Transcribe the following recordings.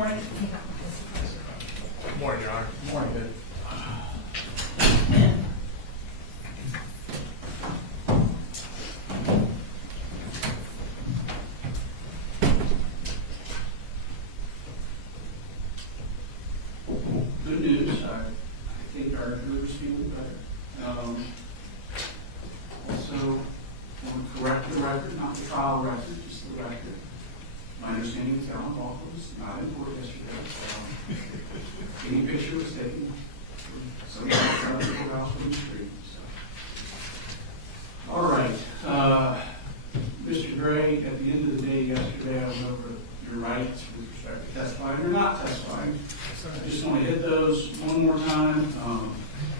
morning. Good morning, Your Honor. Good morning, good. Good news, I think our jury's feeling better. Also, I want to correct the record, not the trial record, just the record. My understanding is Alan Walker was not in court yesterday, so any picture was taken from somebody out of the courthouse from the street. So. All right, Mr. Gray, at the end of the day yesterday, I went over your rights with respect to testifying or not testifying. I just want to hit those one more time.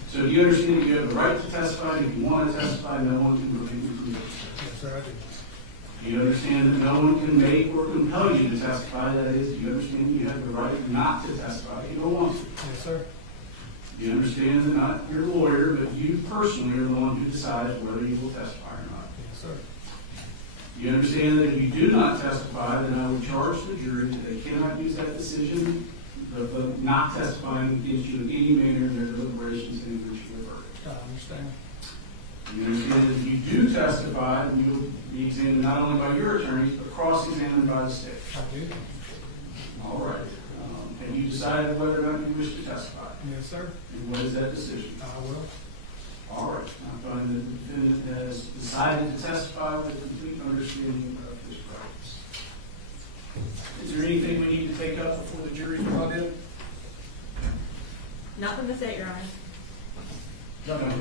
So do you understand that you have the right to testify? If you want to testify, no one can prevent you from doing so. Yes, sir, I do. Do you understand that no one can make or compel you to testify? That is, do you understand you have the right not to testify if you don't want to? Yes, sir. Do you understand that not your lawyer, but you personally are the one who decides whether you will testify or not? Yes, sir. Do you understand that if you do not testify, then I would charge the jury that they cannot use that decision of not testifying against you in any manner in their deliberations and in reaching a verdict? I understand. You understand that if you do testify, then you will be examined not only by your attorneys, but cross-examined by the state. I do. All right. Have you decided whether or not you wish to testify? Yes, sir. And what is that decision? I will. All right. I find that the defendant has decided to testify with a complete understanding of his rights. Is there anything we need to take up before the jury's brought in? Not from the state, Your Honor. Okay.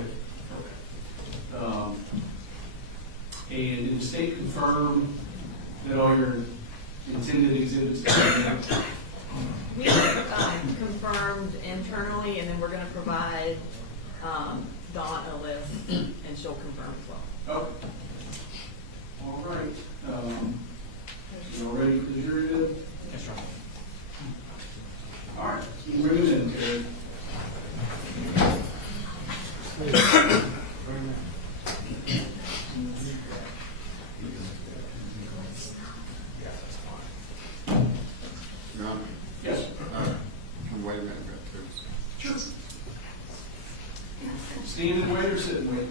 And did the state confirm that all your intended exhibits have been We confirmed internally, and then we're going to provide Dawn a list, and she'll confirm as well. Okay. All right. You all ready for the jury then? Yes, sir. All right. You can bring it in, Terry. Your Honor, Yes. can wait a minute, please. Sure. Stand and wait or sit and wait?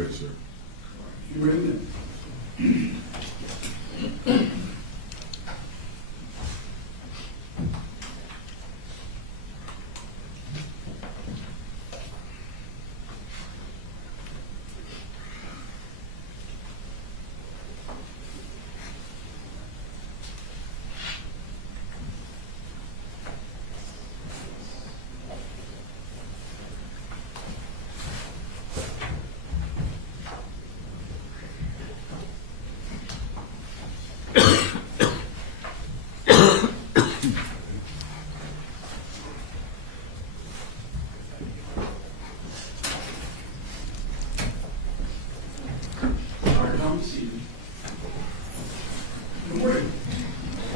ready, sir. You ready then? All right, come and see me. Good morning.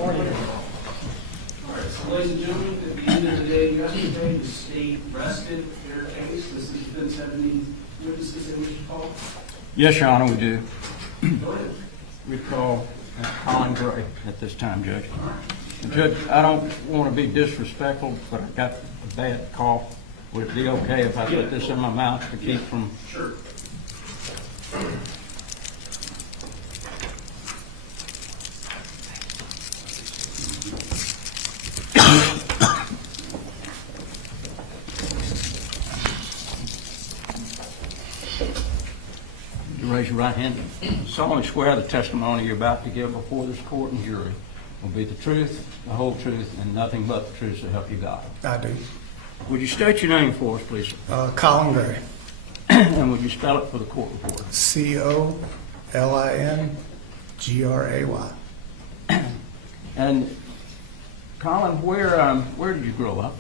All right, so ladies and gentlemen, at the end of the day yesterday, the state rested their case. This has been 70 witnesses they wish to call. Yes, Your Honor, we do. Go ahead. We call Colin Gray at this time, Judge. All right. And Judge, I don't want to be disrespectful, but I got a bad cough. Would it be okay if I put this in my mouth to keep from... Sure. You raise your right hand. Solemnly swear the testimony you're about to give before this court and jury will be the truth, the whole truth, and nothing but the truth to help you God. I do. Would you state your name for us, please, sir? Colin Gray. And would you spell it for the court reporter? COLINGRAY. And Colin, where did you grow up?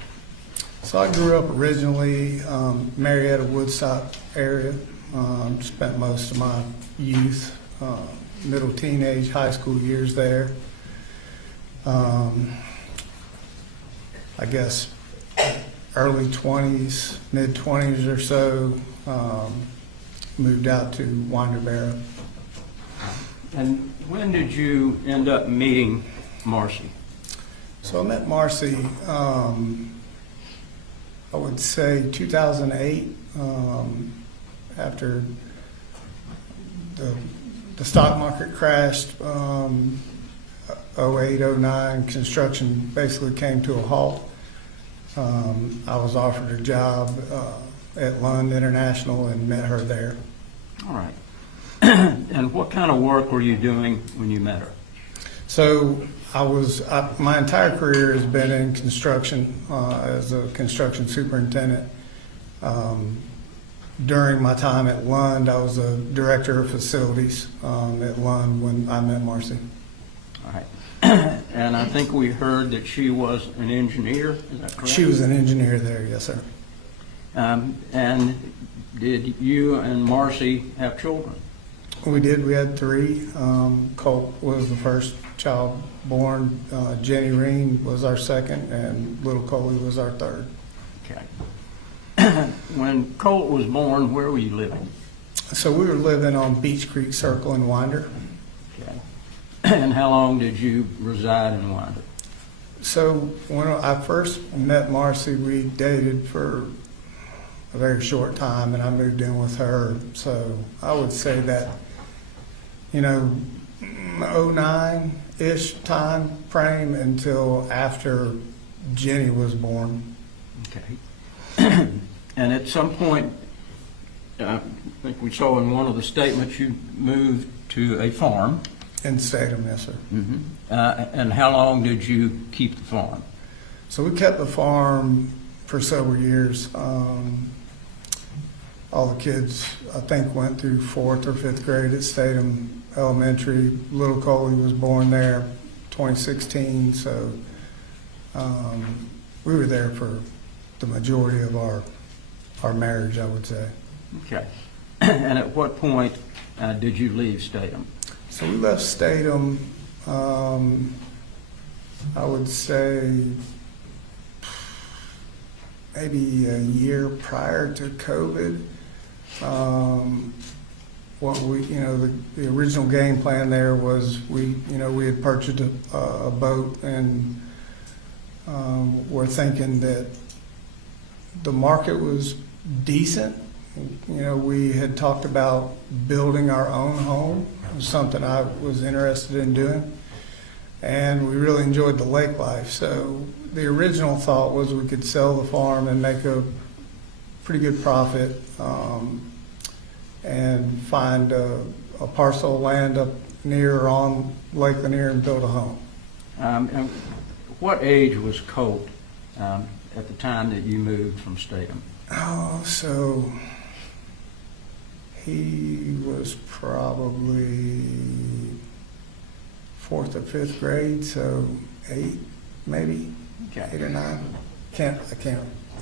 So I grew up originally Marietta, Woodstock area. Spent most of my youth, middle teenage, high school years there. I guess early 20s, mid 20s or so, moved out to Winderbarrow. And when did you end up meeting Marcy? So I met Marcy, I would say 2008, after the stock market crashed, 08, 09, construction basically came to a halt. I was offered a job at Lund International and met her there. All right. And what kind of work were you doing when you met her? So my entire career has been in construction as a construction superintendent. During my time at Lund, I was a director of facilities at Lund when I met Marcy. All right. And I think we heard that she was an engineer, is that correct? She was an engineer there, yes, sir. And did you and Marcy have children? We did. We had 3. Colt was the first child born. Jenny Reen was our second, and little Coley was our third. Okay. When Colt was born, where were you living? So we were living on Beach Creek Circle in Winder. Okay. And how long did you reside in Winder? So when I first met Marcy, we dated for a very short time, and I moved in with her. So I would say that, 09-ish time frame until after Jenny was born. Okay. And at some point, I think we saw in one of the statements you moved to a farm. In Statham, yes, sir. Mm-hmm. And how long did you keep the farm? So we kept the farm for several years. All the kids, I think, went through 4th or 5th grade at Statham Elementary. Little Coley was born there 2016, so we were there for the majority of our marriage, I would say. Okay. And at what point did you leave Statham? So we left Statham, I would say, maybe a year prior to COVID. The original game plan there was we had purchased a boat, and we're thinking that the market was decent You know, we had talked about building our own home. It was something I was interested in doing. And we really enjoyed the lake life. So the original thought was we could sell the farm and make a pretty good profit, and find a parcel of land up near or on Lake Lanier and build a home. And what age was Colt at the time that you moved from Statham? Oh, so he was probably 4th or 5th grade, so 8, maybe, Okay. 8 or 9. I can't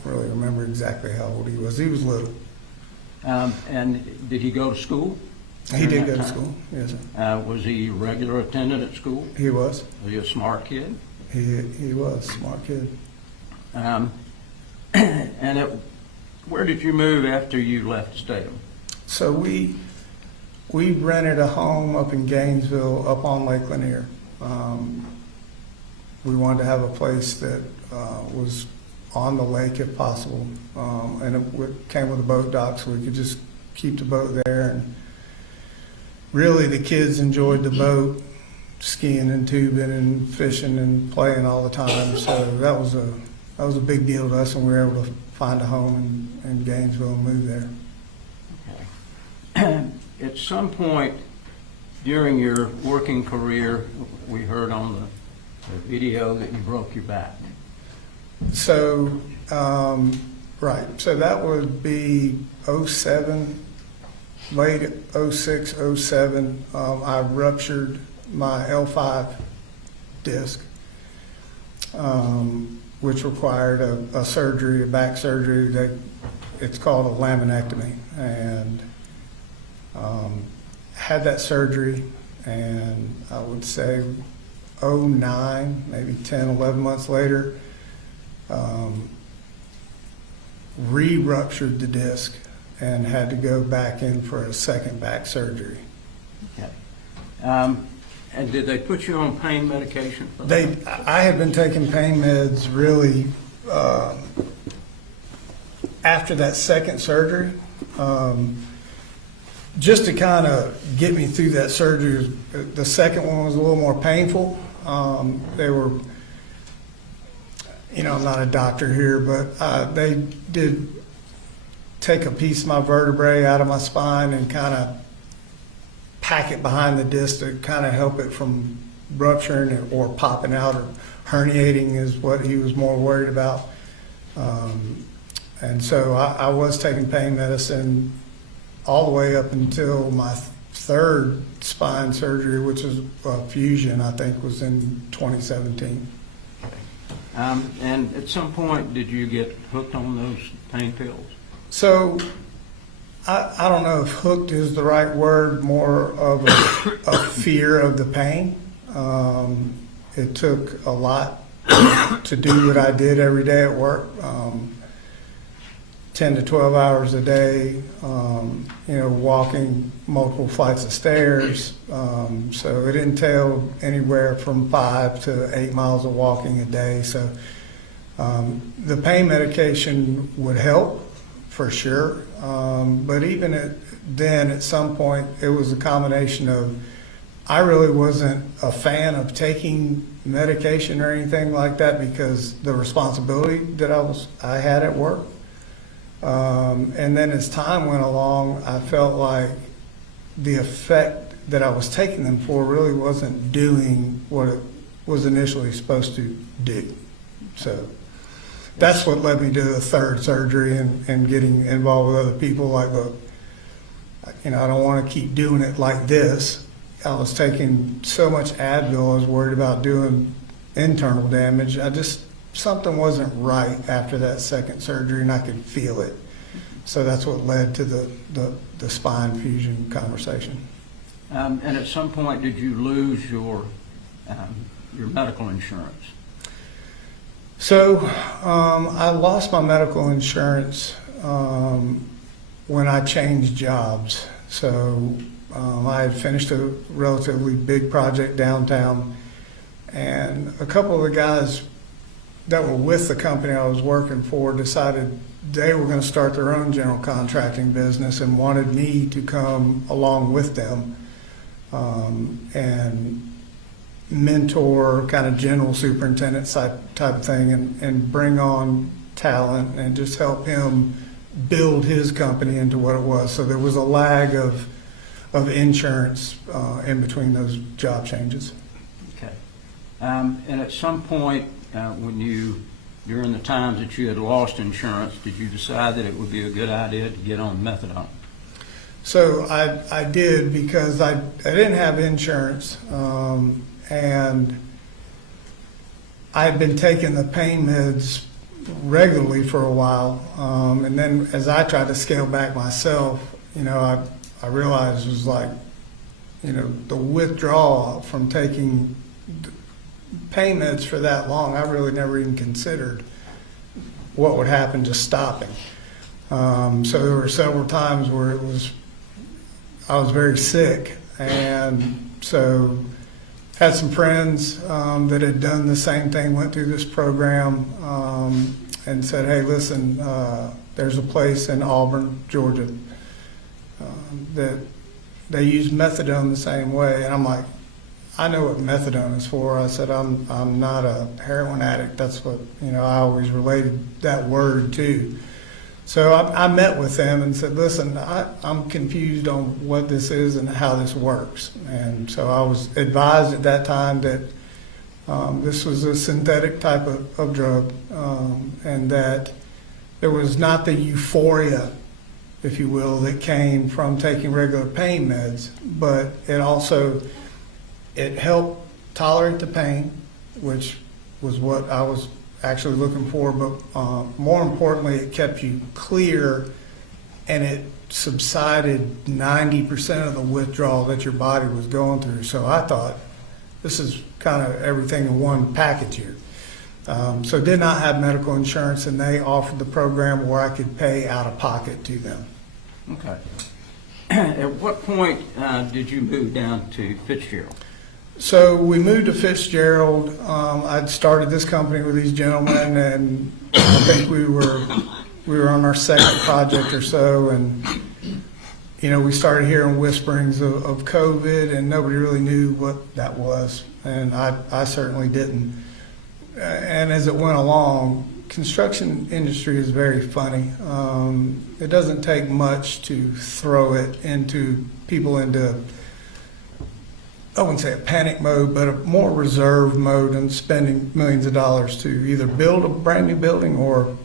really remember exactly how old he was. He was little. And did he go to school? He did during go that to time? school, yes, sir. Was he a regular attendant at school? He was. Was he a smart kid? He was a smart kid. And where did you move after you left Statham? So we rented a home up in Gainesville, up on Lake Lanier. We wanted to have a place that was on the lake if possible, and it came with a boat dock, so we could just keep the boat there. And really, the kids enjoyed the boat, skiing and tubing and fishing and playing all the time. So that was a big deal to us, and we were able to find a home in Gainesville and move there. Okay. At some point during your working career, we heard on the video that you broke your back. So, right, so that would be 07, late 06, 07. I ruptured my L5 disc, which required a surgery, a back surgery. It's called a laminectomy. And had that surgery, and I would say 09, maybe 10, 11 months later, re-ruptured the disc and had to go back in for a second back surgery. Okay. And did they put you on pain medication for that? I had been taking pain meds really after that second surgery, just to kind of get me through that surgery. The second one was a little more painful. They were, you know, I'm not a doctor here, but they did take a piece of my vertebrae out of my spine and kind of pack it behind the disc to kind of help it from rupturing or popping out, or herniating is what he was more worried about. And so I was taking pain medicine all the way up until my third spine surgery, which was a fusion, I think was in 2017. And at some point, did you get hooked on those pain pills? So I don't know if hooked is the right word, more of a fear of the pain. It took a lot to do what I did every day at work, 10 to 12 hours a day, walking multiple flights of stairs. So it entailed anywhere from 5 to 8 miles of walking a day. So the pain medication would help for sure. But even then, at some point, it was a combination of, I really wasn't a fan of taking medication or anything like that because the responsibility that I had at work. And then as time went along, I felt like the effect that I was taking them for really wasn't doing what it was initially supposed to do. So that's what led me to the third surgery and getting involved with other people. Like, look, I don't want to keep doing it like this. I was taking so much Advil, I was worried about doing internal damage. Something wasn't right after that second surgery, and I could feel it. So that's what led to the spine fusion conversation. And at some point, did you lose your medical insurance? So I lost my medical insurance when I changed jobs. So I had finished a relatively big project downtown, and a couple of the guys that were with the company I was working for decided they were going to start their own general contracting business and wanted me to come along with them and mentor, kind of general superintendent type of thing, and bring on talent and just help him build his company into what it was. So there was a lag of insurance in between those job changes. Okay. And at some point, during the times that you had lost insurance, did you decide that it would be a good idea to get on methadone? So I did, because I didn't have insurance, and I had been taking the pain meds regularly for a while, and then as I tried to scale back myself, I realized it was like, the withdrawal from taking pain meds for that long, I really never even considered what would happen just stopping. So there were several times where I was very sick, and so had some friends that had done the same thing, went through this program, and said, hey, listen, there's a place in Auburn, Georgia, that they use methadone the same way. And I'm like, I know what methadone is for. I said, I'm not a heroin addict. That's what, I always related that word to. So I met with them and said, listen, I'm confused on what this is and how this works. And so I was advised at that time that this was a synthetic type of drug, and that there was not the euphoria, if you will, that came from taking regular pain meds, but it helped tolerate the pain, which was what I was actually looking for, but more importantly, it kept you clear, and it subsided 90% of the withdrawal that your body was going through. So I thought, this is kind of everything in one package here. So did not have medical insurance, and they offered the program where I could pay out of pocket to them. Okay. At what point did you move down to Fitzgerald? So we moved to Fitzgerald. I'd started this company with these gentlemen, and I think we were on our second project or so, and we started hearing whisperings of COVID, and nobody really knew what that was, and I certainly didn't. And as it went along, construction industry is very funny. It doesn't take much to throw it into people into, I wouldn't say a panic mode, but a more reserved mode, and spending millions of dollars to either build a brand new building or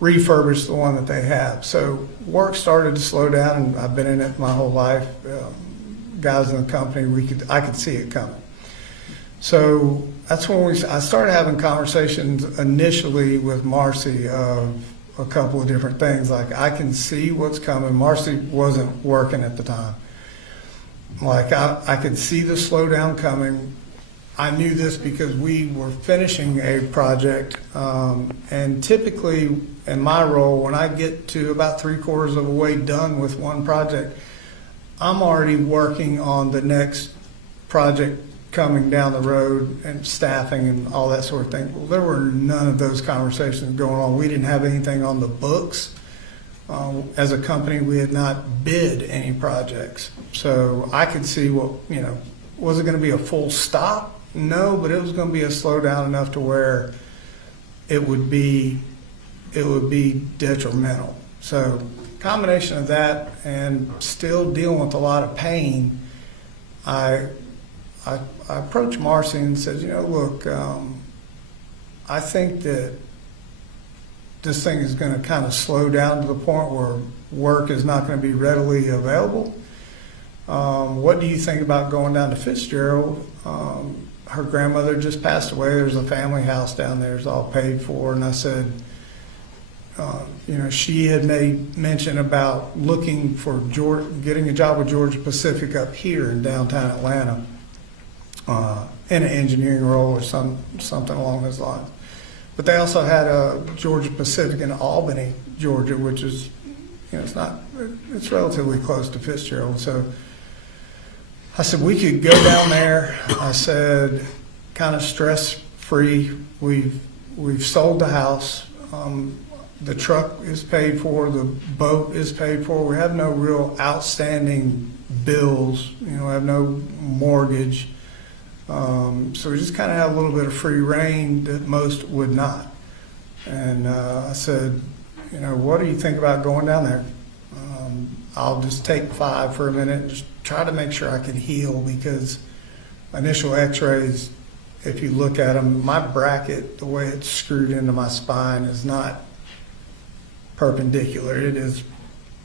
refurbish the one that they have. So work started to slow down, and I've been in it my whole life. Guys in the company, I could see it coming. So that's when I started having conversations initially with Marcy of a couple of different things. Like, I can see what's coming. Marcy wasn't working at the time. Like, I could see the slowdown coming. I knew this because we were finishing a project, and typically in my role, when I get to about 3/4 of the way done with one project, I'm already working on the next project coming down the road and staffing and all that sort of thing. Well, there were none of those conversations going on. We didn't have anything on the books. As a company, we had not bid any projects. So I could see was it going to be a full stop? No, but it was going to be a slowdown enough to where it would be detrimental. So combination of that and still dealing with a lot of pain, I approached Marcy and said, look, I think that this thing is going to kind of slow down to the point where work is not going to be readily available. What do you think about going down to Fitzgerald? Her grandmother just passed away. There's a family house down there. It's all paid for. And I said, she had made mention about looking for getting a job with Georgia Pacific up here in downtown Atlanta, in an engineering role or something along those lines. But they also had a Georgia Pacific in Albany, Georgia, which is, it's relatively close to Fitzgerald. So I said, we could go down there. I said, kind of stress free. We've sold the house. The truck is paid for. The boat is paid for. We have no real outstanding bills. You know, we have no mortgage. So we just kind of have a little bit of free reign that most would not. And I said, you know, what do you think about going down there? I'll just take 5 for a minute and just try to make sure I can heal, because initial x-rays, if you look at them, my bracket, the way it's screwed into my spine is not perpendicular. It is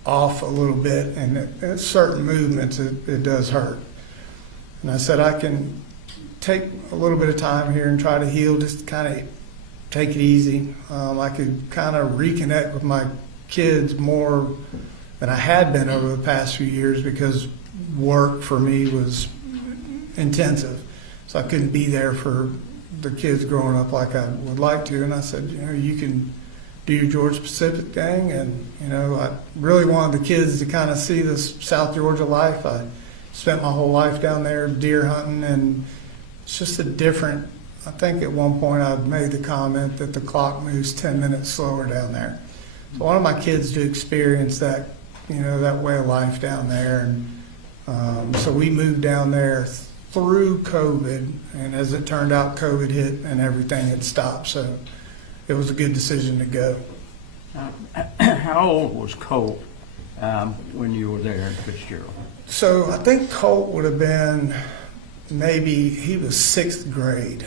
off a little bit, and at certain movements it does hurt. And I said I can take a little bit of time here and try to heal, just kind of take it easy. I could kind of reconnect with my kids more than I had been over the past few years, because work for me was intensive. So I couldn't be there for the kids growing up like I would like to. And I said, you know, you can do your Georgia Pacific thing. And, you know, I really wanted the kids to kind of see this South Georgia life. I spent my whole life down there deer hunting, and it's just a different, I think at one point I made the comment that the clock moves 10 minutes slower down there. So I wanted my kids to experience that, you know, that way of life down there. And so we moved down there through COVID, and as it turned out, COVID hit and everything had stopped. So it was a good decision to go. How old was Colt when you were there in Fitzgerald? So I think Colt would have been, maybe he was 6th grade.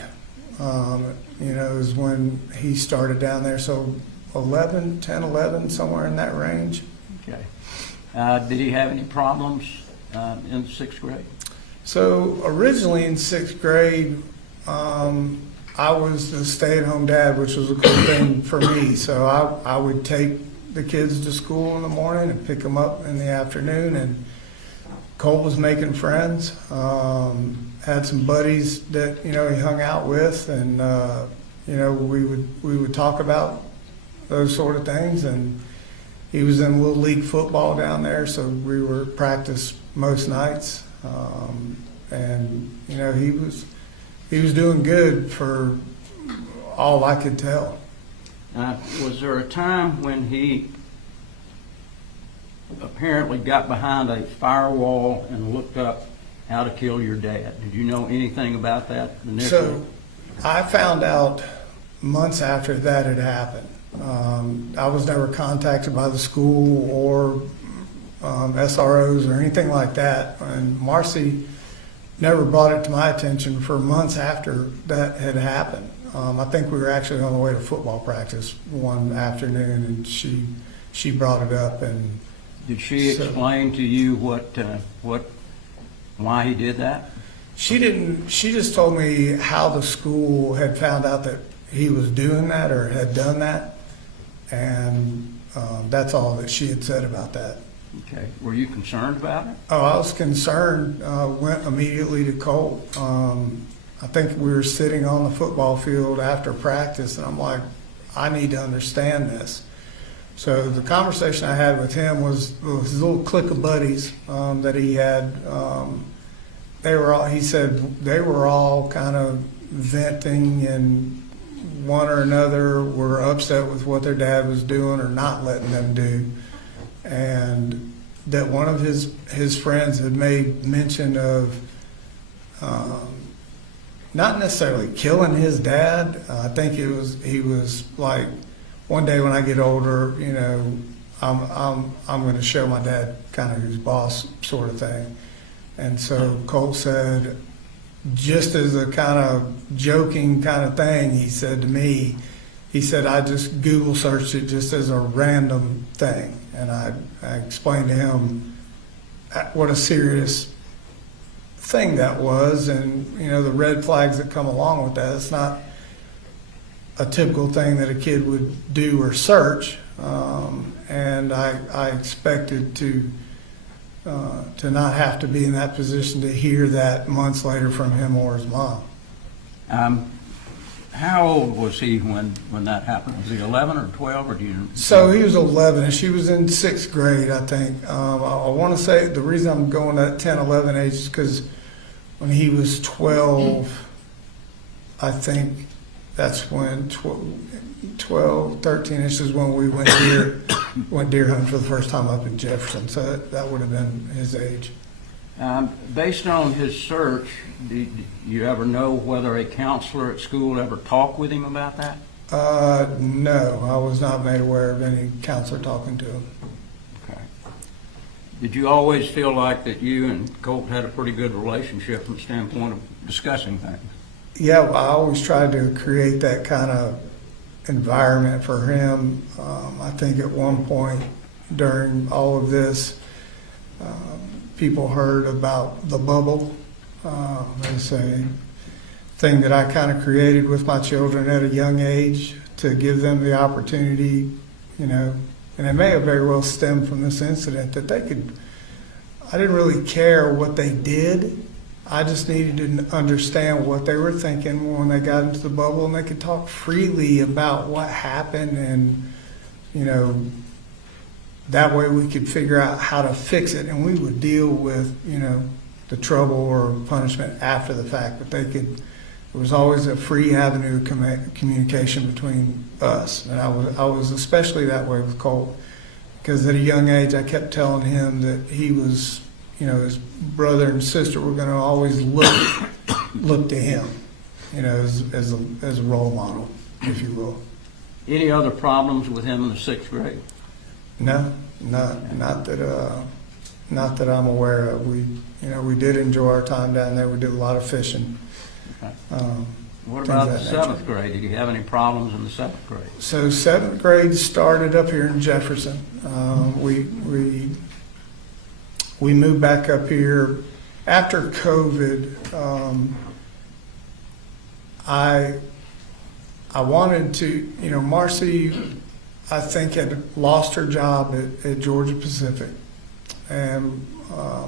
You know, is when he started down there. So 10, 11, somewhere in that range. Okay. Did he have any problems in 6th grade? So originally in 6th grade, I was the stay-at-home dad, which was a cool thing for me. So I would take the kids to school in the morning and pick them up in the afternoon. And Colt was making friends, had some buddies that, you know, he hung out with, and you know, we would talk about those sort of things. And he was in Little League football down there, so we were at practice most nights. And you know, he was doing good for all I could tell. Was there a time when he apparently got behind a firewall and looked up how to kill your dad? Did you know anything about that initially? So I found out months after that had happened. I was never contacted by the school or SROs or anything like that. And Marcy never brought it to my attention for months after that had happened. I think we were actually on the way to football practice one afternoon, and she brought it up. And did she explain to you why he did that? She didn't. She just told me how the school had found out that he was doing that or had done that, and that's all that she had said about that. Okay. Were you concerned about it? Oh, I was concerned. Went immediately to Colt. I think we were sitting on the football field after practice, and I'm like, I need to understand this. So the conversation I had with him was his little clique of buddies that he had. They were all, he said, they were all kind of venting, and one or another were upset with what their dad was doing or not letting them do. And that one of his friends had made mention of not necessarily killing his dad. I think he was like, one day when I get older, you know, I'm going to show my dad kind of who's boss, sort of thing. And so Colt said, just as a kind of joking kind of thing, he said to me, he said, I just Google searched it just as a random thing. And I explained to him what a serious thing that was, and, you know, the red flags that come along with that. It's not a typical thing that a kid would do or search. And I expected to not have to be in that position to hear that months later from him or his mom. How old was he when that happened? Was he 11 or 12, or do you? So he was 11, and she was in 6th grade, I think. I want to say the reason I'm going to that 10, 11 age is because when he was 12, I think that's when 12, 13-ish is when we went deer hunting for the first time up in Jefferson. So that would have been his age. Based on his search, did you ever know whether a counselor at school ever talked with him about that? No, I was not made aware of any counselor talking to him. Okay. Did you always feel like that you and Colt had a pretty good relationship from the standpoint of discussing things? Yeah, well, I always tried to create that kind of environment for him. I think at one point during all of this, people heard about the bubble. It's a thing that I kind of created with my children at a young age to give them the opportunity, and it may have very well stemmed from this incident that I didn't really care what they did. I just needed to understand what they were thinking when they got into the bubble, and they could talk freely about what happened, and that way we could figure out how to fix it, and we would deal with the trouble or punishment after the fact. But there was always a free avenue of communication between us, and I was especially that way with Colt, because at a young age I kept telling him that he was, his brother and sister were going to always look to him, as a role model, if you will. Any other problems with him in the 6th grade? No, not that I'm aware of. We did enjoy our time down there. We did a lot of fishing. Okay. What Things about of the that 7th grade? Did you have any problems in the 7th grade? So 7th grade started up here in Jefferson. We moved back up here after COVID. I wanted to, Marcy, I think, had lost her job at Georgia Pacific, and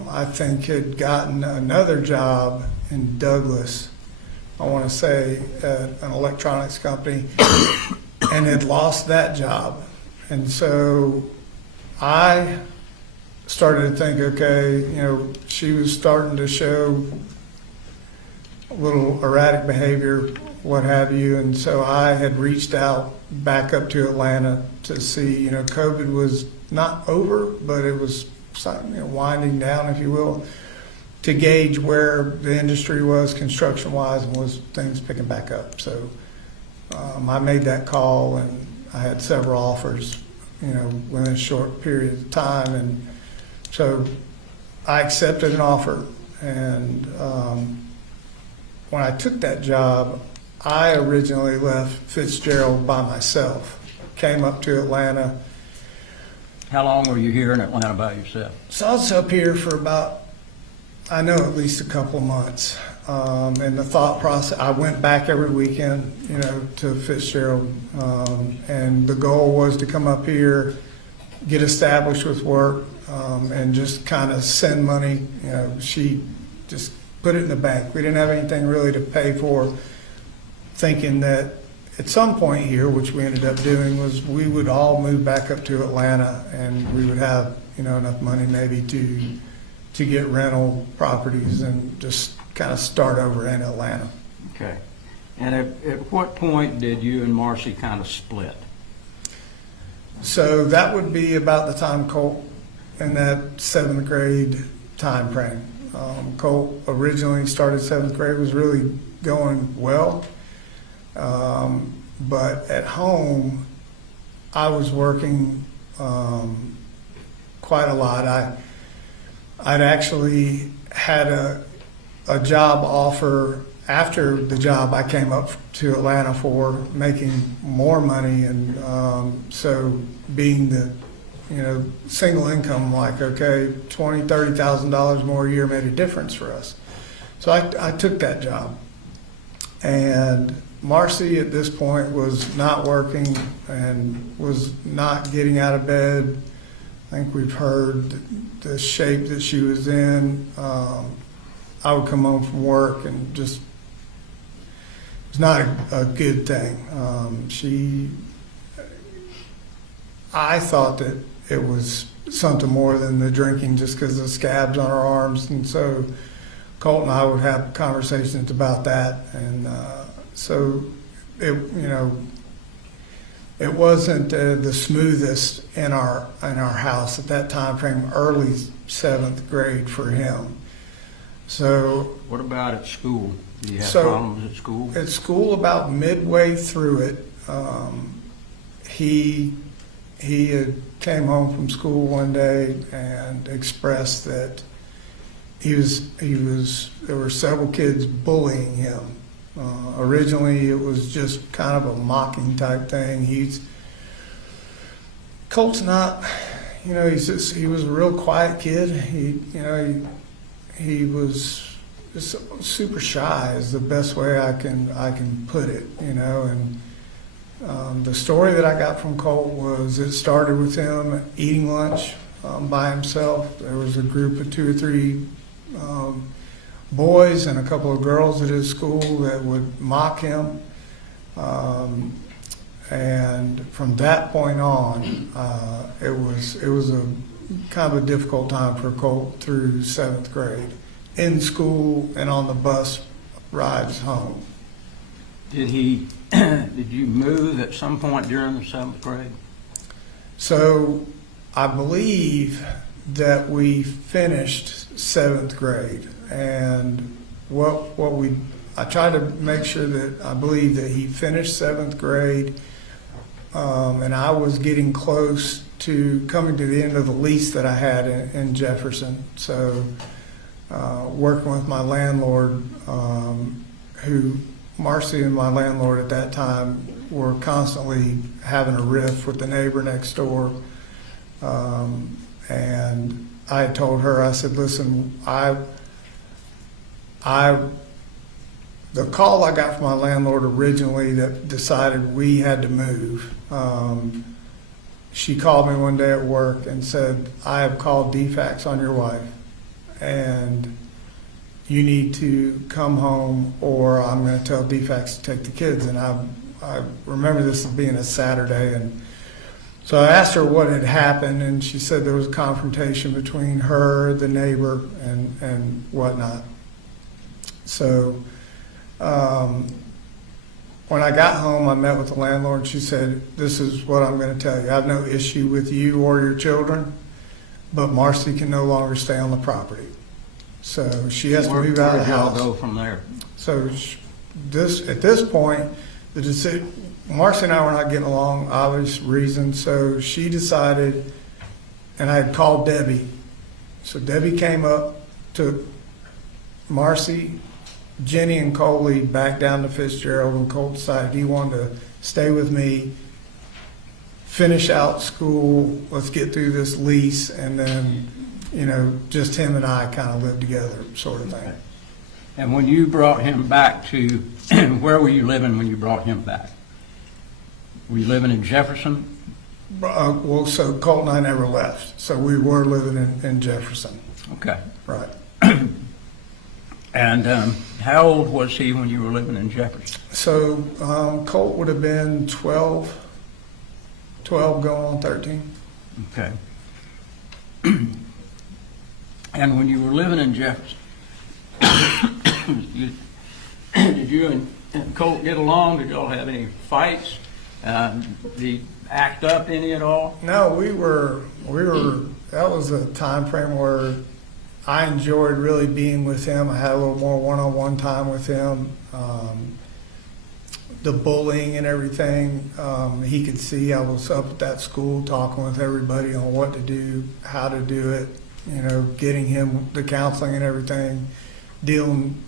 I think had gotten another job in Douglas, I want to say at an electronics company, and had lost that job. And so I started to think, okay, she was starting to show a little erratic behavior, what have you, and so I had reached out back up to Atlanta to see, COVID was not over, but it was winding down, if you will, to gauge where the industry was construction-wise and was things picking back up. So I made that call, and I had several offers, within a short period of time, and so I accepted an offer. And when I took that job, I originally left Fitzgerald by myself, came up to Atlanta. How long were you here in Atlanta by yourself? So I was up here for about, I know, at least a couple of months. And the thought process, I went back every weekend, to Fitzgerald. And the goal was to come up here, get established with work, and just kind of send money. She just put it in the bank. We didn't have anything really to pay for, thinking that at some point here, which we ended up doing, was we would all move back up to Atlanta, and we would have enough money maybe to get rental properties and just kind of start over in Atlanta. Okay. And at what point did you and Marcy kind of split? So that would be about the time Colt, in that 7th grade time frame. Colt originally started 7th grade, was really going well. But at home, I was working quite a lot. I'd actually had a job offer after the job I came up to Atlanta for, making more money, and so being the single income, like, okay, $20,000, $30,000 more a year made a difference for us. So I took that job, and Marcy at this point was not working and was not getting out of bed. I think we've heard the shape that she was in. I would come home from work and just, it was not a good thing. I thought that it was something more than the drinking, just because of the scabs on her arms. And so Colt and I would have conversations about that. And so it wasn't the smoothest in our house at that time frame, early 7th grade for him. So What about at school? Do you have So- problems at school? at school, about midway through it, he had came home from school one day and expressed that there were several kids bullying him. Originally, it was just kind of a mocking type thing. Colt's not, he was a real quiet kid. He was just super shy is the best way I can put it, and the story that I got from Colt was it started with him eating lunch by himself. There was a group of 2 or 3 boys and a couple of girls at his school that would mock him. And from that point on, it was a kind of a difficult time for Colt through 7th grade, in school and on the bus rides home. Did you move at some point during the 7th grade? So I believe that we finished 7th grade, and I tried to make sure that I believe that he finished 7th grade, and I was getting close to coming to the end of the lease that I had in Jefferson. So working with my landlord, who Marcy and my landlord at that time were constantly having a riff with the neighbor next door. And I had told her, I said, listen, the call I got from my landlord originally that decided we had to move, she called me one day at work and said, I have called DeFax on your wife, and you need to come home or I'm going to tell DeFax to take the kids. And I remember this as being a Saturday, and so I asked her what had happened, and she said there was a confrontation between her, the neighbor, and whatnot. So when I got home, I met with the landlord, and she said, this is what I'm going to tell you. I have no issue with you or your children, but Marcy can no longer stay on the property. So she has to move out of the house. Where did y'all go from there? So at this point, the decision, Marcy and I were not getting along, obvious reasons. So she decided, and I had called Debbie. So Debbie came up, took Marcy, Jenny, and Coley back down to Fitzgerald, and Colt decided he wanted to stay with me, finish out school, let's get through this lease, and then, just him and I kind of live together, sort of thing. And when you brought him back to, where were you living when you brought him back? Were you living in Jefferson? Well, so Colt and I never left, so we were living in Jefferson. Okay. Right. And how old was he when you were living in Jefferson? So Colt would have been 12 going on 13. Okay. And when you were living in Jefferson, did you and Colt get along? Did y'all have any fights? Did he act up any at all? No, we were, that was a time frame where I enjoyed really being with him. I had a little more one-on-one time with him. The bullying and everything, he could see I was up at that school talking with everybody on what to do, how to do it, getting him the counseling and everything, dealing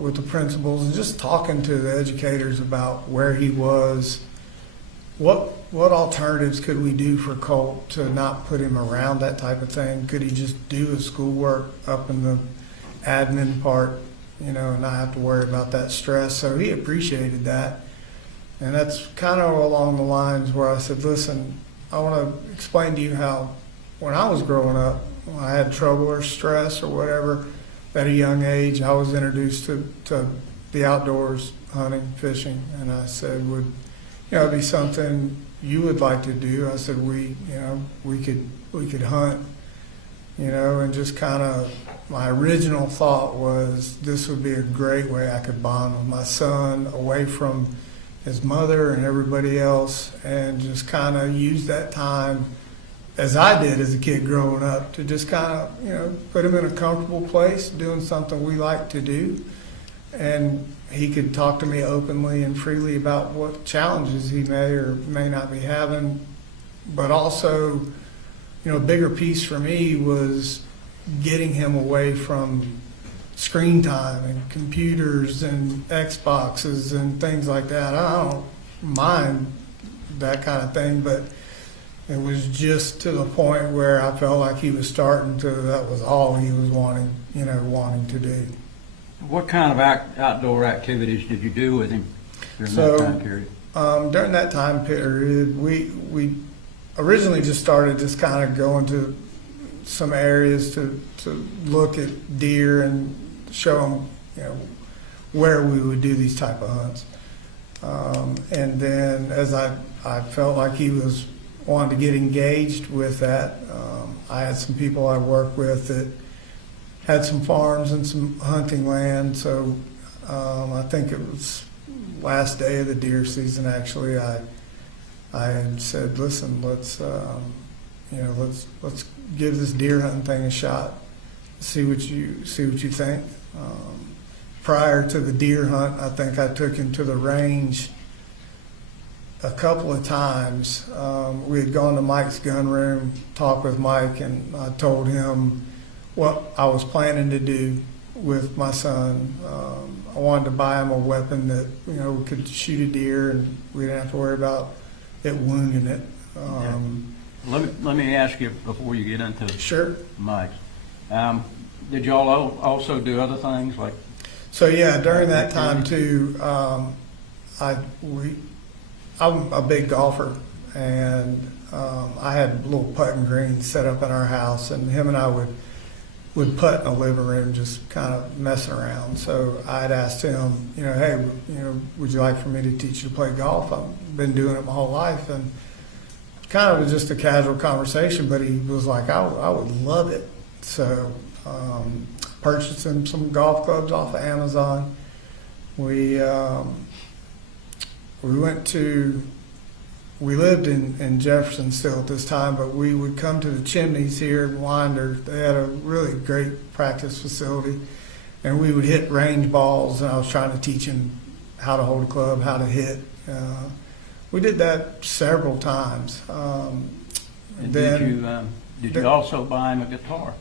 with the principals, and just talking to the educators about where he was. What alternatives could we do for Colt to not put him around that type of thing? Could he just do his schoolwork up in the admin part, and not have to worry about that stress? So he appreciated that. And that's kind of along the lines where I said, listen, I want to explain to you how when I was growing up, when I had trouble or stress or whatever, at a young age, I was introduced to the outdoors, hunting, fishing, and I said, would it be something you would like to do? I said, we could hunt, and just kind of, my original thought was this would be a great way I could bond with my son away from his mother and everybody else, and just kind of use that time, as I did as a kid growing up, to just kind of, put him in a comfortable place, doing something we like to do. And he could talk to me openly and freely about what challenges he may or may not be having. But also, a bigger piece for me was getting him away from screen time and computers and Xboxes and things like that. I don't mind that kind of thing, but it was just to the point where I felt like he was that was all he was wanting to do. What kind of outdoor activities did you do with him during that time period? During that time period, we originally just started just kind of going to some areas to look at deer and show them, where we would do these type of hunts. And then as I felt like he was wanting to get engaged with that, I had some people I worked with that had some farms and some hunting land. So I think it was last day of the deer season, actually, I had said, listen, let's give this deer hunting thing a shot. See what you think. Prior to the deer hunt, I think I took him to the range a couple of times. We had gone to Mike's gun room, talked with Mike, and I told him what I was planning to do with my son. I wanted to buy him a weapon that could shoot a deer, and we didn't have to worry about it wounding it. Let me ask you before you get into Sure. Mike's. Did y'all also do other things like? So yeah, during that time too, I'm a big golfer, and I had little putting greens set up in our house, and him and I would putt in the living room, just kind of messing around. So I'd asked him, hey, would you like for me to teach you to play golf? I've been doing it my whole life, and kind of was just a casual conversation, but he was like, I would love it. So purchased him some golf clubs off of Amazon. We lived in Jefferson still at this time, but we would come to the Chimneys here in Winder. They had a really great practice facility, and we would hit range balls, and I was trying to teach him how to hold a club, how to hit. We did that several times. Did you also buy him a guitar?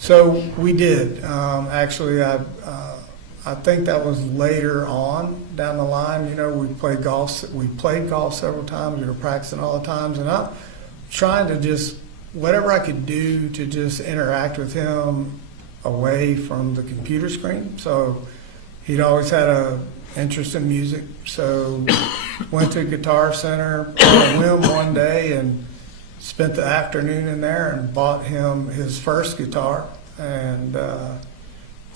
So we did. Actually, I think that was later on down the line. We played golf. We played golf several times. We were practicing all the times, and I'm trying to just whatever I could do to just interact with him away from the computer screen. So he'd always had a interest in music. So went to Guitar Center on a whim one day and spent the afternoon in there and bought him his first guitar. And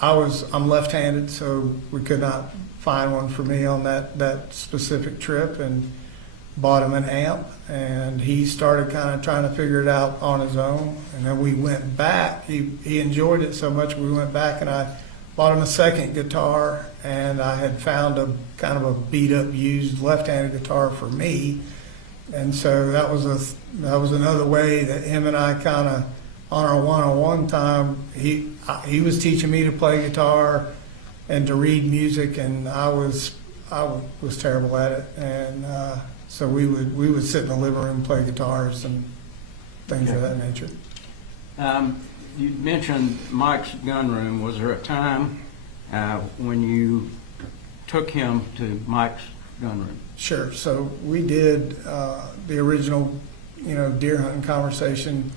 I'm left-handed, so we could not find one for me on that specific trip, and bought him an amp, and he started kind of trying to figure it out on his own. And then we went back. He enjoyed it so much, we went back and I bought him a second guitar, and I had found a kind of a beat-up, used left-handed guitar for me. And so that was another way that him and I kind of, on our one-on-one time, he was teaching me to play guitar and to read music, and I was terrible at it. And so we would sit in the living room and play guitars and things of that nature. You mentioned Mike's gun room. Was there a time when you took him to Mike's gun room? Sure. So we did the original, deer hunting conversation.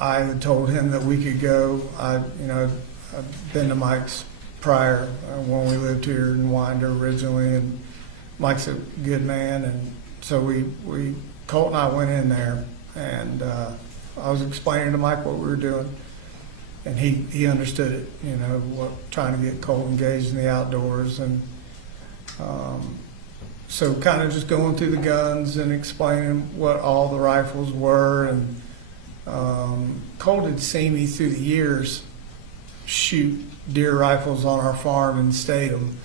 I had told him that we could go. I've been to Mike's prior when we lived here in Winder originally, and Mike's a good man, and so Colt and I went in there, and I was explaining to Mike what we were doing, and he understood it. Trying to get Colt engaged in the outdoors, and so kind of just going through the guns and explaining what all the rifles were. And Colt had seen me through the years shoot deer rifles on our farm in Statham.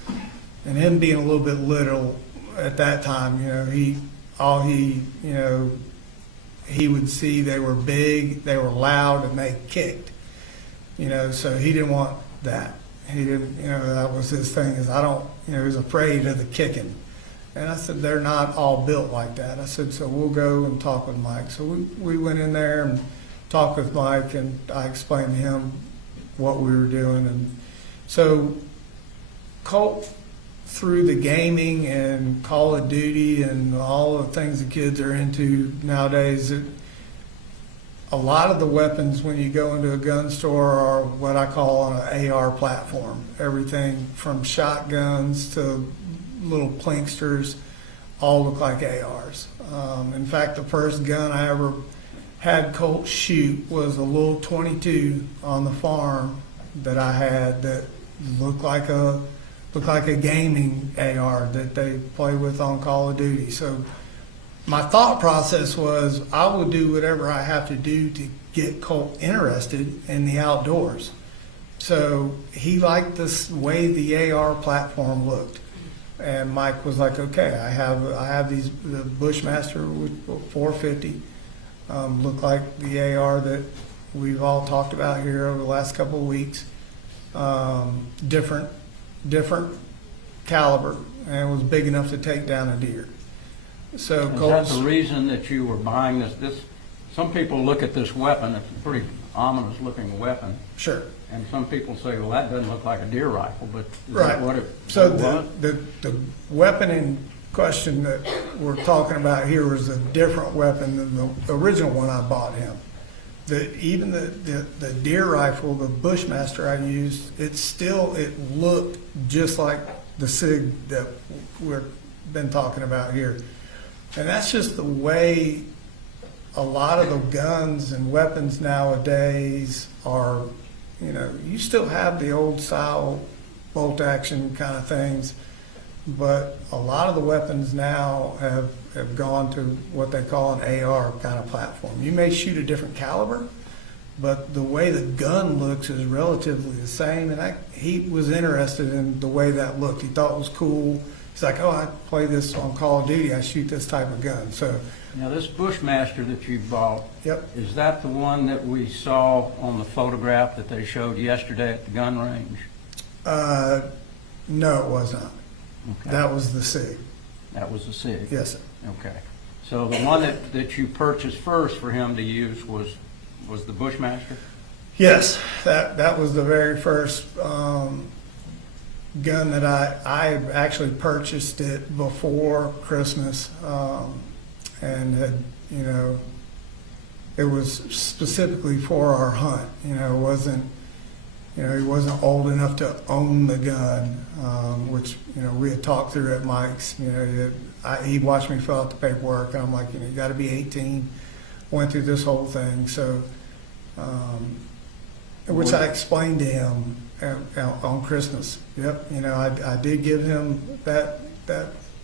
And him being a little bit little at that time, he would see they were big, they were loud, and they kicked. So he didn't want that. He didn't, that was his thing, is he was afraid of the kicking. And I said, they're not all built like that. I said, so we'll go and talk with Mike. So we went in there and talked with Mike, and I explained to him what we were doing. And so Colt, through the gaming and Call of Duty and all the things the kids are into nowadays, a lot of the weapons when you go into a gun store are what I call on an AR platform. Everything from shotguns to little plinksters all look like ARs. In fact, the first gun I ever had Colt shoot was a little .22 on the farm that I had that looked like a gaming AR that they play with on Call of Duty. So my thought process was I will do whatever I have to do to get Colt interested in the outdoors. So he liked this way the AR platform looked. And Mike was like, okay, I have these, the Bushmaster with 450, look like the AR that we've all talked about here over the last couple of weeks. Different caliber, and it was big enough to take down a deer. So Is that Colt's, the reason that you were buying this? Some people look at this weapon, it's a pretty ominous looking weapon, sure. and some people say, well, that doesn't look like a dear rifle, but is Right. that what it So was? the weapon in question that we're talking about here was a different weapon than the original one I bought him. Even the deer rifle, the Bushmaster I used, it looked just like the SIG that we've been talking about here. And that's just the way a lot of the guns and weapons nowadays are. You still have the old style bolt action kind of things, but a lot of the weapons now have gone to what they call an AR kind of platform. You may shoot a different caliber, but the way the gun looks is relatively the same. And he was interested in the way that looked. He thought it was cool. He's like, oh, I play this on Call of Duty. I shoot this type of gun. So, Now, this Bushmaster that you bought, yep. is that the one that we saw on the photograph that they showed yesterday at the gun range? No, it was not. Okay. That was the SIG. That was the SIG? Yes, sir. Okay. So the one that you purchased first for him to use was the Bushmaster? Yes, that was the very first gun that I actually purchased it before Christmas, and had, it was specifically for our hunt. It wasn't, he wasn't old enough to own the gun, which, we had talked through at Mike's. He watched me fill out the paperwork, and I'm like, you got to be 18. Went through this whole thing, so, which I explained to him on Christmas. Yep, I did give him that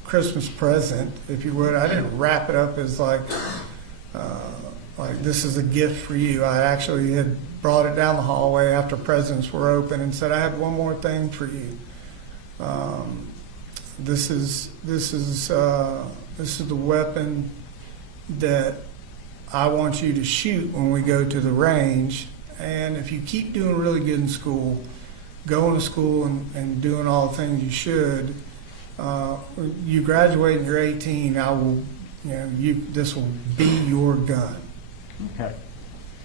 Christmas present, if you would. I didn't wrap it up as like this is a gift for you. I actually had brought it down the hallway after presents were open and said, I have one more thing for you. This is the weapon that I want you to shoot when we go to the range. And if you keep doing really good in school, going to school and doing all the things you should, you graduate and you're 18, I will, this will be your gun. Okay.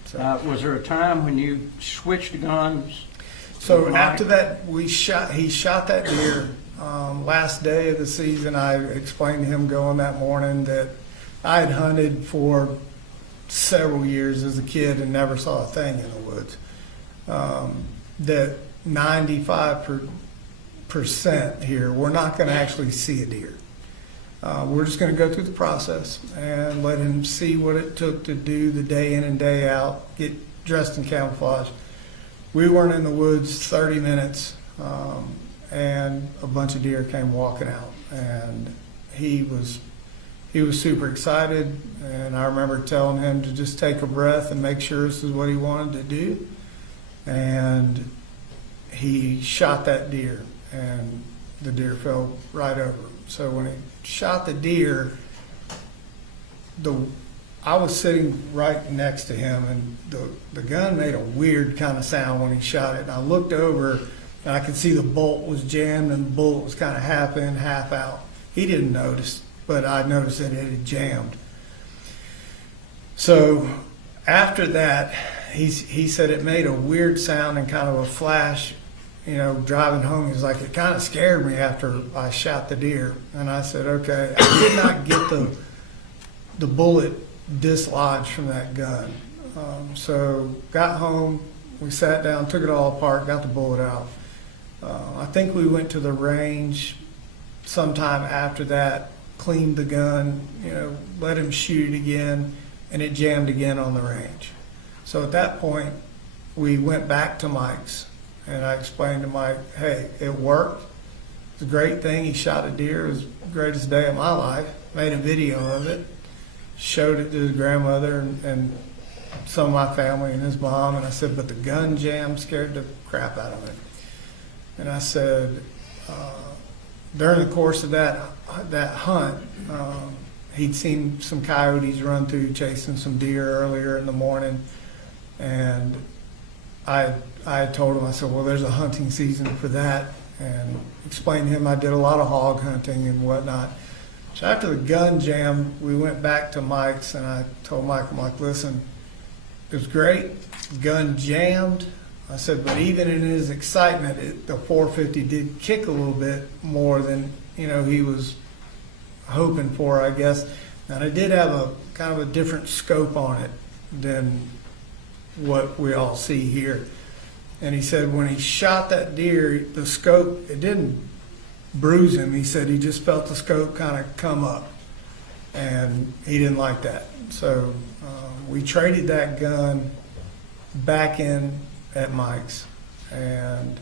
So, Was there a time when you switched guns? so Mike? after that, he shot that deer. Last day of the season, I explained to him going that morning that I had hunted for several years as a kid and never saw a thing in the woods. That 95% here, we're not going to actually see a deer. We're just going to go through the process and let him see what it took to do the day in and day out, get dressed in camouflage. We weren't in the woods 30 minutes, and a bunch of deer came walking out, and he was super excited. And I remember telling him to just take a breath and make sure this is what he wanted to do. And he shot that deer, and the deer fell right over him. So when he shot the deer, I was sitting right next to him, and the gun made a weird kind of sound when he shot it. And I looked over, and I could see the bolt was jammed, and the bullet was kind of half in, half out. He didn't notice, but I noticed that it had jammed. So after that, he said it made a weird sound and kind of a flash, driving home. He was like, it kind of scared me after I shot the deer. And I said, okay. I did not get the bullet dislodged from that gun. So got home, we sat down, took it all apart, got the bullet out. I think we went to the range sometime after that, cleaned the gun, let him shoot it again, and it jammed again on the range. So at that point, we went back to Mike's, and I explained to Mike, hey, it worked. It's a great thing. He shot a deer. It was the greatest day of my life. Made a video of it, showed it to his grandmother and some of my family and his mom, and I said, but the gun jam scared the crap out of him. And I said, during the course of that hunt, he'd seen some coyotes run through chasing some deer earlier in the morning, and I told him, I said, well, there's a hunting season for that, and explained to him I did a lot of hog hunting and whatnot. So after the gun jam, we went back to Mike's, and I told Mike, I'm like, listen, it was great, gun jammed. I said, but even in his excitement, the 450 did kick a little bit more than, he was hoping for, I guess. And I did have a kind of a different scope on it than what we all see here. And he said when he shot that deer, the scope, it didn't bruise him. He said he just felt the scope kind of come up, and he didn't like that. So we traded that gun back in at Mike's, and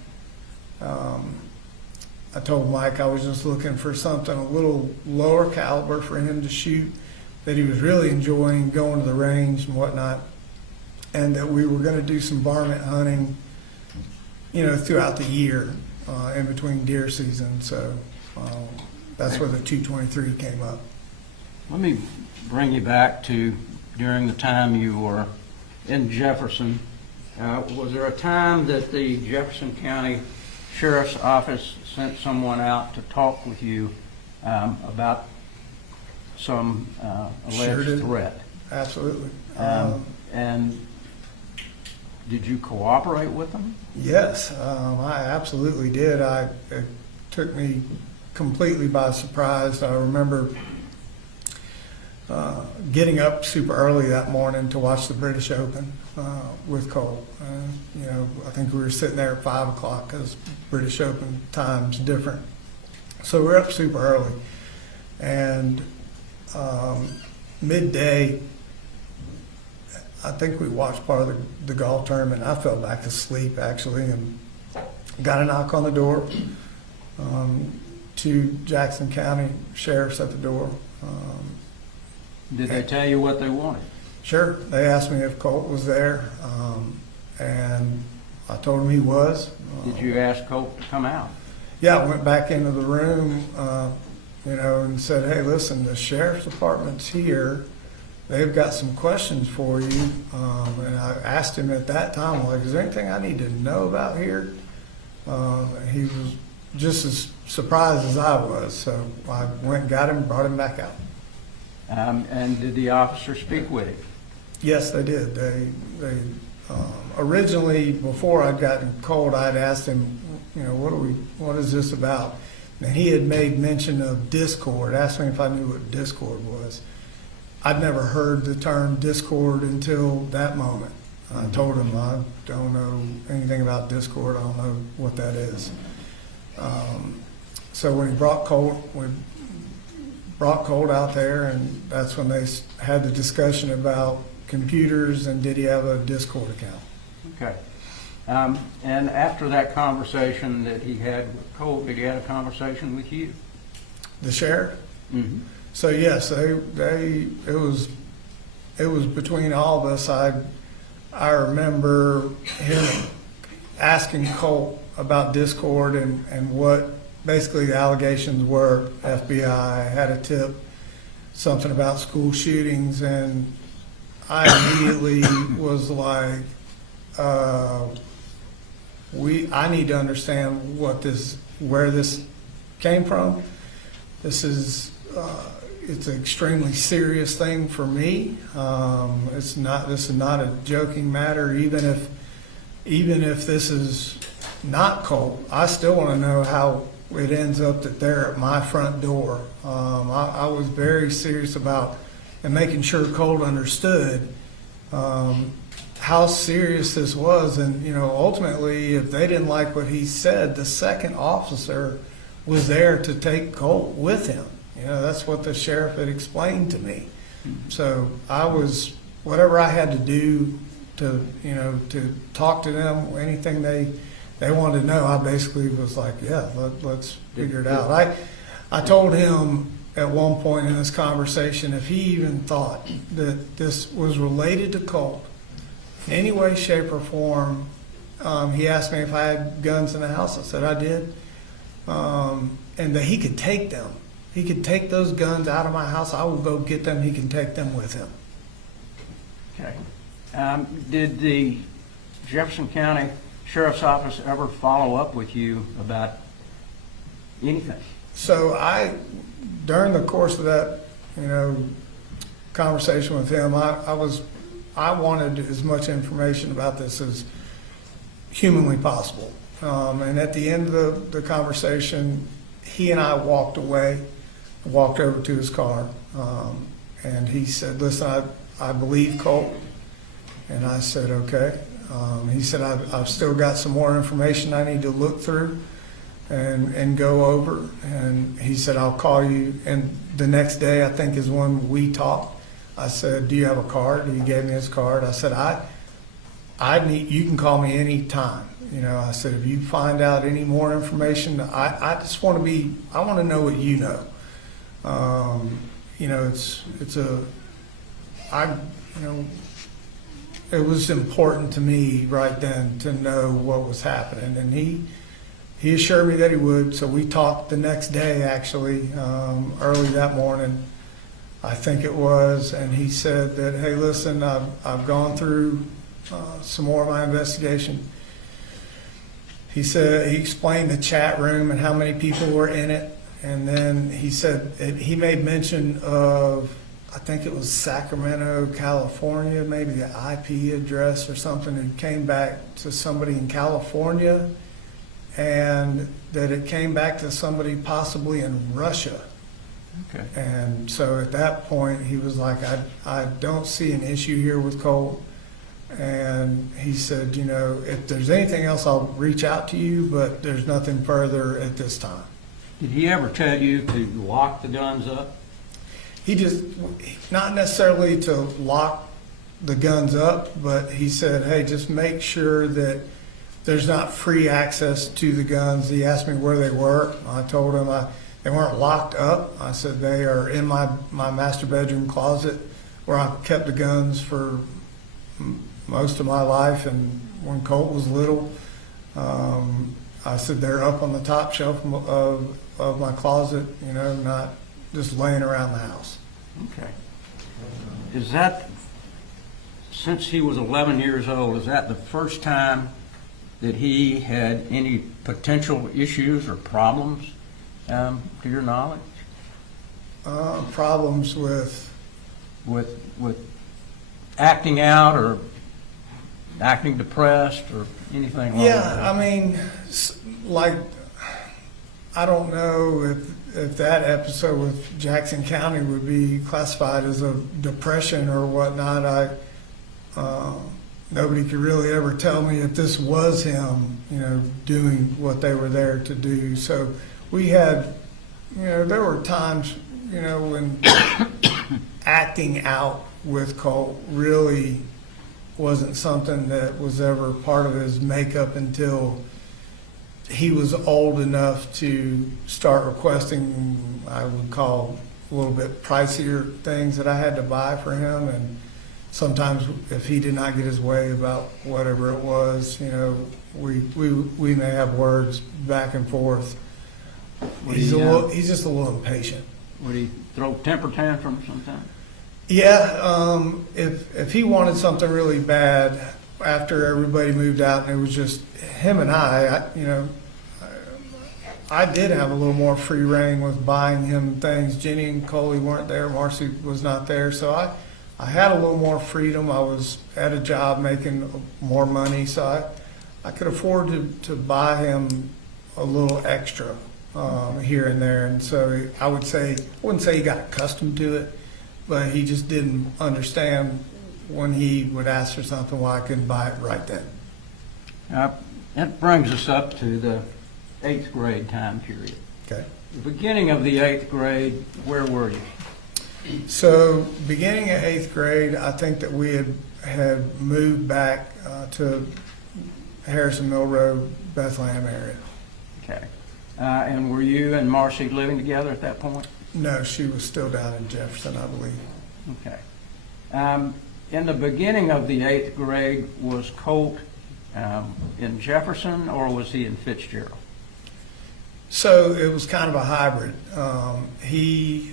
I told Mike I was just looking for something a little lower caliber for him to shoot, that he was really enjoying going to the range and whatnot, and that we were going to do some varmint hunting, throughout the year in between deer season. So that's where the 223 came up. Let me bring you back to during the time you were in Jefferson. Was there a time that the Jefferson County Sheriff's Office sent someone out to talk with you about some Sure alleged did. threat? Absolutely. And did you cooperate with them? Yes, I absolutely did. It took me completely by surprise. I remember getting up super early that morning to watch the British Open with Colt. I think we were sitting there at 5 o'clock because British Open time's different. So we're up super early. And midday, I think we watched part of the golf tournament. I fell back asleep, actually, and got a knock on the door. Two Jackson County sheriffs at the door. Did they tell you what they wanted? Sure. They asked me if Colt was there, and I told them he was. Did you ask Colt to come out? Yeah, I went back into the room, and said, hey, listen, the sheriff's department's here. They've got some questions for you. And I asked him at that time, like, is there anything I need to know about here? He was just as surprised as I was. So I went and got him and brought him back out. And did the officer speak with him? Yes, they did. They originally, before I'd gotten Colt, I'd asked him, what is this about? And he had made mention of Discord, asked me if I knew what Discord was. I'd never heard the term Discord until that moment. I told him I don't know anything about Discord. I don't know what that is. So when he brought Colt, we brought Colt out there, and that's when they had the discussion about computers and did he have a Discord account. Okay. And after that conversation that he had with Colt, did he have a conversation with you? The sheriff? Mm-hmm. So yes, it was between all of us. I remember him asking Colt about Discord and what basically the allegations were FBI had a tip, something about school shootings, and I immediately was like, I need to understand where this came from. This is, it's an extremely serious thing for me. This is not a joking matter. Even if this is not Colt, I still want to know how it ends up that they're at my front door. I was very serious about and making sure Colt understood how serious this was. And, ultimately, if they didn't like what he said, the second officer was there to take Colt with him. That's what the sheriff had explained to me. So I was, whatever I had to do to talk to them, anything they wanted to know, I basically was like, yeah, let's figure it out. I told him at one point in this conversation, if he even thought that this was related to Colt in any way, shape, or form, he asked me if I had guns in the house. I said I did, and that he could take them. He could take those guns out of my house. I will go get them. He can take them with him. Okay. Did the Jefferson County Sheriff's Office ever follow up with you about anything? So during the course of that, conversation with him, I wanted as much information about this as humanly possible. And at the end of the conversation, he and I walked over to his car, and he said, listen, I believe Colt. And I said, okay. He said, I've still got some more information I need to look through and go over. And he said, I'll call you. And the next day, I think, is when we talked. I said, do you have a card? He gave me his card. I said, you can call me any time. I said, if you find out any more information, I just want to know what you know. It was important to me right then to know what was happening, and he assured me that he would. So we talked the next day, actually, early that morning, I think it was, and he said that, hey, listen, I've gone through some more of my investigation. He said, he explained the chat room and how many people were in it, and then he said he made mention of, I think it was Sacramento, California, maybe the IP address or something, and came back to somebody in California, and that it came back to somebody possibly in Russia. Okay. And so at that point, he was like, I don't see an issue here with Colt. And he said, if there's anything else, I'll reach out to you, but there's nothing further at this time. Did he ever tell you to lock the guns up? He just, not necessarily to lock the guns up, but he said, hey, just make sure that there's not free access to the guns. He asked me where they were. I told him they weren't locked up. I said they are in my master bedroom closet where I kept the guns for most of my life. And when Colt was little, I said they're up on the top shelf of my closet, not just laying around the house. Okay. Is that, since he was 11 years old, is that the first time that he had any potential issues or problems, to your knowledge? Problems with acting out or acting depressed or anything like that? Yeah, I mean, I don't know if that episode with Jackson County would be classified as a depression or whatnot. Nobody could really ever tell me if this was him, doing what they were there to do. So we had, there were times, when acting out with Colt really wasn't something that was ever part of his makeup until he was old enough to start requesting, I would call, a little bit pricier things that I had to buy for him. And sometimes if he did not get his way about whatever it was, we may have words back and forth. Would He's he, he's just a little impatient. would he throw temper tantrums sometimes? Yeah, if he wanted something really bad after everybody moved out and it was just him and I did have a little more free reign with buying him things. Jenny and Coley weren't there. Marcy was not there. So I had a little more freedom. I was at a job making more money. So I could afford to buy him a little extra here and there. And so I wouldn't say he got accustomed to it, but he just didn't understand when he would ask for something why I couldn't buy it right then. That brings us up to the 8th grade time period. Okay. The beginning of the 8th grade, where were you? So beginning of 8th grade, I think that we had moved back to Harrison Mill Road, Bethlehem area. Okay. And were you and Marcy living together at that point? No, she was still down in Jefferson, I believe. Okay. In the beginning of the 8th grade, was Colt in Jefferson or was he in Fitzgerald? So it was kind of a hybrid. He,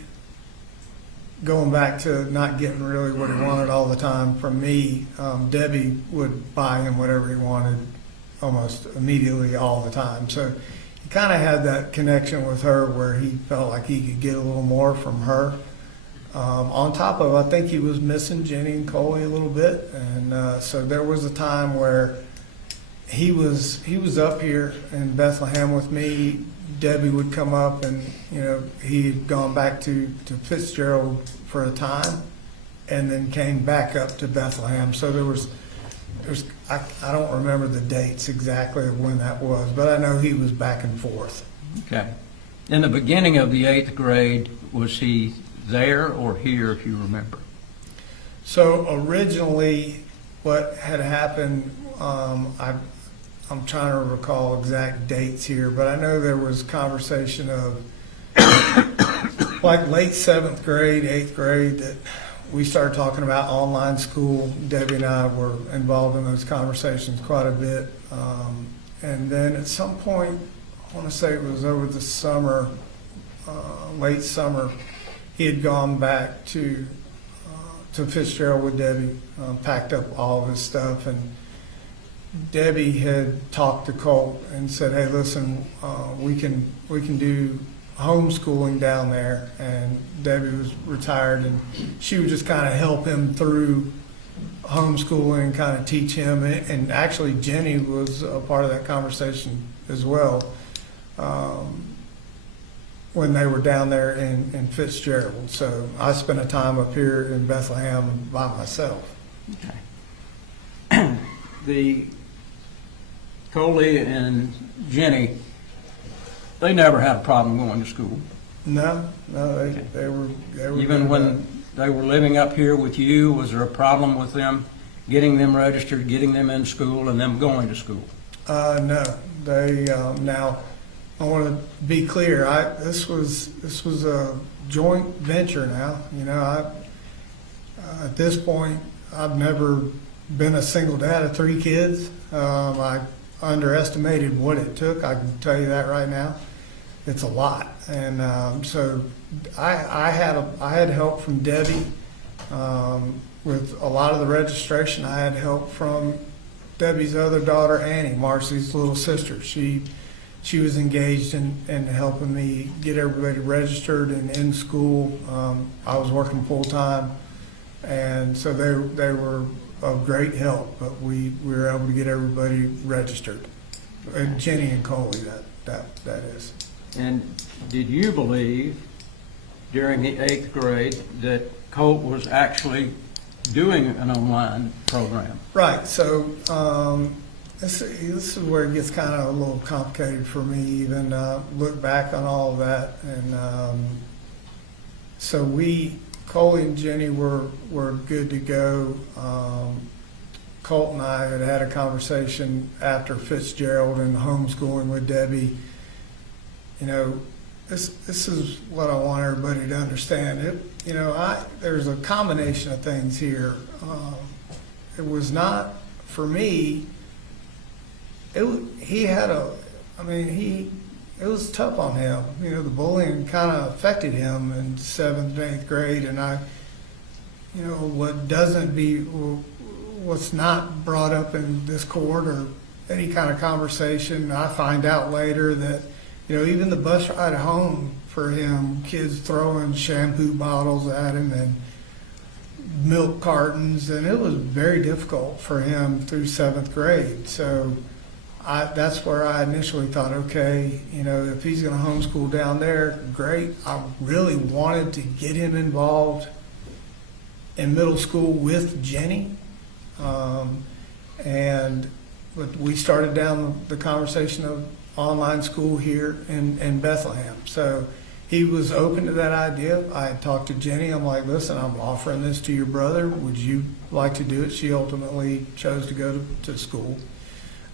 going back to not getting really what he wanted all the time from me, Debbie would buy him whatever he wanted almost immediately all the time. So he kind of had that connection with her where he felt like he could get a little more from her. On top of, I think he was missing Jenny and Coley a little bit. And so there was a time where he was up here in Bethlehem with me. Debbie would come up and, he had gone back to Fitzgerald for a time and then came back up to Bethlehem. So I don't remember the dates exactly of when that was, but I know he was back and forth. Okay. In the beginning of the 8th grade, was he there or here, if you remember? So originally what had happened, I'm trying to recall exact dates here, but I know there was conversation of like late 7th grade, 8th grade, that we started talking about online school. Debbie and I were involved in those conversations quite a bit. And then at some point, I want to say it was over the summer, late summer, he had gone back to Fitzgerald with Debbie, packed up all of his stuff, and Debbie had talked to Colt and said, "Hey, listen, we can do homeschooling down there." And Debbie was retired, and she would just kind of help him through homeschooling, kind of teach him. And actually, Jenny was a part of that conversation as well when they were down there in Fitzgerald. So I spent a time up here in Bethlehem by myself. Okay. The Coley and Jenny, they never had a problem going to school. No, they were Even when they were living up here with you, was there a problem with them getting them registered, getting them in school, and them going to school? No, they now. I want to be clear. This was a joint venture. Now, at this point, I've never been a single dad of 3 kids. I underestimated what it took. I can tell you that right now. It's a lot, and so I had help from Debbie with a lot of the registration. I had help from Debbie's other daughter, Annie, Marcy's little sister. She was engaged in helping me get everybody registered and in school. I was working full time, and so they were of great help. But we were able to get everybody registered. And Jenny and Coley, that is. And did you believe during the 8th grade that Colt was actually doing an online program? Right. So this is where it gets kind of a little complicated for me. Even look back on all of that, and so Coley and Jenny were good to go. Colt and I had a conversation after Fitzgerald and homeschooling with Debbie. This is what I want everybody to understand. There's a combination of things here. It was not for me. He it was tough on him. You know, the bullying kind of affected him in 7th and 8th grade, and you know, what's not brought up in this court or any kind of conversation, I find out later that, you know, even the bus ride home for him, kids throwing shampoo bottles at him and milk cartons, and it was very difficult for him through 7th grade. So that's where I initially thought, okay, you know, if he's going to homeschool down there, great. I really wanted to get him involved in middle school with Jenny. But we started down the conversation of online school here in Bethlehem. So he was open to that idea. I had talked to Jenny. I'm like, listen, I'm offering this to your brother. Would you like to do it? She ultimately chose to go to school.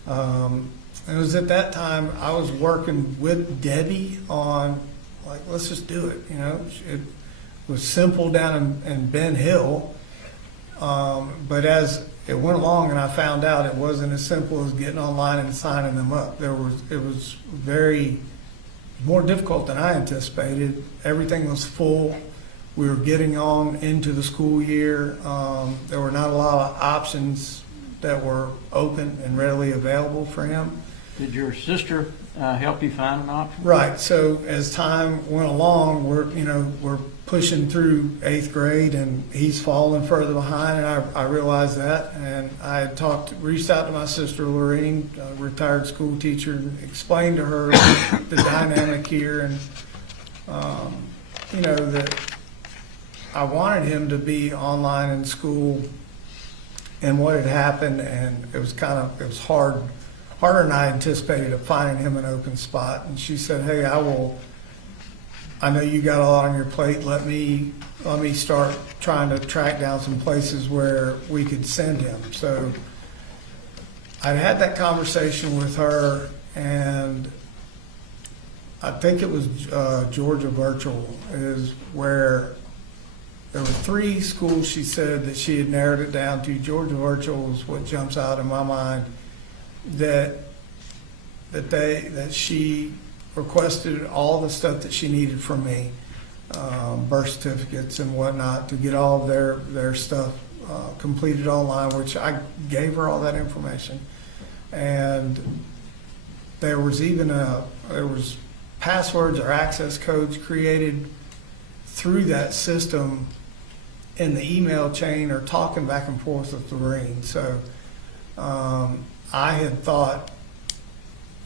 It was at that time I was working with Debbie on, like, let's just do it. You know, it was simple down in Ben Hill. But as it went along and I found out it wasn't as simple as getting online and signing them up. It was very more difficult than I anticipated. Everything was full. We were getting on into the school year. There were not a lot of options that were open and readily available for him. Did your sister help you find an option? Right. So as time went along, we're pushing through 8th grade, and he's falling further behind, and I realized that. And I had reached out to my sister Lorene, a retired school teacher, and explained to her the dynamic here, and you know, that I wanted him to be online in school, and what had happened, and it was harder than I anticipated of finding him an open spot. And she said, hey, I know you got a lot on your plate. Let me start trying to track down some places where we could send him. So I'd had that conversation with her, and I think it was Georgia Virtual is where there were 3 schools she said that she had narrowed it down to. Georgia Virtual is what jumps out in my mind, that she requested all the stuff that she needed from me, birth certificates and whatnot, to get all of their stuff completed online, which I gave her all that information. And there was passwords or access codes created through that system in the email chain, or talking back and forth with Lorene. So I had thought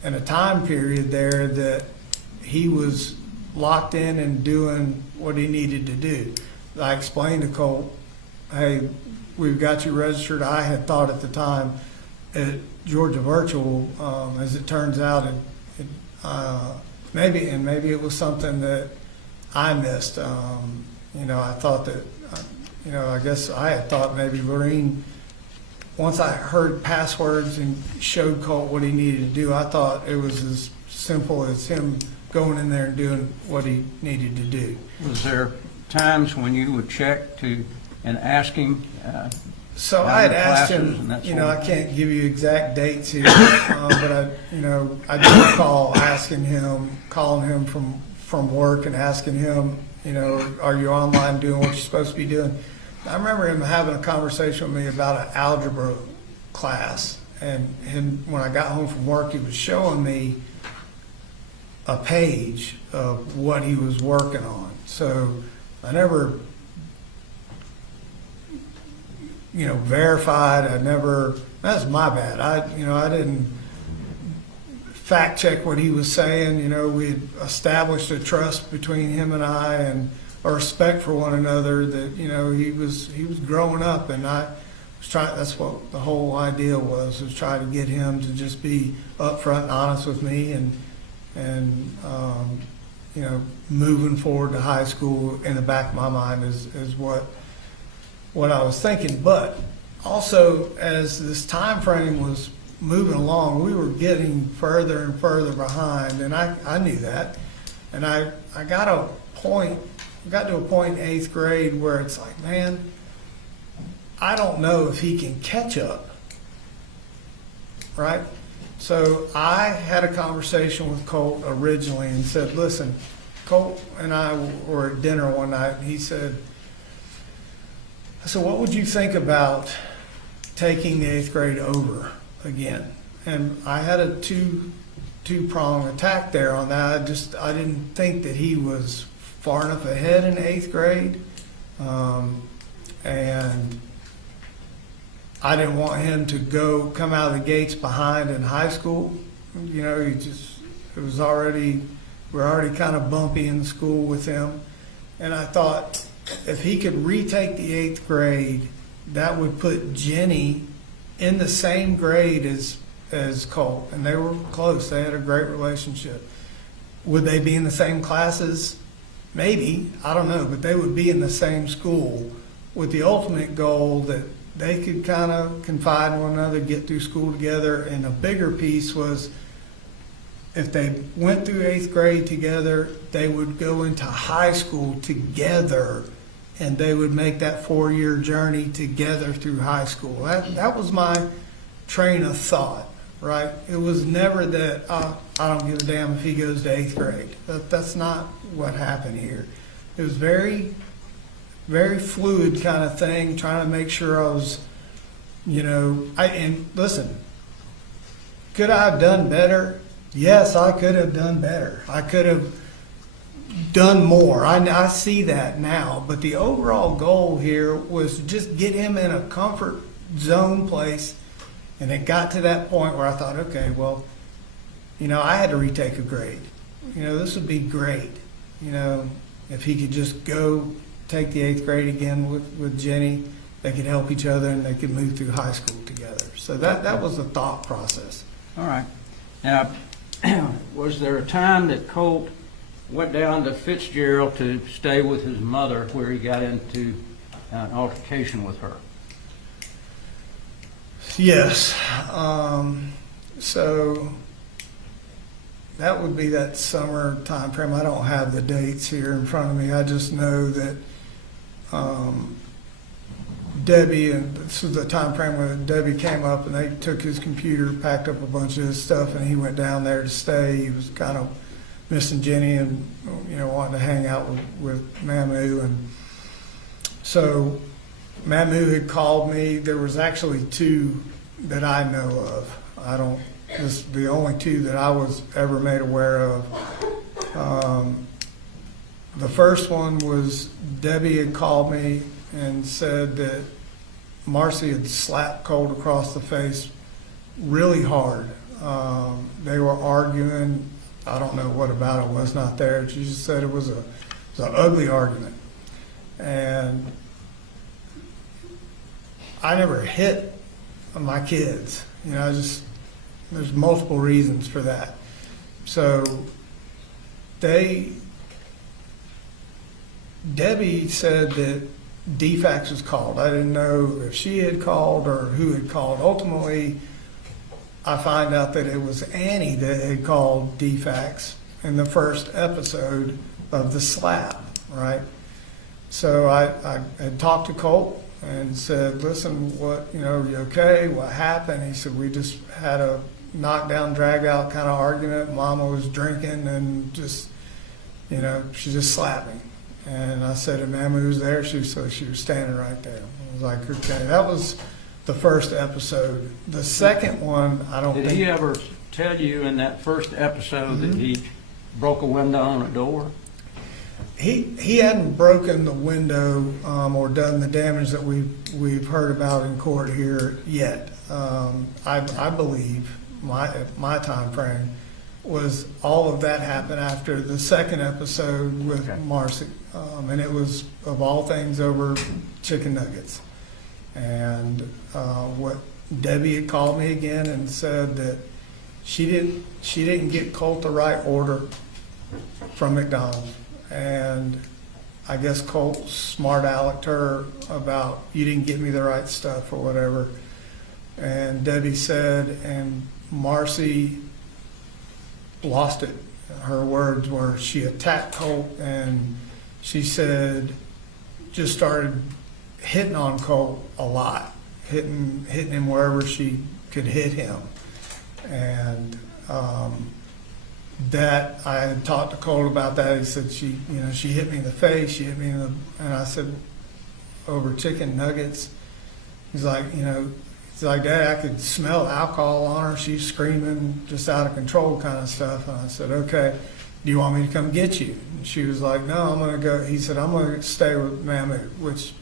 in a time period there that he was locked in and doing what he needed to do. I explained to Colt, hey, we've got you registered. I had thought at the time at Georgia Virtual, as it turns out, maybe it was something that I missed. You know, I thought that, I guess I had thought maybe Lorene, once I heard passwords and showed Colt what he needed to do, I thought it was as simple as him going in there and doing what he needed to do. Was there times when you would check and ask him? So I had asked him, I can't give you exact dates here, but I did calling him from work and asking him, are you online doing what you're supposed to be doing? I remember him having a conversation with me about an algebra class, and when I got home from work, he was showing me a page of what he was working on. So I never, verified. That's my bad. I didn't fact check what he was saying. We had established a trust between him and I, and a respect for one another, that he was growing up, and I was trying. That's what the whole idea was try to get him to just be upfront and honest with me, and moving forward to high school in the back of my mind is what I was thinking. But also, as this time frame was moving along, we were getting further and further behind, and I knew that, and I got to a point in 8th grade where it's like, man, I don't know if he can catch up, right? So I had a conversation with Colt originally and said, listen, Colt and I were at dinner one night, and he said, I said, what would you think about taking the 8th grade over again? And I had a two-prong attack there on that. I didn't think that he was far enough ahead in 8th grade. And I didn't want him to come out of the gates behind in high school. You know, we're already kind of bumpy in school with him. And I thought if he could retake the 8th grade, that would put Jenny in the same grade as Colt. And they were close. They had a great relationship. Would they be in the same classes? Maybe. I don't know. But they would be in the same school with the ultimate goal that they could kind of confide in one another, get through school together. And a bigger piece was if they went through 8th grade together, they would go into high school together, and they would make that 4-year journey together through high school. That was my train of thought, right? It was never that, I don't give a damn if he goes to 8th grade. That's not what happened here. It was very, very fluid kind of thing, trying to make sure I was, and listen, could I have done better? Yes, I could have done better. I could have done more. I see that now. But the overall goal here was to just get him in a comfort zone place. And it got to that point where I thought, okay, well, I had to retake a grade. This would be great. If he could just go take the 8th grade again with Jenny, they could help each other and they could move through high school together. So that was the thought process. All right. Now, was there a time that Colt went down to Fitzgerald to stay with his mother where he got into an altercation with her? Yes. So that would be that summer time frame. I don't have the dates here in front of me. I just know that Debbie, and this was the time frame when Debbie came up and they took his computer, packed up a bunch of his stuff, and he went down there to stay. He was kind of missing Jenny and wanting to hang out with Mamu. And so Mamu had called me. There was actually 2 that I know of. This is the only 2 that I was ever made aware of. The first one was Debbie had called me and said that Marcy had slapped Colt across the face really hard. They were arguing. I don't know what about it was not there. She just said it was an ugly argument. And I never hit my kids. There's multiple reasons for that. So Debbie said that DeFax was called. I didn't know if she had called or who had called. Ultimately, I find out that it was Annie that had called DeFax in the first episode of the slap, right? So I had talked to Colt and said, listen, you okay? What happened? He said, we just had a knockdown, drag out kind of argument. Mama was drinking and just, she just slapped me. And I said, and Mamu was there. She was standing right there. I was like, okay, that was the first episode. The second one, I don't think. Did he ever tell you in that first episode that he broke a window on a door? He hadn't broken the window or done the damage that we've heard about in court here yet. I believe my time frame was all of that happened after the second episode with Marcy, and it was of all things over chicken nuggets. And what Debbie had called me again and said that she didn't get Colt the right order from McDonald's. And I guess Colt smart alecked her about, you didn't get me the right stuff or whatever. And Debbie said, and Marcy lost it. Her words were, she attacked Colt, and she said, just started hitting on Colt a lot, hitting him wherever she could hit him. And that I had talked to Colt about that. He said she hit me in the face, she hit me in the, and I said, over chicken nuggets. He's like, Dad, I could smell alcohol on her. She's screaming, just out of control kind of stuff. And I said, okay, do you want me to come get you? And she was like, no, I'm going to go. He said, I'm going to stay with Mammoth, which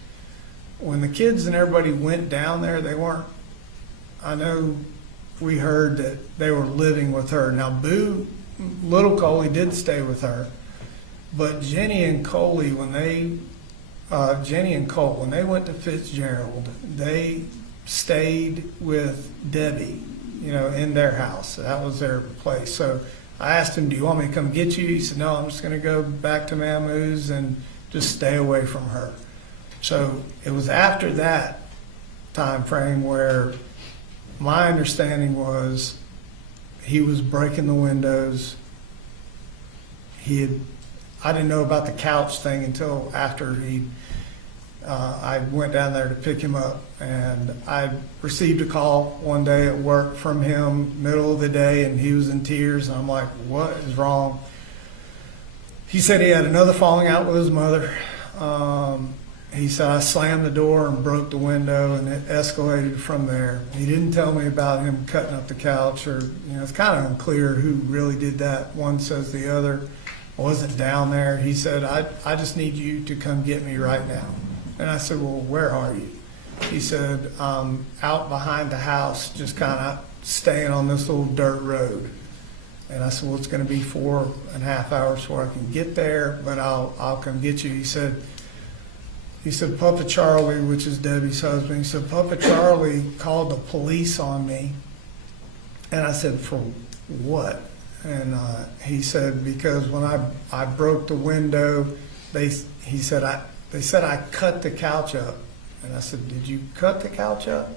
when the kids and everybody went down there, they weren't, I know we heard that they were living with her. Now, little Coley did stay with her, but Jenny and Colt, when they went to Fitzgerald, they stayed with Debbie, in their house. That was their place. So I asked him, do you want me to come get you? He said, no, I'm just going to go back to Mammo's and just stay away from her. So it was after that time frame where my understanding was he was breaking the windows. I didn't know about the couch thing until after I went down there to pick him up, and I received a call one day at work from him, middle of the day, and he was in tears, and I'm like, what is wrong? He said he had another falling out with his mother. He said, I slammed the door and broke the window, and it escalated from there. He didn't tell me about him cutting up the couch, or, it's kind of unclear who really did that. One says the other. I wasn't down there. He said, I just need you to come get me right now. And I said, well, where are you? He said, out behind the house, just kind of staying on this little dirt road. And I said, well, it's going to be 4.5 hours before I can get there, but I'll come get you. He said, Papa Charlie, which is Debbie's husband, he said, Papa Charlie called the police on me. And I said, for what? And he said, because when I broke the window, they said I cut the couch up. And I said, did you cut the couch up?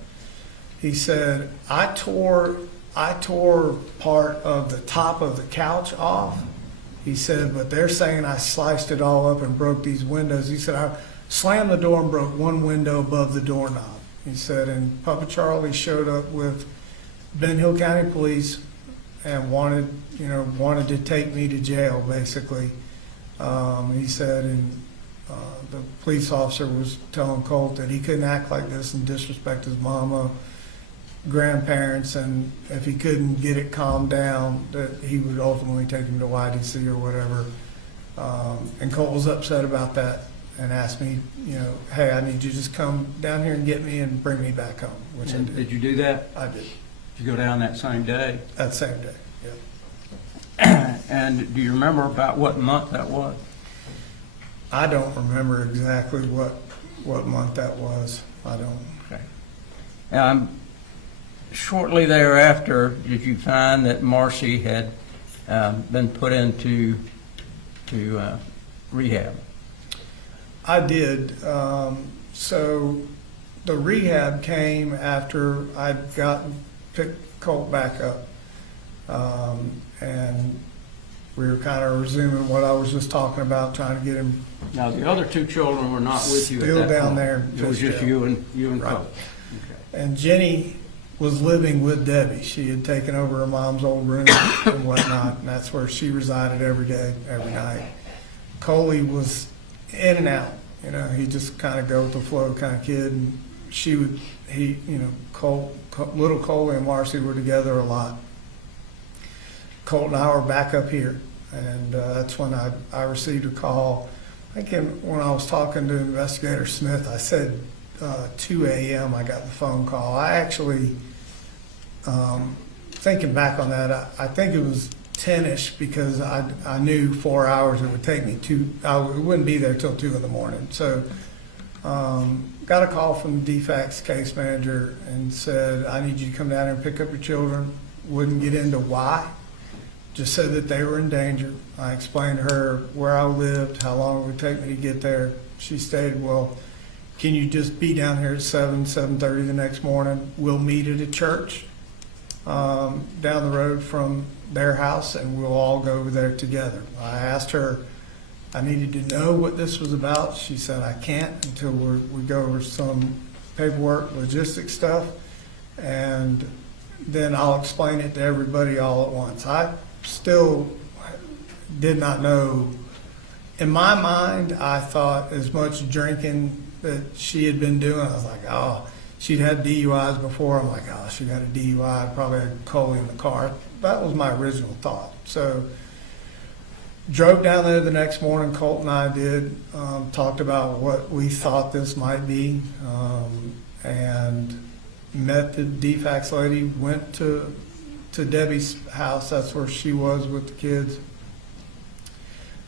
He said, I tore part of the top of the couch off. He said, but they're saying I sliced it all up and broke these windows. He said, I slammed the door and broke one window above the doorknob. He said, and Papa Charlie showed up with Ben Hill County Police and wanted to take me to jail, basically. He said, and the police officer was telling Colt that he couldn't act like this and disrespect his mama, grandparents, and if he couldn't get it calmed down, that he would ultimately take him to YDC or whatever. And Colt was upset about that and asked me, hey, I need you to just come down here and get me and bring me back home, which I did. Did you do that? I did. Did you go down that same day? That same day, yeah. And do you remember about what month that was? I don't remember exactly what month that was. I don't. Okay. Shortly thereafter, did you find that Marcy had been put into rehab? I did. So the rehab came after I'd picked Colt back up. And we were kind of resuming what I was just talking about, trying to get him. Now, the other two children were not with you at that Still down point. there. It was just you and Right. Colt. Okay. And Jenny was living with Debbie. She had taken over her mom's old room and whatnot, and that's where she resided every day, every night. Coley was in and out. He just kind of go with the flow kind of kid. And little Coley and Marcy were together a lot. Colt and I were back up here, and that's when I received a call. I think when I was talking to Investigator Smith, I said 2 a.m. I got the phone call. I actually, thinking back on that, I think it was 10-ish because I knew 4 hours it would take me I wouldn't be there till 2 in the morning. So got a call from the DeFax case manager and said, I need you to come down here and pick up your children. Wouldn't get into why. Just said that they were in danger. I explained to her where I lived, how long it would take me to get there. She stated, well, can you just be down here at 7:30 the next morning? We'll meet at a church down the road from their house, and we'll all go over there together. I asked her, I needed to know what this was about. She said, I can't until we go over some paperwork, logistics stuff. And then I'll explain it to everybody all at once. I still did not know. In my mind, I thought as much drinking that she had been doing, I was like, oh, she'd had DUIs before. I'm like, oh, she got a DUI, probably had Colin in the car. That was my original thought. So drove down there the next morning, Colt and I did, talked about what we thought this might be, and met the DeFax lady, went to Debbie's house, that's where she was with the kids,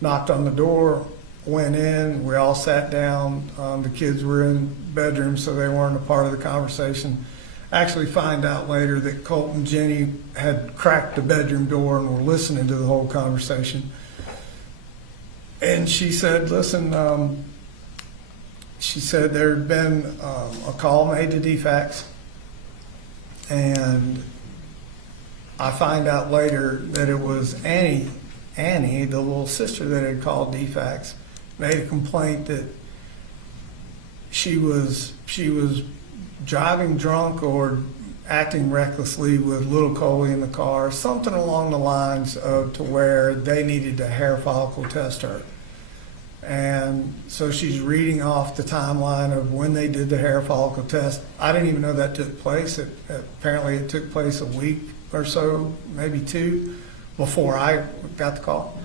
knocked on the door, went in, we all sat down, the kids were in bedrooms so they weren't a part of the conversation. Actually find out later that Colt and Jenny had cracked the bedroom door and were listening to the whole conversation. And she said, listen, she said there had been a call made to DeFax, and I find out later that it was Annie, the little sister that had called DeFax, made a complaint that she was driving drunk or acting recklessly with little Coley in the car, something along the lines of to where they needed to hair follicle test her. And so she's reading off the timeline of when they did the hair follicle test. I didn't even know that took place. Apparently it took place a week or so, maybe two, before I got the call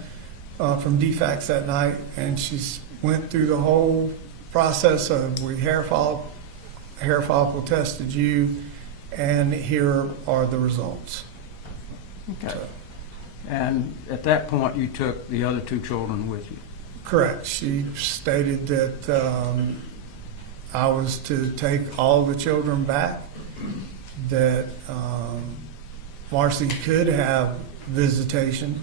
from DeFax that night. And she went through the whole process of we hair follicle tested you, and here are the results. Okay. And at that point, you took the other two children with you? Correct. She stated that I was to take all the children back, that Marcy could have visitation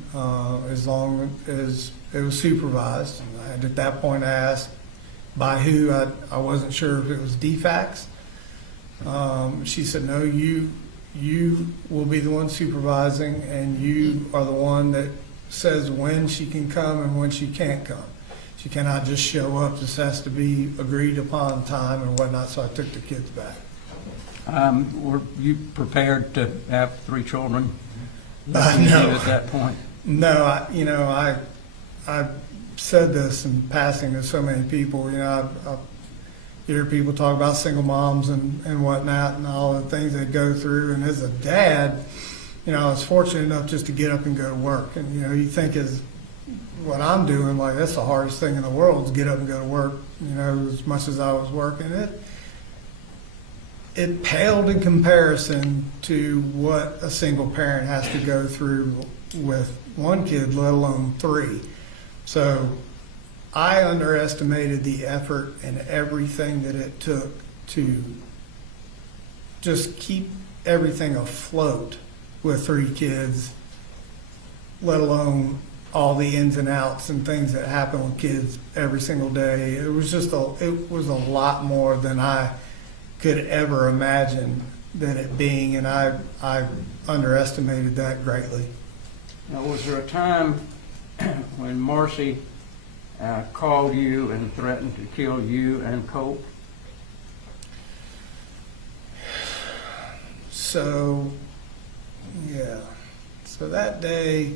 as long as it was supervised. And at that point, I asked by who. I wasn't sure if it was DeFax. She said, no, you will be the one supervising, and you are the one that says when she can come and when she can't come. She cannot just show up. This has to be agreed upon time and whatnot, so I took the kids back. Were you prepared to have three children No. at that point? No, I said this in passing to so many people. I hear people talk about single moms and whatnot and all the things they go through. And as a dad, I was fortunate enough just to get up and go to work. And, you think as what I'm doing, like that's the hardest thing in the world is get up and go to work, as much as I was working. It paled in comparison to what a single parent has to go through with one kid, let alone three. So I underestimated the effort and everything that it took to just keep everything afloat with three kids, let alone all the ins and outs and things that happen with kids every single day. It was a lot more than I could ever imagine that it being, and I underestimated that greatly. Now, was there a time when Marcy called you and threatened to kill you and Colt? So, yeah. So that day,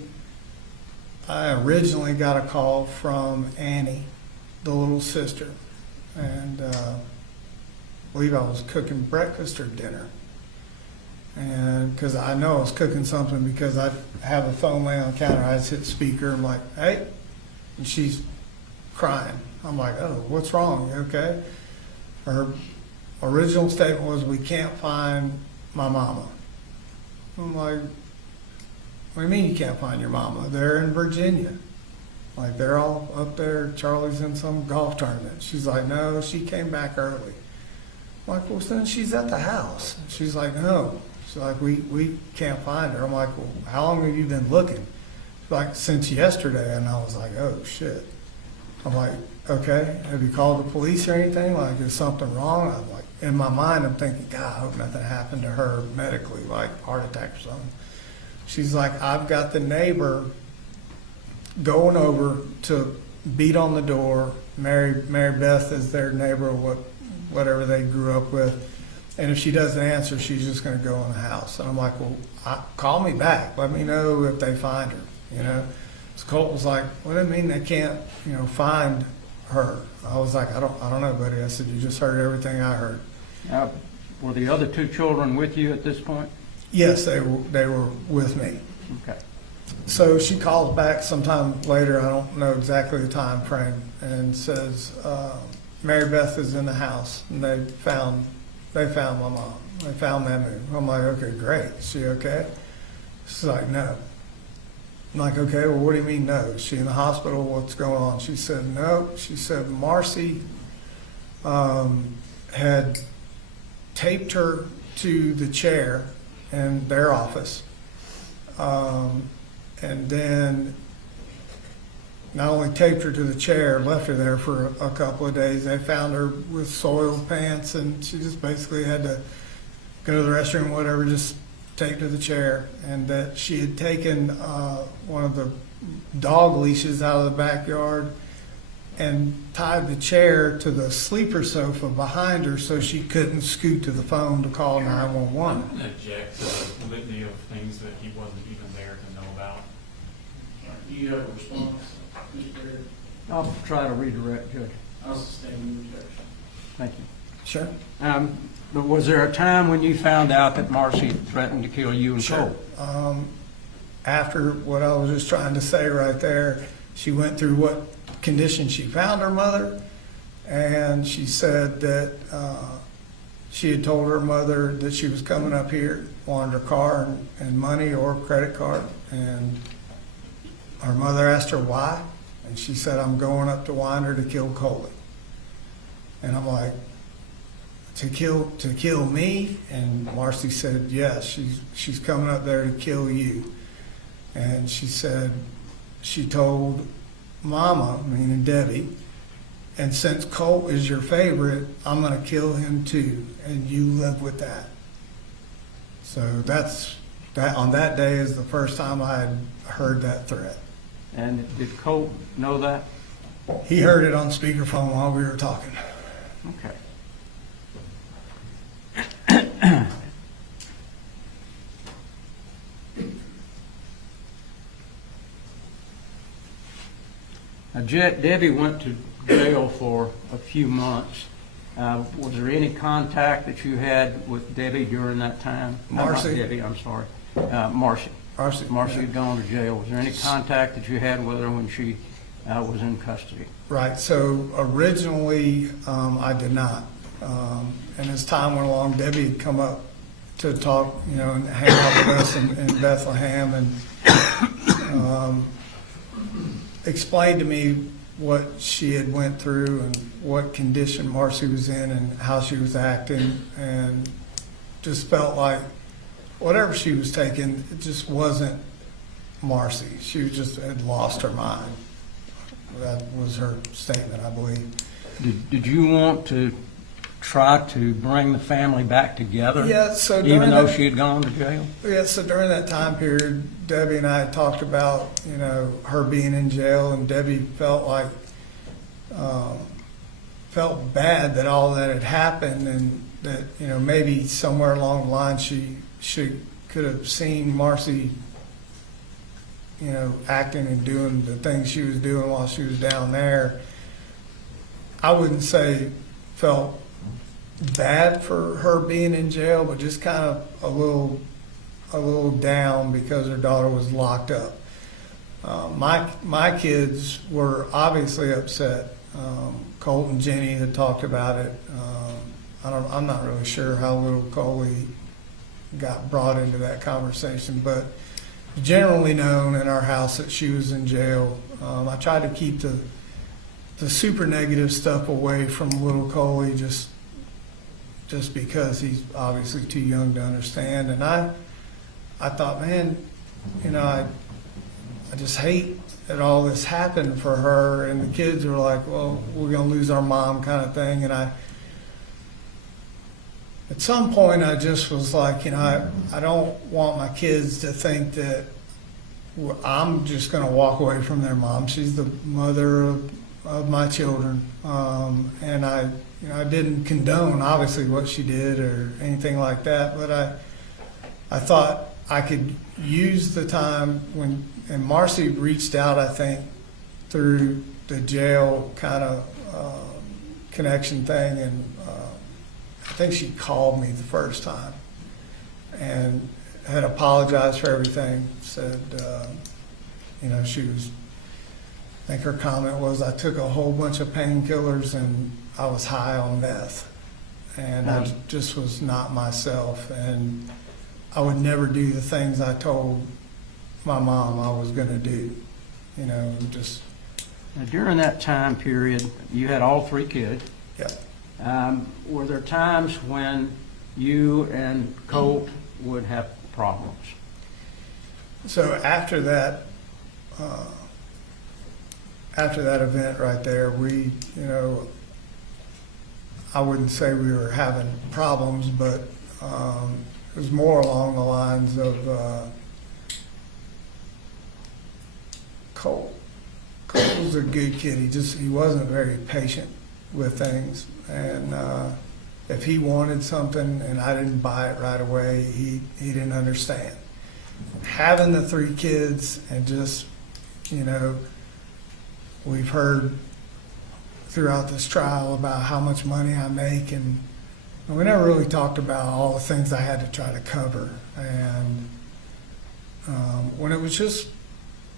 I originally got a call from Annie, the little sister, and I believe I was cooking breakfast or dinner. And because I know I was cooking something, because I have a phone laying on the counter, I just hit speaker. I'm like, hey, and she's crying. I'm like, oh, what's wrong? You okay? Her original statement was, we can't find my mama. I'm like, what do you mean you can't find your mama? They're in Virginia. Like, they're all up there. Charlie's in some golf tournament. She's like, no, she came back early. I'm like, well, then she's at the house. She's like, no. She's like, we can't find her. I'm like, well, how long have you been looking? She's like, since yesterday. And I was like, oh, shit. I'm like, okay, have you called the police or anything? Like, is something wrong? I'm like, in my mind, I'm thinking, God, I hope nothing happened to her medically, like heart attack or something. She's like, I've got the neighbor going over to beat on the door. Mary Beth is their neighbor, whatever they grew up with. And if she doesn't answer, she's just gonna go in the house. And I'm like, well, call me back. Let me know if they find her, you know? So Colt was like, what do you mean they can't, you know, find her? I was like, I don't know, buddy. I said, you just heard everything I heard. Were the other two children with you at this point? Yes, they were with me. Okay. So she calls back sometime later, I don't know exactly the time frame, and says, Mary Beth is in the house, and they found my mom. They found Mamu. I'm like, okay, great. Is she okay? She's like, no. I'm like, okay, well, what do you mean no? Is she in the hospital? What's going on? She said, no. She said Marcy had taped her to the chair in their office. And then not only taped her to the chair, left her there for a couple of days. They found her with soiled pants, and she just basically had to go to the restroom, whatever, just taped to the chair. And that she had taken one of the dog leashes out of the backyard and tied the chair to the sleeper sofa behind her so she couldn't scoot to the phone to call 911. I'm gonna object to the litany of things that he wasn't even there to know about. Do you have a response, Mr. Baird? I'll try to redirect, Judge. I'll sustain the objection. Thank you. Sure. But was there a time when you found out that Marcy threatened to kill you and Sure. Colt? After what I was just trying to say right there, she went through what condition she found her mother, and she said that she had told her mother that she was coming up here, wanted her car and money or credit card, and her mother asked her why, and she said, I'm going up to Winder to kill Colin. And I'm like, to kill me? And Marcy said, yes, she's coming up there to kill you. And she said, she told Mama, meaning Debbie, and since Colt is your favorite, I'm going to kill him too, and you live with that. So that on that day is the first time I had heard that threat. And did Colt know that? He heard it on speakerphone while we were talking. Okay. Now, Debbie went to jail for a few months. Was there any contact that you had with Debbie during that time? Marcy. Not Debbie, I'm sorry. Marcy. Marcy had gone to jail. Was there any contact that you had with her when she was in custody? Right. So originally, I did not. And as time went along, Debbie had come up to talk, you know, and hang out with us in Bethlehem, and explained to me what she had went through and what condition Marcy was in and how she was acting, and just felt like whatever she was taking, it just wasn't Marcy. She just had lost her mind. That was her statement, I believe. Did you want to try to bring the family back together? Yeah, so even though that, she had gone to jail? Yeah, so during that time period, Debbie and I had talked about, you know, her being in jail, and Debbie felt like, felt bad that all that had happened, and that, you know, maybe somewhere along the line she could have seen Marcy, you know, acting and doing the things she was doing while she was down there. I wouldn't say felt bad for her being in jail, but just kind of a little down because her daughter was locked up. My kids were obviously upset. Colt and Jenny had talked about it. I'm not really sure how little Coley got brought into that conversation, but generally known in our house that she was in jail. I tried to keep the super negative stuff away from little Coley, just because he's obviously too young to understand. And I thought, man, you know, I just hate that all this happened for her, and the kids were like, well, we're going to lose our mom kind of thing. And at some point I just was like, you know, I don't want my kids to think that I'm just going to walk away from their mom. She's the mother of of my children. And I didn't condone obviously what she did or anything like that, but I thought I could use the time and Marcy reached out, I think, through the jail kind of connection thing, and I think she called me the first time and had apologized for everything, said, she was, I think her comment was, I took a whole bunch of painkillers and I was high on meth, and I just was not myself, and I would never do the things I told my mom I was going to do, just. Now, during that time period, you had all 3 kids. Yeah. Were there times when you and Colt would have problems? So after that event right there, we, I wouldn't say we were having problems, but it was more along the lines of Colt. Colt was a good kid. He wasn't very patient with things, and if he wanted something and I didn't buy it right away, he didn't understand. Having the 3 kids and just, we've heard throughout this trial about how much money I make, and we never really talked about all the things I had to try to cover. And when it was just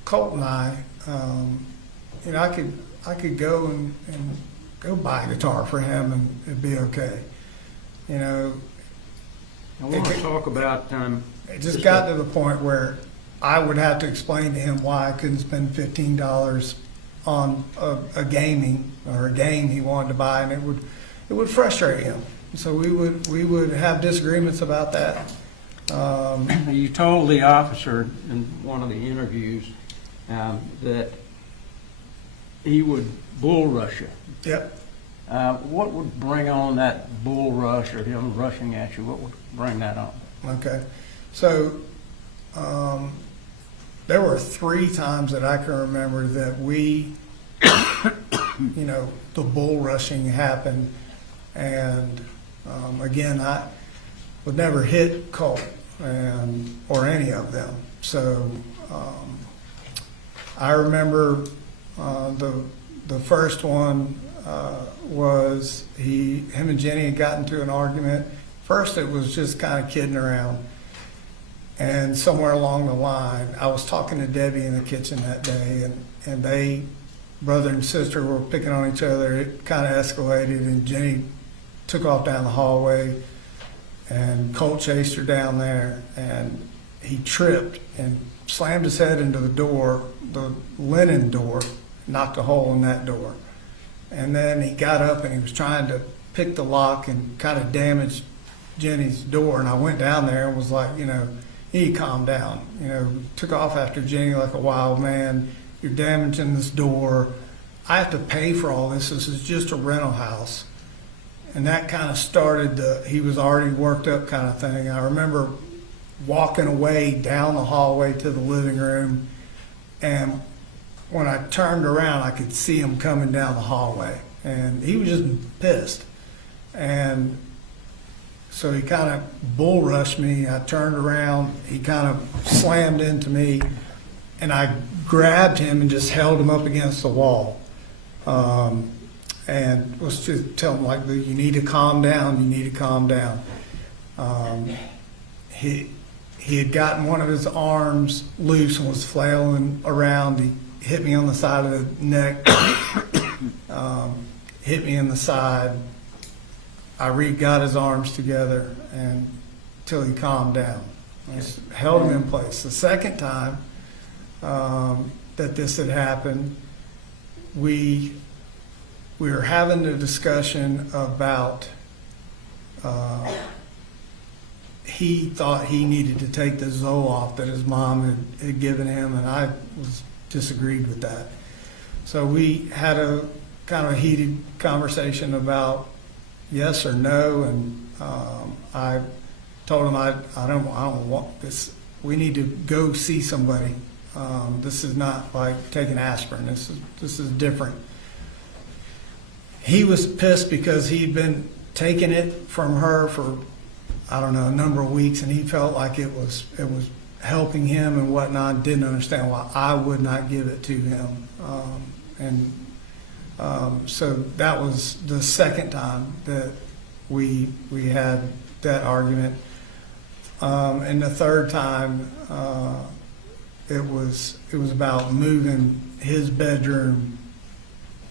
Colt and I could go and go buy a guitar for him and it'd be okay. I want to talk about. It just got to the point where I would have to explain to him why I couldn't spend $15 on a game he wanted to buy, and it would frustrate him. So we would have disagreements about that. You told the officer in one of the interviews that he would bull rush you. Yep. What would bring on that bull rush or him rushing at you? What would bring that on? Okay. So there were 3 times that I can remember that we, the bull rushing happened. And again, I would never hit Colt or any of them. So I remember the first one was him and Jenny had gotten into an argument. First, it was just kind of kidding around. And somewhere along the line, I was talking to Debbie in the kitchen that day, and they, brother and sister, were picking on each other. It kind of escalated, and Jenny took off down the hallway, and Colt chased her down there, and he tripped and slammed his head into the door, the linen door, knocked a hole in that door. And then he got up and he was trying to pick the lock and kind of damaged Jenny's door. And I went down there and was like, you need to calm down. Took off after Jenny like a wild man. You're damaging this door. I have to pay for all this. This is just a rental house. And that kind of started he was already worked up kind of thing. I remember walking away down the hallway to the living room, and when I turned around, I could see him coming down the hallway, and he was just pissed. And so he kind of bull rushed me. I turned around, he kind of slammed into me, and I grabbed him and just held him up against the wall. And was just telling him, like, you need to calm down, you need to calm down. He had gotten one of his arms loose and was flailing around. He hit me on the side of the neck, hit me in the side. I got his arms together until he calmed down. I just held him in place. The second time that this had happened, we were having a discussion about he thought he needed to take the Zoloft that his mom had given him, and I disagreed with that. So we had a kind of a heated conversation about yes or no, and I told him I don't want this. We need to go see somebody. This is not like taking aspirin. This is different. he was pissed because he'd been taking it from her for, I don't know, a number of weeks, and he felt like it was helping him and whatnot. Didn't understand why I would not give it to him. So that was the second time that we had that argument. And the third time, it was about moving his bedroom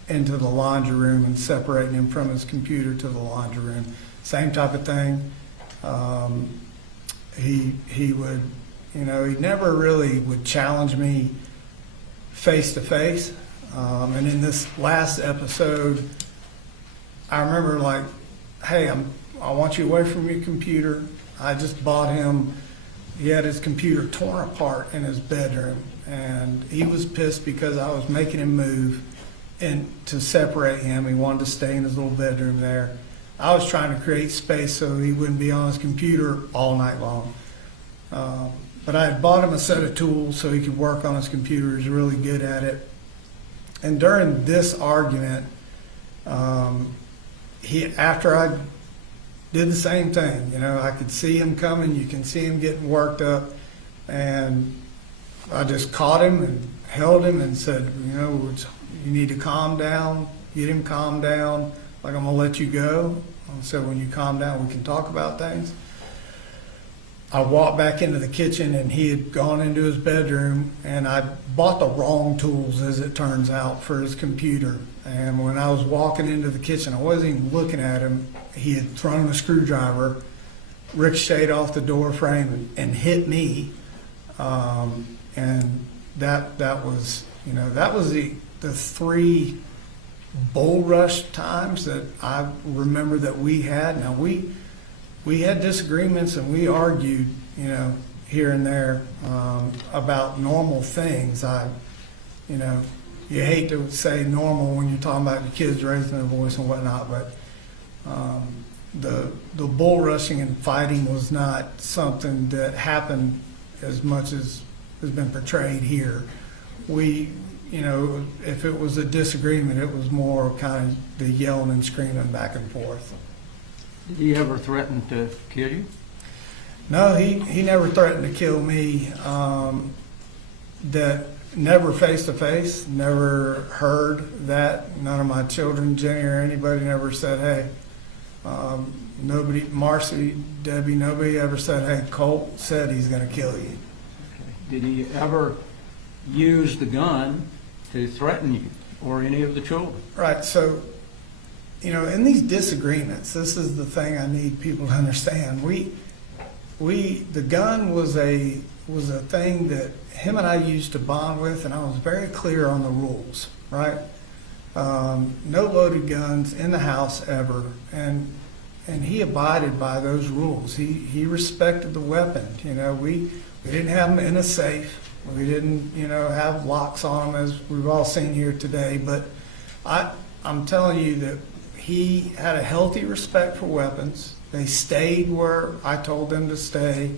into the laundry room and separating him from his computer to the laundry room. Same type of thing. He would, he never really would challenge me face to face. And in this last episode, I remember like, hey, I want you away from your computer. I just bought him, he had his computer torn apart in his bedroom, and he was pissed because I was making him move and to separate him. He wanted to stay in his little bedroom there. I was trying to create space so he wouldn't be on his computer all night long. But I had bought him a set of tools so he could work on his computer. He's really good at it. And during this argument, after I did the same thing, I could see him coming. You can see him getting worked up. And I just caught him and held him and said, you need to calm down, get him calmed down. Like, I'm going to let you go. So when you calm down, we can talk about things. I walked back into the kitchen, and he had gone into his bedroom, and I bought the wrong tools, as it turns out, for his computer. And when I was walking into the kitchen, I wasn't even looking at him. He had thrown a screwdriver, ricocheted off the door frame, and hit me. And that was the three bull rush times that I remember that we had. Now we had disagreements and we argued, here and there, about normal things. You hate to say normal when you're talking about your kids raising their voice and whatnot, but the bull rushing and fighting was not something that happened as much as has been portrayed here. If it was a disagreement, it was more kind of the yelling and screaming back and forth. Did he ever threaten to kill you? No, he never threatened to kill me. That never face to face, never heard that. None of my children, Jenny or anybody, never said, hey, nobody, Marcy, Debbie, nobody ever said, hey, Colt said he's going to kill you. Okay. Did he ever use the gun to threaten you or any of the children? Right, so, in these disagreements, this is the thing I need people to understand. The gun was a thing that him and I used to bond with, and I was very clear on the rules, right? No loaded guns in the house ever, and he abided by those rules. He respected the weapon. We didn't have them in a safe. We didn't, have locks on them as we've all seen here today. But I'm telling you that he had a healthy respect for weapons. They stayed where I told them to stay.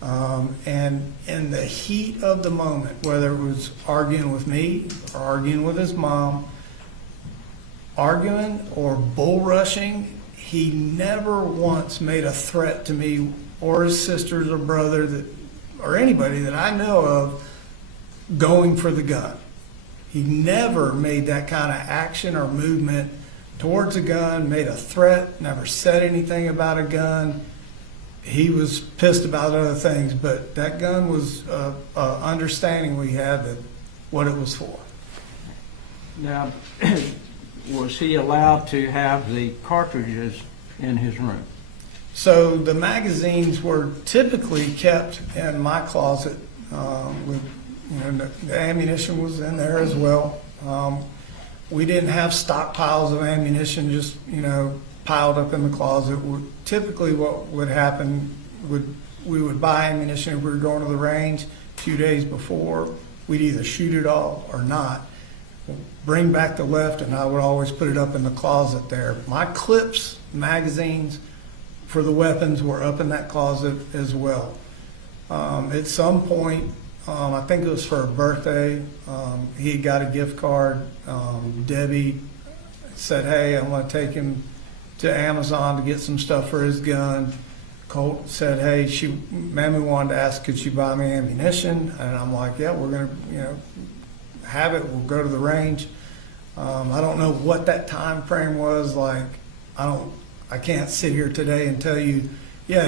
And in the heat of the moment, whether it was arguing with me or arguing with his mom, arguing or bull rushing, he never once made a threat to me or his sisters or brother or anybody that I know of going for the gun. He never made that kind of action or movement towards a gun, made a threat, never said anything about a gun. He was pissed about other things, but that gun was understanding we had that what it was for. Now, was he allowed to have the cartridges in his room? So the magazines were typically kept in my closet. The ammunition was in there as well. We didn't have stockpiles of ammunition just piled up in the closet. Typically, what would happen we would buy ammunition if we were going to the range a few days before. We'd either shoot it all or not. Bring back the left, and I would always put it up in the closet there. My clips, magazines for the weapons were up in that closet as well. At some point, I think it was for a birthday, he got a gift card. Debbie said, hey, I'm going to take him to Amazon to get some stuff for his gun. Colt said, hey, Mammy wanted to ask, could she buy me ammunition? And I'm like, yeah, we're going to, have it. We'll go to the range. I don't know what that time frame was. Like, I can't sit here today and tell you, yeah,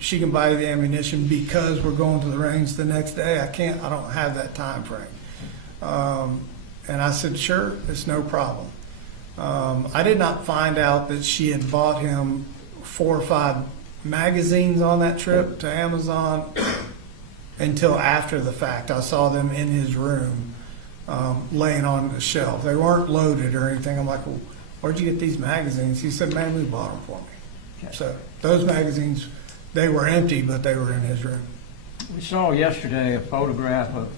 she can buy you the ammunition because we're going to the range the next day. I don't have that time frame. And I said, sure, it's no problem. I did not find out that she had bought him 4 or 5 magazines on that trip to Amazon until after the fact. I saw them in his room, laying on the shelf. They weren't loaded or anything. I'm like, well, where'd you get these magazines? He said, man, we bought them for me. Okay. So those magazines, they were empty, but they were in his room. We saw yesterday a photograph of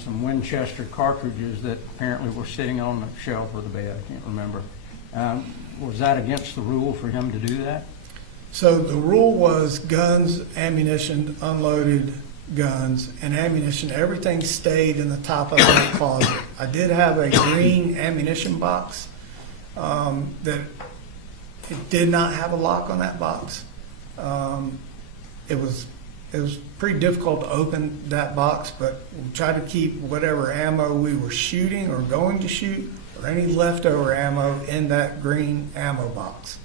some Winchester cartridges that apparently were sitting on the shelf of the bed. I can't remember. Was that against the rule for him to do that? So the rule was guns, ammunition, unloaded guns, and ammunition, everything stayed in the top of that closet. I did have a green ammunition box that it did not have a lock on that box. It was pretty difficult to open that box, but we tried to keep whatever ammo we were shooting or going to shoot or any leftover ammo in that green ammo box.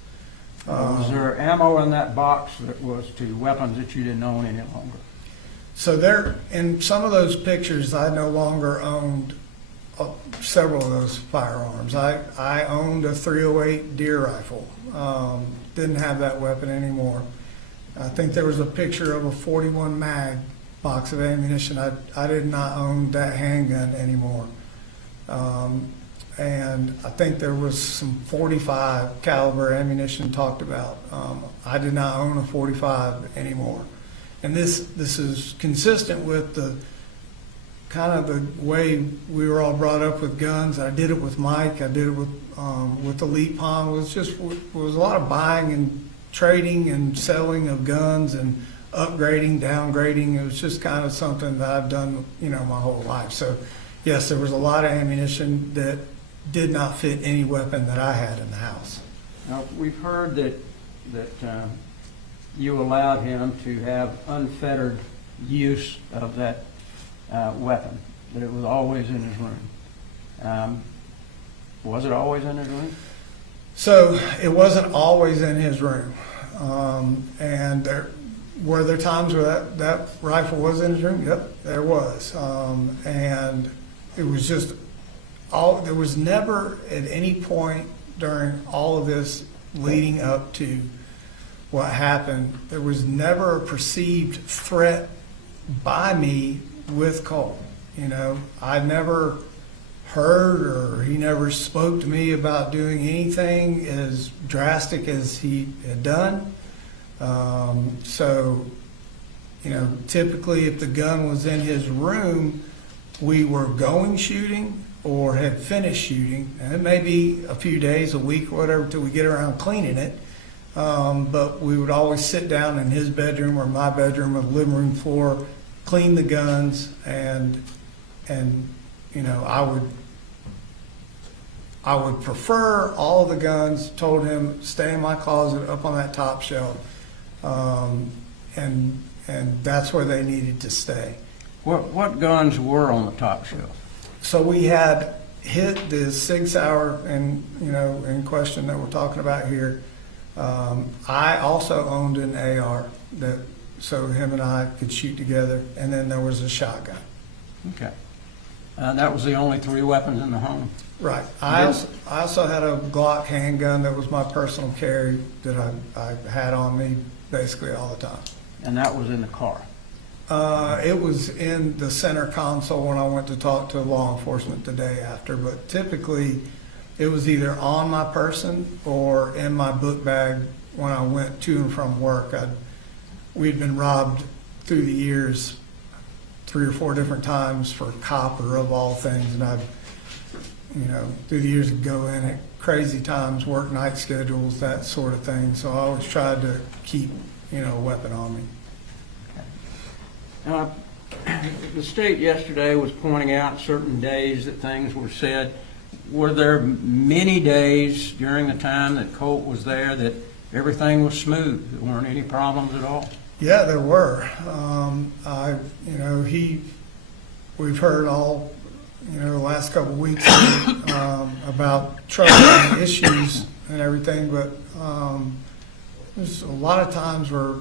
Was there ammo in that box that was to weapons that you didn't own any longer? So there, in some of those pictures, I no longer owned several of those firearms. I owned a .308 deer rifle. Didn't have that weapon anymore. I think there was a picture of a 41 mag box of ammunition. I did not own that handgun anymore. And I think there was some 45 caliber ammunition talked about. I did not own a 45 anymore. And this is consistent with the kind of the way we were all brought up with guns. I did it with Mike. I did it with Elite Pond. It was a lot of buying and trading and selling of guns and upgrading, downgrading. It was just kind of something that I've done, my whole life. So yes, there was a lot of ammunition that did not fit any weapon that I had in the house. Now, we've heard that you allowed him to have unfettered use of that weapon, that it was always in his room. Was it always in his room? So it wasn't always in his room. And were there times where that rifle was in his room? Yep, there was. And it was just there was never at any point during all of this leading up to what happened, there was never a perceived threat by me with Colt. I never heard or he never spoke to me about doing anything as drastic as he had done. So, typically if the gun was in his room, we were going shooting or had finished shooting, and it may be a few days, a week, or whatever, till we get around cleaning it. But we would always sit down in his bedroom or my bedroom or the living room floor, clean the guns, and I would prefer all of the guns. Told him stay in my closet up on that top shelf, and that's where they needed to stay. What guns were on the top shelf? So we had hit the Sig Sauer in question that we're talking about here. I also owned an AR so him and I could shoot together, and then there was a shotgun. Okay. That was the only 3 weapons in the home? Right. I also had a Glock handgun that was my personal carry that I had on me basically all the time. And that was in the car? It was in the center console when I went to talk to law enforcement the day after, but typically it was either on my person or in my book bag when I went to and from work. We'd been robbed through the years 3 or 4 different times for copper of all things, and through the years I'd go in at crazy times, work night schedules, that sort of thing. So I always tried to keep, a weapon on me. The state yesterday was pointing out certain days that things were said. were there many days during the time that Colt was there that everything was smooth? There weren't any problems at all? Yeah, there were. We've heard all, the last couple of weeks about trouble and issues and everything, but there's a lot of times where,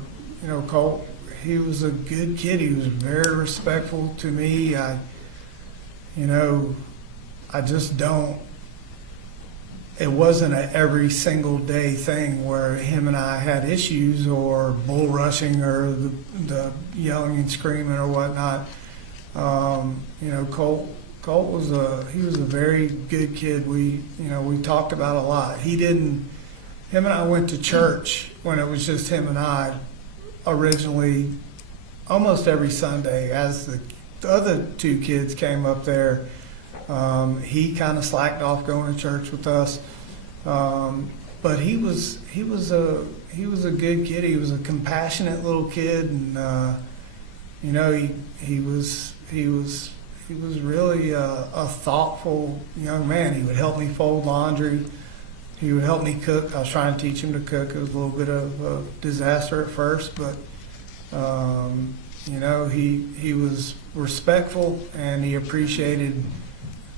Colt, he was a good kid. He was very respectful to me. I just don't. It wasn't a every single day thing where him and I had issues or bull rushing or the yelling and screaming or whatnot. Colt was a very good kid. We talked about a lot. Him and I went to church when it was just him and I originally almost every Sunday. As the other two kids came up there, he kind of slacked off going to church with us. But he was a good kid. He was a compassionate little kid, and he was really a thoughtful young man. He would help me fold laundry. He would help me cook. I was trying to teach him to cook. It was a little bit of a disaster at first, but he was respectful, and he appreciated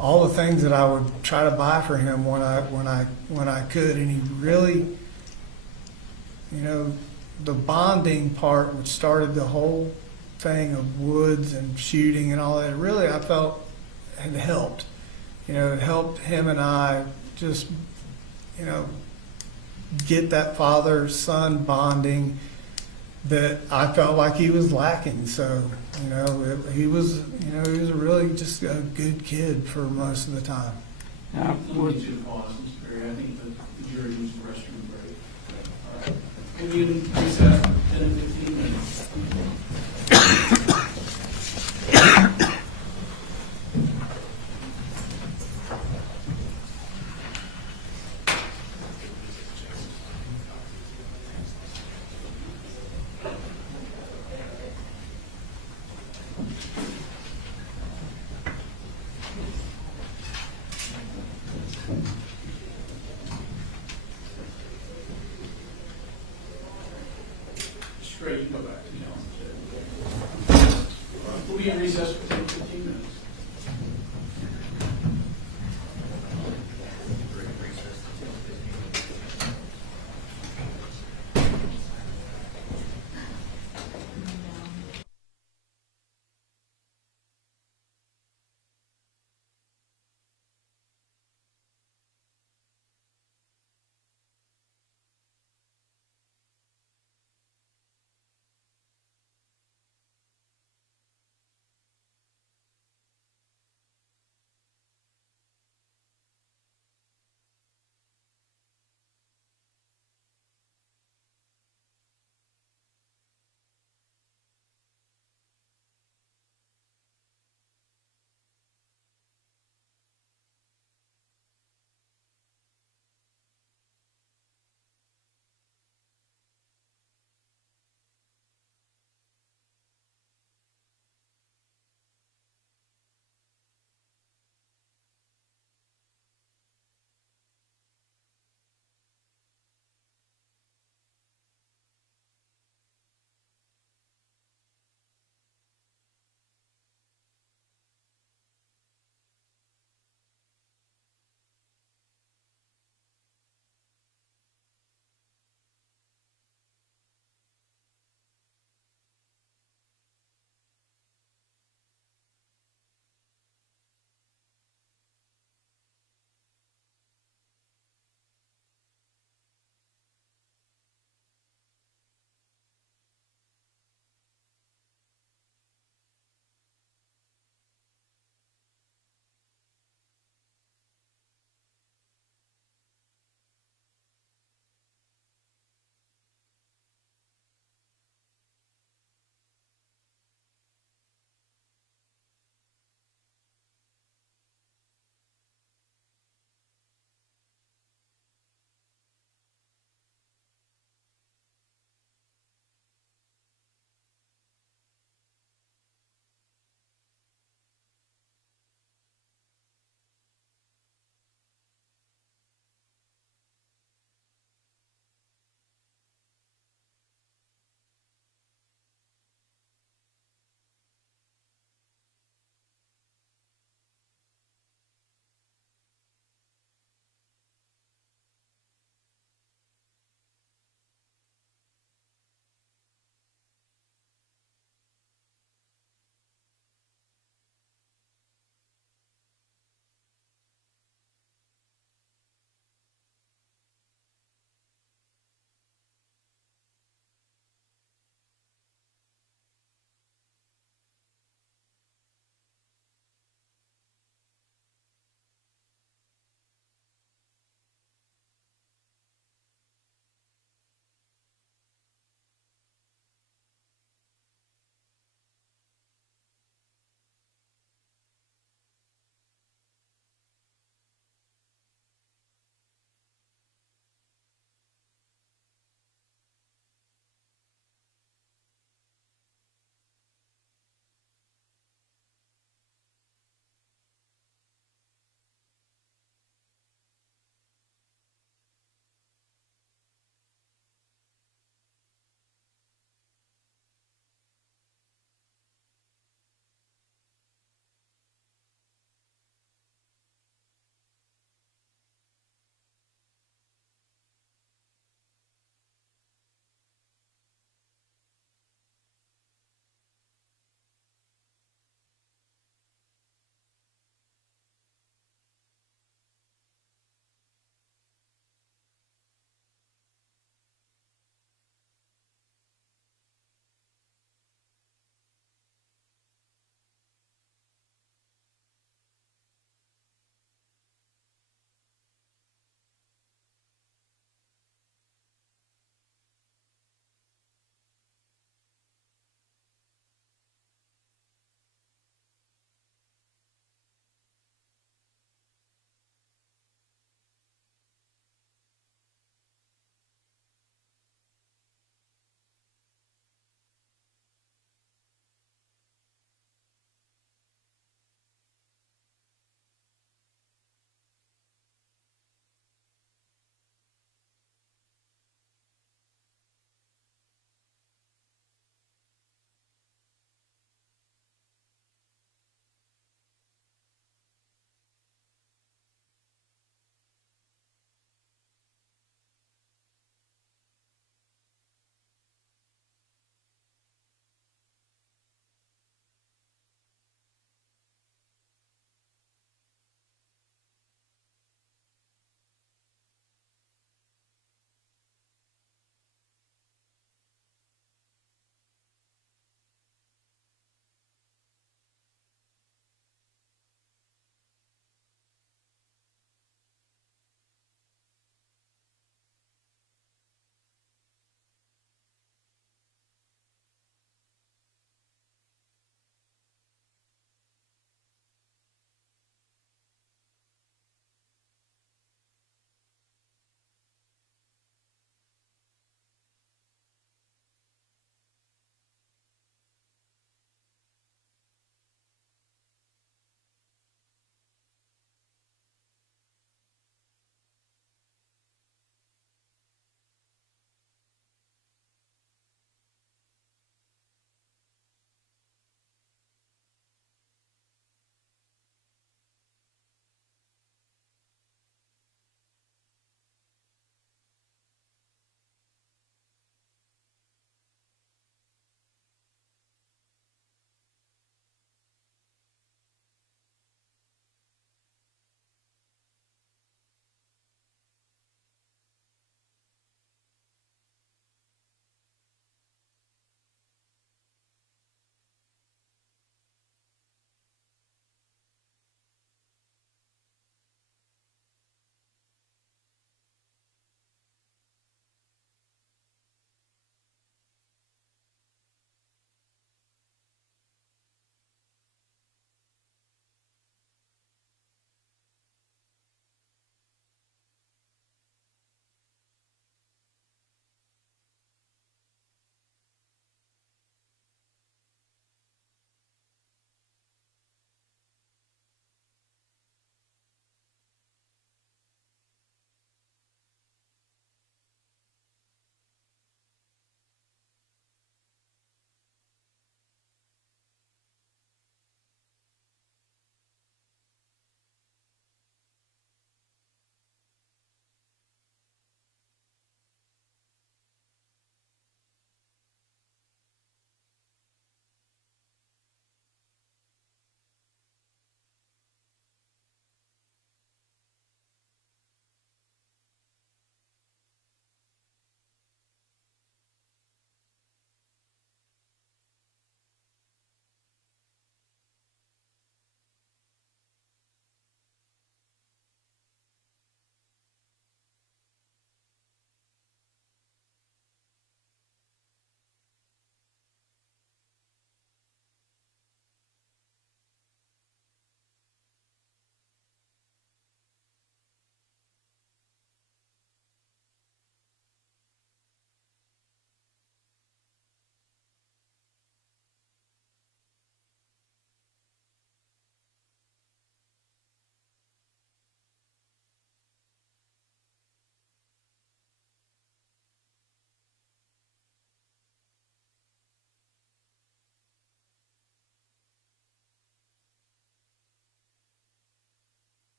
all the things that I would try to buy for him when I could. And he really, the bonding part, which started the whole thing of woods and shooting and all that, really I felt had helped. It helped him and I just, get that father-son bonding that I felt like he was lacking. So, he was really just a good kid for most of the time. Now, Let me do pause, Mr. Perry. I think the jury needs the restroom break. All right. Can you recess for 10 to 15 minutes? Straight, go back to the office.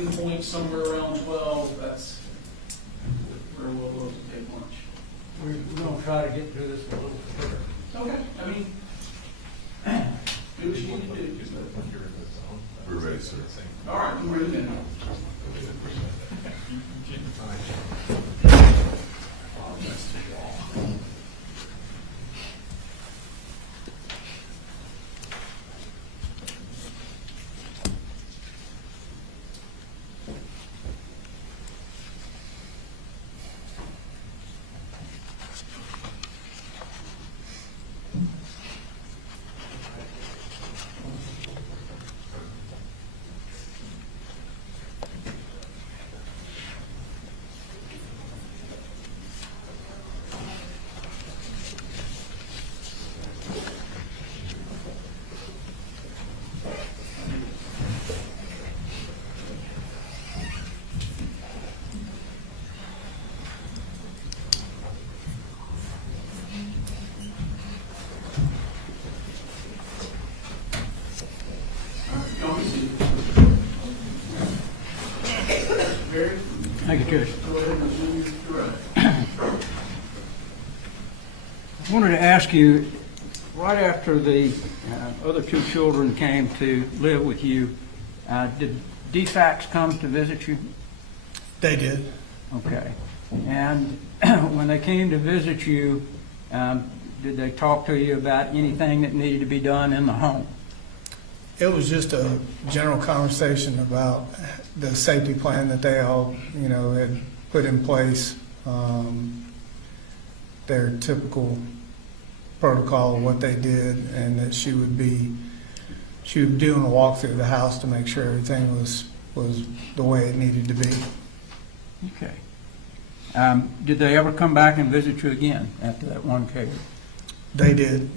tipping point somewhere around 12, that's where we'll look to take lunch. We're gonna try to get through this a little quicker. Okay, I mean, do what you need to do. We're ready, sir. All right, I'm ready then. Y'all can see. Barry, Thank you, Judge. go ahead and resume your direct. I wanted to ask you, right after the other two children came to live with you, did DeFax come to visit you? They did. Okay. And when they came to visit you, did they talk to you about anything that needed to be done in the home? It was just a general conversation about the safety plan that they all, had put in place, their typical protocol of what they did, and that she would be doing a walk through the house to make sure everything was the way it needed to be. Okay. Did they ever come back and visit you again after that one case? They did.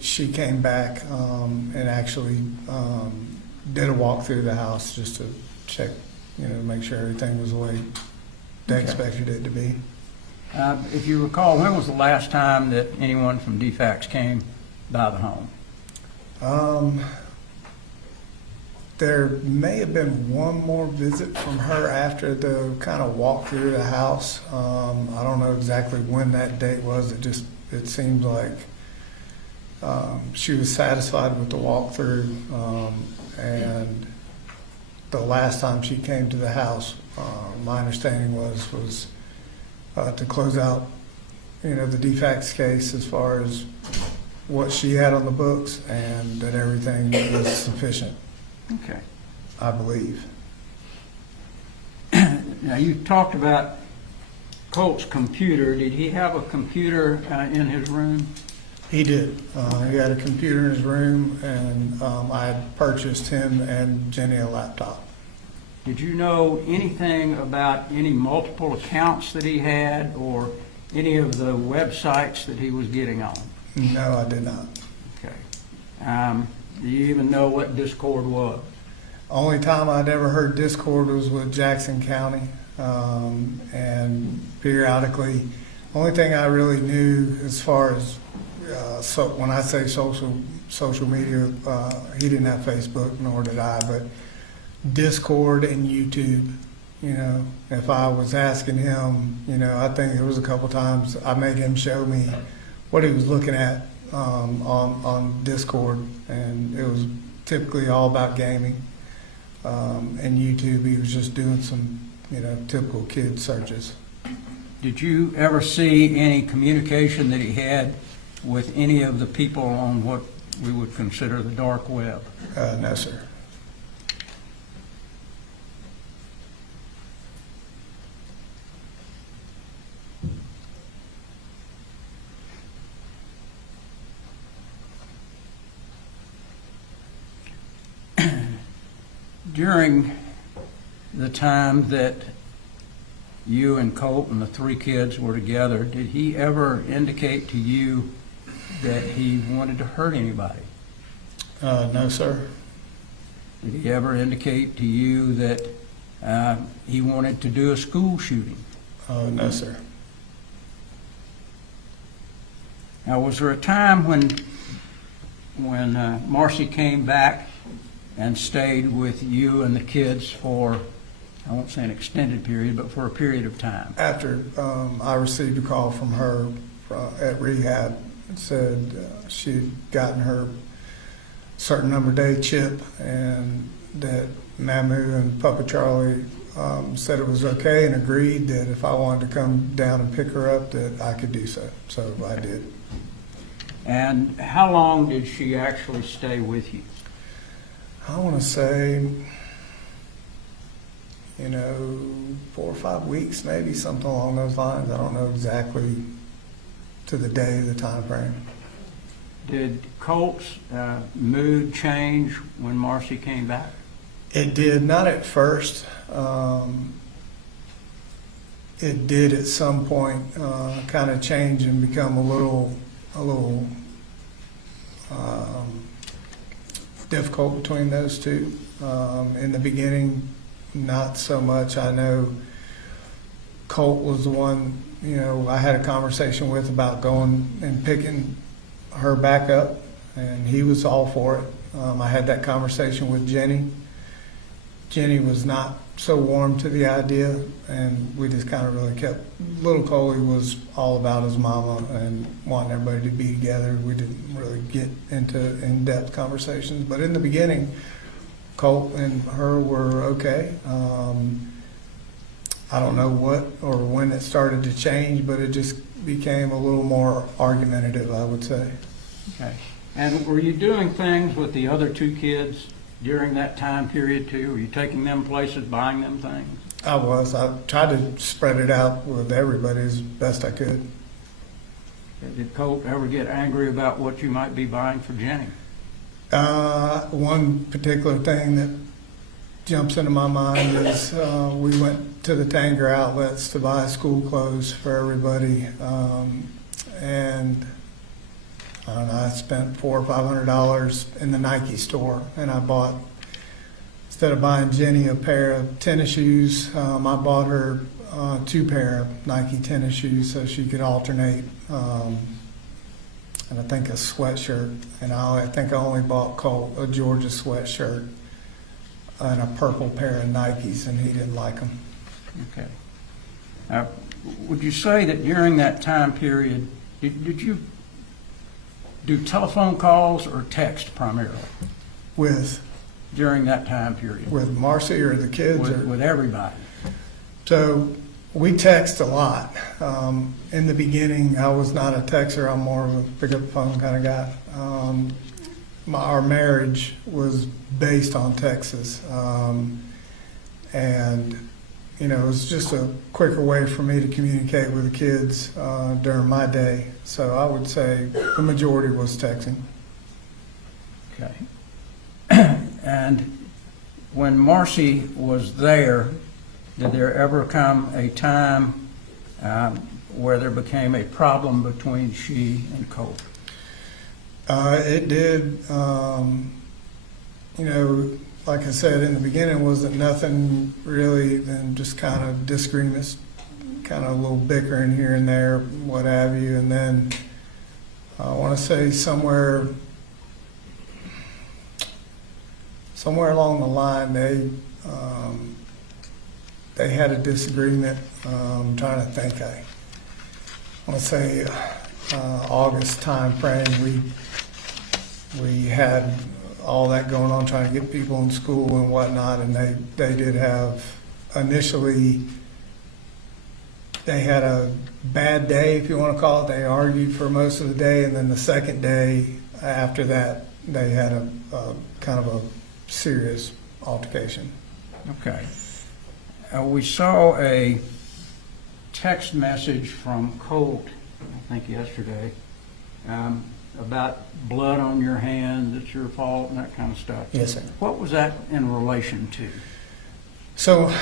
She came back and actually did a walk through the house just to check, make sure everything was the way they expected it to be. If you recall, when was the last time that anyone from DeFax came by the home? There may have been one more visit from her after the kind of walk through the house. I don't know exactly when that date was. It seemed like she was satisfied with the walkthrough, and the last time she came to the house, my understanding was to close out, the DeFax case as far as what she had on the books, and that everything was sufficient. Okay. I believe. Now, you talked about Colt's computer. Did he have a computer in his room? He did. He had a computer in his room, and I had purchased him and Jenny a laptop. Did you know anything about any multiple accounts that he had or any of the websites that he was getting on? No, I did not. Okay. Do you even know what Discord was? Only time I'd ever heard Discord was with Jackson County, and periodically, only thing I really knew as far as so when I say social media, he didn't have Facebook, nor did I, but Discord and YouTube. If I was asking him, I think there was a couple times I made him show me what he was looking at on Discord, and it was typically all about gaming. And YouTube, he was just doing some, typical kid searches. Did you ever see any communication that he had with any of the people on what we would consider the dark web? No, sir. During the time that you and Colt and the three kids were together, did he ever indicate to you that he wanted to hurt anybody? No, sir. Did he ever indicate to you that he wanted to do a school shooting? No, sir. Now, was there a time when Marcy came back and stayed with you and the kids for I won't say an extended period, but for a period of time. After I received a call from her at rehab, it said she'd gotten her certain number day chip, and that Mamu and Papa Charlie said it was okay and agreed that if I wanted to come down and pick her up, that I could do so. So I did. And how long did she actually stay with you? I want to say, 4 or 5 weeks, maybe something along those lines. I don't know exactly to the day, the time frame. Did Colt's mood change when Marcy came back? It did, not at first. It did at some point kind of change and become a little difficult between those two. In the beginning, not so much. I know Colt was the one, I had a conversation with about going and picking her back up, and he was all for it. I had that conversation with Jenny. Jenny was not so warm to the idea, and we just kind of really kept. Little Coley was all about his mama and wanting everybody to be together. We didn't really get into in-depth conversations, but in the beginning, Colt and her were okay. I don't know what or when it started to change, but it just became a little more argumentative, I would say. Okay. And were you doing things with the other two kids during that time period too? Were you taking them places, buying them things? I was. I tried to spread it out with everybody as best I could. Did Colt ever get angry about what you might be buying for Jenny? One particular thing that jumps into my mind is we went to the Tanger outlets to buy school clothes for everybody, and I don't know, I spent $400 or $500 in the Nike store, and I bought, instead of buying Jenny a pair of tennis shoes, I bought her 2 pair of Nike tennis shoes so she could alternate, and I think a sweatshirt, and I think I only bought Colt a Georgia sweatshirt and a purple pair of Nikes, and he didn't like them. Okay. Now, would you say that during that time period, did you do telephone calls or text primarily during that time period? With Marcy or the kids? With everybody. So we text a lot. In the beginning, I was not a texter. I'm more of a pick up the phone kind of guy. Our marriage was based on texts. And, it was just a quicker way for me to communicate with the kids during my day. So I would say the majority was texting. Okay. And when Marcy was there, did there ever come a time where there became a problem between she and Colt? It did. Like I said in the beginning, wasn't nothing really than just kind of disagreements, kind of a little bickering here and there, what have you. And then I want to say somewhere along the line, they had a disagreement. I'm trying to think. I want to say August time frame. We had all that going on, trying to get people in school and whatnot, and they did have, initially, they had a bad day, if you want to call it. They argued for most of the day, and then the second day after that, they had a kind of a serious altercation. Okay. We saw a text message from Colt, I think yesterday, about blood on your hand, that's your fault, and that kind of stuff. Yes, sir. What was that in relation to? So,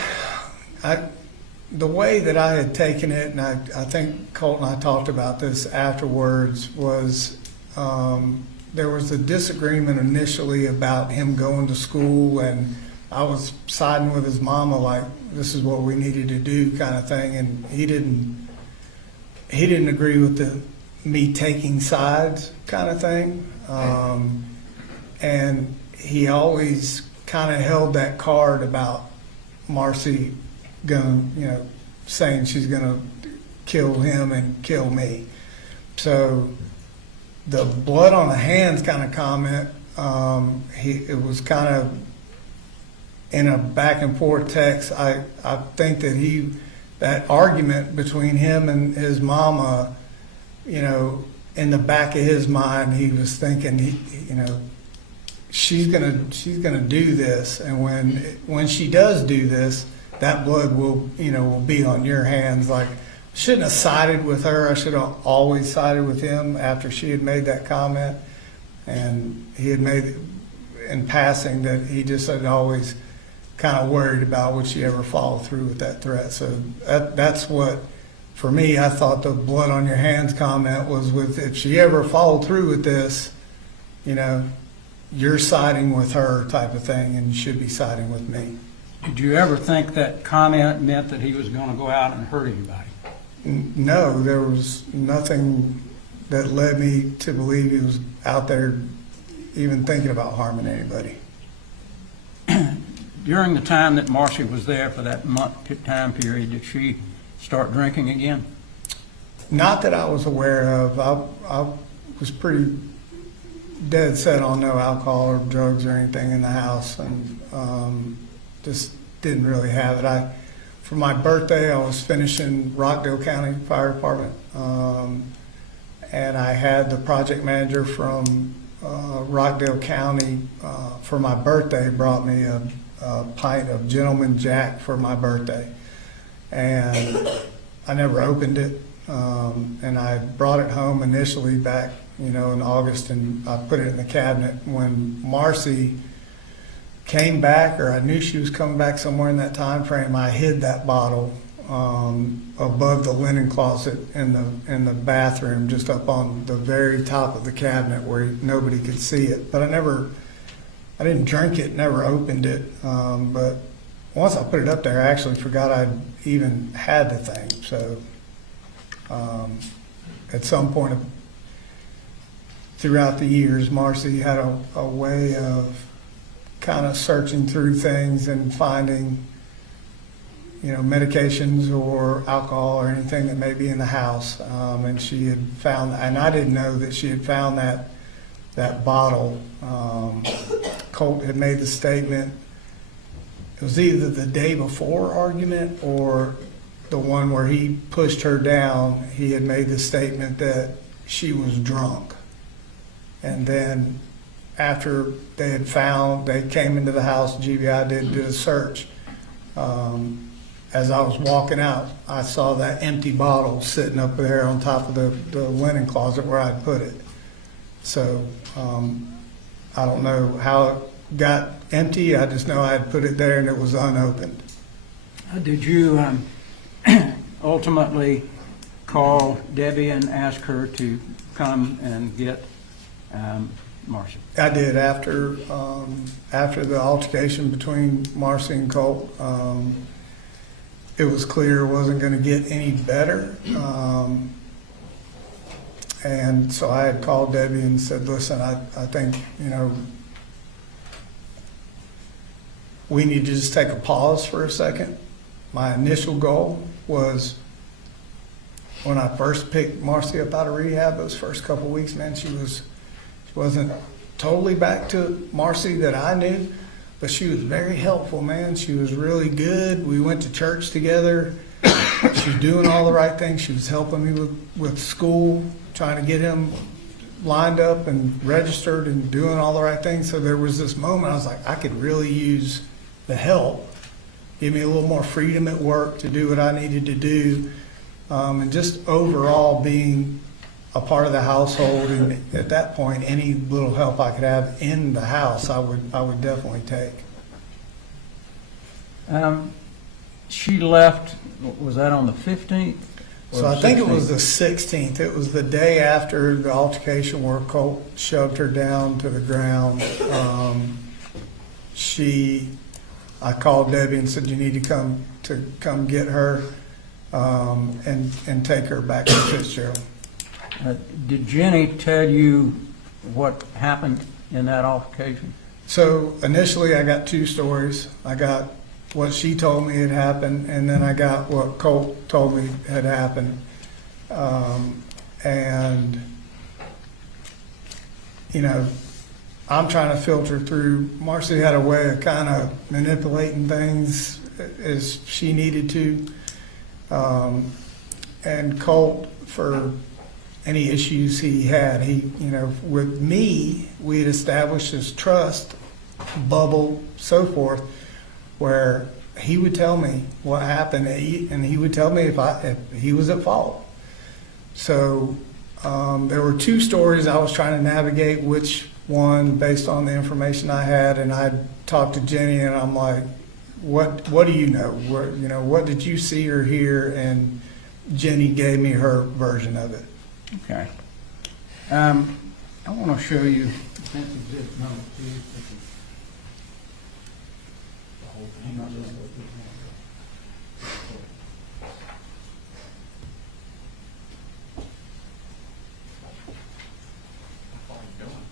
the way that I had taken it, and I think Colt and I talked about this afterwards, was there was a disagreement initially about him going to school, and I was siding with his mama like this is what we needed to do kind of thing, and he didn't agree with me taking sides kind of thing. And he always kind of held that card about Marcy gonna, saying she's gonna kill him and kill me. So the blood on the hands kind of comment, it was kind of in a back and forth text. I think that that argument between him and his mama, in the back of his mind, he was thinking, she's gonna do this, and when she does do this, that blood will be on your hands. Like, shouldn't have sided with her. I should have always sided with him after she had made that comment, and he had made in passing that he just had always kind of worried about would she ever follow through with that threat. So that's what, for me, I thought the blood on your hands comment was with, if she ever followed through with this, you're siding with her type of thing, and you should be siding with me. Did you ever think that comment meant that he was going to go out and hurt anybody? No, there was nothing that led me to believe he was out there even thinking about harming anybody. During the time that Marcy was there for that month time period, did she start drinking again? Not that I was aware of. I was pretty dead set on no alcohol or drugs or anything in the house, and just didn't really have it. For my birthday, I was finishing Rockdale County Fire Department, and I had the project manager from Rockdale County for my birthday brought me a pint of Gentleman Jack for my birthday, and I never opened it, and I brought it home initially back in August, and I put it in the cabinet. When Marcy came back, or I knew she was coming back somewhere in that time frame, I hid that bottle above the linen closet in the bathroom, just up on the very top of the cabinet where nobody could see it. But I didn't drink it, never opened it. But once I put it up there, I actually forgot I'd even had the thing. So at some point throughout the years, Marcy had a way of kind of searching through things and finding, medications or alcohol or anything that may be in the house. And she had found, and I didn't know that she had found that bottle. Colt had made the statement. It was either the day before argument or the one where he pushed her down. He had made the statement that she was drunk. And then after they came into the house, GBI did a search. As I was walking out, I saw that empty bottle sitting up there on top of the linen closet where I'd put it. So I don't know how it got empty. I just know I had put it there and it was unopened. Did you ultimately call Debbie and ask her to come and get Marcy? I did. After the altercation between Marcy and Colt, it was clear it wasn't going to get any better. And so I had called Debbie and said, listen, I think, we need to just take a pause for a second. My initial goal was, when I first picked Marcy up out of rehab, those first couple of weeks, man, she wasn't totally back to Marcy that I knew, but she was very helpful, man. She was really good. We went to church together. She was doing all the right things. She was helping me with school, trying to get him lined up and registered and doing all the right things. So there was this moment I was like, I could really use the help. Give me a little more freedom at work to do what I needed to do. And just overall being a part of the household, and at that point, any little help I could have in the house, I would definitely take. She left, was that on the 15th? So I think it was the 16th. It was the day after the altercation where Colt shoved her down to the ground. I called Debbie and said, you need to come get her and take her back to Fitzgerald. Did Jenny tell you what happened in that altercation? So initially I got two stories. I got what she told me had happened, and then I got what Colt told me had happened. And, you know, I'm trying to filter through. Marcy had a way of kind of manipulating things as she needed to. And Colt, for any issues he had, with me, we had established this trust bubble, so forth, where he would tell me what happened, and he would tell me if he was at fault. So there were two stories I was trying to navigate which one based on the information I had, and I talked to Jenny, and I'm like, what do you know? What did you see or hear? And Jenny gave me her version of it. Okay. I want to show you. That's exhibit number 2. Hang on just a little bit. How are you doing?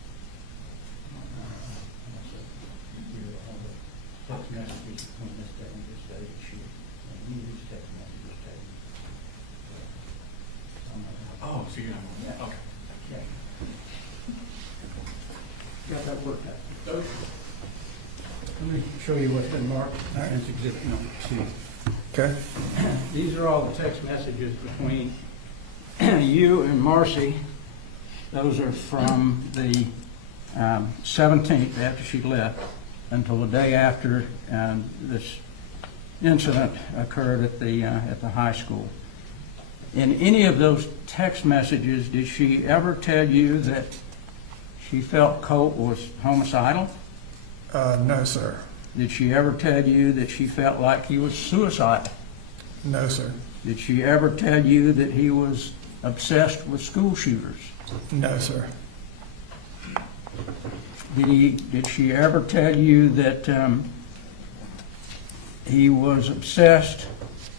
Text messages between this day and this day. You need these text messages taken. Oh, so you're not, Yeah. okay. Okay. Got that worked out. Okay. Let me show you what's been marked. That's exhibit number 2. Okay. These are all the text messages between you and Marcy. Those are from the 17th, after she left, until the day after this incident occurred at the high school. In any of those text messages, did she ever tell you that she felt Colt was homicidal? No, sir. Did she ever tell you that she felt like he was suicidal? No, sir. Did she ever tell you that he was obsessed with school shooters? No, sir. Did she ever tell you that he was obsessed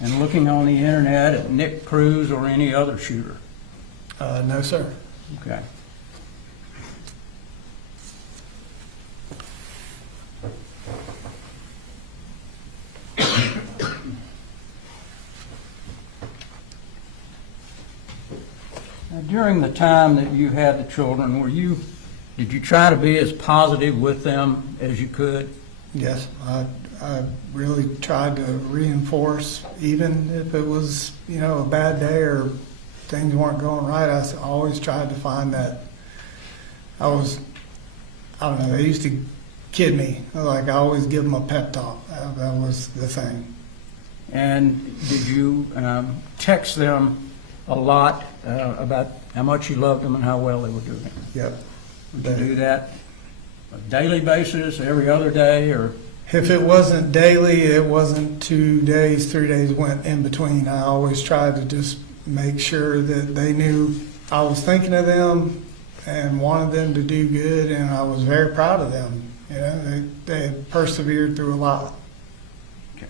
and looking on the internet at Nick Cruz or any other shooter? No, sir. Okay. Now, during the time that you had the children, did you try to be as positive with them as you could? Yes, I really tried to reinforce, even if it was, a bad day or things weren't going right, I always tried to find that. I don't know, they used to kid me. I always give them a pep talk. That was the thing. And did you text them a lot about how much you loved them and how well they were doing? Yep. Would you do that on a daily basis, every other day, or? If it wasn't daily, it wasn't 2 days, 3 days went in between. I always tried to just make sure that they knew I was thinking of them and wanted them to do good, and I was very proud of them. They had persevered through a lot. Okay.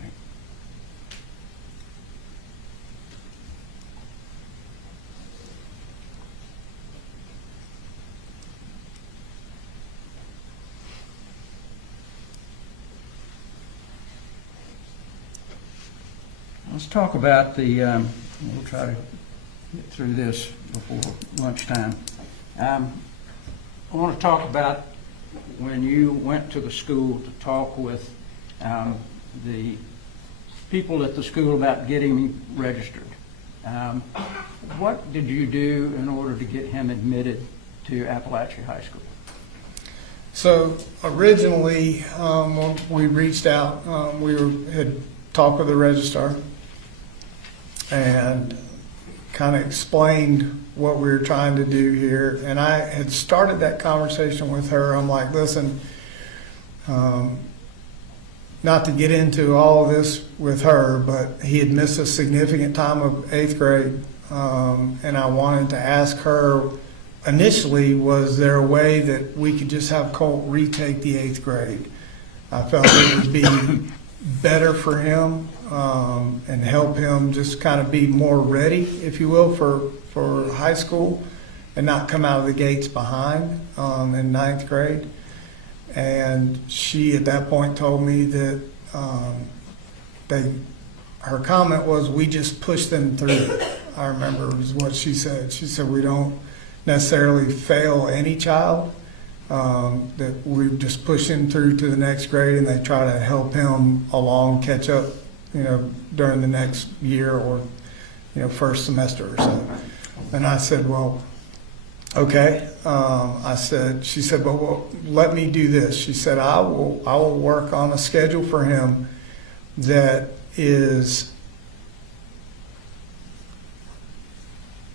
Let's talk about we'll try to get through this before lunchtime. I want to talk about when you went to the school to talk with the people at the school about getting me registered. What did you do in order to get him admitted to Apalachee High School? So originally, when we reached out, had talked with the registrar and kind of explained what we were trying to do here. And I had started that conversation with her. I'm like, listen, not to get into all of this with her, but he had missed a significant time of 8th grade. And I wanted to ask her, initially, was there a way that we could just have Colt retake the 8th grade? I felt it would be better for him and help him just kind of be more ready, if you will, for high school and not come out of the gates behind in 9th grade. And she at that point told me that her comment was, we just push them through. I remember was what she said. She said, we don't necessarily fail any child, that we just push him through to the next grade, and they try to help him along, catch up, during the next year or, first semester or so. And I said, well, okay. She said, well, let me do this. She said, I will work on a schedule for him that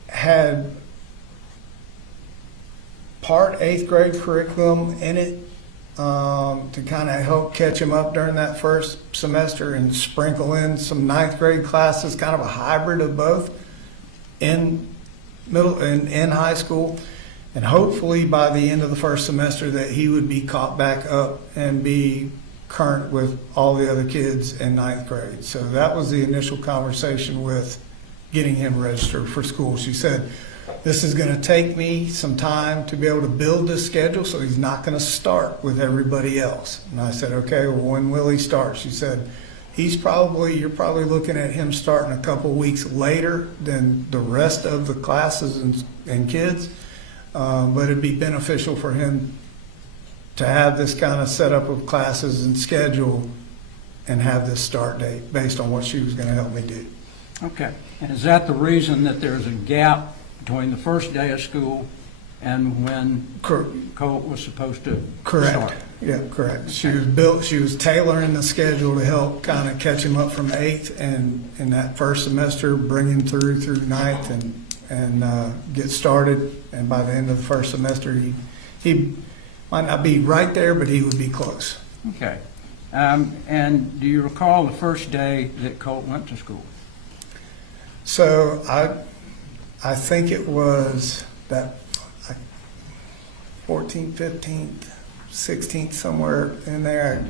had part 8th grade curriculum in it, to kind of help catch him up during that first semester, and sprinkle in some 9th grade classes, kind of a hybrid of both in middle and in high school. And hopefully by the end of the first semester that he would be caught back up and be current with all the other kids in 9th grade. So that was the initial conversation with getting him registered for school. She said, this is going to take me some time to be able to build this schedule, so he's not going to start with everybody else. And I said, okay, well, when will he start? She said, you're probably looking at him starting a couple weeks later than the rest of the classes and kids. But it'd be beneficial for him to have this kind of setup of classes and schedule and have this start date based on what she was going to help me do. Okay. And is that the reason that there's a gap between the first day of school and when Colt was supposed to Correct. start? Yeah, correct. She was tailoring the schedule to help kind of catch him up from 8th and in that first semester, bring him through 9th and get started. And by the end of the first semester, he might not be right there, but he would be close. Okay. And do you recall the first day that Colt went to school? So I think it was that 14th, 15th, 16th, somewhere in there.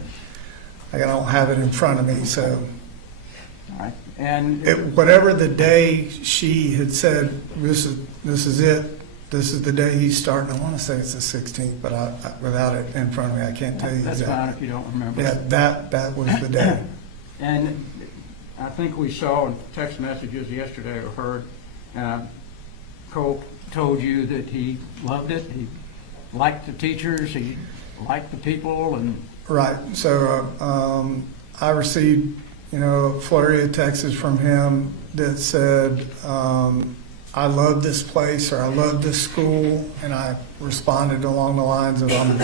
I don't have it in front of me, so. All right. And Whatever the day she had said, this is it, this is the day he's starting, I want to say it's the 16th, but without it in front of me, I can't tell you that's exactly. fine if you don't remember. Yeah, that was the day. And I think we saw in text messages yesterday or heard, Colt told you that he loved it, he liked the teachers, he liked the people, and Right. So I received, a flurry of texts from him that said, I love this place, or I love this school, and I responded along the lines of, I'm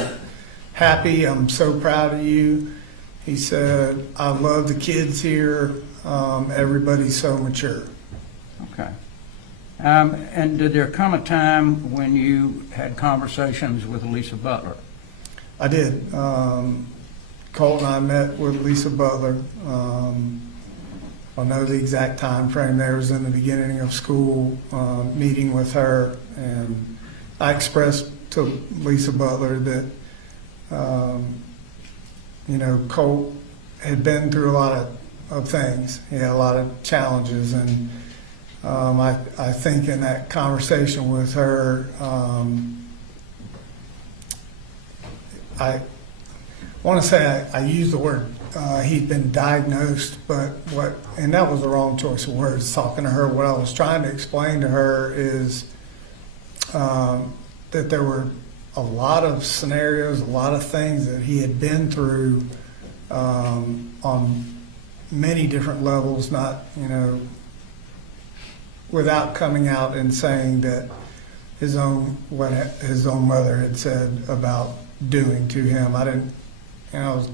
happy, I'm so proud of you. He said, I love the kids here, everybody's so mature. okay. And did there come a time when you had conversations with Lisa Butler? I did. Colt and I met with Lisa Butler. I know the exact time frame there was in the beginning of school, meeting with her, and I expressed to Lisa Butler that Colt had been through a lot of things. He had a lot of challenges, and I think in that conversation with her, I want to say I used the word he'd been diagnosed, and that was the wrong choice of words. Talking to her, what I was trying to explain to her is that there were a lot of scenarios, a lot of things that he had been through on many different levels, not, without coming out and saying that what his own mother had said about doing to him. I didn't, I was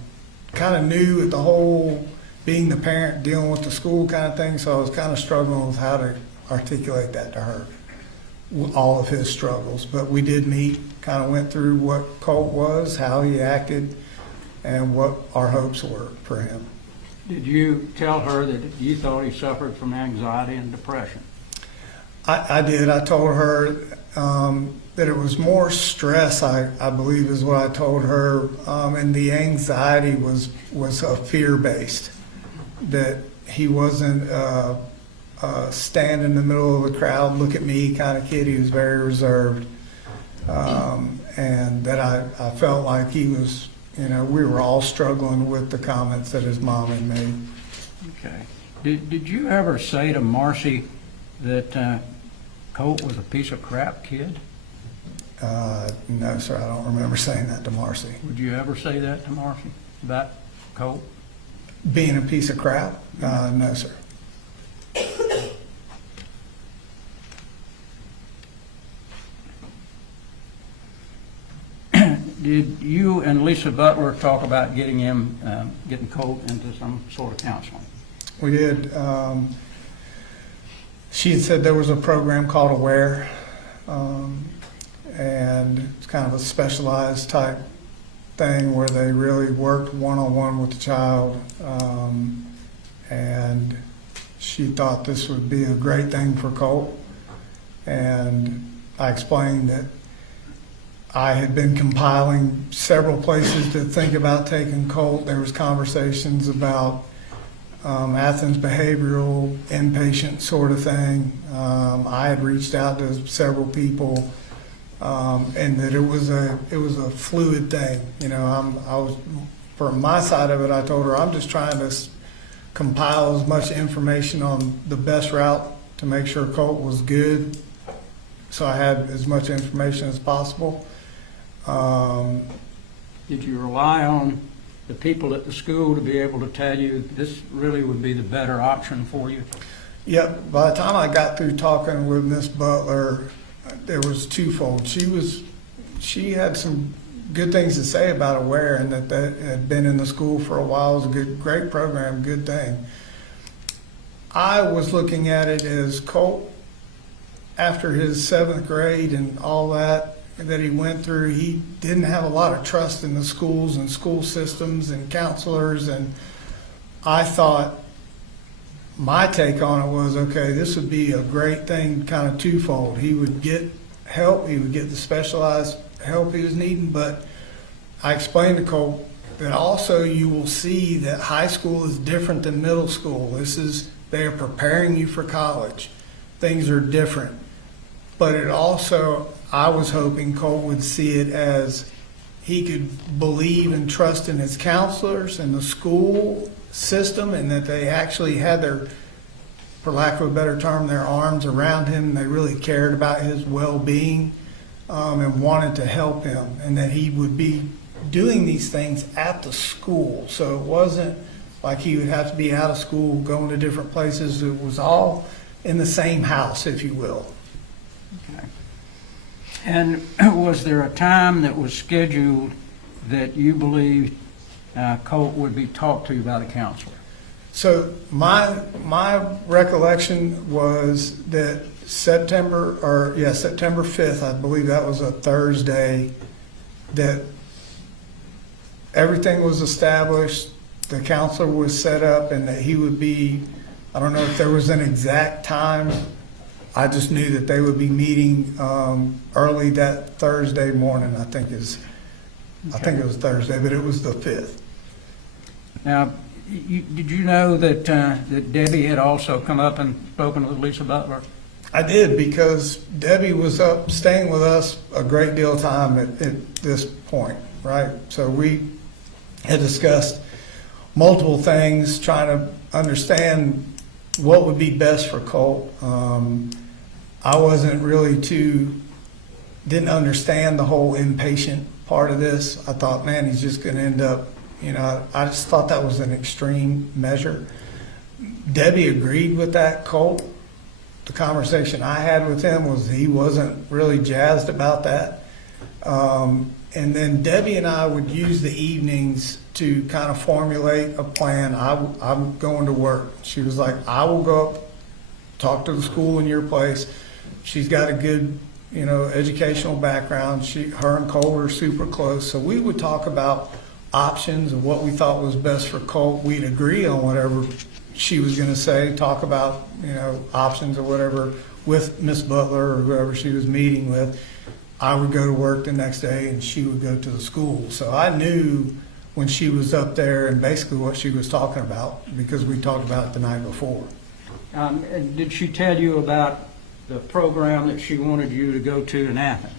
kind of new at the whole being the parent, dealing with the school kind of thing, so I was kind of struggling with how to articulate that to her, all of his struggles. But we did meet, kind of went through what Colt was, how he acted, and what our hopes were for him. Did you tell her that you thought he suffered from anxiety and depression? I did. I told her that it was more stress, I believe is what I told her, and the anxiety was a fear-based, that he wasn't stand in the middle of the crowd, look at me kind of kid. He was very reserved, and that I felt like he was, we were all struggling with the comments that his mom had made. Okay. Did you ever say to Marcy that Colt was a piece of crap kid? No, sir, I don't remember saying that to Marcy. Would you ever say that to Marcy about Colt? Being a piece of crap? No, sir. Did you and Lisa Butler talk about getting Colt into some sort of counseling? We did. She had said there was a program called Aware, and it's kind of a specialized type thing where they really worked one-on-one with the child, and she thought this would be a great thing for Colt. And I explained that I had been compiling several places to think about taking Colt. There was conversations about Athens behavioral, inpatient sort of thing. I had reached out to several people, and that it was a fluid thing. You know, I was, from my side of it, I told her I'm just trying to compile as much information on the best route to make sure Colt was good, so I had as much information as possible. Did you rely on the people at the school to be able to tell you this really would be the better option for you? Yep. By the time I got through talking with Miss Butler, there was twofold. She had some good things to say about Aware, and that had been in the school for a while. It was a great program, good thing. I was looking at it as Colt, after his 7th grade and all that he went through, he didn't have a lot of trust in the schools and school systems and counselors. And I thought, my take on it was, okay, this would be a great thing, kind of twofold. He would get help, he would get the specialized help he was needing, but I explained to Colt that also you will see that high school is different than middle school. They are preparing you for college. Things are different. But it also, I was hoping Colt would see it as he could believe and trust in his counselors and the school system, and that they actually had their, for lack of a better term, their arms around him. They really cared about his well-being, and wanted to help him, and that he would be doing these things at the school. So it wasn't like he would have to be out of school, going to different places. It was all in the same house, if you will. Okay. And was there a time that was scheduled that you believed Colt would be talked to by the counselor? So my recollection was that September 5th, I believe that was a Thursday, that everything was established, the counselor was set up, and that he would be, I don't know if there was an exact time. I just knew that they would be meeting early that Thursday morning. I think it was Thursday, but it was the 5th. Now, did you know that Debbie had also come up and spoken with Lisa Butler? I did, because Debbie was up staying with us a great deal of time at this point, right? So we had discussed multiple things, trying to understand what would be best for Colt. I wasn't really didn't understand the whole inpatient part of this. I thought, man, he's just going to end up, I just thought that was an extreme measure. Debbie agreed with that. Colt, the conversation I had with him was he wasn't really jazzed about that. And then Debbie and I would use the evenings to kind of formulate a plan. I'm going to work. She was like, I will go up, talk to the school in your place. She's got a good, educational background. Her and Colt are super close. So we would talk about options and what we thought was best for Colt. We'd agree on whatever she was going to say, talk about, options or whatever with Miss Butler or whoever she was meeting with. I would go to work the next day and she would go to the school. So I knew when she was up there and basically what she was talking about, because we talked about it the night before. And did she tell you about the program that she wanted you to go to in Athens?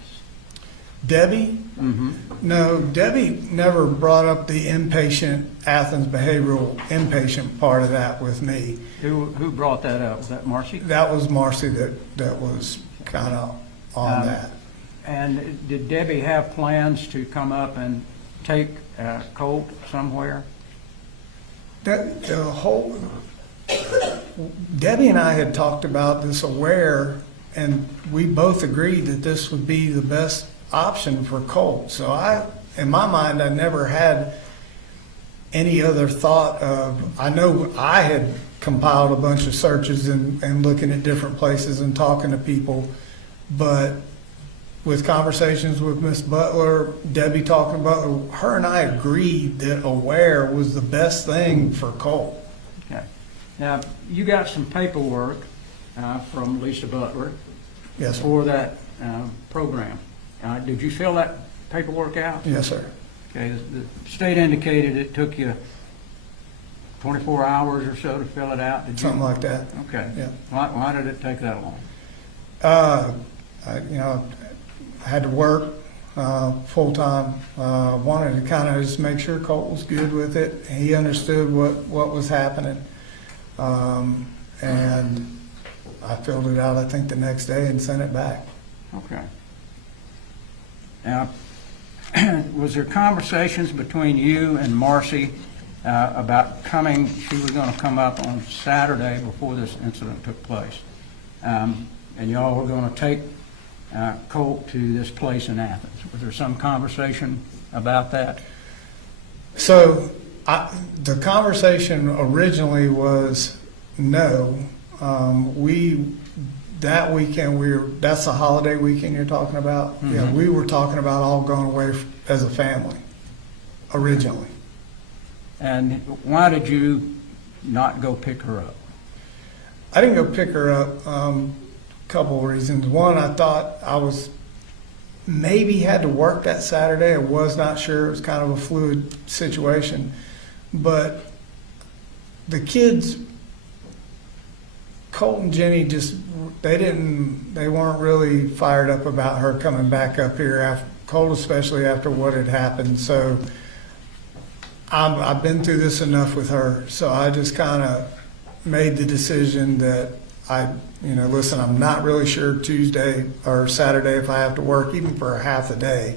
Debbie? Mm-hmm. No, Debbie never brought up the inpatient Athens behavioral inpatient part of that with me. Who brought that up? Was that Marcy? That was Marcy that was kind of on that. And did Debbie have plans to come up and take Colt somewhere? That the whole Debbie and I had talked about this aware, and we both agreed that this would be the best option for Colt. So in my mind, I never had any other thought of. I know I had compiled a bunch of searches and looking at different places and talking to people, but with conversations with Miss Butler, Debbie talking about her, and I agreed that aware was the best thing for Colt. Okay. Now, you got some paperwork from Lisa Butler Yes, sir. for that program. Did you fill that paperwork out? Yes, sir. Okay. The state indicated it took you 24 hours or so to fill it out. Did you? Something like that. Okay. Yeah. Why did it take that long? I had to work full time. Wanted to kind of just make sure Colt was good with it. He understood what was happening, and I filled it out. I think the next day and sent it back. Okay. Now, was there conversations between you and Marcy about coming? She was going to come up on Saturday before this incident took place, and y'all were going to take Colt to this place in Athens. Was there some conversation about that? So the conversation originally was no. That weekend that's the holiday weekend you're talking about. Mm-hmm. Yeah, we were talking about all going away as a family originally. And why did you not go pick her up? I didn't go pick her up. Couple of reasons. One, I thought I was maybe had to work that Saturday. I was not sure. It was kind of a fluid situation. But the kids, Colt and Jenny, they weren't really fired up about her coming back up here, Colt especially after what had happened. So I've been through this enough with her. So I just kind of made the decision that listen, I'm not really sure Tuesday or Saturday if I have to work even for a half a day.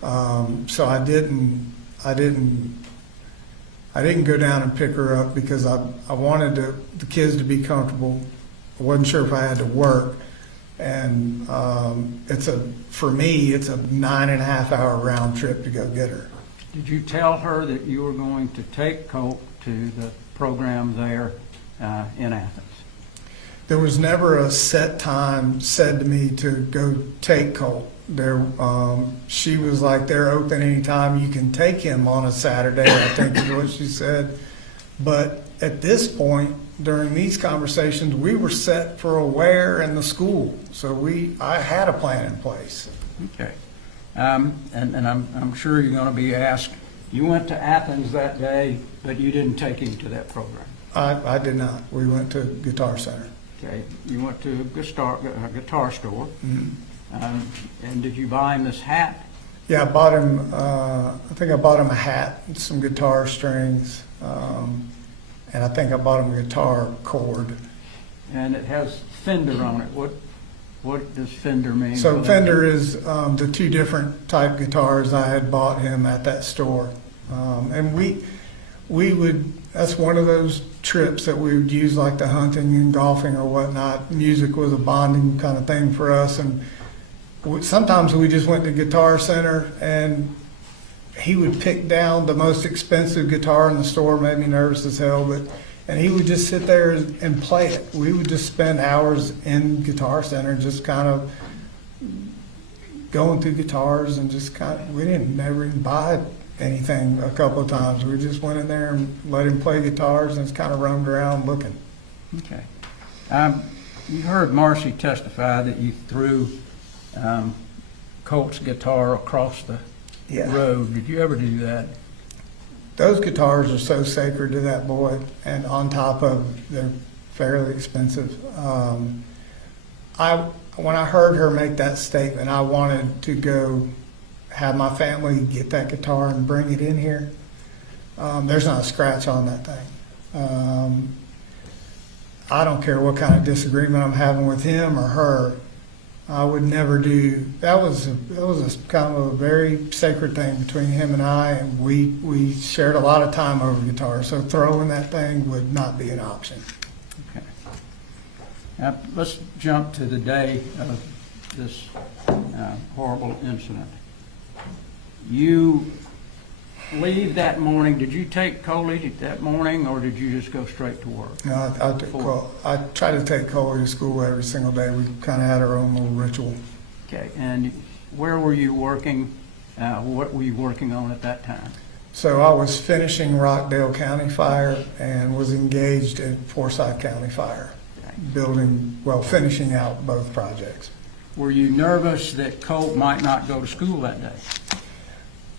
So I didn't go down and pick her up because I wanted the kids to be comfortable. I wasn't sure if I had to work. And for me, it's a 9.5 hour round trip to go get her. Did you tell her that you were going to take Colt to the program there in Athens? There was never a set time said to me to go take Colt. She was like, they're open anytime. You can take him on a Saturday, I think is what she said. But at this point, during these conversations, we were set for aware in the school. So I had a plan in place. Okay. And I'm sure you're going to be asked, you went to Athens that day, but you didn't take him to that program. I did not. We went to Guitar Center. Okay. You went to a guitar store. Mm-hmm. And did you buy him this hat? Yeah, I bought him, I think I bought him a hat, and some guitar strings, and I think I bought him a guitar cord. And it has Fender on it. What does Fender mean? So Fender is the two different type guitars I had bought him at that store. And we would, that's one of those trips that we would use like the hunting and golfing or whatnot. Music was a bonding kind of thing for us. And sometimes we just went to Guitar Center and he would pick down the most expensive guitar in the store, made me nervous as hell, and he would just sit there and play it. We would just spend hours in Guitar Center just kind of going through guitars and just we didn't never even buy anything a couple of times. We just went in there and let him play guitars and just kind of roamed around looking. Okay. You heard Marcy testify that you threw Colt's guitar across the road. Did you ever do that? Those guitars are so sacred to that boy, and on top of they're fairly expensive. When I heard her make that statement, I wanted to go have my family get that guitar and bring it in here. There's not a scratch on that thing. I don't care what kind of disagreement I'm having with him or her. I would never do. That was a kind of a very sacred thing between him and I, and we shared a lot of time over guitar. So throwing that thing would not be an option. Okay. Now, let's jump to the day of this horrible incident. You leave that morning. Did you take Coley that morning, or did you just go straight to work? No, I try to take Coley to school every single day. We kind of had our own little ritual. Okay. And where were you working? What were you working on at that time? So I was finishing Rockdale County Fire and was engaged in Forsyth County Fire, finishing out both projects. Were you nervous that Colt might not go to school that day?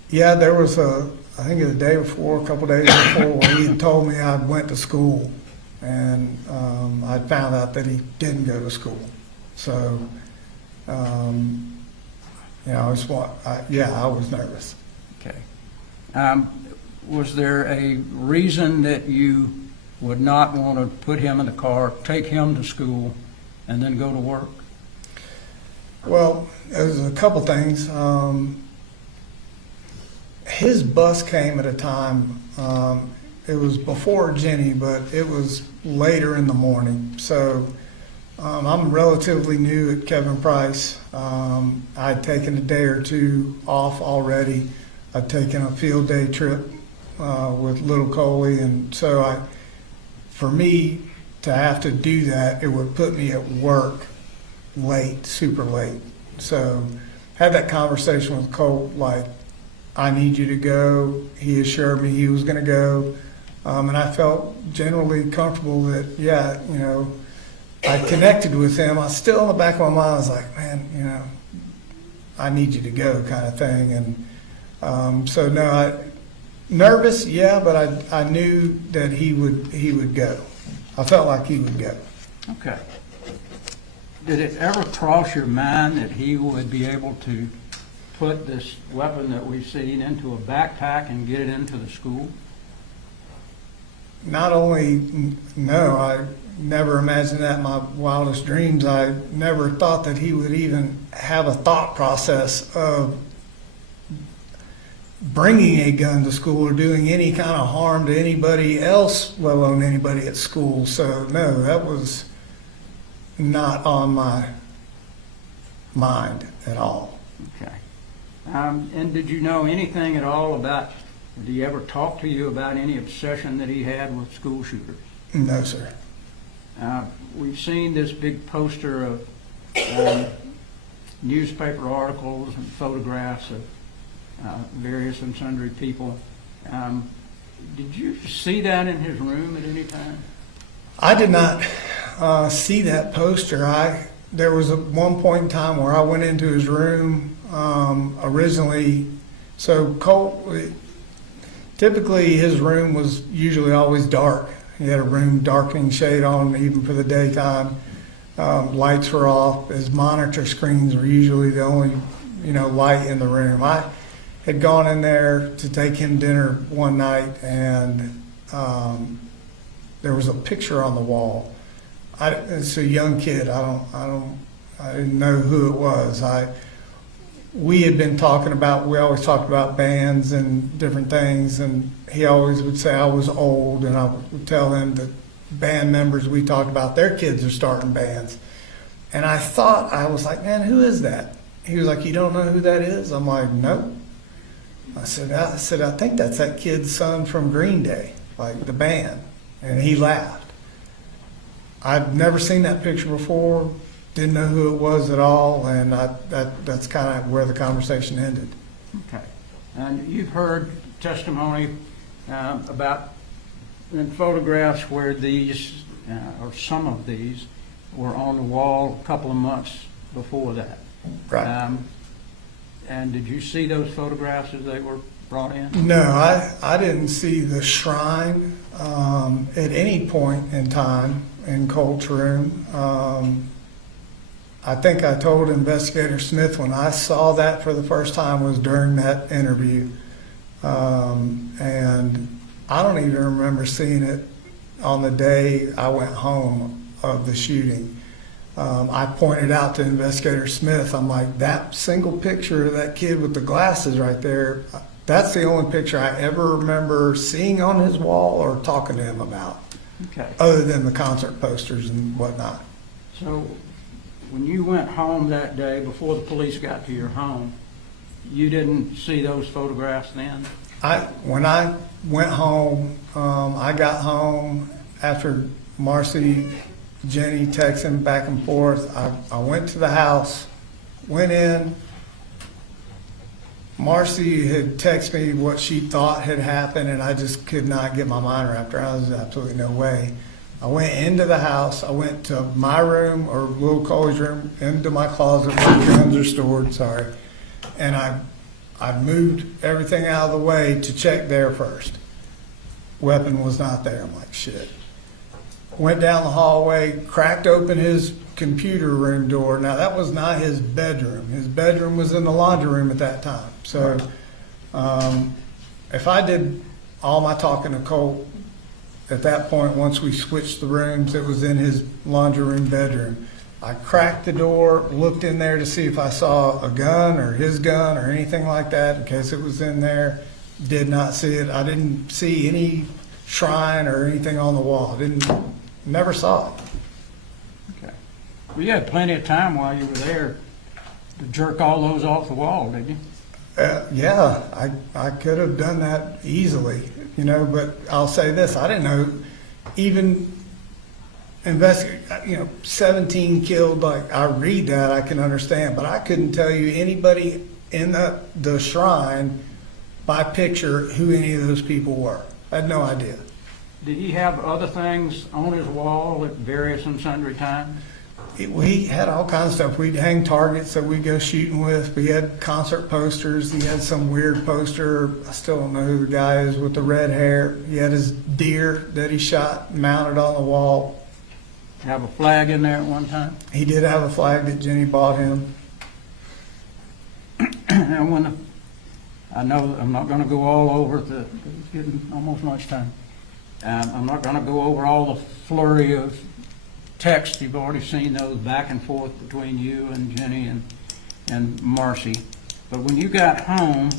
Yeah, there was I think the day before, a couple days before, when he had told me I went to school, and I found out that he didn't go to school. So, I was nervous. Okay. Was there a reason that you would not want to put him in the car, take him to school, and then go to work? Well, there's a couple things. His bus came at a time, it was before Jenny, but it was later in the morning. So I'm relatively new at Kevin Price. I'd taken a day or two off already. I'd taken a field day trip with little Coley, and so for me to have to do that, it would put me at work late, super late. So had that conversation with Colt, like, I need you to go. He assured me he was going to go. And I felt generally comfortable that, I connected with him. I still in the back of my mind was like, man, I need you to go kind of thing. And nervous, yeah, but I knew that he would go. I felt like he would go. Okay. Did it ever cross your mind that he would be able to put this weapon that we've seen into a backpack and get it into the school? Not only, no, I never imagined that in my wildest dreams. I never thought that he would even have a thought process of bringing a gun to school or doing any kind of harm to anybody else, let alone anybody at school. So, no, that was not on my mind at all. Okay. And did you know anything at all about, did he ever talk to you about any obsession that he had with school shooters? No, sir. We've seen this big poster of newspaper articles and photographs of various and sundry people. Did you see that in his room at any time? I did not see that poster. There was one point in time where I went into his room originally. So Colt, typically his room was usually always dark. He had a room darkening shade on even for the daytime. Lights were off. His monitor screens were usually the only, light in the room. I had gone in there to take him dinner one night, and there was a picture on the wall. It's a young kid. I didn't know who it was. We had been talking about, we always talked about bands and different things, and he always would say I was old, and I would tell him that band members we talked about, their kids are starting bands. And I was like, man, who is that? He was like, you don't know who that is? I'm like, nope. I said, I think that's that kid's son from Green Day, like the band. And he laughed. I've never seen that picture before, didn't know who it was at all, and that's kind of where the conversation ended. Okay. And you've heard testimony about in photographs where these, or some of these, were on the wall a couple of months before that. Right. And did you see those photographs as they were brought in? No, I didn't see the shrine at any point in time in Colt's room. I think I told Investigator Smith when I saw that for the first time was during that interview. And I don't even remember seeing it on the day I went home of the shooting. I pointed out to Investigator Smith, I'm like, that single picture of that kid with the glasses right there, that's the only picture I ever remember seeing on his wall or talking to him about, Okay. other than the concert posters and whatnot. So when you went home that day, before the police got to your home, you didn't see those photographs then? When I went home, I got home after Marcy, Jenny texting back and forth. I went to the house, went in. Marcy had texted me what she thought had happened, and I just could not get my mind wrapped around it. There's absolutely no way. I went into the house. I went to my room, or little Cole's room, into my closet where guns are stored, sorry. And I moved everything out of the way to check there first. Weapon was not there. I'm like, shit. Went down the hallway, cracked open his computer room door. Now, that was not his bedroom. His bedroom was in the laundry room at that time. So if I did all my talking to Colt at that point, once we switched the rooms, it was in his laundry room bedroom. I cracked the door, looked in there to see if I saw a gun or his gun or anything like that in case it was in there. Did not see it. I didn't see any shrine or anything on the wall. Never saw it. Okay. Well, you had plenty of time while you were there to jerk all those off the wall, did you? Yeah, I could have done that easily, but I'll say this, I didn't know, even 17 killed, like, I read that, I can understand, but I couldn't tell you anybody in the shrine by picture who any of those people were. I had no idea. Did he have other things on his wall at various and sundry times? We had all kinds of stuff. We'd hang targets that we'd go shooting with. We had concert posters. He had some weird poster. I still don't know who the guy is with the red hair. He had his deer that he shot mounted on the wall. Have a flag in there at one time? He did have a flag that Jenny bought him. And I know I'm not going to go all over it's getting almost lunchtime. I'm not going to go over all the flurry of text. You've already seen those back and forth between you and Jenny and Marcy. But when you got home,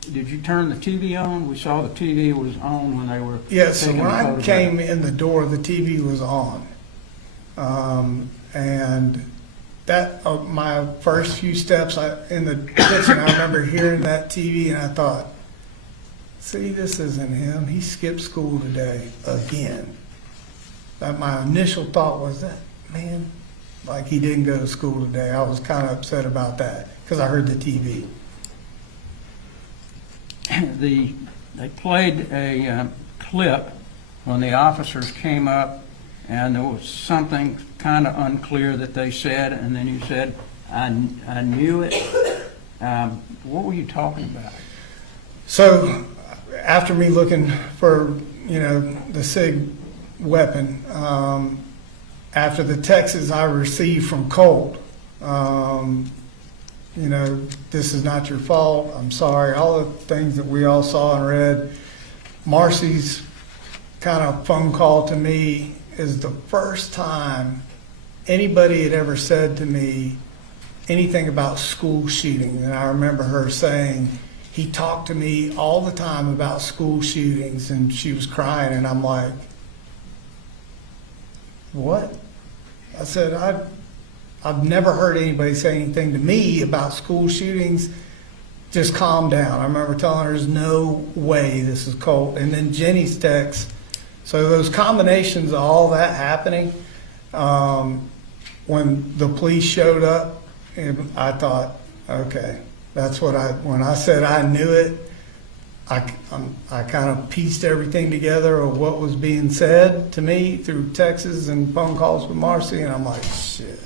did you turn the TV on? We saw the TV was on when they were Yeah, so taking when the I photograph. came in the door, the TV was on. And that my first few steps in the kitchen, I remember hearing that TV and I thought, see, this isn't him. He skipped school today again. That my initial thought was that, man, like he didn't go to school today. I was kind of upset about that because I heard the TV. They played a clip when the officers came up, and there was something kind of unclear that they said, and then you said, I knew it. What were you talking about? So after me looking for, the SIG weapon, after the texts I received from Colt, this is not your fault, I'm sorry, all the things that we all saw and read. Marcy's kind of phone call to me is the first time anybody had ever said to me anything about school shooting. And I remember her saying, he talked to me all the time about school shootings, and she was crying, and I'm like, what? I said, I've never heard anybody say anything to me about school shootings. Just calm down. I remember telling her, there's no way this is Colt. And then Jenny's text. So those combinations of all that happening, when the police showed up, I thought, okay, that's what when I said I knew it, I kind of pieced everything together of what was being said to me through texts and phone calls with Marcy, and I'm like, shit.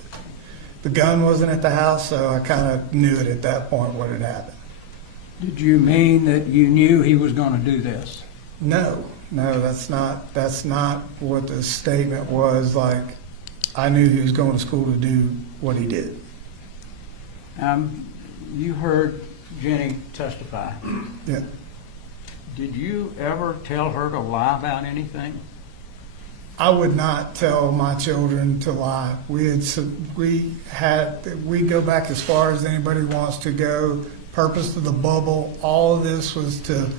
The gun wasn't at the house, so I kind of knew it at that point what had happened. Did you mean that you knew he was going to do this? No, that's not what the statement was. Like, I knew he was going to school to do what he did. You heard Jenny testify. Yeah. Did you ever tell her to lie about anything? I would not tell my children to lie. We go back as far as anybody wants to go. Purpose of the bubble, all of this was to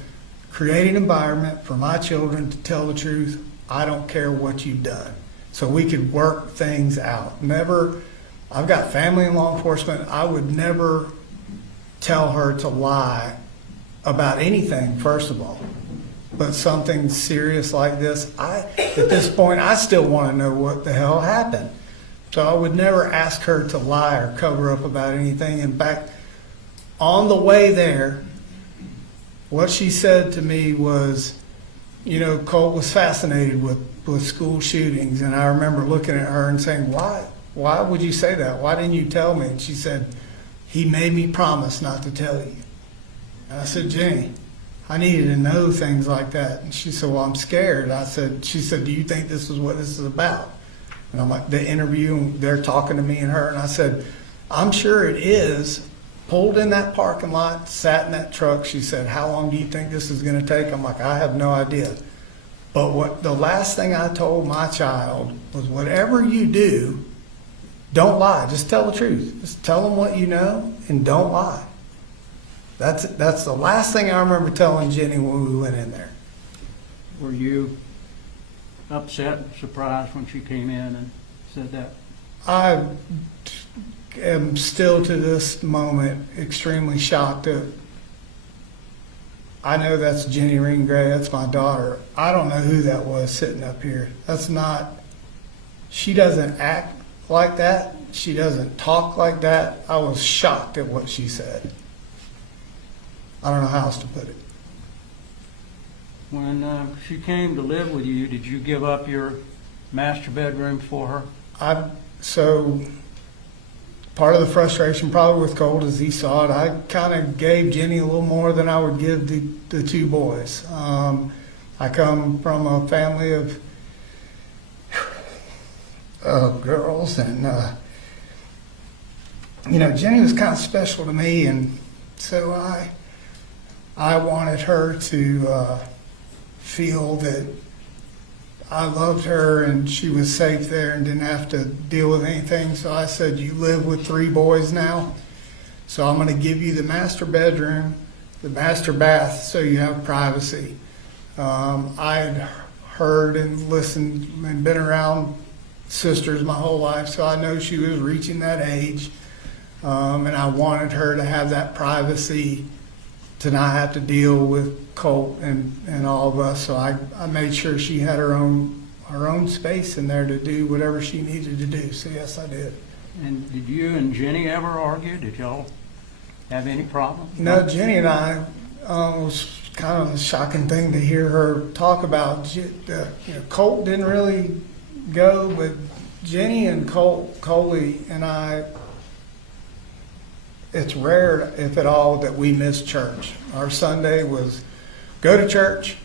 create an environment for my children to tell the truth. I don't care what you've done. So we could work things out. Never, I've got family in law enforcement. I would never tell her to lie about anything, first of all. But something serious like this, at this point, I still want to know what the hell happened. So I would never ask her to lie or cover up about anything. In fact, on the way there, what she said to me was, you know, Colt was fascinated with school shootings. And I remember looking at her and saying, why would you say that? Why didn't you tell me? And she said, he made me promise not to tell you. And I said, Jenny, I needed to know things like that. And she said, well, I'm scared. She said, do you think this is what this is about? And I'm like, the interview, and they're talking to me and her. And I said, I'm sure it is. Pulled in that parking lot, sat in that truck. She said, how long do you think this is going to take? I'm like, I have no idea. But the last thing I told my child was, whatever you do, don't lie. Just tell the truth. Just tell them what you know and don't lie. That's the last thing I remember telling Jenny when we went in there. Were you upset, surprised when she came in and said that? I am still to this moment extremely shocked. I know that's Jenny Ringgray, that's my daughter. I don't know who that was sitting up here. She doesn't act like that. She doesn't talk like that. I was shocked at what she said. I don't know how else to put it. When she came to live with you, did you give up your master bedroom for her? So part of the frustration probably with Colt as he saw it, I kind of gave Jenny a little more than I would give the two boys. I come from a family of girls, and Jenny was kind of special to me, and so I wanted her to feel that I loved her and she was safe there and didn't have to deal with anything. So I said, you live with 3 boys now, so I'm going to give you the master bedroom, the master bath, so you have privacy. I had heard and listened and been around sisters my whole life, so I know she was reaching that age, and I wanted her to have that privacy, to not have to deal with Colt and all of us. So I made sure she had her own space in there to do whatever she needed to do. So yes, I did. And did you and Jenny ever argue? Did y'all have any problems? No, Jenny and I, was kind of a shocking thing to hear her talk about. Colt didn't really go, but Jenny and Coley and I, it's rare, if at all, that we miss church. Our Sunday was go to church.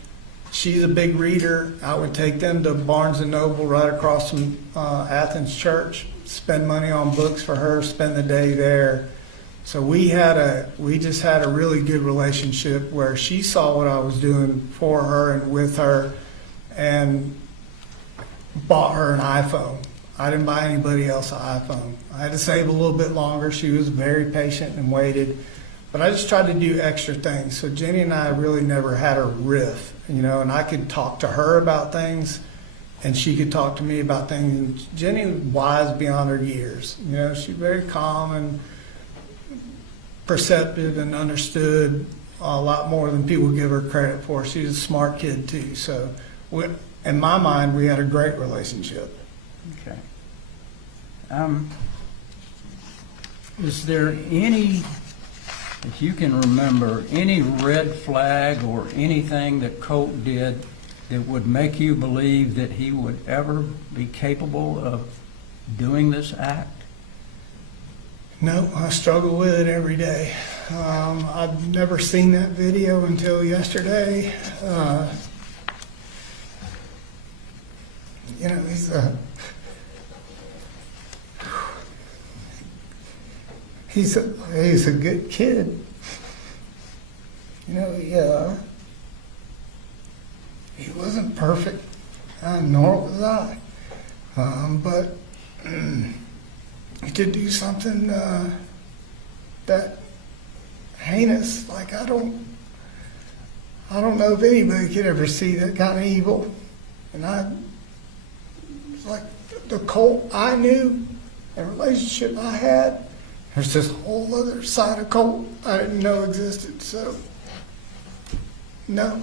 She's a big reader. I would take them to Barnes & Noble right across from Athens Church, spend money on books for her, spend the day there. So we just had a really good relationship where she saw what I was doing for her and with her, and bought her an iPhone. I didn't buy anybody else an iPhone. I had to save a little bit longer. She was very patient and waited. But I just tried to do extra things. So Jenny and I really never had a riff, and I could talk to her about things, and she could talk to me about things. And Jenny was wise beyond her years. She's very calm and perceptive and understood a lot more than people give her credit for. She's a smart kid too. So in my mind, we had a great relationship. Okay. Is there any, if you can remember, any red flag or anything that Colt did that would make you believe that he would ever be capable of doing this act? No, I struggle with it every day. I've never seen that video until yesterday. he's a good kid. You know, he wasn't perfect, nor was I. But he did do something that heinous. Like I don't know if anybody could ever see that kind of evil. And it's like the Colt I knew, the relationship I had. There's this whole other side of Colt I didn't know existed. So, no.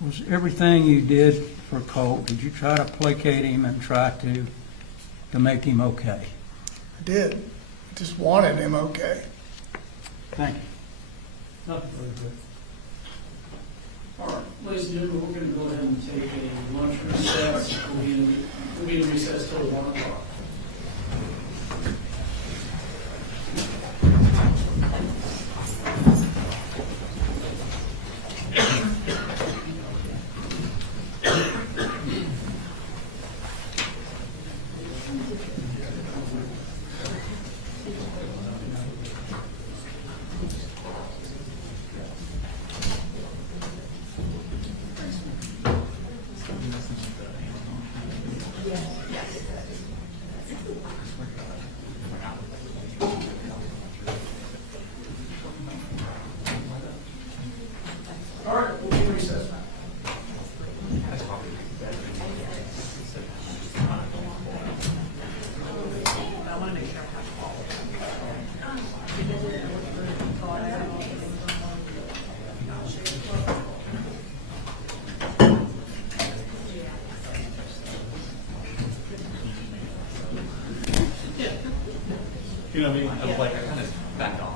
Was everything you did for Colt, did you try to placate him and try to make him okay? I did. I just wanted him okay. Thank you. Nothing further. All right, ladies and gentlemen, we're going to go ahead and take a lunch recess. We'll be in recess till 1 o'clock. All right, we'll be in recess. You know what I mean? I was like, I kind of backed off.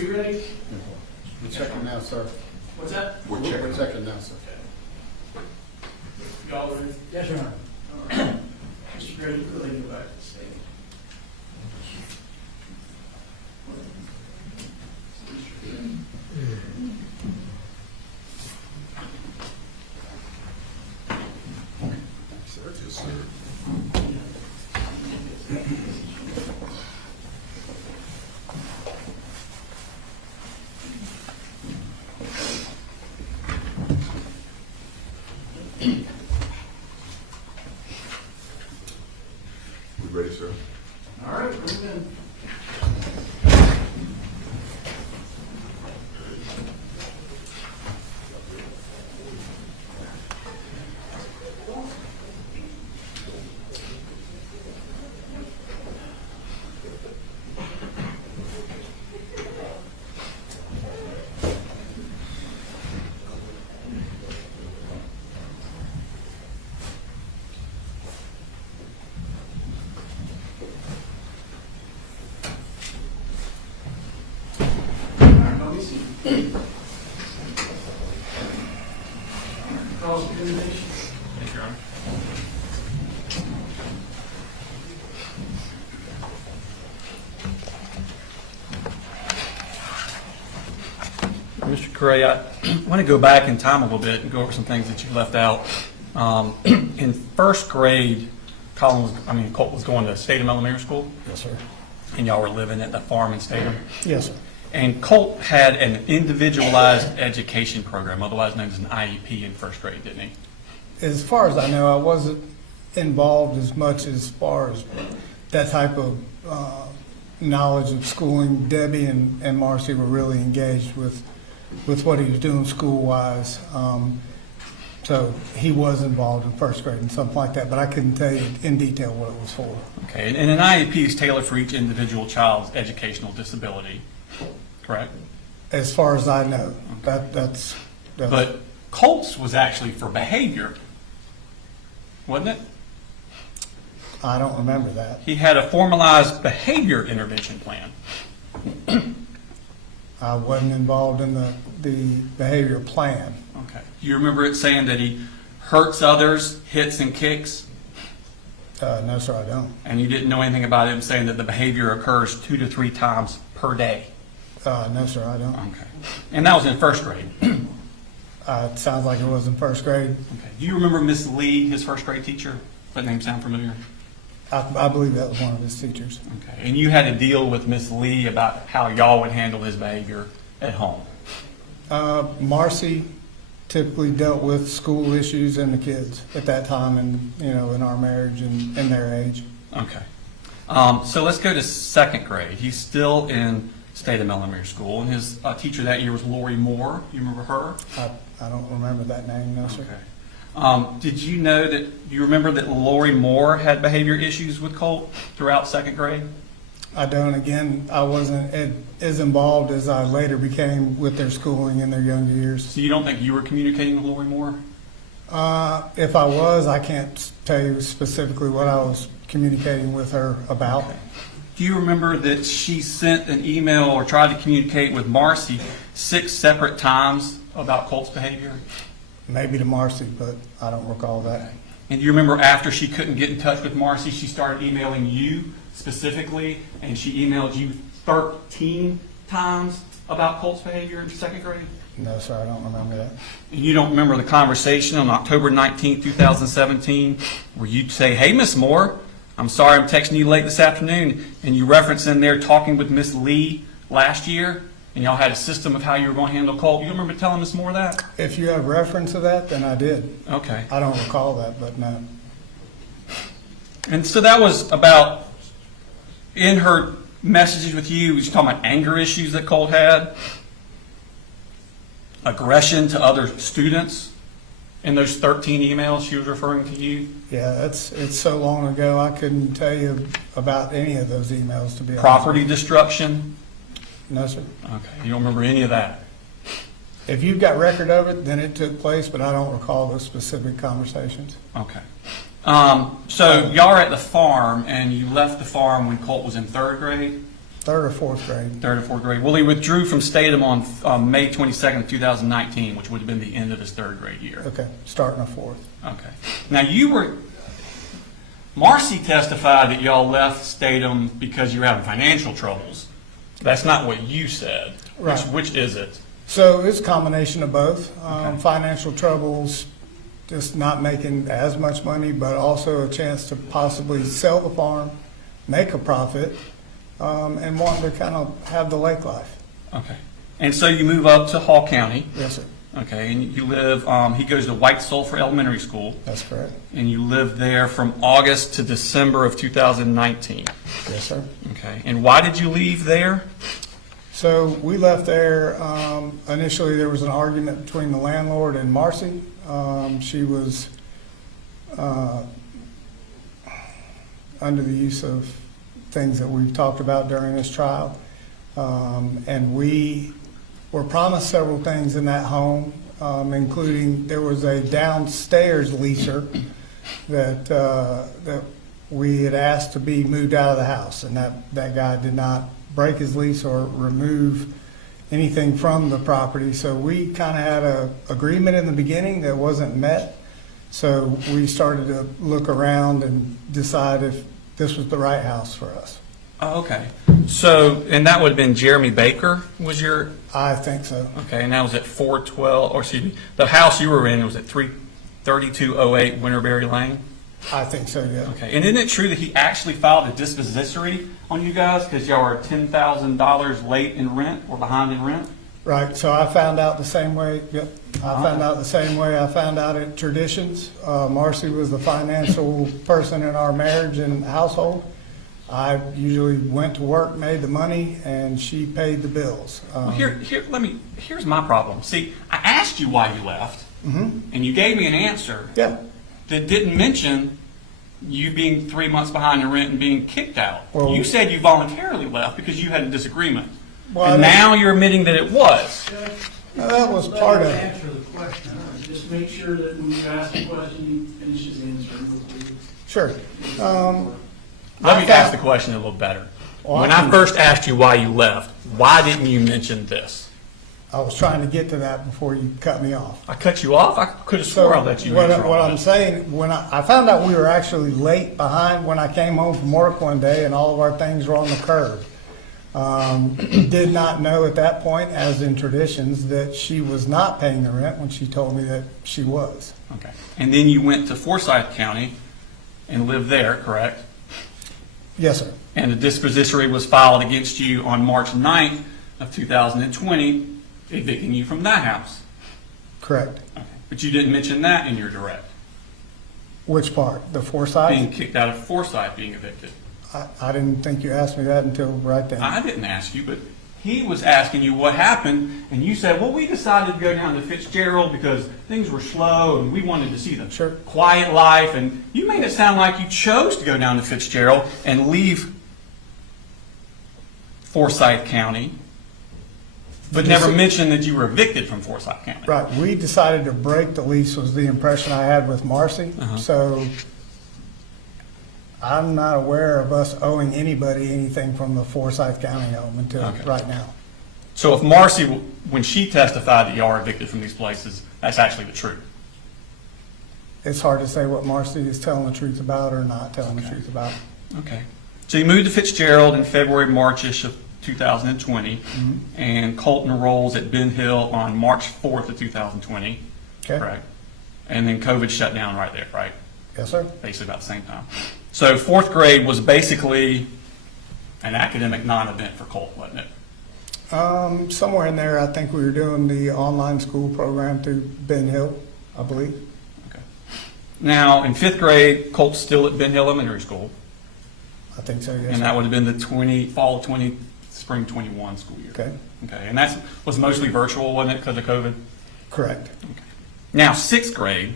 we ready? We're checking now, sir. What's that? We're checking. We're checking now, sir. Y'all ready? Yes, Your Honor. All right. Mr. Gray, you really go back to the stage. Yes, sir. We ready, sir? All right, bring it in. All right, let me see. Cross examination. Thank you, Your Honor. Mr. Gray, I want to go back in time a little bit and go over some things that you left out. In first grade, Colt was going to Statham Elementary School, Yes, sir. and y'all were living at the farm in Statham. Yes, sir. And Colt had an individualized education program, otherwise known as an IEP, in first grade, didn't he? As far as I know, I wasn't involved as much as far as that type of knowledge of schooling. Debbie and Marcy were really engaged with what he was doing school-wise. So he was involved in first grade and something like that, but I couldn't tell you in detail what it was for. Okay, and an IEP is tailored for each individual child's educational disability, correct? As far as I know, that's But Colt's was actually for behavior, wasn't it? I don't remember that. He had a formalized behavior intervention plan. I wasn't involved in the behavior plan. Okay. Do you remember it saying that he hurts others, hits and kicks, No, sir, I don't. and you didn't know anything about him saying that the behavior occurs 2 to 3 times per day? No, sir, I don't. Okay. And that was in first grade. It sounds like it was in first grade. Okay. Do you remember Miss Lee, his first grade teacher? Does that name sound familiar? I believe that was one of his teachers. Okay. And you had to deal with Miss Lee about how y'all would handle his behavior at home. Marcy typically dealt with school issues and the kids at that time, and in our marriage and in their age. Okay. So let's go to second grade. He's still in Statham Elementary School, and his teacher that year was Lori Moore. You remember her? I don't remember that name, no, sir. Okay. Did you know that, you remember that Lori Moore had behavior issues with Colt throughout second grade? I don't. Again, I wasn't as involved as I later became with their schooling in their younger years. So you don't think you were communicating with Lori Moore? If I was, I can't tell you specifically what I was communicating with her about. Okay. Do you remember that she sent an email or tried to communicate with Marcy 6 separate times about Colt's behavior? Maybe to Marcy, but I don't recall that. And do you remember after she couldn't get in touch with Marcy, she started emailing you specifically, and she emailed you 13 times about Colt's behavior in second grade? No, sir, I don't remember that. And you don't remember the conversation on October 19, 2017, where you'd say, "Hey, Miss Moore, I'm sorry I'm texting you late this afternoon," and you reference in there talking with Miss Lee last year, and y'all had a system of how you were going to handle Colt. You remember telling Miss Moore that? If you have reference to that, then I did. Okay. I don't recall that, but no. And so that was about, in her messages with you, was she talking about anger issues that Colt had? Aggression to other students? In those 13 emails she was referring to you? Yeah, it's so long ago, I couldn't tell you about any of those emails, to be honest. Property destruction? No, sir. Okay, you don't remember any of that? If you've got record of it, then it took place, but I don't recall those specific conversations. Okay. So y'all are at the farm, and you left the farm when Colt was in third grade? Third or fourth grade. Third or fourth grade. Well, he withdrew from Statham on May 22nd, 2019, which would have been the end of his third grade year. Okay, starting a fourth. Okay. Now, Marcy testified that y'all left Statham because you were having financial troubles. That's not what you said. Right. Which is it? So it's a combination of both. Okay. Financial troubles, just not making as much money, but also a chance to possibly sell the farm, make a profit, and wanting to kind of have the lake life. Okay. And so you move up to Hall County. Yes, sir. Okay. And you live, he goes to White Sulphur Elementary School. That's correct. And you lived there from August to December of 2019. Yes, sir. Okay. And why did you leave there? So we left there, initially there was an argument between the landlord and Marcy. She was under the use of things that we've talked about during this trial. And we were promised several things in that home, including there was a downstairs leaser that we had asked to be moved out of the house, and that guy did not break his lease or remove anything from the property. So we kind of had an agreement in the beginning that wasn't met. So we started to look around and decide if this was the right house for us. Oh, okay. So, and that would have been Jeremy Baker was your, I think so. okay, and that was at 412, or excuse me, the house you were in was at 3208 Winterberry Lane? I think so, yeah. Okay, and isn't it true that he actually filed a dispossessory on you guys because y'all are $10,000 late in rent or behind in rent? Right, so I found out the same way, yep. I found out the same way I found out at Traditions. Marcy was the financial person in our marriage and household. I usually went to work, made the money, and she paid the bills. Well, here's my problem. See, I asked you why you left, and you gave me an answer Yeah, that didn't mention you being 3 months behind in rent and being kicked out. Well- You said you voluntarily left because you had a disagreement. Well, And I didn't- now you're admitting that it was. no, that was Let part him of it. answer the question. Just make sure that when you ask a question, you finish his answer. Sure. Let I me thought- ask the question a little better. Well, When I I can- first asked you why you left, why didn't you mention this? I was trying to get to that before you cut me off. I cut you off? I could have So swore I let you what answer all I'm this. saying, when I found out we were actually late behind when I came home from work one day and all of our things were on the curb. Did not know at that point, as in Traditions, that she was not paying the rent when she told me that she was. Okay. And then you went to Forsyth County and lived there, correct? Yes, sir. And the dispossessory was filed against you on March 9th of 2020, evicting you from that house. Correct. Okay. But you didn't mention that in your direct, Which part? The Forsyth? being kicked out of Forsyth, being evicted. I didn't think you asked me that until right then. I didn't ask you, but he was asking you what happened, and you said, well, we decided to go down to Fitzgerald because things were slow and we wanted to see the Sure. quiet life, and you made it sound like you chose to go down to Fitzgerald and leave Forsyth County, but never mentioned that you were evicted from Forsyth County. Right, we decided to break the lease was the impression I had with Marcy. Uh-huh. So I'm not aware of us owing anybody anything from the Forsyth County home until Okay. right now. So if Marcy, when she testified that you are evicted from these places, that's actually the truth. It's hard to say what Marcy is telling the truth about or not telling the Okay. truth about. Okay. So you moved to Fitzgerald in February, March-ish of 2020, and Colt enrolls at Ben Hill on March 4th of 2020, Okay? correct? And then COVID shut down right there, right? Yes, sir? Basically about the same time. So fourth grade was basically an academic non-event for Colt, wasn't it? Somewhere in there, I think we were doing the online school program through Ben Hill, I believe. Okay. Now, in fifth grade, Colt's still at Ben Hill Elementary School, I think so, yes. and that would have been the fall of 20, spring 21 school year. Okay, Okay, and that was mostly virtual, wasn't it, because of COVID? correct. Now, sixth grade,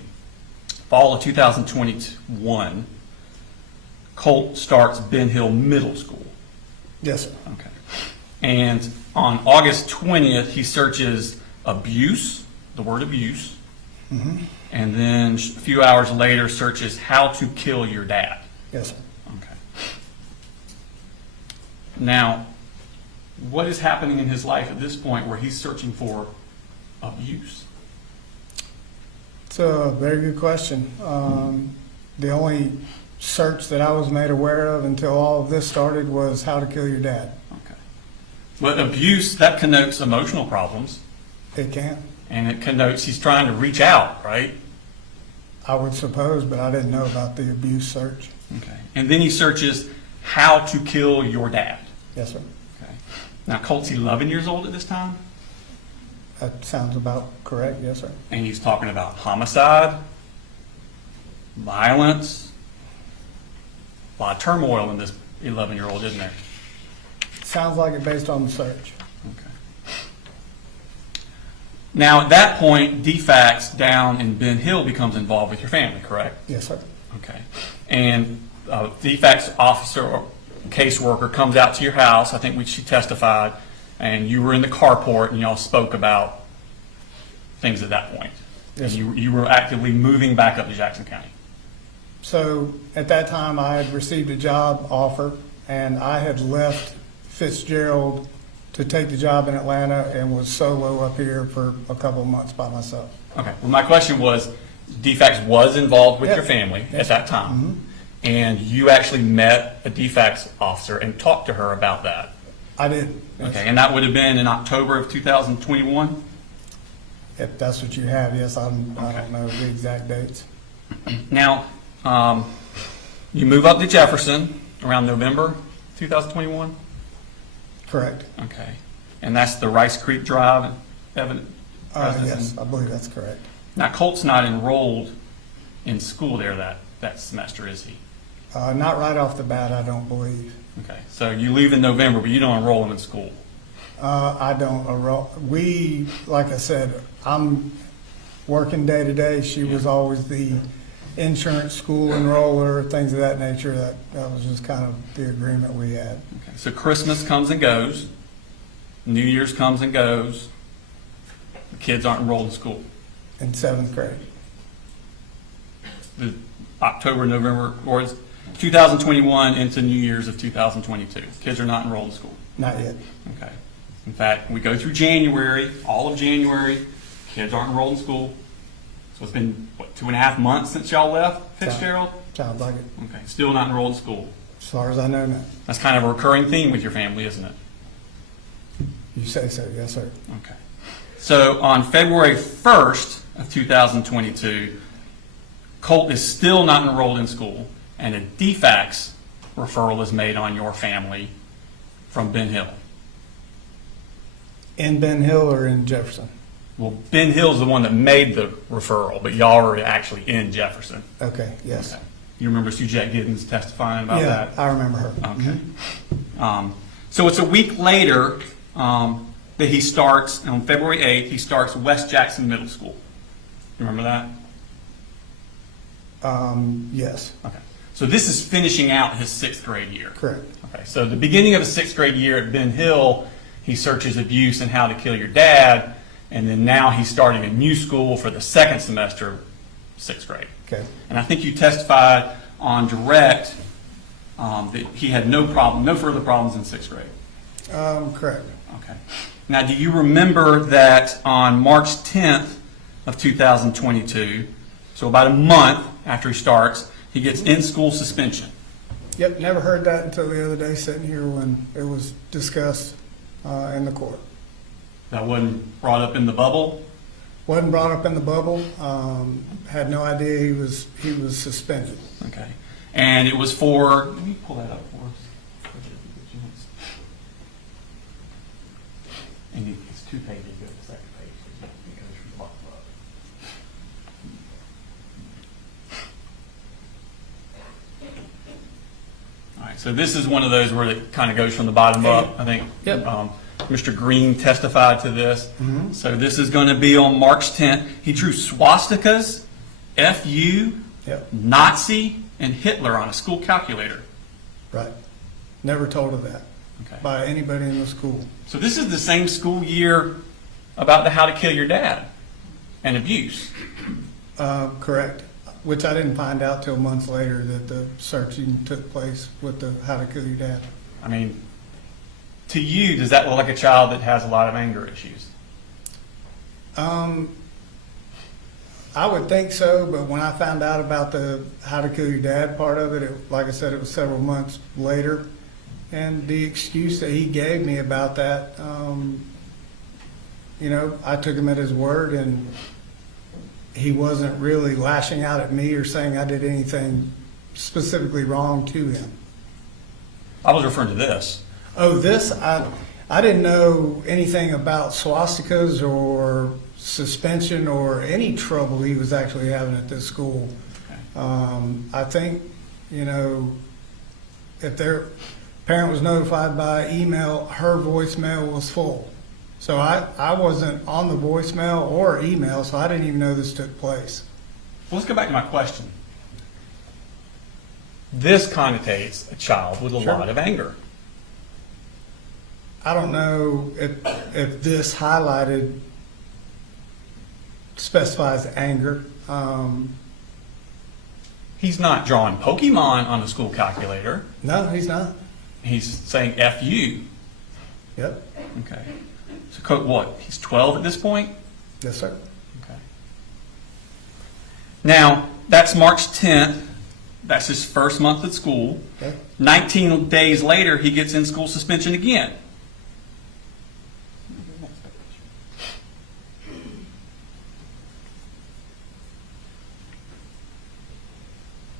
fall of 2021, Colt starts Ben Hill Middle School. Yes, sir. Okay. And on August 20th, he searches abuse, the word abuse, and then a few hours later searches how to kill your dad. Yes, sir. Okay. Now, What is happening in his life at this point where he's searching for abuse? It's a very good question. The only search that I was made aware of until all of this started was how to kill your dad. Okay. But abuse, that connotes emotional problems, It can, and it connotes he's trying to reach out, right? I would suppose, but I didn't know about the abuse search. Okay. And then he searches how to kill your dad. Yes, sir. Okay. Now, Colt's 11 years old at this time, That sounds about correct. Yes, sir. and he's talking about homicide, violence, a lot of turmoil in this 11-year-old, isn't there? Sounds like it based on the search. Okay. Now, at that point, DeFax down in Ben Hill becomes involved with your family, correct? Yes, sir. Okay. And DeFax officer or caseworker comes out to your house. I think she testified, and you were in the carport, and y'all spoke about things at that point. Yes, And you were actively moving back up to Jackson County. So at that time, I had received a job offer, and I had left Fitzgerald to take the job in Atlanta and was solo up here for a couple of months by myself. Okay. Well, my question was, DeFax was involved with Yep. your family Yes. at that time, and you actually met a DeFax officer and talked to her about that. I did. Yes. Okay. And that would have been in October of 2021? If that's what you have, yes, I Okay. don't know the exact dates. Now, you move up to Jefferson around November 2021? Correct. Okay. And that's the Rice Creek Drive evidence? Yes, I believe that's correct. Now, Colt's not enrolled in school there that semester, is he? Not right off the bat, I don't believe. Okay. So you leave in November, but you don't enroll him in school? I don't, like I said, I'm working day to day. She was always the insurance school enroller, things of that nature. That was just kind of the agreement we had. Okay. So Christmas comes and goes. New Year's comes and goes. The kids aren't enrolled in school. In seventh grade. The October, November, or is 2021 into New Year's of 2022. Kids are not enrolled in school. Not yet. Okay. In fact, we go through January, all of January, kids aren't enrolled in school. So it's been, what, 2.5 months since y'all left Fitzgerald? Sounds like it. Okay, still not enrolled in school. As far as I know now. That's kind of a recurring theme with your family, isn't it? You say so, yes, sir. Okay. So on February 1st of 2022, Colt is still not enrolled in school, and a DeFax referral is made on your family from Ben Hill. In Ben Hill or in Jefferson? Well, Ben Hill's the one that made the referral, but y'all are actually in Jefferson. Okay, yes. Okay. You remember Sujette Giddens testifying about Yeah, that? I remember her. Okay. So it's a week later that he starts, on February 8th, he starts West Jackson Middle School. You remember that? Yes, Okay. So this is finishing out his 6th grade year. correct. Okay. So the beginning of the 6th grade year at Ben Hill, he searches abuse and how to kill your dad, and then now he's starting a new school for the 2nd semester of 6th grade. Okay. And I think you testified on direct that he had no further problems in 6th grade. Correct. Okay. Now, do you remember that on March 10th of 2022, so about a month after he starts, he gets in-school suspension? Yep, never heard that until the other day sitting here when it was discussed in the court. That wasn't brought up in the bubble? Wasn't brought up in the bubble, had no idea he was suspended. Okay. And it was for, let me pull that up for us. And it's 2 pages, go to the second page. It goes from bottom up. All right, so this is one of those where it kind of goes from the bottom up. I think Yep. Mr. Green testified to this. Mm-hmm. So this is going to be on March 10th. He drew swastikas, FU, Yep, Nazi, and Hitler on a school calculator. right. Never told of that Okay. by anybody in the school. So this is the same school year about the how to kill your dad and abuse. Correct. Which I didn't find out till months later that the searching took place with the how to kill your dad. I mean, To you, does that look like a child that has a lot of anger issues? I would think so, but when I found out about the how to kill your dad part of it, like I said, it was several months later. And the excuse that he gave me about that, I took him at his word, and he wasn't really lashing out at me or saying I did anything specifically wrong to him. I was referring to this. Oh, this, I didn't know anything about swastikas or suspension or any trouble he was actually having at this school. I think, if their parent was notified by email, her voicemail was full. So I wasn't on the voicemail or email, so I didn't even know this took place. Well, let's go back to my question. This connotates a child with a Sure. lot of anger. I don't know if this highlighted specifies anger. He's not drawing Pokemon on the school calculator. No, he's not. He's saying F you. Yep. Okay. So what? He's 12 at this point? Yes, sir. Okay. Now, that's March 10th. That's his first month at school. Okay. 19 days later, he gets in school suspension again.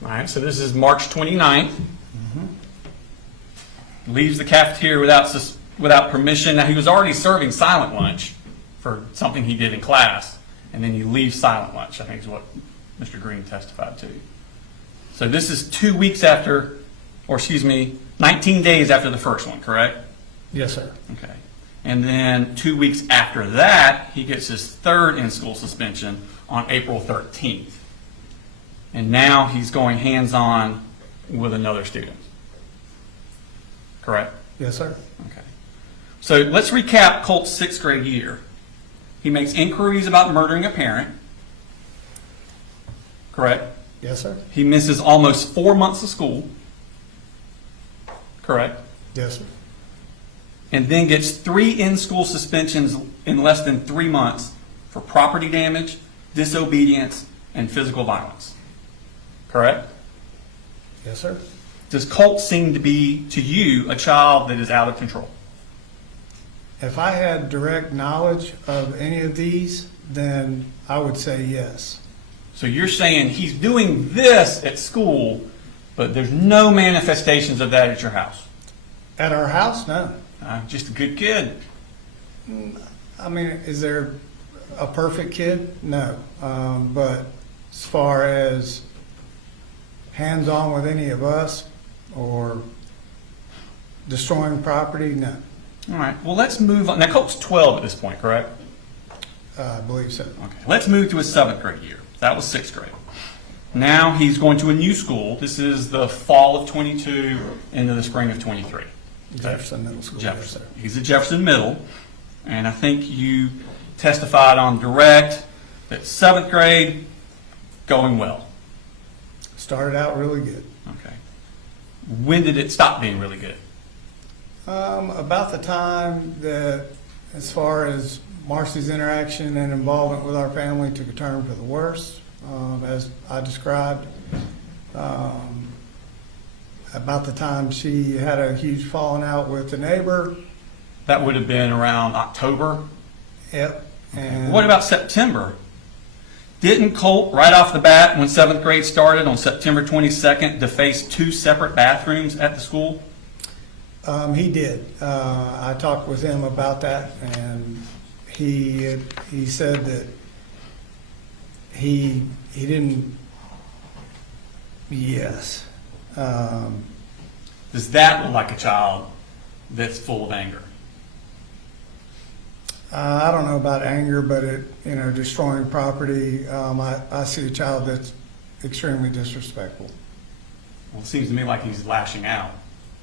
All right, so this is March 29th. Leaves the cafeteria without permission. Now, he was already serving silent lunch for something he did in class, and then he leaves silent lunch, I think is what Mr. Green testified to. So this is 2 weeks after, 19 days after the first one, correct? Yes, sir. Okay. And then 2 weeks after that, he gets his third in-school suspension on April 13th. And now he's going hands-on with another student. Correct? Yes, sir. Okay. So let's recap Colt's sixth grade year. He makes inquiries about murdering a parent. Correct? Yes, sir. He misses almost 4 months of school. Correct? Yes, sir. And then gets 3 in-school suspensions in less than 3 months for property damage, disobedience, and physical violence. Correct? Yes, sir. Does Colt seem to be, to you, a child that is out of control? If I had direct knowledge of any of these, then I would say yes. So you're saying he's doing this at school, but there's no manifestations of that at your house? At our house, no. Just a good kid. I mean, is there a perfect kid? No. But as far as hands-on with any of us or destroying property, no. All right. Well, let's move on. Now, Colt's 12 at this point, correct? I believe so. Okay. Let's move to his 7th grade year. That was 6th grade. Now he's going to a new school. This is the fall of 22 into the spring of 23. Jefferson Middle School. Jefferson. Yes, sir. He's at Jefferson Middle. And I think you testified on direct that 7th grade, going well. Started out really good. Okay. When did it stop being really good? About the time that, as far as Marcy's interaction and involvement with our family, took a turn for the worse, as I described. About the time she had a huge falling out with the neighbor. That would have been around October. Yep. And What about September? Didn't Colt, right off the bat, when 7th grade started on September 22nd, deface 2 separate bathrooms at the school? He did. I talked with him about that, and he said that he didn't. Yes. Does that look like a child that's full of anger? I don't know about anger, but destroying property. I see a child that's extremely disrespectful. Well, it seems to me like he's lashing out.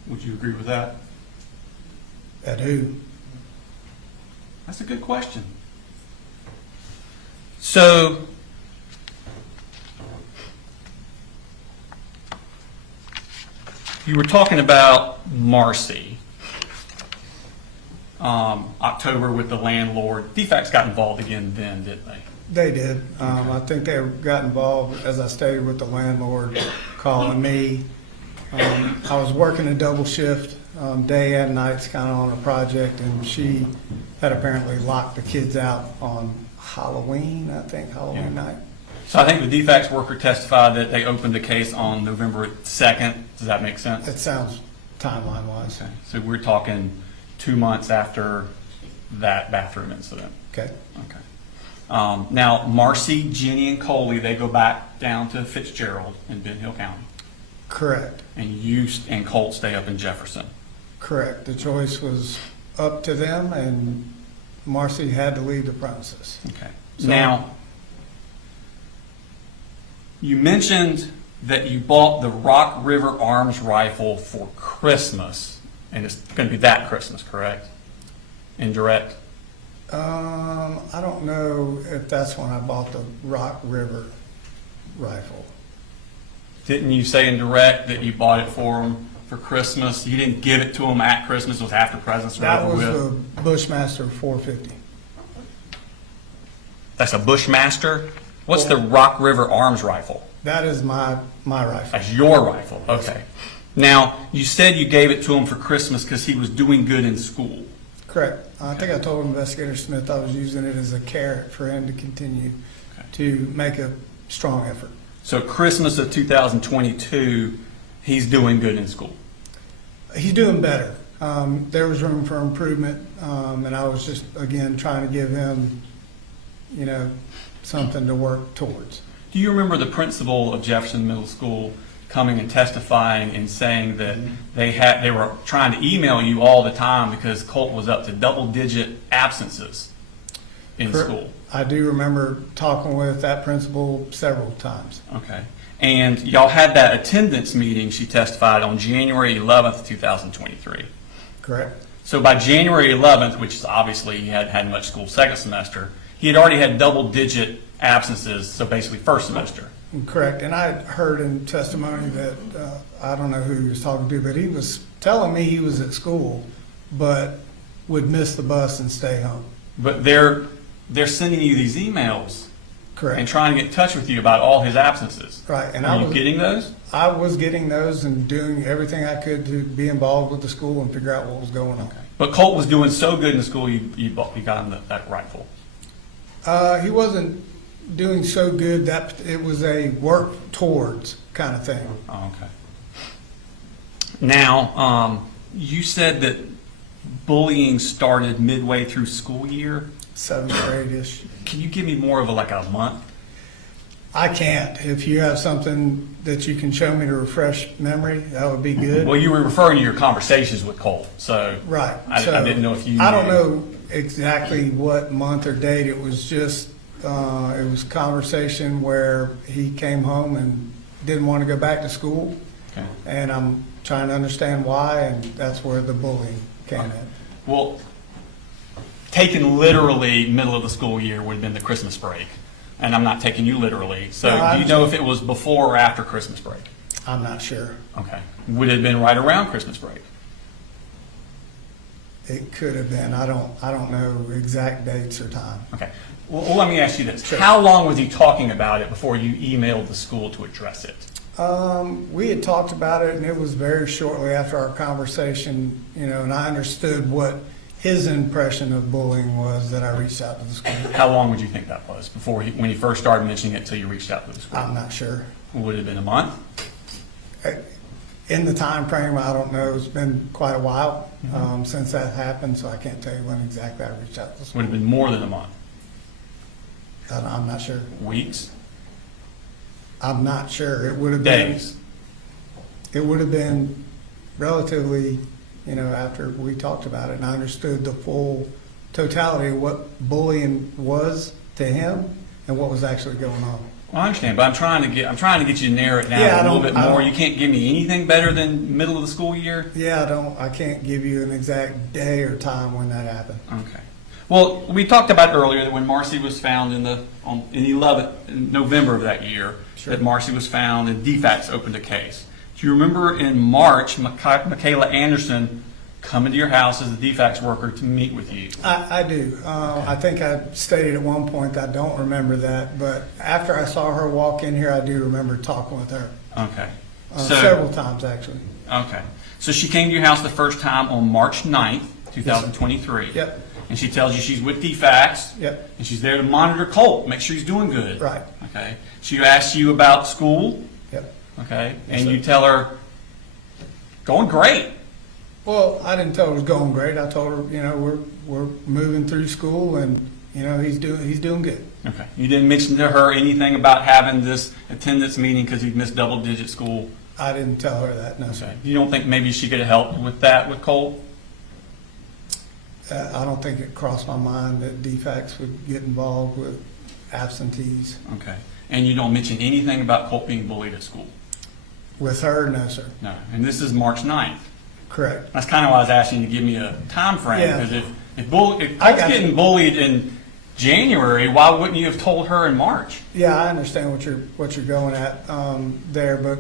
Would you agree with that? At who? That's a good question. So, you were talking about Marcy. October with the landlord. DeFax got involved again then, didn't they? They did. I think they got involved, as I stated, with the landlord calling me. I was working a double shift, day and nights, kind of on a project, and she had apparently locked the kids out on Halloween, I think, Halloween night. So I think the DeFax worker testified that they opened the case on November 2nd. Does that make sense? It sounds timeline-wise. Okay. So we're talking 2 months after that bathroom incident. Okay. Okay. Now, Marcy, Jenny, and Coley, they go back down to Fitzgerald in Ben Hill County. Correct. And you and Colt stay up in Jefferson. Correct. The choice was up to them, and Marcy had to leave the premises. Okay. So- Now, you mentioned that you bought the Rock River Arms rifle for Christmas, and it's going to be that Christmas, correct? Indirect? I don't know if that's when I bought the Rock River rifle. Didn't you say in direct that you bought it for them for Christmas? You didn't give it to them at Christmas, it was after presents were That over was with? the Bushmaster 450. That's a Bushmaster? What's the Rock River Arms rifle? That is my rifle. That's your rifle, okay. Now, you said you gave it to him for Christmas because he was doing good in school. Correct. I think I told Investigator Smith I was using it as a carrot for him to continue Okay. to make a strong effort. So Christmas of 2022, he's doing good in school. He's doing better. There was room for improvement, and I was just, again, trying to give him, something to work towards. Do you remember the principal of Jefferson Middle School coming and testifying and saying that they were trying to email you all the time because Colt was up to double-digit absences in school? I do remember talking with that principal several times. Okay. And y'all had that attendance meeting, she testified, on January 11th, 2023. Correct? So by January 11th, which is obviously he hadn't had much school second semester, he had already had double-digit absences, so basically first semester. Correct. And I heard in testimony that, I don't know who he was talking to, but he was telling me he was at school, but would miss the bus and stay home. But they're sending you these emails and Correct. trying to get in touch with you about all his absences. Right. And Are you getting those? I was getting those and doing everything I could to be involved with the school and figure out what was going on. But Colt was doing so good in school, you got him that rifle. He wasn't doing so good that it was a work towards kind of thing. Oh, okay. Now, you said that bullying started midway through school year. 7th grade-ish. Can you give me more of a month? I can't. If you have something that you can show me to refresh memory, that would be good. Well, you were referring to your conversations with Colt, so Right. I didn't know if you. I don't know exactly what month or date. It was just, it was conversation where he came home and didn't want to go back to school. Okay. And I'm trying to understand why, and that's where the bullying came in. Well, taken literally, middle of the school year would have been the Christmas break, and I'm not taking you literally. So, No, do you know if it was before or after Christmas break? I'm not sure. Okay. Would it have been right around Christmas break? It could have been. I don't know exact dates or time. Okay. Well, let me ask you this. Sure. How long was he talking about it before you emailed the school to address it? We had talked about it, and it was very shortly after our conversation, and I understood what his impression of bullying was that I reached out to the school. How long would you think that was before when he first started mentioning it until you reached out to the school? I'm not sure. Would it have been a month? In the time frame, I don't know. It's been quite a while since that happened, so I can't tell you when exactly I reached out to the school. Would it have been more than a month? I'm not sure. Weeks? I'm not sure. It would have been. Days? It would have been relatively, after we talked about it, and I understood the full totality of what bullying was to him and what was actually going on. Well, I understand, but I'm trying to get you to narrow it down Yeah, a little bit I more. don't- You can't give me anything better than middle of the school year? Yeah, I can't give you an exact day or time when that happened. Okay. Well, we talked about earlier that when Marcy was found in November of that year, Sure. that Marcy was found and DeFax opened a case. Do you remember in March, Michaela Anderson come into your house as a DeFax worker to meet with you. I do. I think I stated at one point, I don't remember that, but after I saw her walk in here, I do remember talking with her. Okay. Several times, actually. Okay. So she came to your house the first time on March 9th, 2023. Yep, And she tells you she's with DeFax. yep, And she's there to monitor Colt, make sure he's doing good. right, Okay. She asks you about school. yep. Okay. Yes, And sir. you tell her, going great. Well, I didn't tell her it was going great. I told her, you know, we're moving through school and, you know, he's doing good. Okay. You didn't mention to her anything about having this attendance meeting because he'd missed double-digit school. I didn't tell her that, no, sir. Okay. You don't think maybe she could have helped with that with Colt? I don't think it crossed my mind that DeFax would get involved with absentees. Okay. And you don't mention anything about Colt being bullied at school? With her, no, sir. No. And this is March 9th. Correct. That's kind of why I was asking you to give me a time frame. Yeah. Because if I Colt's got you. getting bullied in January, why wouldn't you have told her in March? Yeah, I understand what you're going at there, but,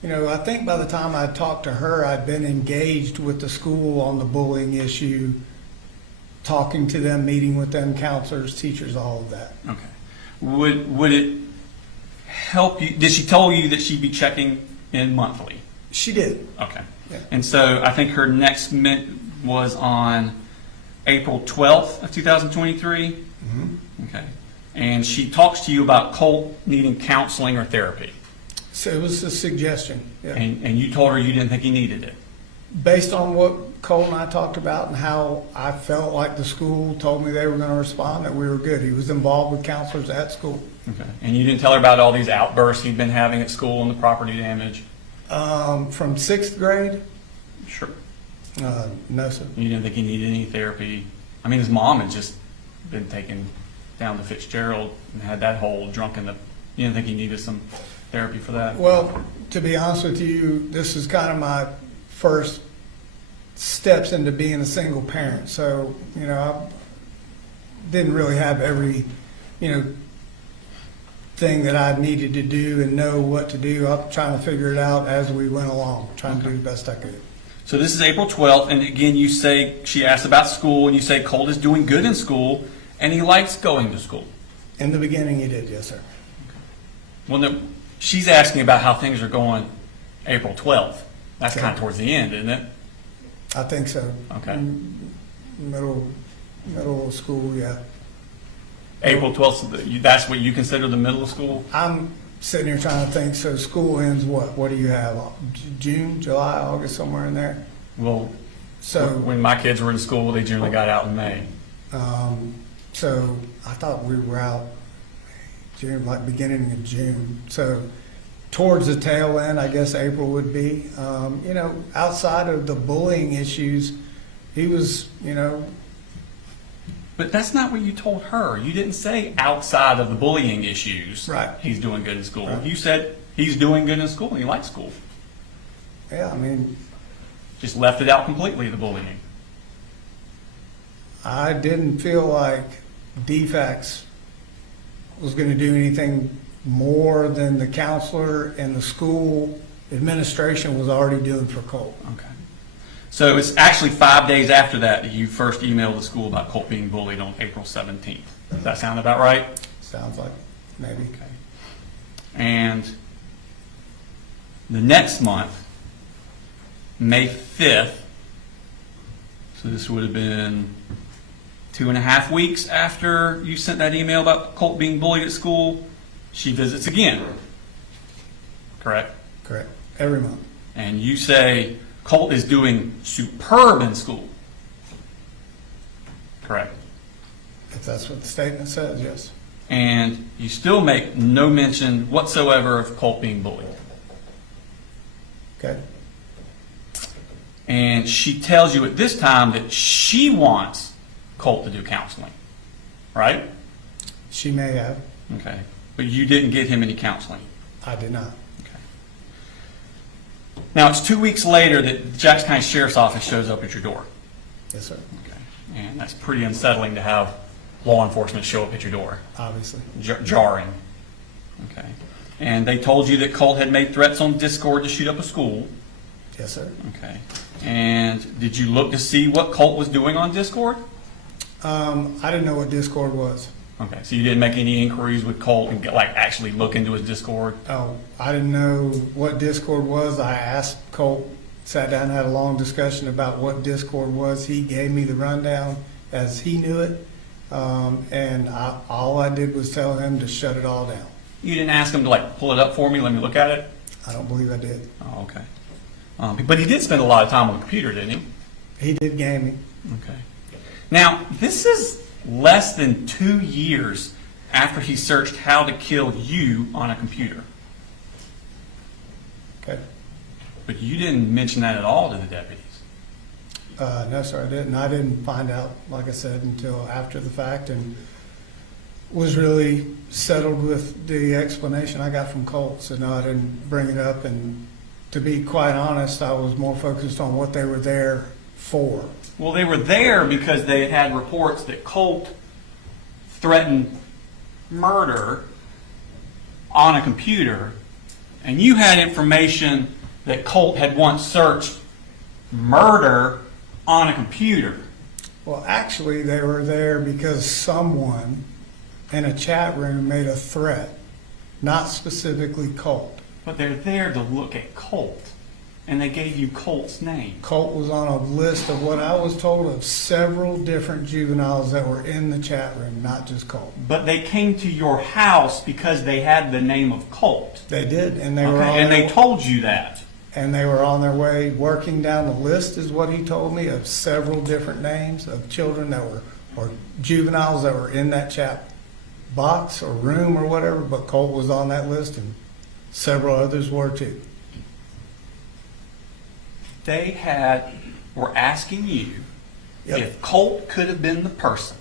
you know, I think by the time I talked to her, I'd been engaged with the school on the bullying issue, talking to them, meeting with them, counselors, teachers, all of that. Okay. Would it help you? Did she tell you that she'd be checking in monthly? She did. Okay. Yeah. And so I think her next was on April 12th of 2023. Mm-hmm. Okay. And she talks to you about Colt needing counseling or therapy. So it was a suggestion, yeah. And you told her you didn't think he needed it. Based on what Cole and I talked about and how I felt like the school told me they were going to respond, that we were good. He was involved with counselors at school. Okay. And you didn't tell her about all these outbursts he'd been having at school and the property damage? From sixth grade, Sure. no, sir. You didn't think he needed any therapy? I mean, his mom had just been taken down to Fitzgerald and had that whole drunk in the, you didn't think he needed some therapy for that? Well, to be honest with you, this is kind of my first steps into being a single parent. So, you know, I didn't really have every, you know, thing that I needed to do and know what to do. I'm trying to figure it out as we went along, trying to do the best I could. So this is April 12th, and again, you say, she asked about school, and you say Colt is doing good in school, and he likes going to school. In the beginning, he did, yes, sir. Well, no, she's asking about how things are going April 12th. That's kind of towards the end, isn't it? I think so. Okay. Middle of school, yeah. April 12th, that's what you consider the middle of school? I'm sitting here trying to think, so school ends what? What do you have? June, July, August, somewhere in there? Well, So, when my kids were in school, they generally got out in May. so I thought we were out June, like beginning of June. So towards the tail end, I guess April would be. You know, outside of the bullying issues, he was, you know, But that's not what you told her. You didn't say outside of the bullying issues, Right. he's doing good in school. Right. You said he's doing good in school and he likes school. yeah, I mean, Just left it out completely, the bullying. I didn't feel like DeFax was going to do anything more than the counselor and the school administration was already doing for Colt. Okay. So it's actually 5 days after that that you first emailed the school about Colt being bullied on April 17th. Does that sound about right? Sounds like maybe. Okay. And the next month, May 5th, so this would have been 2.5 weeks after you sent that email about Colt being bullied at school, she visits again. Correct? Correct. Every month. And you say Colt is doing superb in school. Correct? If that's what the statement says, yes. And you still make no mention whatsoever of Colt being bullied. Okay. And she tells you at this time that she wants Colt to do counseling, right? She may have. Okay. But you didn't get him any counseling. I did not. Okay. Now, it's 2 weeks later that the Jackson County Sheriff's Office shows up at your door. Yes, sir. Okay. And that's pretty unsettling to have law enforcement show up at your door. Obviously. Jarring. Okay. And they told you that Colt had made threats on Discord to shoot up a school. Yes, sir. Okay. And did you look to see what Colt was doing on Discord? I didn't know what Discord was. Okay, so you didn't make any inquiries with Colt and like actually look into his Discord? Oh, I didn't know what Discord was. I asked Colt, sat down and had a long discussion about what Discord was. He gave me the rundown as he knew it. All I did was tell him to shut it all down. You didn't ask him to like pull it up for me, let me look at it? I don't believe I did. Oh, okay. But he did spend a lot of time on the computer, didn't he? He did gaming. Okay. Now, this is less than 2 years after he searched how to kill you on a computer. Okay. But you didn't mention that at all to the deputies. No, sir, I didn't. I didn't find out, like I said, until after the fact, and was really settled with the explanation I got from Colt. So no, I didn't bring it up. And to be quite honest, I was more focused on what they were there for. Well, they were there because they had reports that Colt threatened murder on a computer, and you had information that Colt had once searched murder on a computer. Well, actually, they were there because someone in a chat room made a threat, not specifically Colt. But they're there to look at Colt, and they gave you Colt's name. Colt was on a list of what I was told of several different juveniles that were in the chat room, not just Colt. But they came to your house because they had the name of Colt. They did, and they were Okay, on and their, they told you that. and they were on their way working down the list, is what he told me, of several different names of children that were, or juveniles that were in that chat box or room or whatever. But Colt was on that list, and several others were too. They were asking you Yep. if Colt could have been the person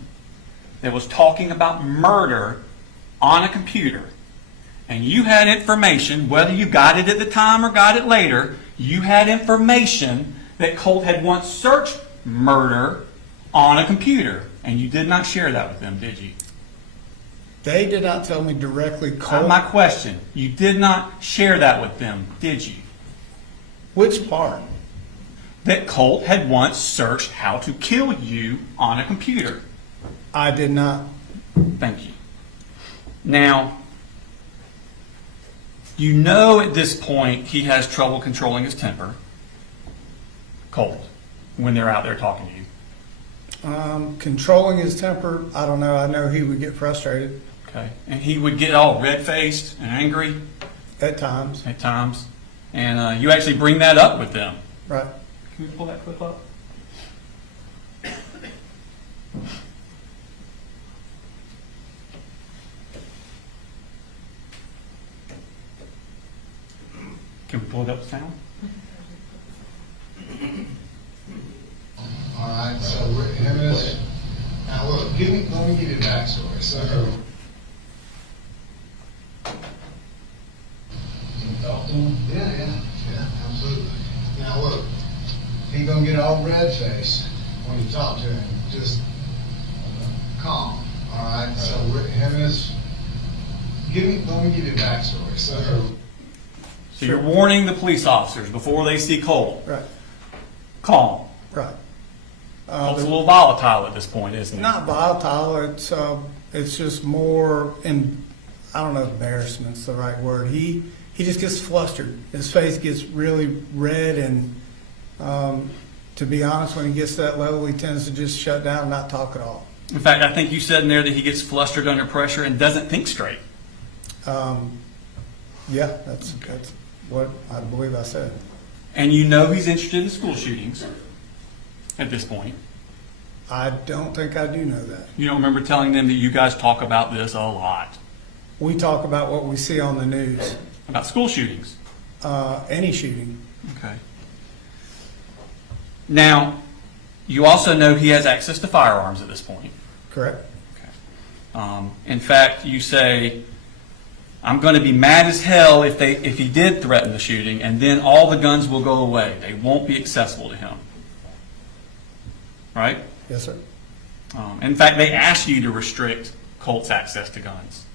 that was talking about murder on a computer, and you had information, whether you got it at the time or got it later, you had information that Colt had once searched murder on a computer, and you did not share that with them, did you? They did not tell me directly Colt. My question, you did not share that with them, did you? Which part? That Colt had once searched how to kill you on a computer. I did not. Thank you. Now, you know at this point he has trouble controlling his temper, Colt, when they're out there talking to you. Controlling his temper, I don't know. I know he would get frustrated Okay. And he would get all red-faced and angry at times. at times. And you actually bring that up with them. Right. Can we pull that clip up? Can we pull it up sound? All right, so him and his, now look, let me give you the backstory. So, you talk to him? Yeah, absolutely. Now look, he gonna get all red-faced when you talk to him. Just calm. All right, so him and his, let me give you the backstory. So you're warning the police officers before they see Colt. Right. Calm. Right. Colt's a little volatile at this point, isn't it? Not volatile. It's just more, I don't know if embarrassment's the right word. He just gets flustered. His face gets really red, and to be honest, when he gets to that level, he tends to just shut down and not talk at all. In fact, I think you said in there that he gets flustered under pressure and doesn't think straight. Yeah, that's what I believe I said. And you know he's interested in school shootings at this point. I don't think I do know that. You don't remember telling them that you guys talk about this a lot, We talk about what we see on the news. about school shootings. Any shooting. Okay. Now, you also know he has access to firearms at this point. Correct? In fact, you say, I'm going to be mad as hell if he did threaten the shooting, and then all the guns will go away. They won't be accessible to him. Right? Yes, sir. In fact, they asked you to restrict Colt's access to guns.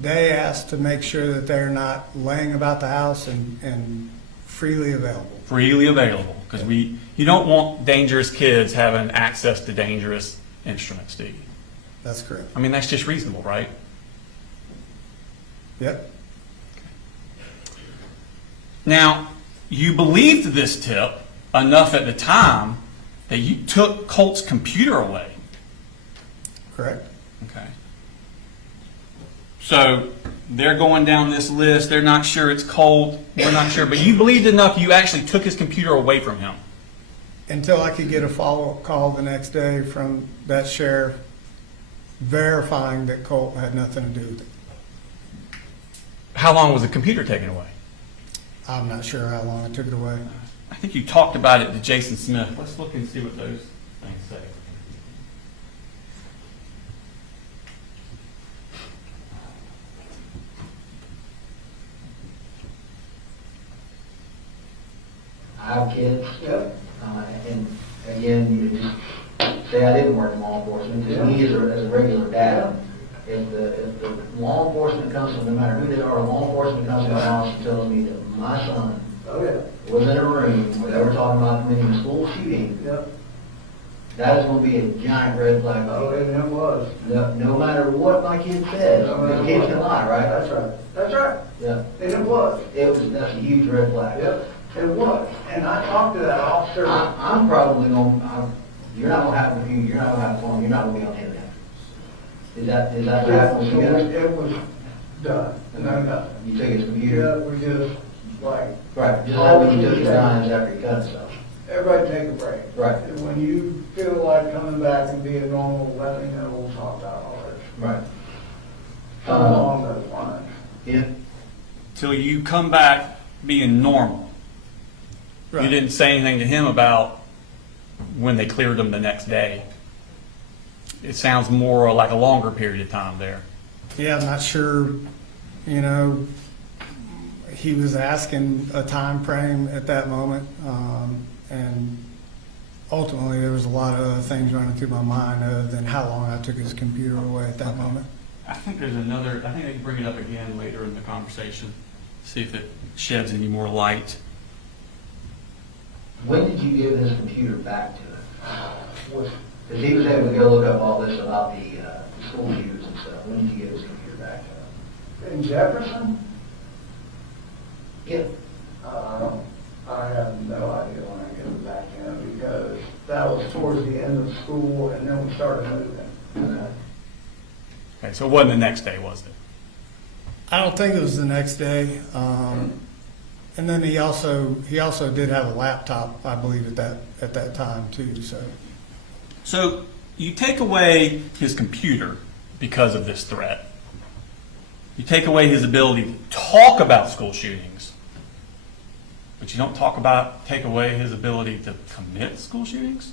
They asked to make sure that they're not laying about the house and Freely available. Freely available, because you don't want dangerous kids having access to dangerous instruments, do you? That's correct. I mean, that's just reasonable, right? Yep. Now, you believed this tip enough at the time that you took Colt's computer away. Correct. Okay. So they're going down this list. They're not sure it's Colt. We're not sure. But you believed enough you actually took his computer away from him. Until I could get a follow-up call the next day from that sheriff verifying that Colt had nothing to do with it. How long was the computer taken away? I'm not sure how long I took it away. I think you talked about it to Jason Smith. Let's look and see what those things say. I have kids. Yep. And again, you just say I didn't work in law enforcement. To me, as a regular dad, if the law enforcement comes from, no matter who they are, law enforcement comes to my house and tells me that my son was in a room where they were talking about committing a school shooting, that is going to be a giant red flag. Oh, and it was. No matter what my kid says, the kids can lie, right? That's right. That's right. Yeah. And it was. That's a huge red flag. Yep. It was. And I talked to that officer. I'm probably going. You're not going to have a computer. You're not going to have a phone. You're not going to be on the internet. Is that what happened with you guys? It was done. No, nothing. You took his computer. Yeah, we just like. Right. Just like when you took his times after he cut and stuff. Everybody take a break. Right. And when you feel like coming back and being normal, let me know. We'll talk about all this. Right. Something along those lines. Yeah. Till you come back being normal. Right. You didn't say anything to him about when they cleared him the next day. It sounds more like a longer period of time there. Yeah, I'm not sure, he was asking a time frame at that moment. And ultimately, there was a lot of other things running through my mind other than how long I took his computer away at that moment. I think they can bring it up again later in the conversation, see if it sheds any more light. When did you give his computer back to him? Because he was able to go look up all this about the school shooters and stuff. When did you give his computer back to him? In Jefferson, Yeah. I have no idea when I get it back to him because that was towards the end of school and then we started moving. Okay, so it wasn't the next day, was it? I don't think it was the next day. And then he also did have a laptop, I believe, at that time too. So you take away his computer because of this threat. You take away his ability to talk about school shootings, but you don't take away his ability to commit school shootings?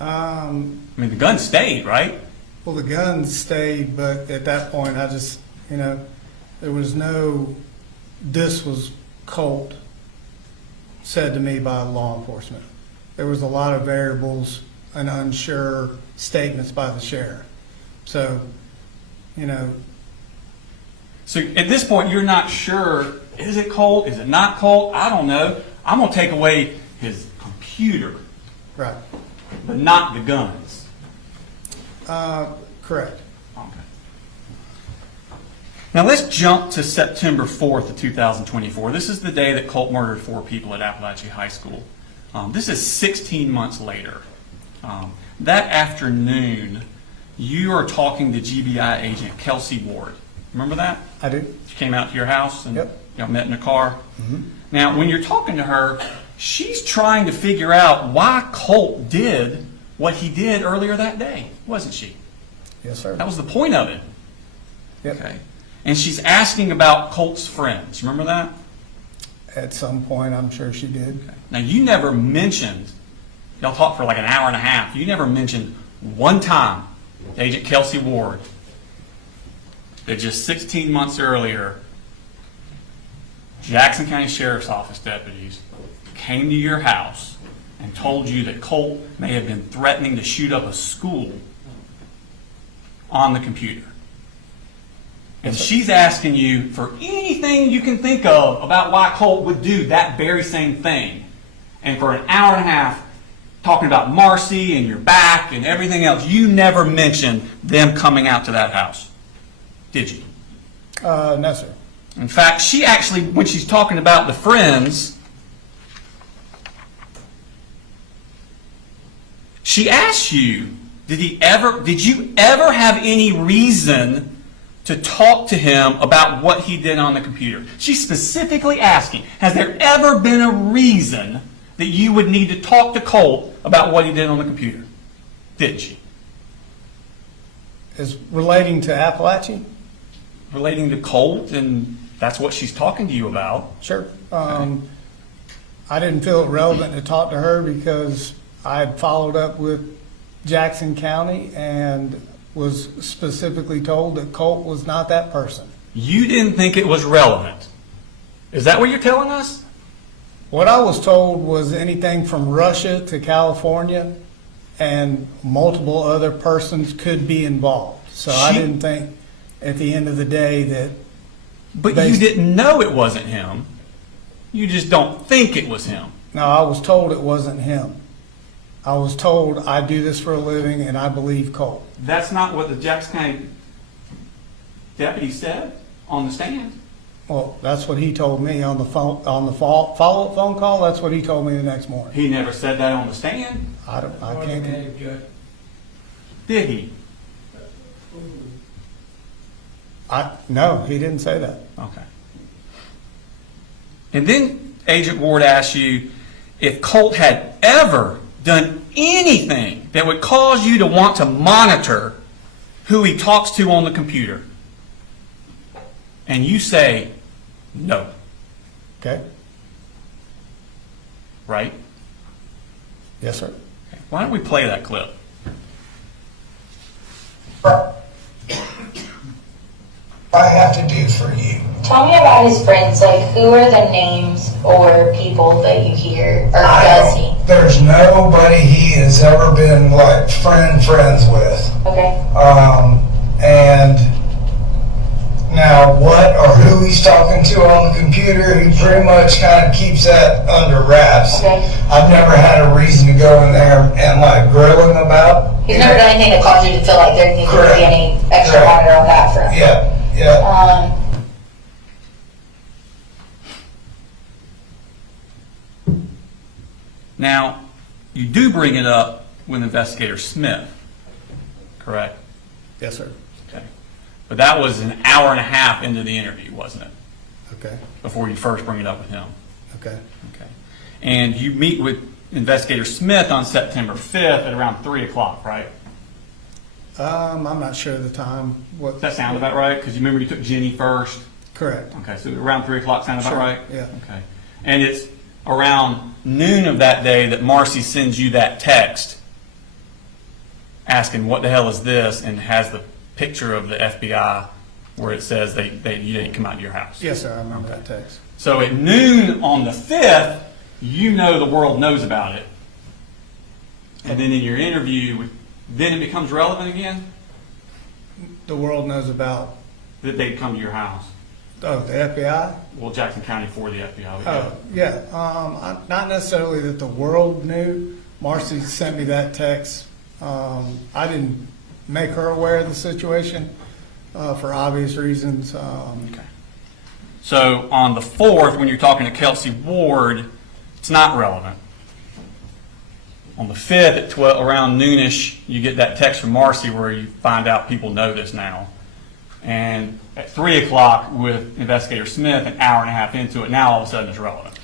I mean, the gun stayed, right? Well, the gun stayed, but at that point, I just, there was no, this was Colt said to me by law enforcement. There was a lot of variables and unsure statements by the sheriff. So, So at this point, you're not sure, is it Colt? Is it not Colt? I don't know. I'm going to take away his computer, right. but not the guns. Correct. Okay. Now let's jump to September 4th of 2024. This is the day that Colt murdered 4 people at Apalachee High School. This is 16 months later. That afternoon, you are talking to GBI agent Kelsey Ward. Remember that? I do. She came out to your house and Yep. y'all met in a car. Now, when you're talking to her, she's trying to figure out why Colt did what he did earlier that day, wasn't she? Yes, sir. That was the point of it. Yep. Okay. And she's asking about Colt's friends. Remember that? At some point, I'm sure she did. Now, you never mentioned, y'all talked for like an hour and a half, you never mentioned one time to Agent Kelsey Ward that just 16 months earlier, Jackson County Sheriff's Office deputies came to your house and told you that Colt may have been threatening to shoot up a school on the computer. And she's asking you for anything you can think of about why Colt would do that very same thing. And for an hour and a half, talking about Marcy and your back and everything else, you never mentioned them coming out to that house, did you? No, sir. In fact, she actually, when she's talking about the friends, she asks you, did you ever have any reason to talk to him about what he did on the computer? She's specifically asking, has there ever been a reason that you would need to talk to Colt about what he did on the computer? Did she? Is relating to Apalachee? Relating to Colt, and that's what she's talking to you about. Sure. I didn't feel it relevant to talk to her because I had followed up with Jackson County and was specifically told that Colt was not that person. You didn't think it was relevant. Is that what you're telling us? What I was told was anything from Russia to California and multiple other persons could be involved. So I didn't think at the end of the day that... But you didn't know it wasn't him. You just don't think it was him. No, I was told it wasn't him. I was told I do this for a living and I believe Colt. That's not what the Jackson County deputy said on the stand. Well, that's what he told me on the phone, on the follow-up phone call. That's what he told me the next morning. He never said that on the stand. I can't. Did he? No, he didn't say that. Okay. And then Agent Ward asked you if Colt had ever done anything that would cause you to want to monitor who he talks to on the computer. And you say no. Okay. Right? Yes, sir. Okay. Why don't we play that clip? I have to do for you. Tell me about his friends. Like, who are the names or people that you hear, or does he? There's nobody he has ever been like friends with. Okay. And now what or who he's talking to on the computer, he pretty much kind of keeps that under wraps. Okay. I've never had a reason to go in there and like grill him about. He's never done anything that caused you to feel like there needs to be any extra monitor on that front. Yeah. Now, you do bring it up with Investigator Smith, correct? Yes, sir. Okay. But that was an hour and a half into the interview, wasn't it? Okay. Before you first bring it up with him. Okay. Okay. And you meet with Investigator Smith on September 5th at around 3 o'clock, right? I'm not sure of the time. What? Does that sound about right? Because you remember you took Jenny first. Correct. Okay, so around 3 o'clock sound about Sure, right? yeah. Okay. And it's around noon of that day that Marcy sends you that text asking what the hell is this, and has the picture of the FBI where it says you didn't come out to your house. Yes, sir. I remember that text. So at noon on the 5th, you know the world knows about it. And then in your interview, then it becomes relevant again The world knows about. that they'd come to your house. Oh, the FBI. Well, Jackson County for the FBI. Oh, yeah. Not necessarily that the world knew. Marcy sent me that text. I didn't make her aware of the situation for obvious reasons. Okay. So on the 4th, when you're talking to Kelsey Ward, it's not relevant. On the 5th at around noonish, you get that text from Marcy where you find out people know this now. And at 3 o'clock with Investigator Smith, an hour and a half into it, now all of a sudden it's relevant.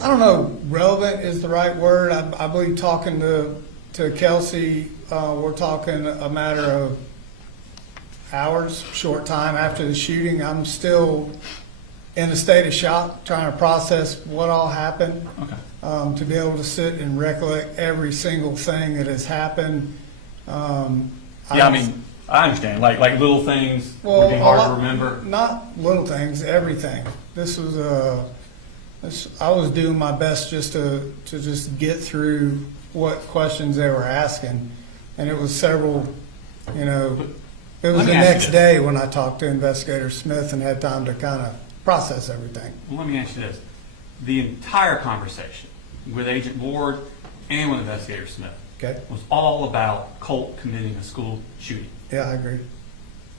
I don't know, relevant is the right word. I believe talking to Kelsey, we're talking a matter of hours, short time after the shooting. I'm still in a state of shock, trying to process what all happened. Okay. To be able to sit and recollect every single thing that has happened. I understand. Like little things would be hard to remember. Not little things, everything. This was I was doing my best just to just get through what questions they were asking, and it was several, It was Let the me ask you next this. day when I talked to Investigator Smith and had time to kind of process everything. Well, let me ask you this. The entire conversation with Agent Ward and with Investigator Smith Okay? was all about Colt committing a school shooting. Yeah, I agree.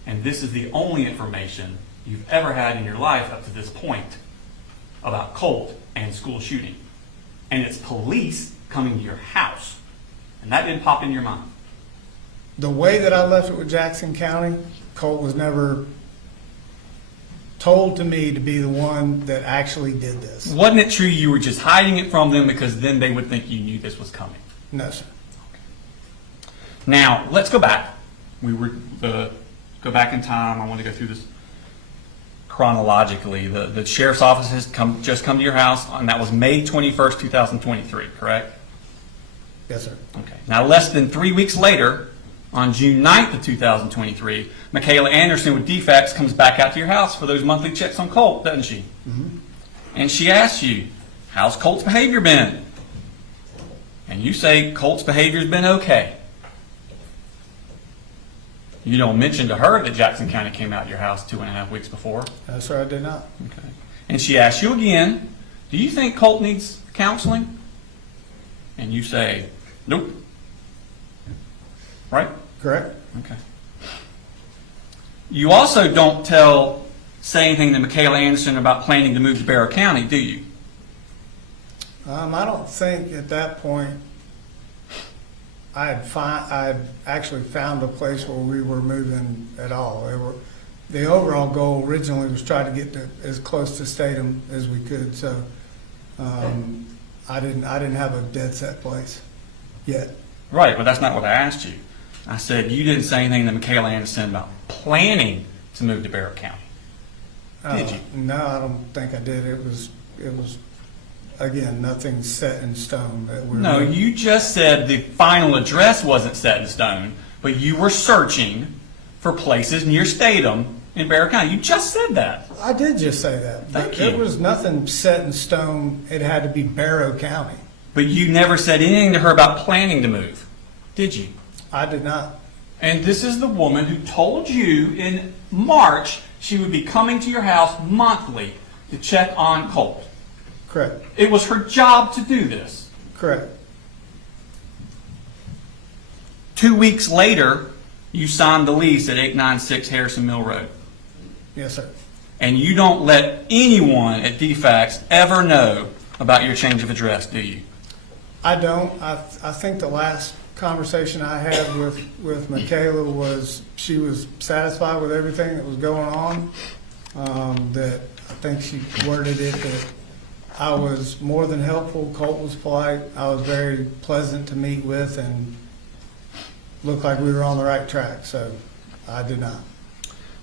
And this is the only information you've ever had in your life up to this point about Colt and school shooting. And it's police coming to your house. And that didn't pop in your mind. The way that I left it with Jackson County, Colt was never told to me to be the one that actually did this. Wasn't it true you were just hiding it from them because then they would think you knew this was coming? No, sir. Now, let's go back. We were go back in time. I want to go through this chronologically. The sheriff's office has just come to your house, and that was May 21st, 2023, correct? Yes, sir. Okay. Now, less than 3 weeks later, on June 9th of 2023, Michaela Anderson with DeFax comes back out to your house for those monthly checks on Colt, doesn't she? Mm-hmm. And she asks you, how's Colt's behavior been? And you say Colt's behavior's been okay. You don't mention to her that Jackson County came out to your house 2.5 weeks before. No, sir, I did not. Okay. And she asks you again, do you think Colt needs counseling? And you say, nope. Right? Correct? Okay. You also don't say anything to Michaela Anderson about planning to move to Barrow County, do you? I don't think at that point I'd actually found a place where we were moving at all. The overall goal originally was try to get to as close to Statham as we could. So I didn't have a dead set place yet. Right, but that's not what I asked you. I said you didn't say anything to Michaela Anderson about planning to move to Barrow County. Did you? No, I don't think I did. It was again nothing set in stone. That we're No, you just said the final address wasn't set in stone, but you were searching for places near Statham in Barrow County. You just said that. I did just say that. Thank There you. was nothing set in stone. It had to be Barrow County. But you never said anything to her about planning to move, did you? I did not. And this is the woman who told you in March she would be coming to your house monthly to check on Colt. Correct. It was her job to do this. Correct. 2 weeks later, you signed the lease at 896 Harrison Mill Road. Yes, sir. And you don't let anyone at DeFax ever know about your change of address, do you? I don't. I think the last conversation I had with Michaela was she was satisfied with everything that was going on. That I think she worded it that I was more than helpful. Colt was polite. I was very pleasant to meet with and looked like we were on the right track. So I did not.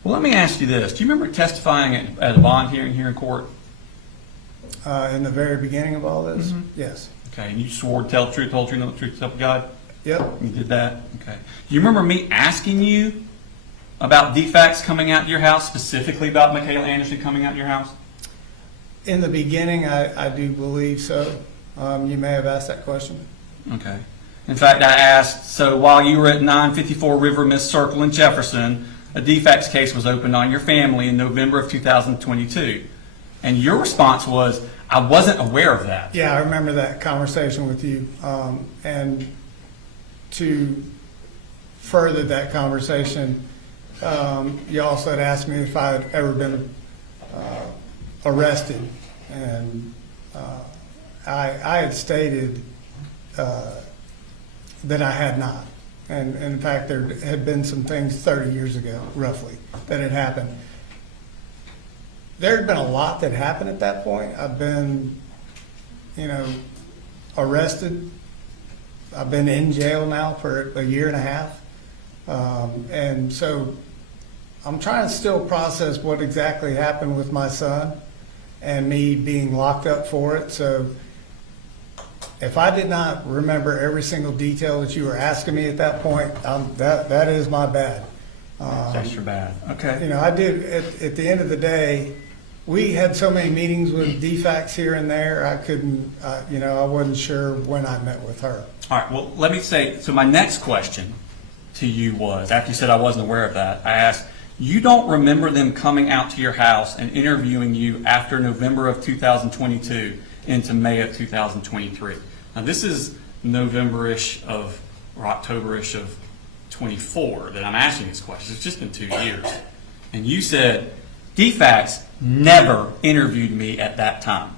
Well, let me ask you this. Do you remember testifying at a bond hearing here in court? In the very beginning of all this, yes. Okay, and you swore to tell the truth, the whole truth, and the truth, so help you God? Yep. You did that? Okay. Do you remember me asking you about DeFax coming out to your house, specifically about Michaela Anderson coming out to your house? In the beginning, I do believe so. You may have asked that question. Okay. In fact, I asked, so while you were at 954 River Mist Circle in Jefferson, a DeFax case was opened on your family in November of 2022. And your response was, I wasn't aware of that. Yeah, I remember that conversation with you. And to further that conversation, you also had asked me if I had ever been arrested. And I had stated that I had not. And in fact, there had been some things 30 years ago, roughly, that had happened. There had been a lot that happened at that point. I've been, arrested. I've been in jail now for a year and a half. And so I'm trying to still process what exactly happened with my son and me being locked up for it. So if I did not remember every single detail that you were asking me at that point, that is my bad. That's your bad. Okay. I did, at the end of the day, we had so many meetings with DeFax here and there, I couldn't, I wasn't sure when I met with her. All right, well, let me say, so my next question to you was, after you said I wasn't aware of that, I asked, you don't remember them coming out to your house and interviewing you after November of 2022 into May of 2023. Now, this is November-ish of, or October-ish of 24 that I'm asking these questions. It's just been 2 years. And you said, DeFax never interviewed me at that time.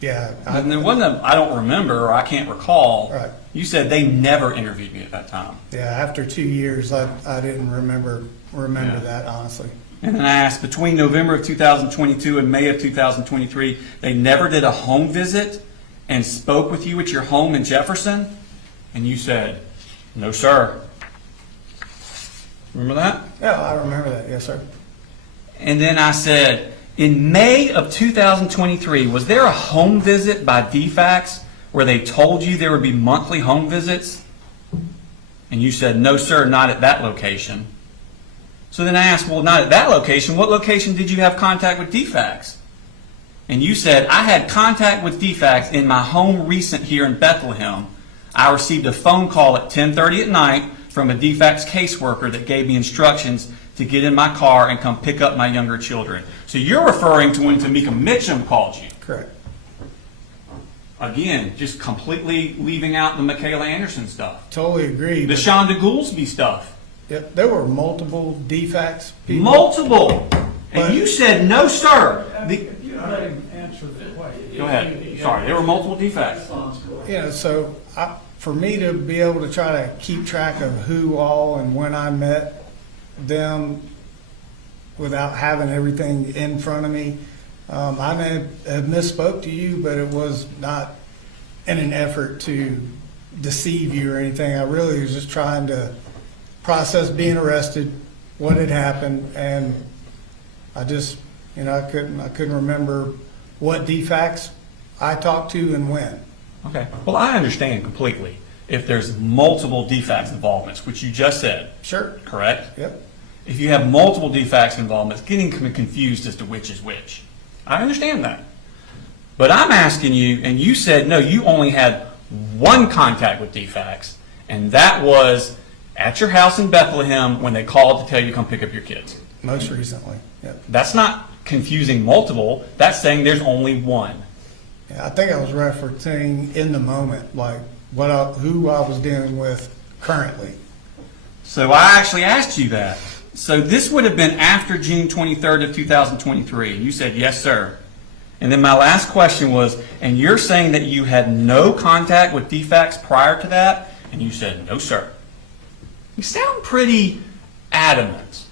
Yeah. And there wasn't I don't remember, or I can't recall. Right. You said they never interviewed me at that time. Yeah, after 2 years, I didn't remember Yeah. that, honestly. And then I asked, between November of 2022 and May of 2023, they never did a home visit and spoke with you at your home in Jefferson? And you said, no, sir. Remember that? Yeah, I remember that, yes, sir. And then I said, in May of 2023, was there a home visit by DeFax where they told you there would be monthly home visits? And you said, no, sir, not at that location. So then I asked, well, not at that location. What location did you have contact with DeFax? And you said, I had contact with DeFax in my home recent here in Bethlehem. I received a phone call at 10:30 at night from a DeFax caseworker that gave me instructions to get in my car and come pick up my younger children. So you're referring to when Tamika Mitchum called you. Correct. Again, just completely leaving out the Michaela Anderson stuff. Totally agree. The but- Shonda Goolsby stuff. Yep, there were multiple DeFax people. Multiple. And But- you said, no, sir. If you let him answer the question. Go ahead. Sorry, there were multiple DeFax. You know, so for me to be able to try to keep track of who all and when I met them without having everything in front of me, I may have misspoke to you, but it was not in an effort to deceive you or anything. I really was just trying to process being arrested, what had happened, and I just, I couldn't remember what DeFax I talked to and when. Okay. Well, I understand completely if there's multiple DeFax involvements, which you just said, Sure. correct? Yep. If you have multiple DeFax involvements, getting confused as to which is which. I understand that. But I'm asking you, and you said, no, you only had one contact with DeFax, and that was at your house in Bethlehem when they called to tell you to come pick up your kids. Most recently. Yep. That's not confusing multiple. That's saying there's only one. Yeah, I think I was referencing in the moment, like who I was dealing with currently. So I actually asked you that. So this would have been after June 23rd of 2023. You said, yes, sir. And then my last question was, and you're saying that you had no contact with DeFax prior to that? And you said, no, sir. You sound pretty adamant,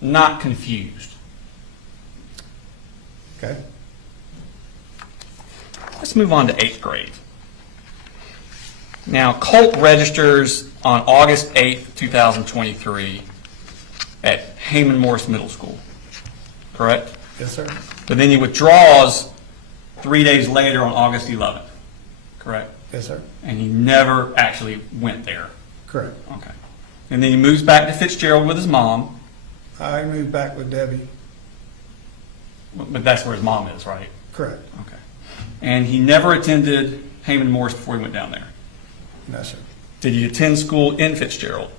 not confused. Okay. Let's move on to 8th grade. Now, Colt registers on August 8th, 2023 at Heyman Morris Middle School, correct? Yes, sir. But then he withdraws 3 days later on August 11th, correct? Yes, sir. And he never actually went there. Correct. Okay. And then he moves back to Fitzgerald with his mom, I moved back with Debbie. but that's where his mom is, right? Correct. Okay. And he never attended Heyman Morris before he went down there. No, sir. Did he attend school in Fitzgerald?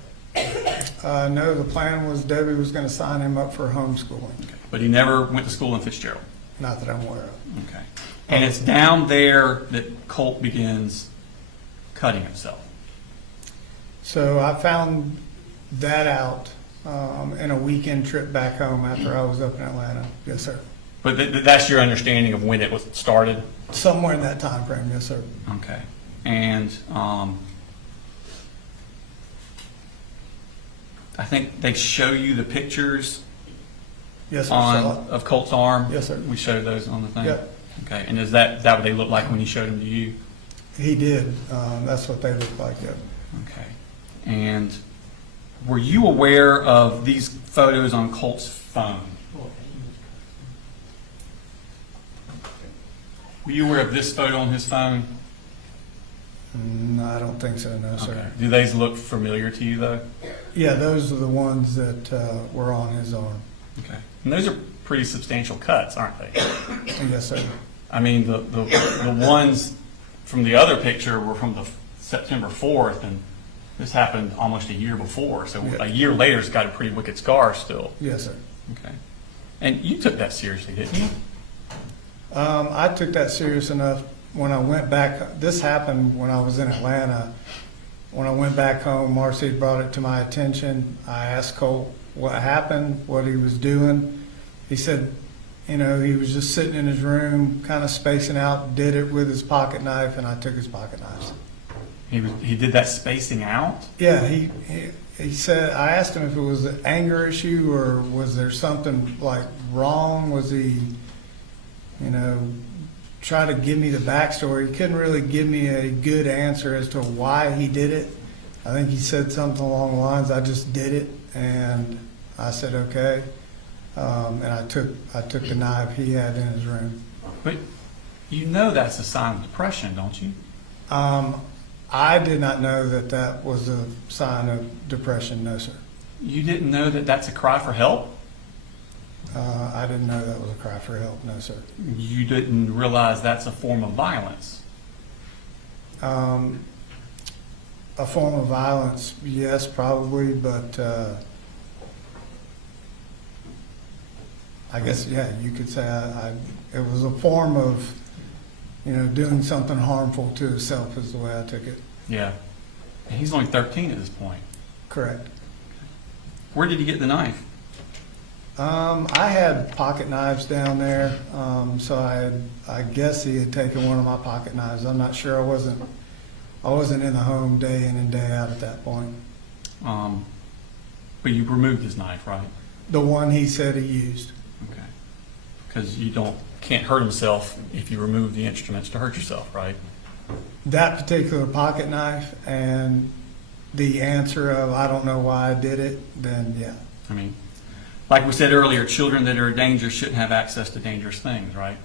No, the plan was Debbie was going to sign him up for homeschooling. Okay. But he never went to school in Fitzgerald? Not that I'm aware of. Okay. And it's down there that Colt begins cutting himself. So I found that out in a weekend trip back home after I was up in Atlanta. Yes, sir. But that's your understanding of when it was started? Somewhere in that time frame. Yes, sir. Okay. And I think they show you the pictures Yes, sir. Saw it. of Colt's arm? Yes, sir. We showed those on the thing? Yep. Okay. And is that what they look like when he showed them to you? He did. That's what they look like. Yep. Okay. And were you aware of these photos on Colt's phone? Were you aware of this photo on his phone? No, I don't think so. No, sir. Okay. Do these look familiar to you, though? Yeah, those are the ones that were on his arm. Okay. And those are pretty substantial cuts, aren't they? Yes, sir. I mean, the ones from the other picture were from the September 4th, and This happened almost a year before, so Yeah. a year later, it's got a pretty wicked scar still. Yes, sir. Okay. And you took that seriously, didn't you? I took that serious enough when I went back. This happened when I was in Atlanta. When I went back home, Marcy brought it to my attention. I asked Colt what happened, what he was doing. He said, you know, he was just sitting in his room, kind of spacing out, did it with his pocket knife, and I took his pocket knives. He did that spacing out? Yeah, he said, I asked him if it was an anger issue or was there something like wrong? Was he, you know, try to give me the backstory? He couldn't really give me a good answer as to why he did it. I think he said something along the lines, I just did it, and I said, okay. And I took the knife he had in his room. But you know that's a sign of depression, don't you? I did not know that that was a sign of depression, no, sir. You didn't know that that's a cry for help? I didn't know that was a cry for help, no, sir. You didn't realize that's a form of violence? A form of violence, yes, probably, but I guess, yeah, you could say it was a form of, you know, doing something harmful to himself is the way I took it. Yeah. And he's only 13 at this point. Correct. Where did he get the knife? I had pocket knives down there, so I guess he had taken one of my pocket knives. I'm not sure. I wasn't in the home day in and day out at that point. But you removed his knife, right? The one he said he used. Okay. Because you can't hurt himself if you remove the instruments to hurt yourself, right? That particular pocket knife and the answer of I don't know why I did it, then yeah. I mean, like we said earlier, children that are dangerous shouldn't have access to dangerous things, right?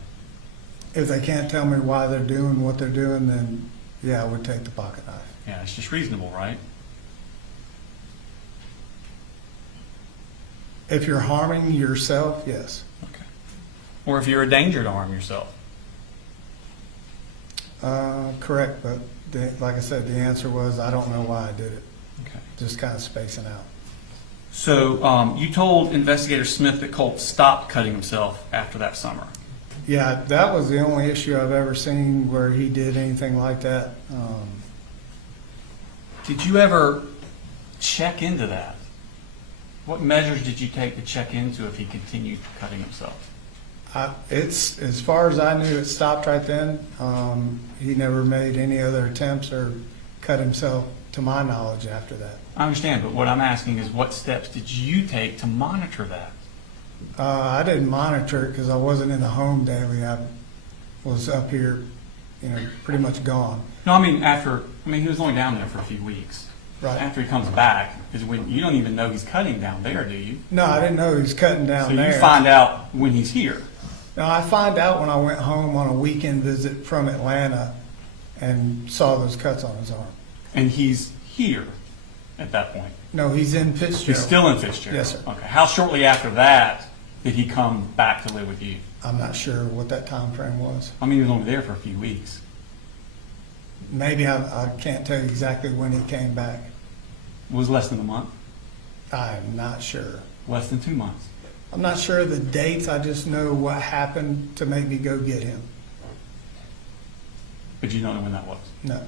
If they can't tell me why they're doing what they're doing, then yeah, I would take the pocket knife. Yeah, it's just reasonable, right? If you're harming yourself, yes. Okay. Or if you're a danger to harm yourself. Correct, but like I said, the answer was I don't know why I did it. Okay. Just kind of spacing out. So you told Investigator Smith that Colt stopped cutting himself after that summer. Yeah, that was the only issue I've ever seen where he did anything like that. Did you ever check into that? What measures did you take to check into if he continued cutting himself? It's as far as I knew, it stopped right then. He never made any other attempts or cut himself, to my knowledge, after that. I understand, but what I'm asking is what steps did you take to monitor that? I didn't monitor it because I wasn't in the home daily. I was up here, you know, pretty much gone. No, I mean he was only down there for a few weeks. Right. After he comes back, because when you don't even know he's cutting down there, do you? No, I didn't know he was cutting down So there. you find out when he's here. No, I find out when I went home on a weekend visit from Atlanta and saw those cuts on his arm. And he's here at that point. No, he's in Fitzgerald. He's still in Fitzgerald? Yes, sir. Okay. How shortly after that did he come back to live with you? I'm not sure what that time frame was. I mean, he was only there for a few weeks. Maybe I can't tell you exactly when he came back. It was less than a month? I'm not sure. Less than 2 months? I'm not sure of the dates. I just know what happened to make me go get him. But you don't know when that was? No.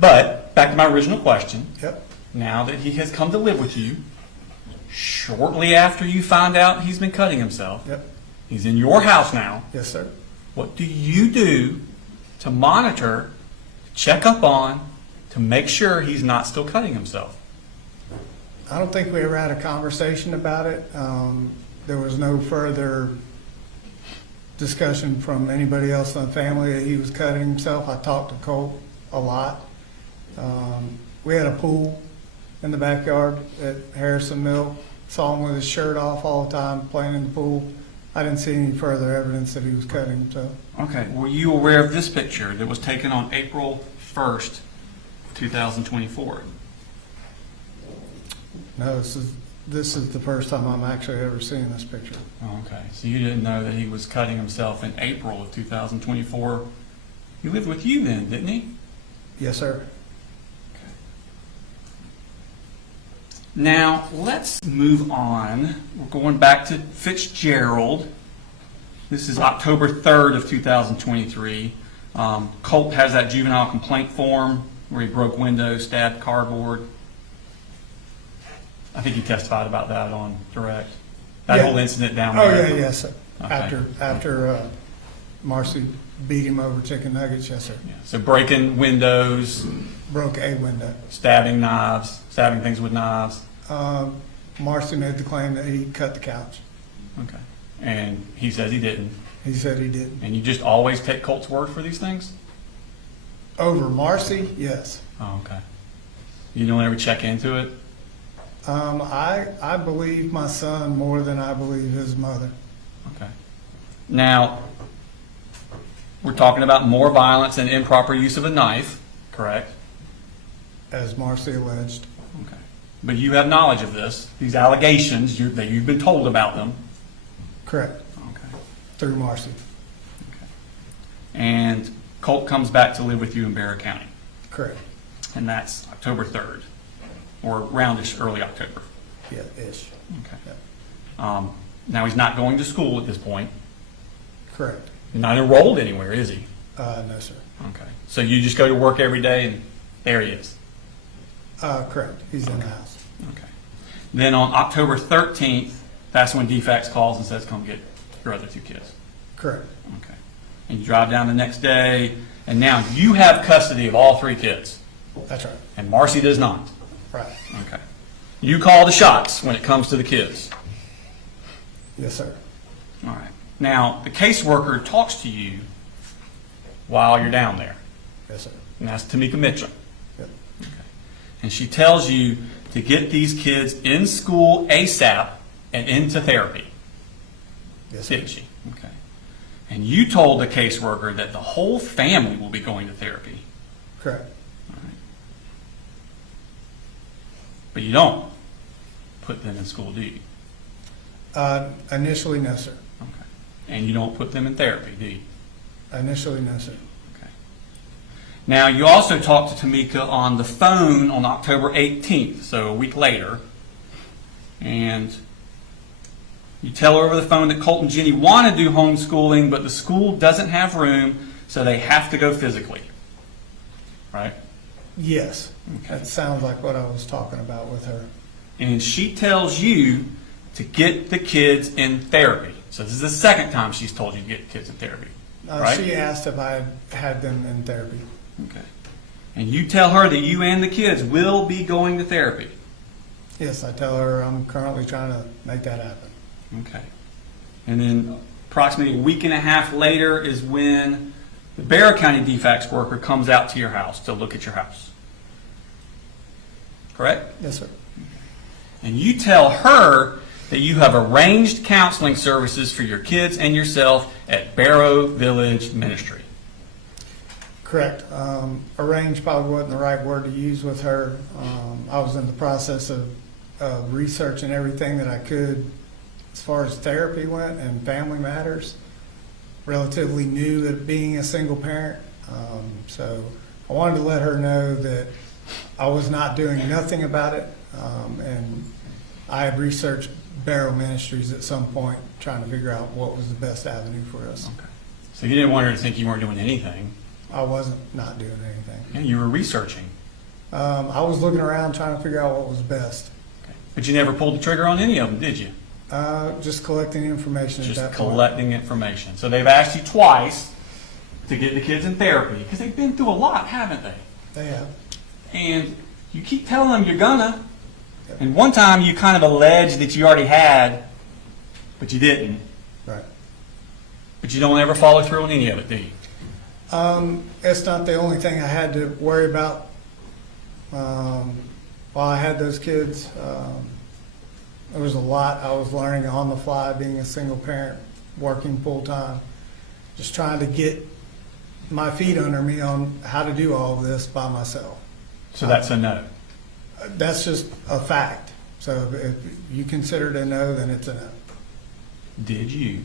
But, back to my original question. Yep. Now that he has come to live with you, shortly after you find out he's been cutting himself, Yep. he's in your house now, Yes, sir. what do you do to monitor, check up on, to make sure he's not still cutting himself? I don't think we ever had a conversation about it. There was no further discussion from anybody else in the family that he was cutting himself. I talked to Colt a lot. We had a pool in the backyard at Harrison Mill. Saw him with his shirt off all the time, playing in the pool. I didn't see any further evidence that he was cutting himself. Okay, were you aware of this picture that was taken on April 1st, 2024? No, this is the first time I'm actually ever seeing this picture. Oh, okay, so you didn't know that he was cutting himself in April of 2024. He lived with you then, didn't he? Yes, sir. Now, let's move on. We're going back to Fitzgerald. This is October 3rd of 2023. Colt has that juvenile complaint form where he broke windows, stabbed cardboard. I think he testified about that on direct. That Yeah. whole incident down Oh, there. yeah, yes, sir. Okay. After Marcy beat him over chicken nuggets, yes, sir. Yeah. So breaking windows, Broke a window. stabbing things with knives. Marcy made the claim that he cut the couch. Okay. And he says he didn't. He said he didn't. And you just always take Colt's word for these things? Over Marcy, yes. Oh, okay. You don't ever check into it? I believe my son more than I believe his mother. Okay. Now, we're talking about more violence and improper use of a knife, correct? As Marcy alleged. Okay. But you have knowledge of this, these allegations, that you've been told about them. Correct. Okay. Through Marcy. And Colt comes back to live with you in Barrow County, Correct. and that's October 3rd, or roundish early October. Yeah, ish. Okay. Yep. Now, he's not going to school at this point. Correct. He's not enrolled anywhere, is he? No, sir. Okay. So you just go to work every day, and there he is. Correct. He's in the house. Okay. Then on October 13th, that's when DeFax calls and says, come get your other two kids. Correct. Okay. And you drive down the next day, and now you have custody of all three kids, That's right. and Marcy does not. Right. Okay. You call the shots when it comes to the kids. Yes, sir. All right. Now, the caseworker talks to you while you're down there, Yes, sir. and that's Tamika Mitchell. Yep. And she tells you to get these kids in school ASAP and into therapy. Yes, sir. Didn't she? Okay. And you told the caseworker that the whole family will be going to therapy. Correct. All right. But you don't put them in school, do you? Initially, no, sir. Okay. And you don't put them in therapy, do you? Initially, no, sir. Okay. Now, you also talked to Tamika on the phone on October 18th, so a week later, and you tell her over the phone that Colt and Jenny want to do homeschooling, but the school doesn't have room, so they have to go physically. Right? Yes. Okay. That sounds like what I was talking about with her. And she tells you to get the kids in therapy. So this is the second time she's told you to get kids in therapy. Right? She asked if I had them in therapy. Okay. And you tell her that you and the kids will be going to therapy. Yes, I tell her I'm currently trying to make that happen. Okay. And then approximately a week and a half later is when the Barrow County DeFax worker comes out to your house to look at your house. Correct? Yes, sir. And you tell her that you have arranged counseling services for your kids and yourself at Barrow Village Ministry. Correct. Arrange probably wasn't the right word to use with her. I was in the process of researching everything that I could as far as therapy went and family matters. Relatively new at being a single parent. So I wanted to let her know that I was not doing nothing about it. And I had researched Barrow Ministries at some point, trying to figure out what was the best avenue for us. Okay. So you didn't want her to think you weren't doing anything. I wasn't not doing anything. Yeah, you were researching. I was looking around trying to figure out what was best. Okay. But you never pulled the trigger on any of them, did you? Just collecting information at Just that point. collecting information. So they've asked you twice to get the kids in therapy because they've been through a lot, haven't they? They have. And you keep telling them you're gonna. And one time you kind of alleged that you already had, but you didn't. Right. But you don't ever follow through on any of it, do you? It's not the only thing I had to worry about while I had those kids. There was a lot I was learning on the fly, being a single parent, working full time, just trying to get my feet under me on how to do all of this by myself. So that's a no. That's just a fact. So if you consider it a no, then it's a no. Did you?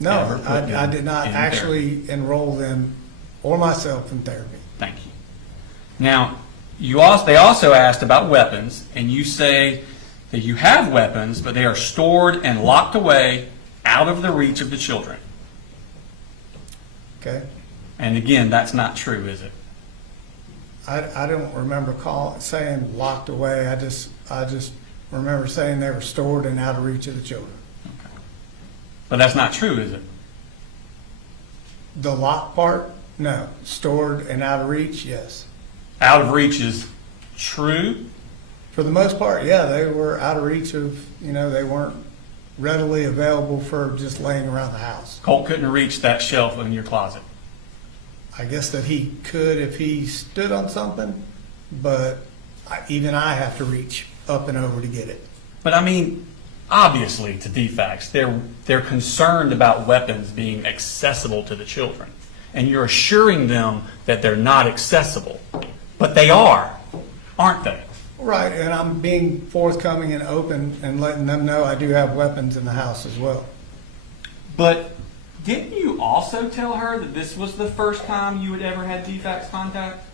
No, ever put I them did not in actually enroll them or myself in therapy. Thank you. Now, they also asked about weapons, and you say that you have weapons, but they are stored and locked away out of the reach of the children. Okay? And again, that's not true, is it? I don't remember saying locked away. I just remember saying they were stored and out of reach of the children. But that's not true, is it? The lock part, no. Stored and out of reach, yes. Out of reach is true. For the most part, yeah, they were out of reach of, they weren't readily available for just laying around the house. Colt couldn't reach that shelf in your closet. I guess that he could if he stood on something, but even I have to reach up and over to get it. But I mean, obviously, to DeFax, they're concerned about weapons being accessible to the children. And you're assuring them that they're not accessible. But they are, aren't they? Right, and I'm being forthcoming and open and letting them know I do have weapons in the house as well. But didn't you also tell her that this was the first time you had ever had DeFax contact?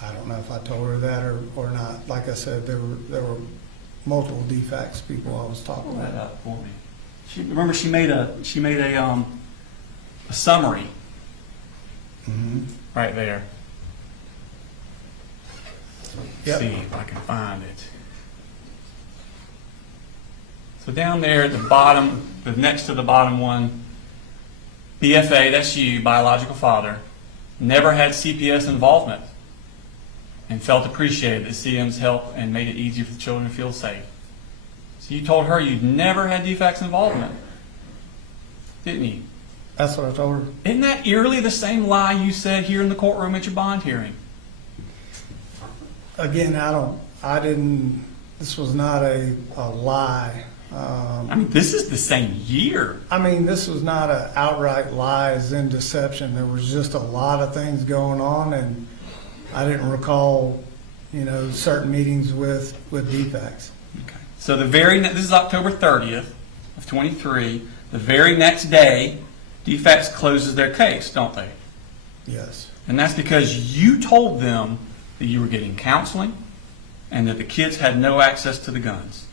I don't know if I told her that or not. Like I said, there were multiple DeFax people I was talking Pull that about. up for me. Remember, she made a summary right there. Yep. See if I can find it. So down there at the bottom, the next to the bottom one, BFA, that's you, biological father, never had CPS involvement and felt appreciated that CM's help and made it easier for the children to feel safe. So you told her you'd never had DeFax involvement, didn't you? That's what I told her. Isn't that eerily the same lie you said here in the courtroom at your bond hearing? Again, this was not a lie. I mean, this is the same year. This was not an outright lie as in deception. There was just a lot of things going on, and I didn't recall, certain meetings with DeFax. Okay. So this is October 30th of 23. The very next day, DeFax closes their case, don't they? Yes. And that's because you told them that you were getting counseling and that the kids had no access to the guns.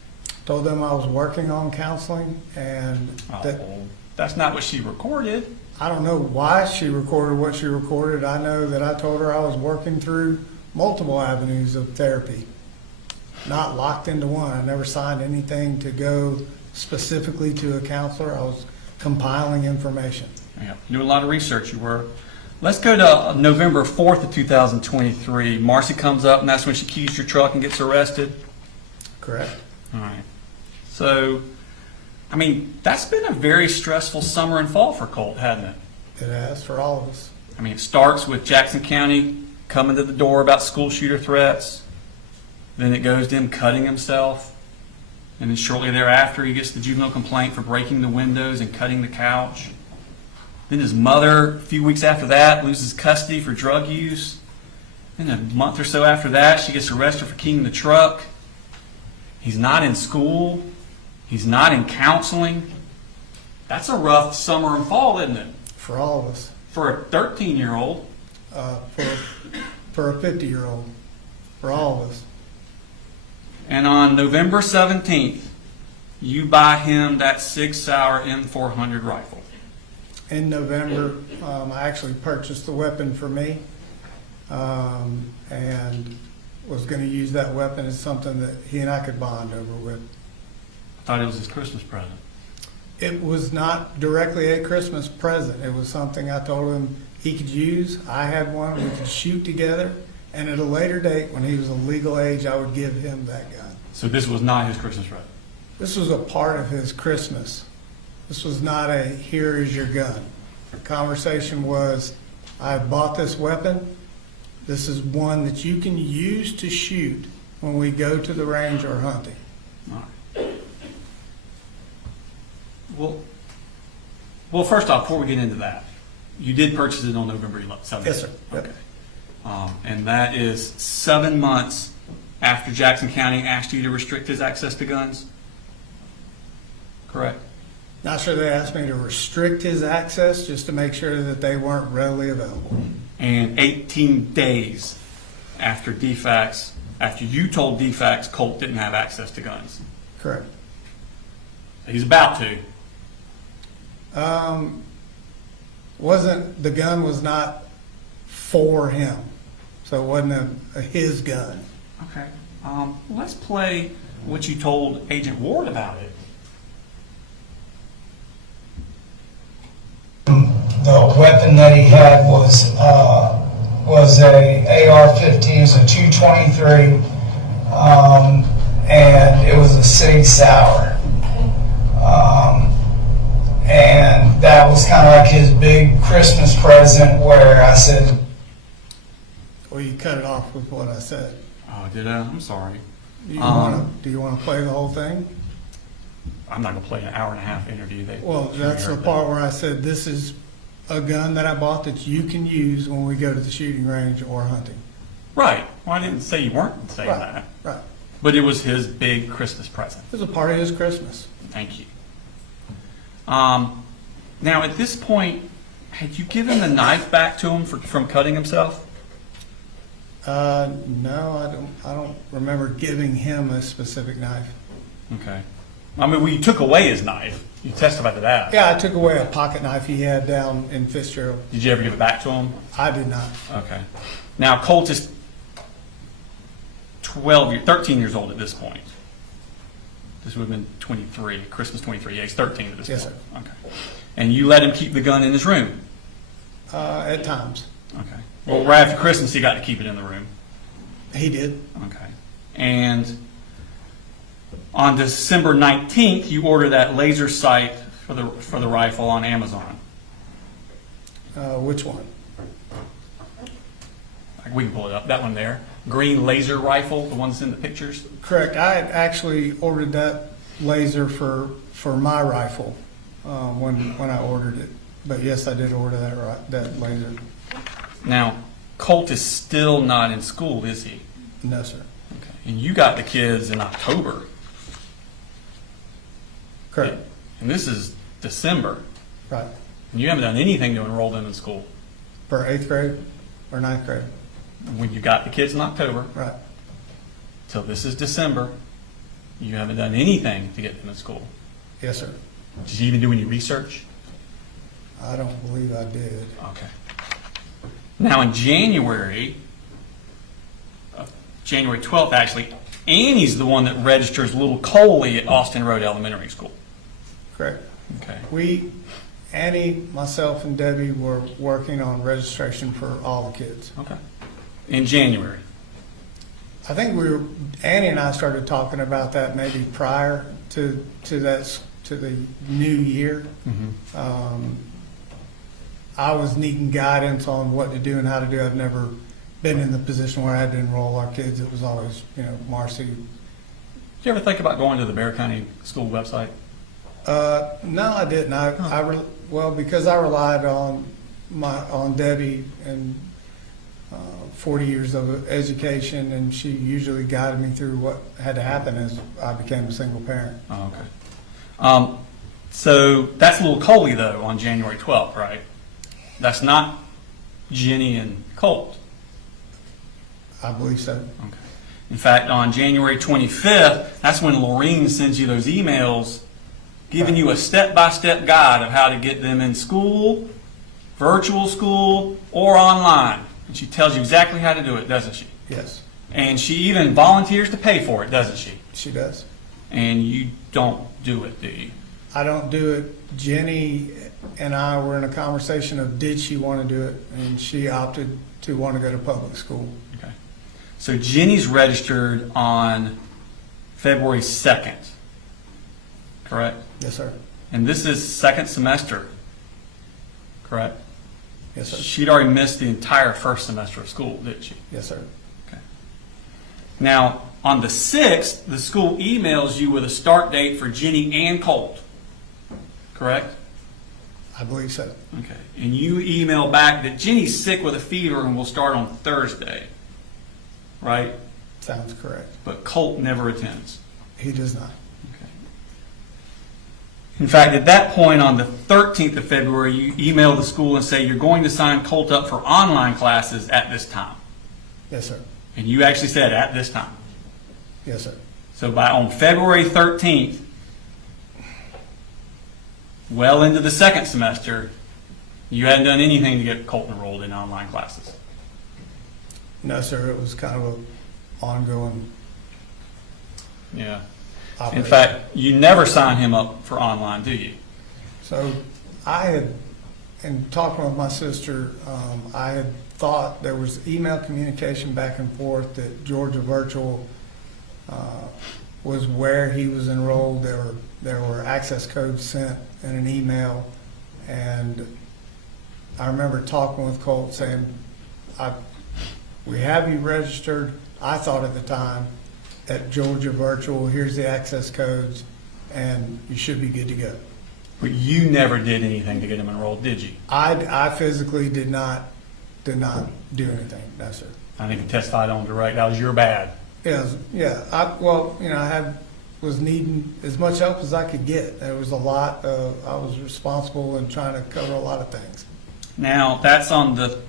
Told them I was working on counseling, and That's not what she recorded. I don't know why she recorded what she recorded. I know that I told her I was working through multiple avenues of therapy, not locked into one. I never signed anything to go specifically to a counselor. I was compiling information. Yeah, doing a lot of research you were. Let's go to November 4th of 2023. Marcy comes up, and that's when she keys your truck and gets arrested. Correct. All right. So, that's been a very stressful summer and fall for Colt, hasn't it? It has for all of us. It starts with Jackson County coming to the door about school shooter threats. Then it goes to him cutting himself. And then shortly thereafter, he gets the juvenile complaint for breaking the windows and cutting the couch. Then his mother, a few weeks after that, loses custody for drug use. Then a month or so after that, she gets arrested for keying the truck. He's not in school. He's not in counseling. That's a rough summer and fall, isn't it? For all of us. For a 13-year-old. For a 50-year-old. For all of us. And on November 17th, you buy him that 6-hour M400 rifle. In November, I actually purchased the weapon for me, and was going to use that weapon as something that he and I could bond over with. I thought it was his Christmas present. It was not directly a Christmas present. It was something I told him he could use. I had one. We could shoot together. And at a later date, when he was of legal age, I would give him that gun. So this was not his Christmas present? This was a part of his Christmas. This was not a, here is your gun. The conversation was, I bought this weapon. This is one that you can use to shoot when we go to the range or hunting. All right. Well, first off, before we get into that, you did purchase it on November 7th. Yes, sir. Okay. And that is 7 months after Jackson County asked you to restrict his access to guns? Correct? Not sure they asked me to restrict his access, just to make sure that they weren't readily available. and 18 days after DeFax, after you told DeFax Colt didn't have access to guns. Correct. He's about to. The gun was not for him, so it wasn't his gun. Okay. Let's play what you told Agent Ward about it. The weapon that he had was a AR-15, it was a 223, and it was a Sig Sauer. And that was kind of like his big Christmas present where I said, Well, you cut it off with what I said. Oh, did I? I'm sorry. Do you want to play the whole thing? I'm not going to play an hour and a half interview. Well, that's the part where I said, this is a gun that I bought that you can use when we go to the shooting range or hunting. Right. Well, I didn't say you weren't saying Right, that. right. But it was his big Christmas present. It was a part of his Christmas. Thank you. Now, at this point, had you given the knife back to him from cutting himself? No, I don't remember giving him a specific knife. Okay. I mean, well, you took away his knife. You testified to that. Yeah, I took away a pocket knife he had down in Fitzgerald. Did you ever give it back to him? I did not. Okay. Now, Colt is 13 years old at this point. This would have been 23, Christmas 23. Yeah, he's 13 at this Yes, point. Okay. And you let him keep the gun in his room? At times. Okay. Well, right after Christmas, he got to keep it in the room. He did. Okay. And on December 19th, you ordered that laser sight for the rifle on Amazon. Which one? We can pull it up. That one there. Green laser rifle, the one that's in the pictures. Correct. I had actually ordered that laser for my rifle when I ordered it. But yes, I did order that laser. Now, Colt is still not in school, is he? No, sir. Okay. And you got the kids in October. Correct. And this is December. Right. And you haven't done anything to enroll them in school. For 8th grade or 9th grade. When you got the kids in October, Right. till this is December, you haven't done anything to get them in school. Yes, sir. Did you even do any research? I don't believe I did. Okay. Now in January 12th actually, Annie's the one that registers little Coley at Austin Road Elementary School. Correct. Okay. Annie, myself, and Debbie were working on registration for all the kids. Okay. In January. I think Annie and I started talking about that maybe prior to the new year. I was needing guidance on what to do and how to do. I've never been in the position where I had to enroll our kids. It was always, Marcy. Did you ever think about going to the Bear County School website? No, I didn't. Because I relied on Debbie and 40 years of education, and she usually guided me through what had to happen as I became a single parent. Oh, okay. So that's little Coley though on January 12th, right? That's not Jenny and Colt. I believe so. Okay. In fact, on January 25th, that's when Laureen sends you those emails giving you a step-by-step guide of how to get them in school, virtual school, or online. And she tells you exactly how to do it, doesn't she? Yes, And she even volunteers to pay for it, doesn't she? she does. And you don't do it, do you? I don't do it. Jenny and I were in a conversation of did she want to do it, and she opted to want to go to public school. Okay. So Jenny's registered on February 2nd, correct? Yes, sir. And this is second semester, correct? Yes, sir. She'd already missed the entire first semester of school, didn't she? Yes, sir. Okay. Now, on the 6th, the school emails you with a start date for Jenny and Colt, correct? I believe so. Okay. And you email back that Jenny's sick with a fever and will start on Thursday, right? Sounds correct. But Colt never attends. He does not. Okay. In fact, at that point, on the 13th of February, you emailed the school and say you're going to sign Colt up for online classes at this time. Yes, sir. And you actually said at this time. Yes, sir. So on February 13th, well into the second semester, you hadn't done anything to get Colt enrolled in online classes. No, sir, it was kind of an ongoing Yeah. In operation. fact, you never sign him up for online, do you? So I had, in talking with my sister, I had thought there was email communication back and forth that Georgia Virtual was where he was enrolled. There were access codes sent in an email, and I remember talking with Colt saying, we have you registered, I thought at the time, at Georgia Virtual, here's the access codes, and you should be good to go. But you never did anything to get him enrolled, did you? I physically did not do anything, no, sir. I think you testified on direct. That was your bad. I was needing as much help as I could get. There was a lot, I was responsible in trying to cover a lot of things. Now, that's on the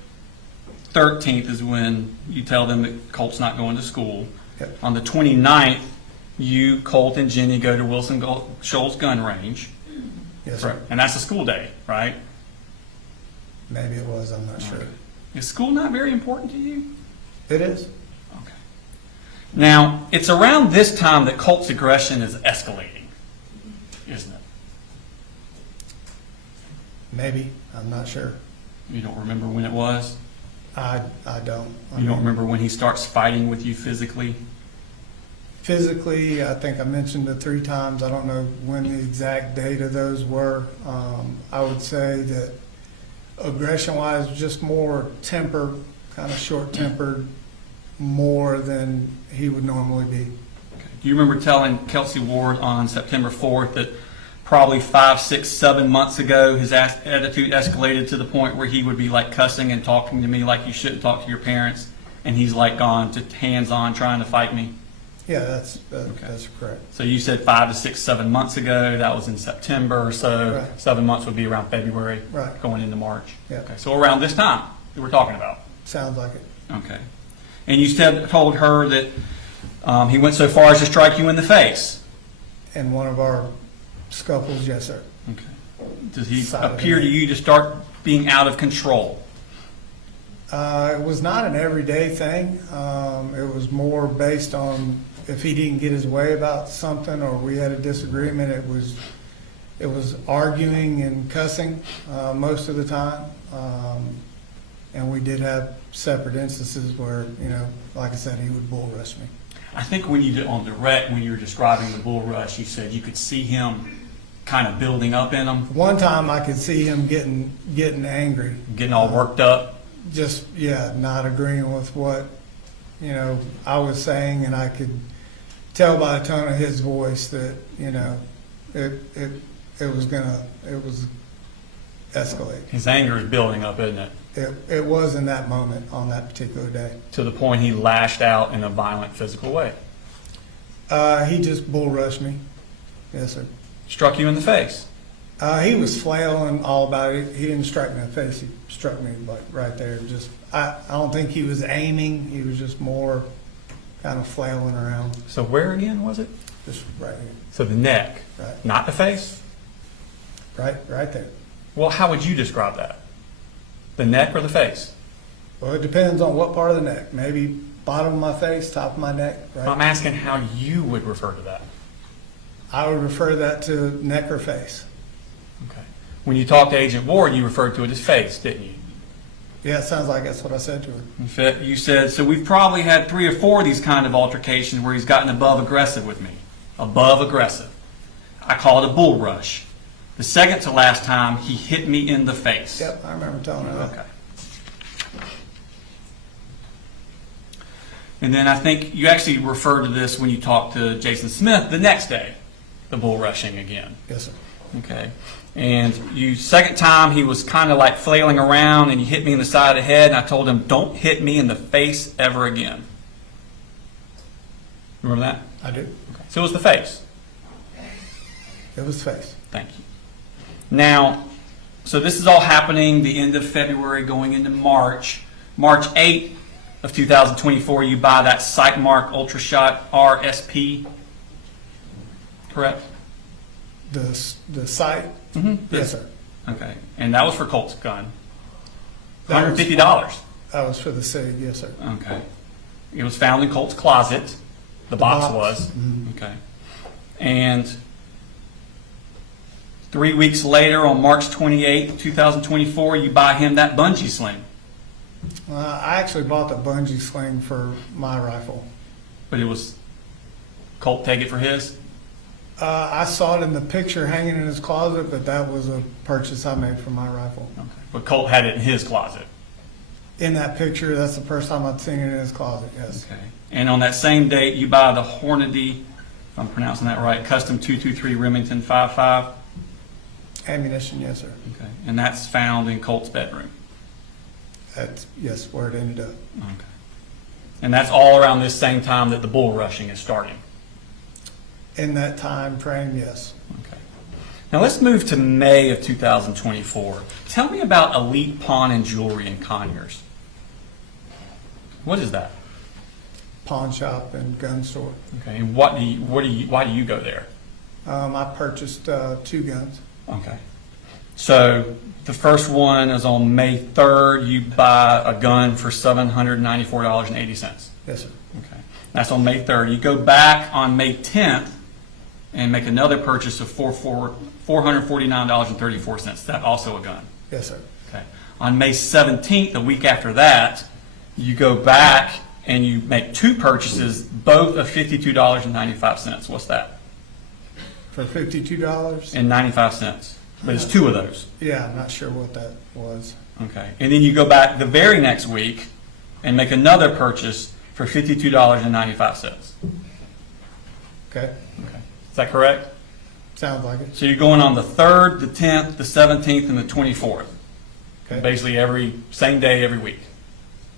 13th is when you tell them that Colt's not going to school. Yep. On the 29th, you, Colt, and Jenny go to Wilson Shoals Gun Range. Yes, sir. And that's a school day, right? Maybe it was, I'm not sure. Is school not very important to you? It is. Okay. Now, it's around this time that Colt's aggression is escalating, isn't it? Maybe, I'm not sure. You don't remember when it was? I don't. You don't remember when he starts fighting with you physically? Physically, I think I mentioned it 3 times. I don't know when the exact date of those were. I would say that aggression-wise, just more temper, kind of short-tempered, more than he would normally be. Okay. Do you remember telling Kelsey Ward on September 4th that probably 5, 6, 7 months ago his attitude escalated to the point where he would be like cussing and talking to me like you shouldn't talk to your parents, and he's like gone to hands-on trying to fight me? Yeah, that's correct. So you said 5 to 6, 7 months ago. That was in September or so. Right. 7 months would be around February, Right. going into March. Yeah. Okay. So around this time that we're talking about. Sounds like it. Okay. And you told her that he went so far as to strike you in the face. In one of our scuffles, yes, sir. Okay. Does he Side of appear the to you to start being out of control? It was not an everyday thing. It was more based on if he didn't get his way about something or we had a disagreement. It was arguing and cussing most of the time. And we did have separate instances where, like I said, he would bull rush me. I think when you did on direct, when you were describing the bull rush, you said you could see him kind of building up in him, One time I could see him getting angry. getting all worked up. Just, not agreeing with what, I was saying, and I could tell by the tone of his voice that, it was escalate. His anger is building up, isn't it? It was in that moment on that particular day. To the point he lashed out in a violent physical way. He just bull rushed me. Yes, sir. Struck you in the face. He was flailing all about it. He didn't strike me in the face. He struck me like right there. Just I don't think he was aiming. He was just more kind of flailing around. So where again was it? Just right here. So the neck, Right. not the face? Right there. Well, how would you describe that? The neck or the face? Well, it depends on what part of the neck. Maybe bottom of my face, top of my neck. Right. I'm asking how you would refer to that. I would refer that to neck or face. Okay. When you talked to Agent Ward, you referred to it as face, didn't you? Yeah, it sounds like that's what I said to her. You said, so we've probably had 3 or 4 of these kind of altercations where he's gotten above aggressive with me. Above aggressive. I call it a bull rush. The second to last time, he hit me in the face. Yep, I remember telling her that. Okay. And then I think you actually referred to this when you talked to Jason Smith the next day, the bull rushing again. Yes, sir. Okay. And second time, he was kind of like flailing around and he hit me in the side of the head, and I told him, don't hit me in the face ever again. Remember that? I do. Okay. So it was the face. It was face. Thank you. Now, so this is all happening the end of February going into March. March 8th of 2024, you buy that Sightmark UltraShot RSP, correct? The site? Yes, sir. Okay, and that was for Colt's gun. That was- $150. That was for the SIG, yes, sir. Okay. It was found in Colt's closet. The box box. was. Okay. And 3 weeks later, on March 28th, 2024, you buy him that bungee sling. I actually bought the bungee sling for my rifle. But it was Colt take it for his? I saw it in the picture hanging in his closet, but that was a purchase I made for my rifle. Okay. But Colt had it in his closet. In that picture, that's the first time I'd seen it in his closet, yes. Okay. And on that same date, you buy the Hornady, if I'm pronouncing that right, Custom 223 Remington 5.5. Ammunition, yes, sir. Okay. And that's found in Colt's bedroom. That's, yes, where it ended up. Okay. And that's all around this same time that the bull rushing is starting. In that time frame, yes. Okay. Now let's move to May of 2024. Tell me about Elite Pawn and Jewelry in Conyers. What is that? Pawn shop and gun store. Okay. And why do you go there? I purchased 2 guns. Okay. So the first one is on May 3rd. You buy a gun for $794.80. Yes, sir. Okay. That's on May 3rd. You go back on May 10th and make another purchase of $449.34. That also a gun. Yes, sir. Okay. On May 17th, a week after that, you go back and you make 2 purchases, both of $52.95. What's that? For $52? And 95 cents. But it's 2 of those. Yeah, I'm not sure what that was. Okay. And then you go back the very next week and make another purchase for $52.95. Okay, Okay. Is that correct? sounds like it. So you're going on the 3rd, the 10th, the 17th, and the 24th. Okay. Basically every same day every week.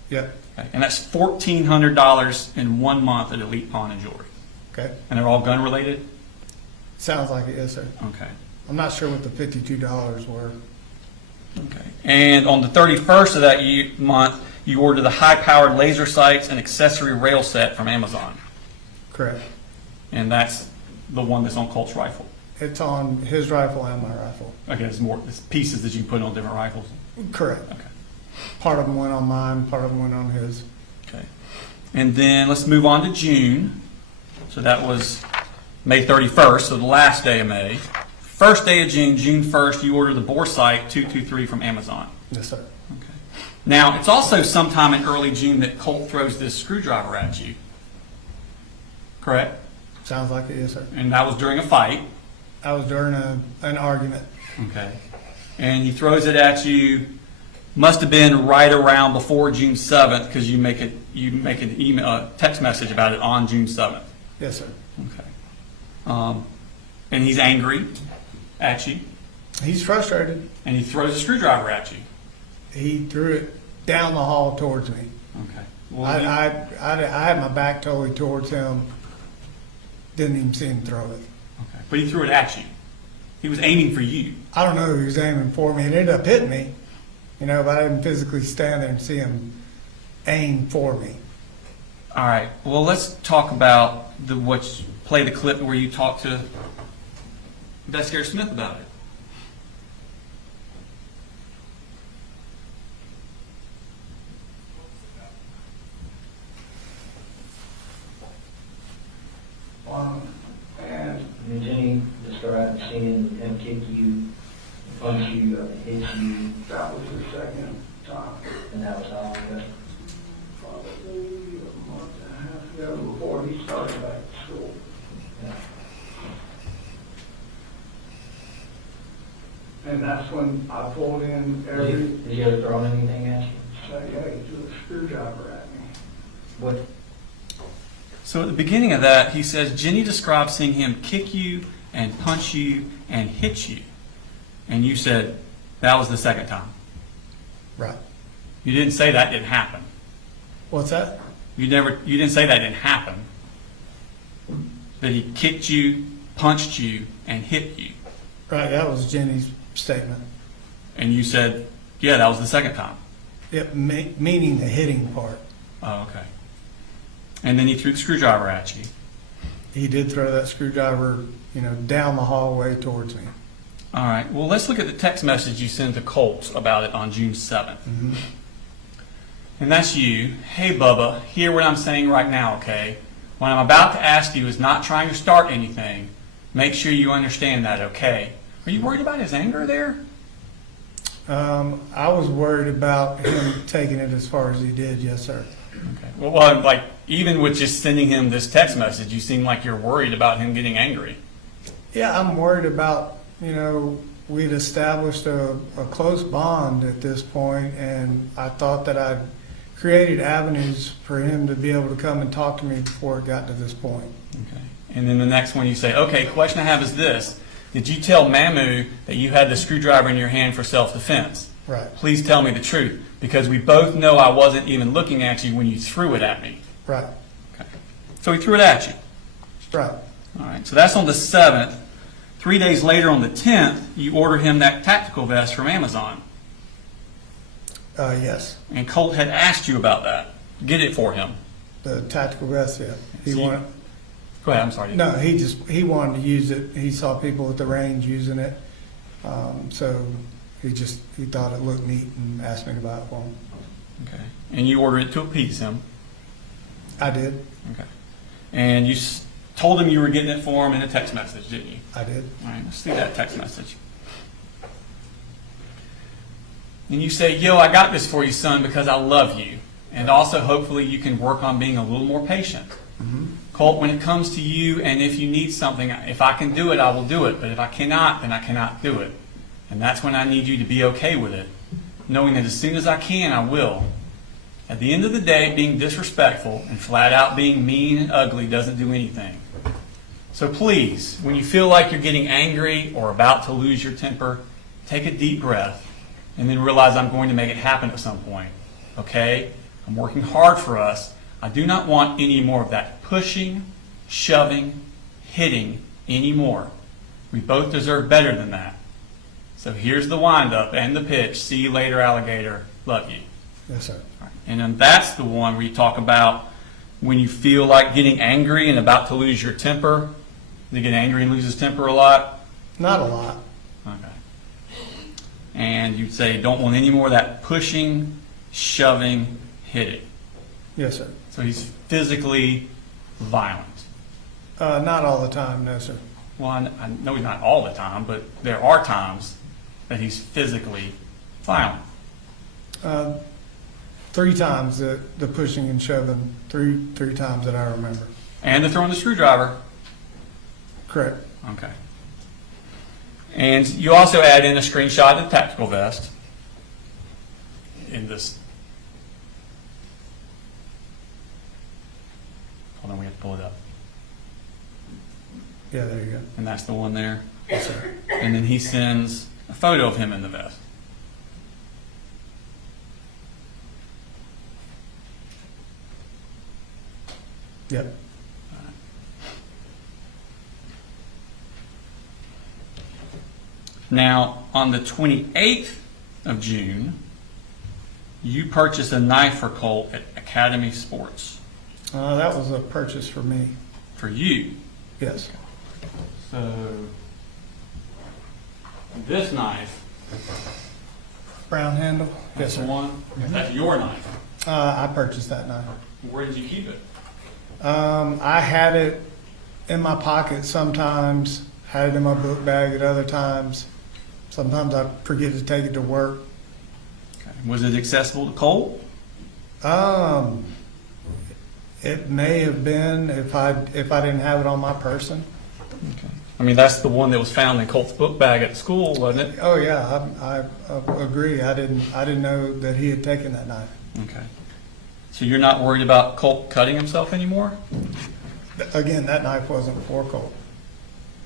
Yep, Okay. And that's $1,400 in 1 month at Elite Pawn and Jewelry. okay. And they're all gun related? Sounds like it, yes, sir. Okay. I'm not sure what the $52 were. Okay. And on the 31st of that month, you order the high-powered laser sights and accessory rail set from Amazon. Correct. And that's the one that's on Colt's rifle. It's on his rifle and my rifle. Okay, it's pieces that you can put on different rifles. Correct. Okay. Part of them went on mine, part of them went on his. Okay. And then let's move on to June. So that was May 31st, so the last day of May. First day of June, June 1st, you order the bore sight 223 from Amazon. Yes, sir. Okay. Now, it's also sometime in early June that Colt throws this screwdriver at you. Correct? Sounds like it, yes, sir. And that was during a fight. I was during an argument. Okay. And he throws it at you. Must have been right around before June 7th because you make an email, a text message about it on June 7th. Yes, sir. Okay. And he's angry at you, He's frustrated. and he throws a screwdriver at you. He threw it down the hall towards me. Okay. Well, I had my back totally towards him. Didn't even see him throw it. okay. But he threw it at you. He was aiming for you. I don't know who he was aiming for me. It ended up hitting me, but I didn't physically stand there and see him aim for me. All right. Well, let's talk about play the clip where you talk to Investigator Smith about it. And Jenny described seeing him kick you, punch you, hit you, that was the second time, and that was all of it. probably a month and a half ago before he started back to school. Yeah. And that's when I pulled in Did every, you ever throw anything at you? say, hey, threw a screwdriver at me. What? So at the beginning of that, he says, Jenny described seeing him kick you and punch you and hit you. And you said, that was the second time. Right. You didn't say that didn't happen. What's that? You didn't say that didn't happen. That he kicked you, punched you and hit you. Right, that was Jenny's statement. And you said, yeah, that was the second time. It, meaning the hitting part. Oh, okay. And then he threw the screwdriver at you. He did throw that screwdriver, down the hallway towards me. All right. Well, let's look at the text message you sent to Colt about it on June 7th. Mm-hmm. And that's you. Hey, Bubba, hear what I'm saying right now, okay? What I'm about to ask you is not trying to start anything. Make sure you understand that, okay? Are you worried about his anger there? I was worried about him taking it as far as he did, yes, sir. Okay. Well, like, even with just sending him this text message, you seem like you're worried about him getting angry. Yeah, I'm worried about, we'd established a close bond at this point, and I thought that I'd created avenues for him to be able to come and talk to me before it got to this point. Okay. And then the next one you say, okay, question I have is this. Did you tell Mamu that you had the screwdriver in your hand for self-defense? Right, Please tell me the truth, because we both know I wasn't even looking at you when you threw it at me. right, Okay. So he threw it at you. right. All right. So that's on the 7th. 3 days later, on the 10th, you order him that tactical vest from Amazon. Yes, And Colt had asked you about that. Get it for him. the tactical vest, yeah. He So you- wanted, Go ahead. I'm sorry. no, he wanted to use it. He saw people at the range using it. So he thought it looked neat and asked me to buy it for him. Okay. And you ordered it to appease him. I did, Okay. And you told him you were getting it for him in a text message, didn't you? I did. All right, let's see that text message. And you say, yo, I got this for you, son, because I love you. And also, hopefully, you can work on being a little more patient. Mm-hmm. Colt, when it comes to you and if you need something, if I can do it, I will do it. But if I cannot, then I cannot do it. And that's when I need you to be okay with it, knowing that as soon as I can, I will. At the end of the day, being disrespectful and flat out being mean and ugly doesn't do anything. So please, when you feel like you're getting angry or about to lose your temper, take a deep breath and then realize I'm going to make it happen at some point. Okay? I'm working hard for us. I do not want any more of that pushing, shoving, hitting anymore. We both deserve better than that. So here's the wind-up and the pitch. See you later, alligator. Love you. Yes, sir. All right. And then that's the one where you talk about when you feel like getting angry and about to lose your temper. Does he get angry and lose his temper a lot? Not a lot. Okay. And you'd say don't want any more of that pushing, shoving, hitting. Yes, sir. So he's physically violent. Not all the time, no, sir. Well, I know he's not all the time, but there are times that he's physically violent. 3 times the pushing and shoving, three times that I remember. And the throwing the screwdriver. Correct. Okay. And you also add in a screenshot of the tactical vest in this. Hold on, we have to pull it up. Yeah, there you go. And that's the one there. Yes, sir. And then he sends a photo of him in the vest. Yep. Now, on the 28th of June, you purchased a knife for Colt at Academy Sports. That was a purchase for me. For you. Yes. So, this knife, Brown handle. that's Yes, the sir. one? That's your knife. I purchased that knife. Where did you keep it? I had it in my pocket sometimes, had it in my book bag at other times. Sometimes I forget to take it to work. Okay. Was it accessible to Colt? It may have been if I didn't have it on my person. Okay. I mean, that's the one that was found in Colt's book bag at school, wasn't it? Oh yeah, I agree. I didn't know that he had taken that knife. Okay. So you're not worried about Colt cutting himself anymore? Again, that knife wasn't for Colt.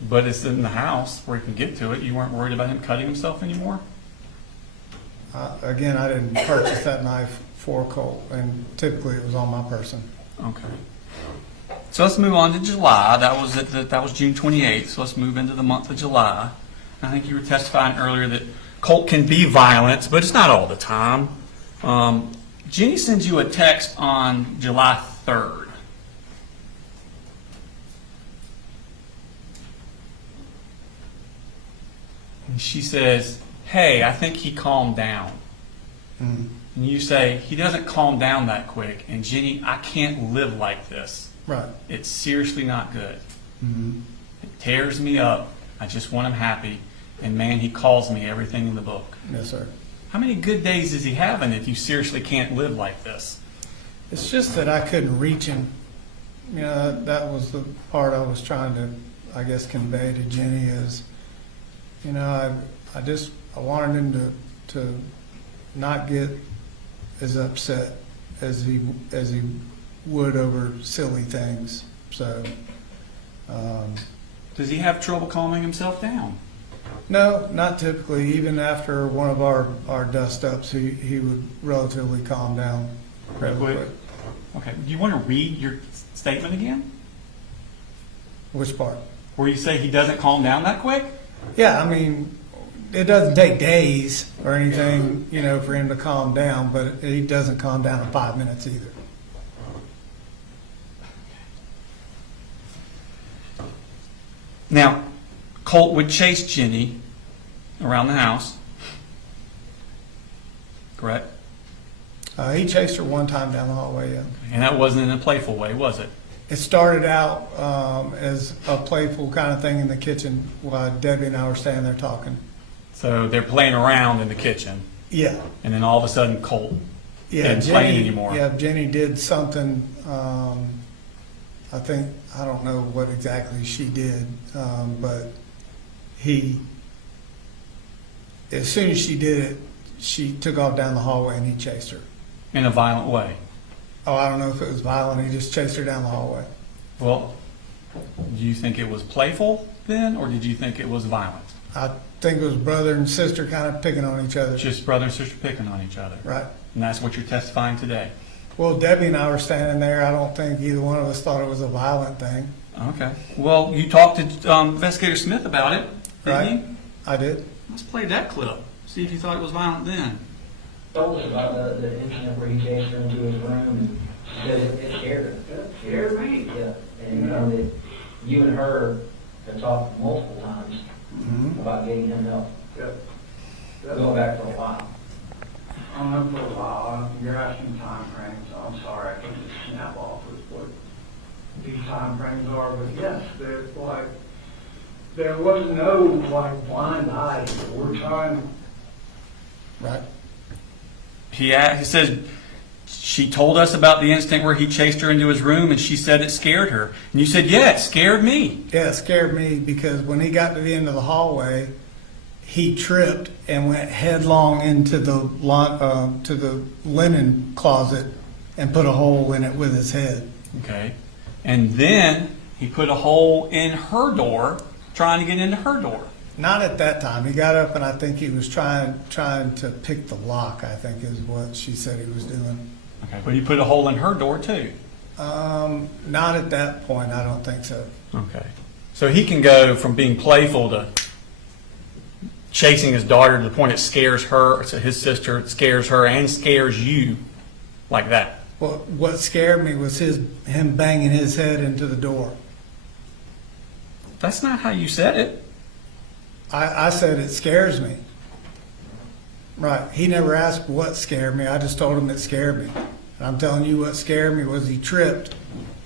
But it's in the house where he can get to it. You weren't worried about him cutting himself anymore? Again, I didn't purchase that knife for Colt, and typically it was on my person. Okay. So let's move on to July. That was June 28th. So let's move into the month of July. I think you were testifying earlier that Colt can be violent, but it's not all the time. Jenny sends you a text on July 3rd. And she says, "Hey, I think he calmed down." Mhm. And you say, "He doesn't calm down that quick." And Jenny, "I can't live like this. Right. It's seriously not good. Mhm. It tears me up. I just want him happy. And man, he calls me everything in the book." Yes, sir. How many good days is he having if you seriously can't live like this? It's just that I couldn't reach him. You know, that was the part I was trying to, I guess, convey to Jenny is, you know, I wanted him to not get as upset as he would over silly things. So, Does he have trouble calming himself down? no, not typically. Even after one of our dust-ups, he would relatively calm down pretty Quick. quick. Okay. Do you want to read your statement again? Which part? Where you say he doesn't calm down that quick? Yeah, I mean, it doesn't take days or anything, you know, for him to calm down, but he doesn't calm down in 5 minutes either. Now, Colt would chase Jenny around the house. Correct? He chased her one time down the hallway, yeah. And that wasn't in a playful way, was it? It started out as a playful kind of thing in the kitchen while Debbie and I were standing there talking. So they're playing around in the kitchen, Yeah. and then all of a sudden Colt Yeah, didn't play anymore. Yeah, Jenny did something, I don't know what exactly she did, but as soon as she did it, she took off down the hallway and he chased her. In a violent way. Oh, I don't know if it was violent, he just chased her down the hallway. Well, do you think it was playful then, or did you think it was violent? I think it was brother and sister kind of picking on each other. Just brother and sister picking on each other. Right. And that's what you're testifying today. Well, Debbie and I were standing there. I don't think either one of us thought it was a violent thing. Okay. Well, you talked to Investigator Smith about it, didn't Right. you? I did. Let's play that clip. See if you thought it was violent then. Told us about the incident where he chased her into his room and said it scared her. It scared me? Yeah. And you know that you and her have talked multiple times about getting him help. Yep. Going back for a while. I don't know for a while. You're asking time frames. I'm sorry, I can't just snap off with what these time frames are, but yes, there's like, there was no like blind eye. We're trying. Right. He says she told us about the incident where he chased her into his room and she said it scared her. And you said, yeah, it scared me. Yeah, it scared me because when he got to the end of the hallway, he tripped and went headlong into the linen closet and put a hole in it with his head. Okay. And then he put a hole in her door, trying to get into her door. Not at that time. He got up and I think he was trying to pick the lock, I think is what she said he was doing. Okay. But he put a hole in her door too. Not at that point, I don't think so. Okay. So he can go from being playful to chasing his daughter to the point it scares her, so his sister, it scares her and scares you like that. Well, what scared me was him banging his head into the door. That's not how you said it. I said it scares me. Right. He never asked what scared me. I just told him it scared me. And I'm telling you what scared me was he tripped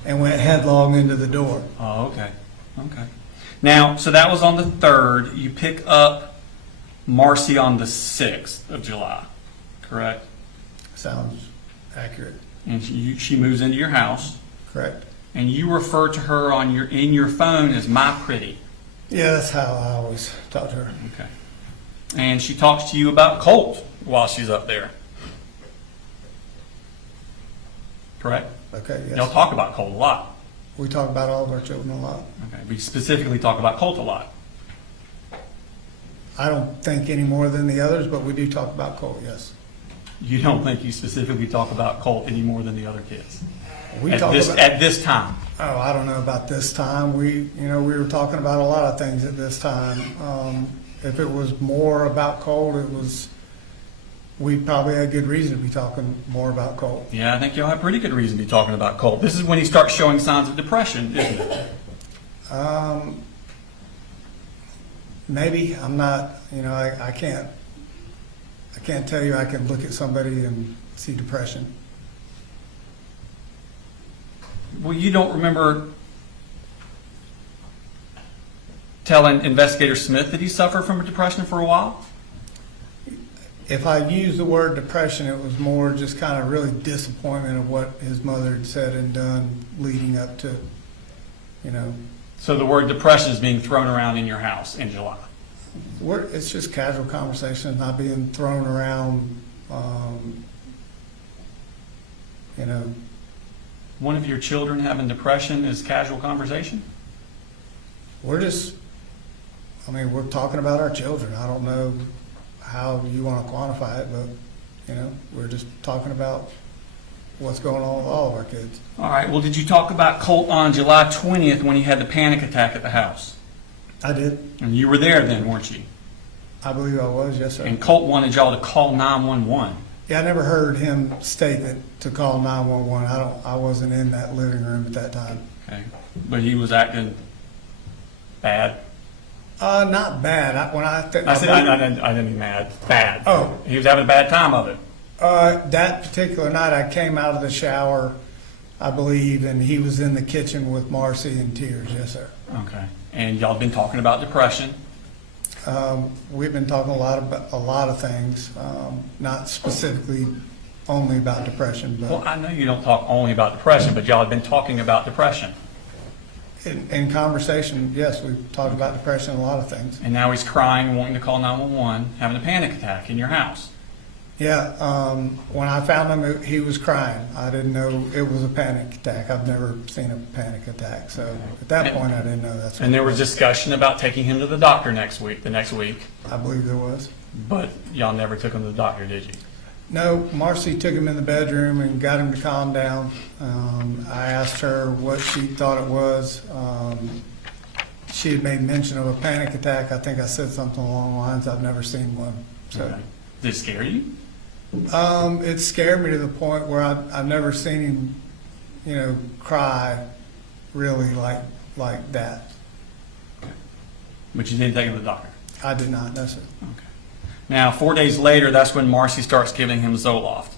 and went headlong into the door. Oh, okay. Okay. Now, so that was on the 3rd. You pick up Marcy on the 6th of July, correct? Sounds accurate. And she moves into your house, Correct. and you refer to her in your phone as my pretty. Yeah, that's how I always talk to her. Okay. And she talks to you about Colt while she's up there. Correct? Okay, Y'all yes. talk about Colt a lot. We talk about all of our children a lot. Okay. We specifically talk about Colt a lot. I don't think any more than the others, but we do talk about Colt, yes. You don't think you specifically talk about Colt any more than the other kids? We At talk this, about, at this time? Oh, I don't know about this time. We were talking about a lot of things at this time. If it was more about Colt, we probably had good reason to be talking more about Colt. Yeah, I think you'll have pretty good reason to be talking about Colt. This is when he starts showing signs of depression, isn't it? Maybe. I'm not, I can't tell you I can look at somebody and see depression. Well, you don't remember telling Investigator Smith that he suffered from depression for a while? If I use the word depression, it was more just kind of really disappointment of what his mother had said and done leading up to, So the word depression is being thrown around in your house in July. It's just casual conversation, not being thrown around, One of your children having depression is casual conversation? we're talking about our children. I don't know how you want to quantify it, but, we're just talking about what's going on with all of our kids. All right, well, did you talk about Colt on July 20th when he had the panic attack at the house? I did. And you were there then, weren't you? I believe I was, yes, sir. And Colt wanted y'all to call 911. Yeah, I never heard him state that to call 911. I wasn't in that living room at that time. Okay. But he was acting bad. Not bad. I didn't mean mad. Bad. Oh. He was having a bad time of it. That particular night, I came out of the shower, I believe, and he was in the kitchen with Marcy in tears. Yes, sir. Okay. And y'all been talking about depression. We've been talking a lot of things, not specifically only about depression, Well, but I know you don't talk only about depression, but y'all have been talking about depression. in conversation, yes, we've talked about depression and a lot of things. And now he's crying, wanting to call 911, having a panic attack in your house. Yeah, when I found him, he was crying. I didn't know it was a panic attack. I've never seen a panic attack, so at that point, I didn't know that's what And there it was discussion about taking him to the doctor the next week, I believe there was. but y'all never took him to the doctor, did you? No, Marcy took him in the bedroom and got him to calm down. I asked her what she thought it was. She had made mention of a panic attack. I think I said something along the lines, I've never seen one. So Okay. Did it scare you? it scared me to the point where I've never seen him, cry really like that. But you didn't take him to the doctor. I did not, no, sir. Okay. Now, 4 days later, that's when Marcy starts giving him Zoloft.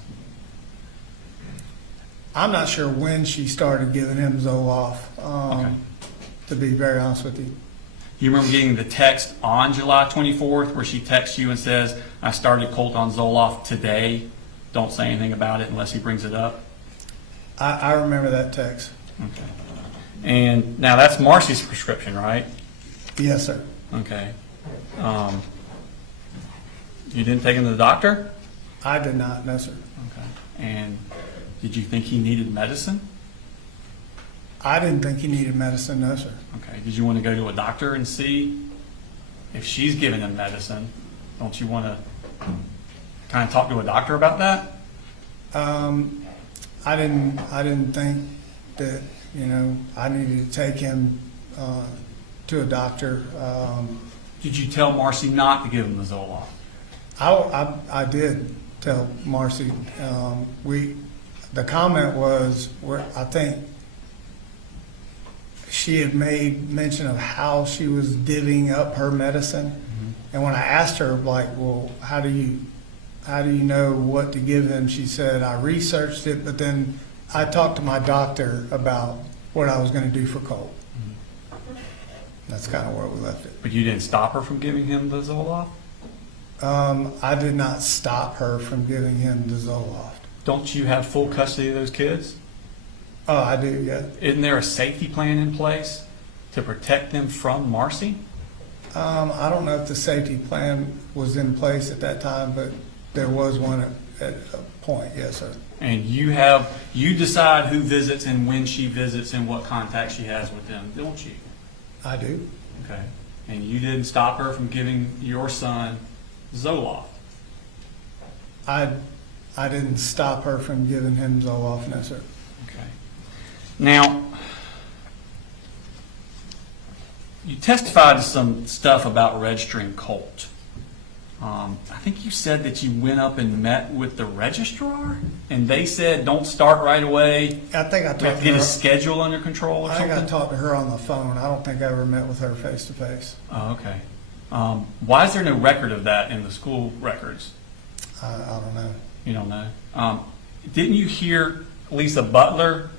I'm not sure when she started giving him Zoloft, Okay. to be very honest with you. You remember getting the text on July 24th where she texts you and says, I started Colt on Zoloft today. Don't say anything about it unless he brings it up. I remember that text. Okay. And now that's Marcy's prescription, right? Yes, sir. Okay. You didn't take him to the doctor? I did not, no, sir. Okay. And did you think he needed medicine? I didn't think he needed medicine, no, sir. Okay. Did you want to go to a doctor and see if she's giving him medicine? Don't you want to kind of talk to a doctor about that? I didn't think that, I needed to take him to a doctor. Did you tell Marcy not to give him the Zoloft? I did tell Marcy. The comment was where I think she had made mention of how she was divvying up her medicine, and when I asked her, well, how do you know what to give him? She said, I researched it, but then I talked to my doctor about what I was going to do for Colt. That's kind of where we left it. But you didn't stop her from giving him the Zoloft? I did not stop her from giving him the Zoloft. Don't you have full custody of those kids? Oh, I do, yeah. Isn't there a safety plan in place to protect them from Marcy? I don't know if the safety plan was in place at that time, but there was one at a point, yes, sir. And you decide who visits and when she visits and what contact she has with them, don't you? I do. Okay. And you didn't stop her from giving your son Zoloft? I didn't stop her from giving him Zoloft, no, sir. Okay. Now, testified to some stuff about registering Colt. I think you said that you went up and met with the registrar, and they said, don't start right away. I think I We have talked to to get her. his schedule under control or I think I something? talked to her on the phone. I don't think I ever met with her face to face. Oh, okay. Why is there no record of that in the school records? I don't know. You don't know? Didn't you hear Lisa Butler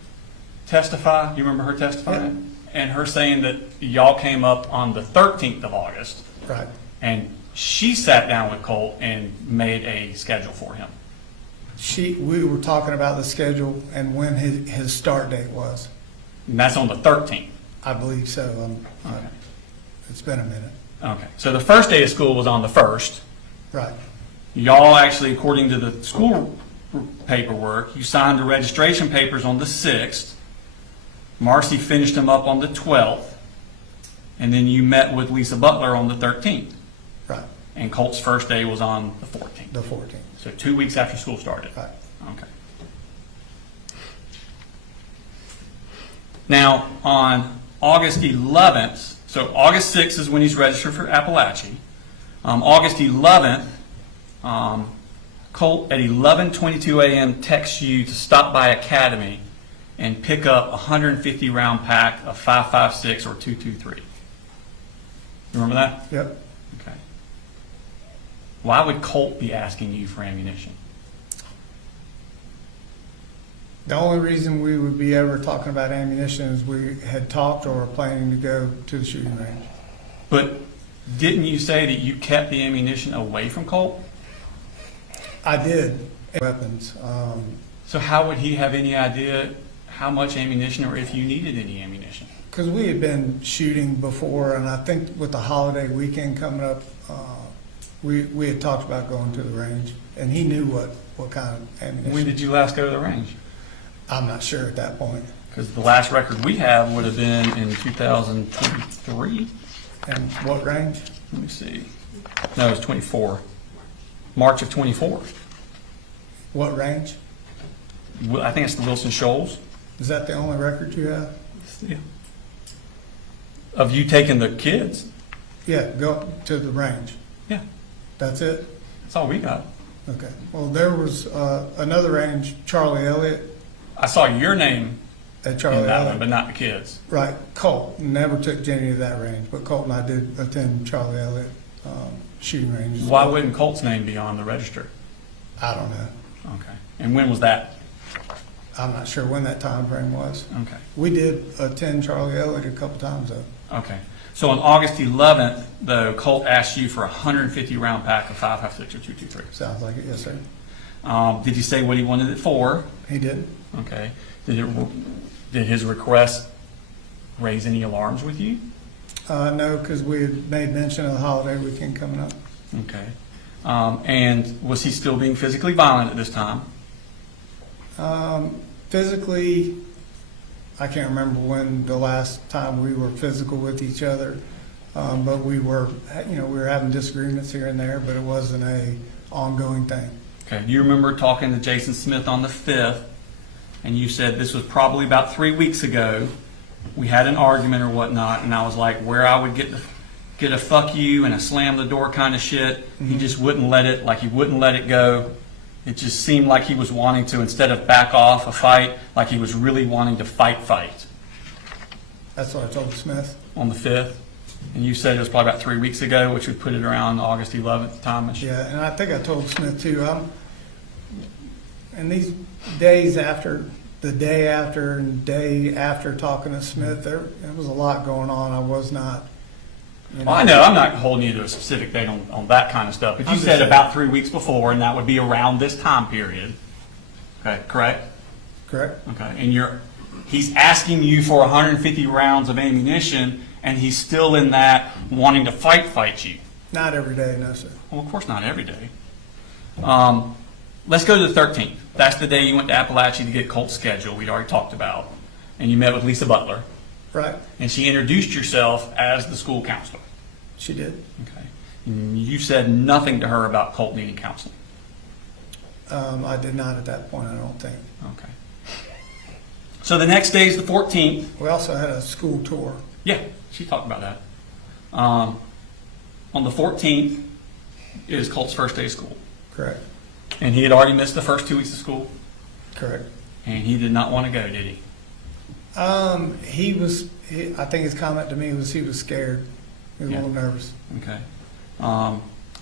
testify? You remember her testifying? And her saying that y'all came up on the 13th of August, Right. and she sat down with Colt and made a schedule for him. We were talking about the schedule and when his start date was. And that's on the 13th. I believe so. Okay. It's been a minute. Okay. So the first day of school was on the 1st. Right. Y'all actually, according to the school paperwork, you signed the registration papers on the 6th. Marcy finished them up on the 12th. And then you met with Lisa Butler on the 13th. Right. And Colt's first day was on the 14th. The 14th. So 2 weeks after school started. Right. Okay. Now, on August 11th, so August 6th is when he's registered for Apalachee. August 11th, Colt at 11:22 a.m. texts you to stop by Academy and pick up a 150 round pack of 5.56 or 2.23. You remember that? Yep. Okay. Why would Colt be asking you for ammunition? The only reason we would be ever talking about ammunition is we had talked or were planning to go to the shooting range. But didn't you say that you kept the ammunition away from Colt? I did. Weapons. So how would he have any idea how much ammunition or if you needed any ammunition? Because we had been shooting before, and I think with the holiday weekend coming up, we had talked about going to the range, and he knew what kind of ammunition. When did you last go to the range? I'm not sure at that point. Because the last record we have would have been in 2023. And what range? Let me see. No, it was 24. March of 24. What range? I think it's the Wilson Shoals. Is that the only record you have? Yeah. Of you taking the kids. Yeah, go to the range. Yeah. That's it? That's all we got. Okay. Well, there was another range, Charlie Elliott, I saw your name at in Charlie that one, Elliott. but not the kids. Right, Colt. Never took Jenny to that range, but Colt and I did attend Charlie Elliott shooting range. Why wouldn't Colt's name be on the register? I don't know. Okay. And when was that? I'm not sure when that time frame was. Okay. We did attend Charlie Elliott a couple times though. Okay. So on August 11th, though, Colt asked you for a 150 round pack of 5.56 or 2.23. Sounds like it, yes, sir. Did you say what he wanted it for? He did. Okay. Did his request raise any alarms with you? No, because we had made mention of the holiday weekend coming up. Okay. And was he still being physically violent at this time? Physically, I can't remember when the last time we were physical with each other, but we were having disagreements here and there, but it wasn't a ongoing thing. Okay. Do you remember talking to Jason Smith on the 5th, and you said this was probably about 3 weeks ago. We had an argument or whatnot, and I was like, where I would get a fuck you and a slam the door kind of shit. He just wouldn't let it, like he wouldn't let it go. It just seemed like he was wanting to, instead of back off a fight, like he was really wanting to fight That's what I told Smith. on the 5th. And you said it was probably about 3 weeks ago, which would put it around August 11th time. Yeah, and I think I told Smith too. And these days after, the day after and day after talking to Smith, there was a lot going on. I was not. Well, I know, I'm not holding you to a specific date on that kind of stuff, but you I'm just said saying. about 3 weeks before, and that would be around this time period. Okay, correct? Correct? Okay, and he's asking you for 150 rounds of ammunition, and he's still in that wanting to fight you. Not every day, no, sir. Well, of course not every day. Let's go to the 13th. That's the day you went to Apalachee to get Colt's schedule we'd already talked about, and you met with Lisa Butler, Right? and she introduced yourself as the school counselor. She did. Okay. And you said nothing to her about Colt needing counseling. I did not at that point, I don't think. Okay. So the next day is the 14th. We also had a school tour. Yeah, she talked about that. On the 14th is Colt's first day of school. Correct. And he had already missed the first 2 weeks of school. Correct. And he did not want to go, did he? I think his comment to me was he was scared. He was a little nervous. Okay.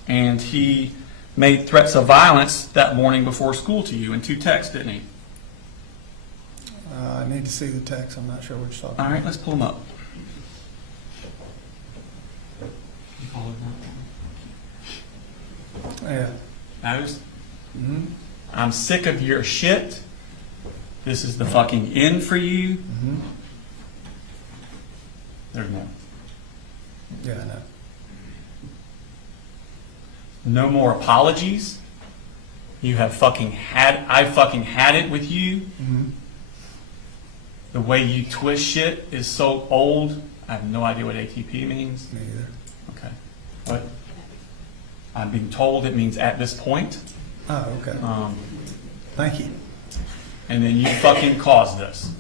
And he made threats of violence that morning before school to you in 2 texts, didn't he? I need to see the text. I'm not sure what you're talking All right, about. let's pull him up. Yeah. Those? Mm-hmm. I'm sick of your shit. This is the fucking end for you. Mm-hmm. There's more. Yeah, I know. No more apologies. You have fucking had, I fucking had it with you. Mm-hmm. The way you twist shit is so old. I have no idea what ATP means. Me either. Okay. What? I'm being told it means at this point. Oh, okay. Thank you. And then you fucking caused this.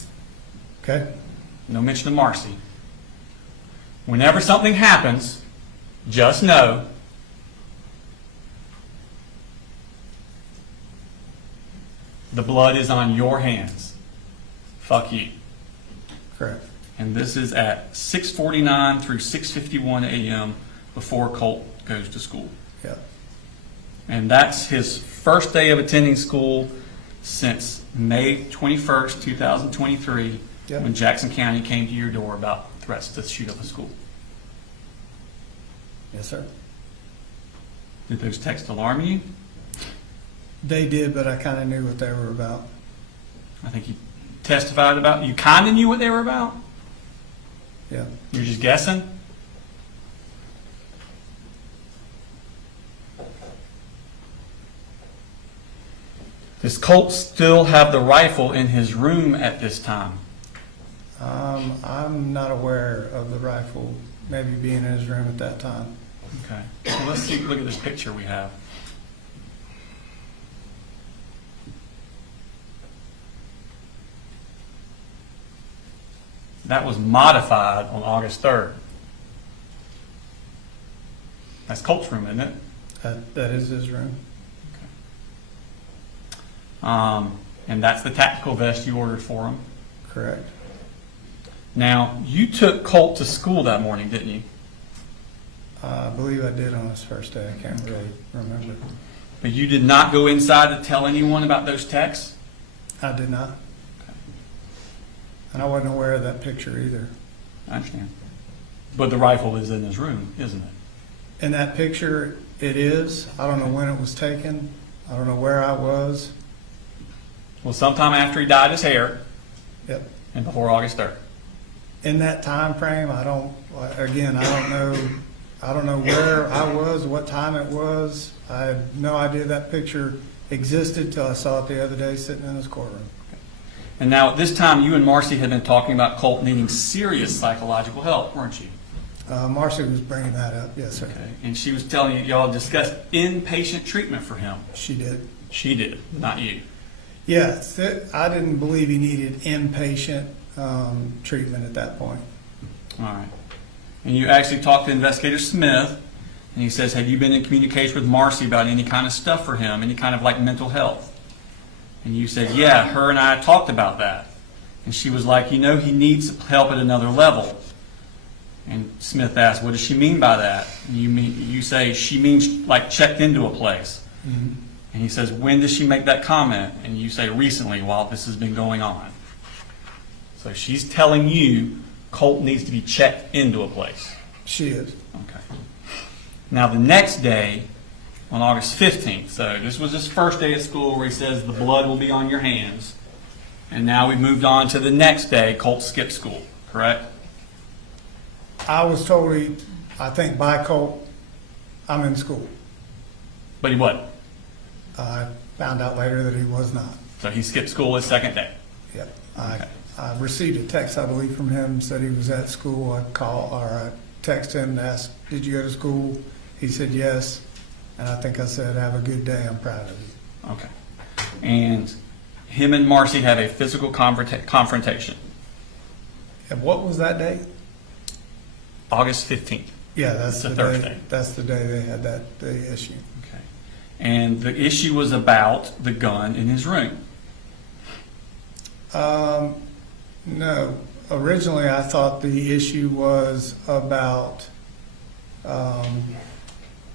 Okay. No mention of Marcy. Whenever something happens, just know the blood is on your hands. Fuck you. Correct. And this is at 6:49 through 6:51 a.m. before Colt goes to school. Yeah. And that's his first day of attending school since May 21st, 2023, Yep. when Jackson County came to your door about threats to shoot up a school. Yes, sir. Did those texts alarm you? They did, but I kind of knew what they were about. I think you testified about, you kind of knew what they were about? Yeah. You're just guessing? Does Colt still have the rifle in his room at this time? I'm not aware of the rifle maybe being in his room at that time. Okay. So let's see, look at this picture we have. That was modified on August 3rd. That's Colt's room, isn't it? That is his room. And that's the tactical vest you ordered for him. Correct. Now, you took Colt to school that morning, didn't you? I believe I did on his first day. I can't really remember. But you did not go inside to tell anyone about those texts? I did not. And I wasn't aware of that picture either. I understand. But the rifle is in his room, isn't it? In that picture, it is. I don't know when it was taken. I don't know where I was. Well, sometime after he dyed his hair Yep. and before August 3rd. In that time frame, I don't know where I was, what time it was. I had no idea that picture existed till I saw it the other day sitting in his courtroom. And now at this time, you and Marcy had been talking about Colt needing serious psychological help, weren't you? Marcy was bringing that up. Yes, sir. Okay. And she was telling you y'all discussed inpatient treatment for him. She did. She did, not you. Yes, I didn't believe he needed inpatient treatment at that point. All right. And you actually talked to Investigator Smith, and he says, have you been in communication with Marcy about any kind of stuff for him, any kind of like mental health? And you said, yeah, her and I talked about that. And she was like, he needs help at another level. And Smith asked, what does she mean by that? And you say, she means like checked into a place. Mm-hmm. And he says, when does she make that comment? And you say, recently, while this has been going on. So she's telling you Colt needs to be checked into a place. She is. Okay. Now the next day, on August 15th, so this was his first day at school where he says the blood will be on your hands. And now we moved on to the next day, Colt skipped school, correct? I was told, I think by Colt, I'm in school. But he wasn't. I found out later that he was not. So he skipped school his second day. Yep. Okay. I received a text, I believe, from him, said he was at school. I texted him and asked, did you go to school? He said yes. And I think I said, have a good day, I'm proud of you. Okay. And him and Marcy have a physical confrontation. And what was that date? August 15th. Yeah, that's It's a the Thursday. day, that's the day they had the issue. Okay. And the issue was about the gun in his room. No, originally I thought the issue was about,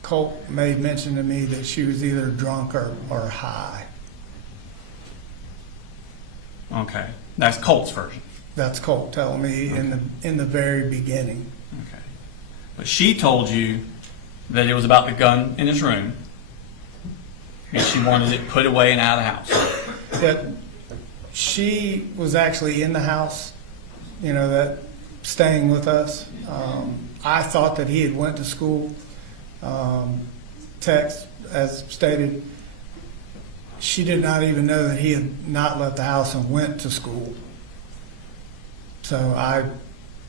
Colt made mention to me that she was either drunk or high. Okay. That's Colt's version. That's Colt telling me in the very beginning. Okay. But she told you that it was about the gun in his room, and she wanted it put away and out of the house. That she was actually in the house, that staying with us. I thought that he had went to school. Text, as stated, she did not even know that he had not left the house and went to school. So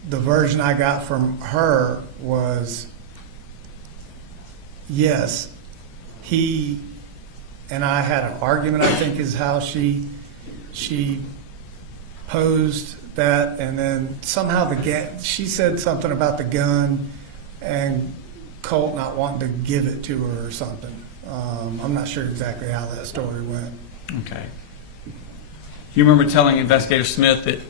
the version I got from her was, yes, he and I had an argument, I think is how she posed that, and then somehow she said something about the gun and Colt not wanting to give it to her or something. I'm not sure exactly how that story went. Okay. You remember telling Investigator Smith that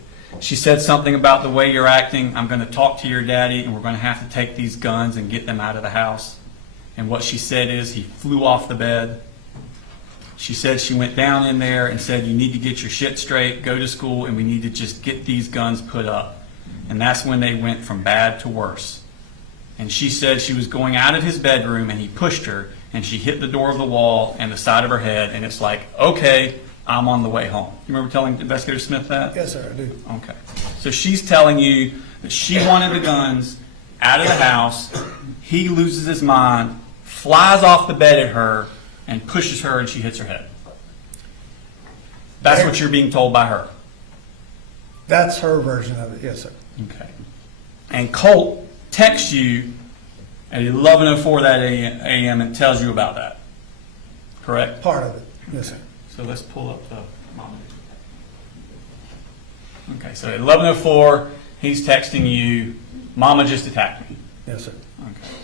she said something about the way you're acting, I'm going to talk to your daddy and we're going to have to take these guns and get them out of the house. And what she said is he flew off the bed. She said she went down in there and said, you need to get your shit straight, go to school, and we need to just get these guns put up. And that's when they went from bad to worse. And she said she was going out of his bedroom and he pushed her and she hit the door of the wall and the side of her head, and it's like, okay, I'm on the way home. You remember telling Investigator Smith that? Yes, sir, I do. Okay. So she's telling you that she wanted the guns out of the house. He loses his mind, flies off the bed at her, and pushes her, and she hits her head. That's what you're being told by her. That's her version of it, yes, sir. Okay. And Colt texts you at 11:04 that a.m. and tells you about that. Correct? Part of it, yes, sir. So let's pull up the mama. Okay, so at 11:04, he's texting you, Mama just attacked me. Yes, sir. Okay.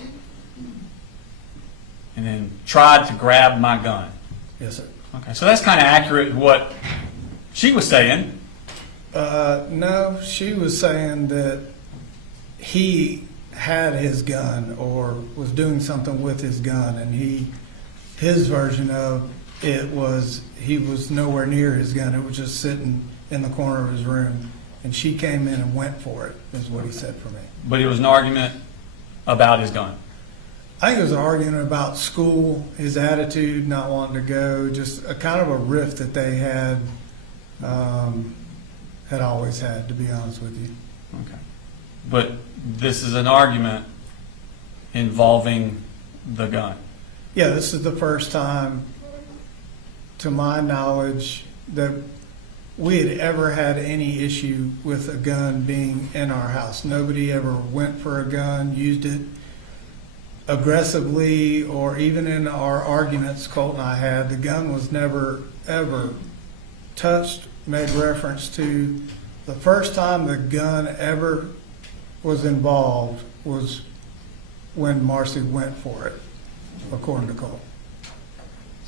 And then tried to grab my gun. Yes, sir. Okay, so that's kind of accurate what she was saying. No, she was saying that he had his gun or was doing something with his gun, and his version of it was he was nowhere near his gun. It was just sitting in the corner of his room, and she came in and went for it, is what he said for me. But it was an argument about his gun. I think it was an argument about school, his attitude, not wanting to go, just a kind of a rift that they had always had, to be honest with you. Okay. But this is an argument involving the gun. Yeah, this is the first time, to my knowledge, that we had ever had any issue with a gun being in our house. Nobody ever went for a gun, used it aggressively, or even in our arguments Colt and I had, the gun was never, ever touched, made reference to. The first time the gun ever was involved was when Marcy went for it, according to Colt.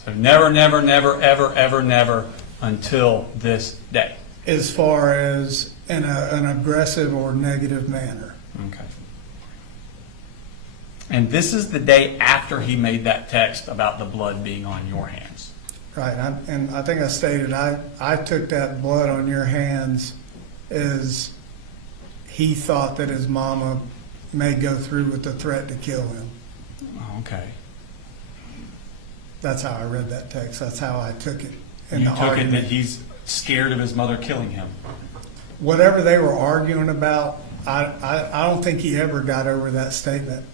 So never, never, never, ever, ever, never until this day. As far as in an aggressive or negative manner. Okay. And this is the day after he made that text about the blood being on your hands. Right, and I think I stated, I took that blood on your hands as he thought that his mama may go through with the threat to kill him. Okay. That's how I read that text. That's how I took it in You the took it argument. that he's scared of his mother killing him. Whatever they were arguing about, I don't think he ever got over that statement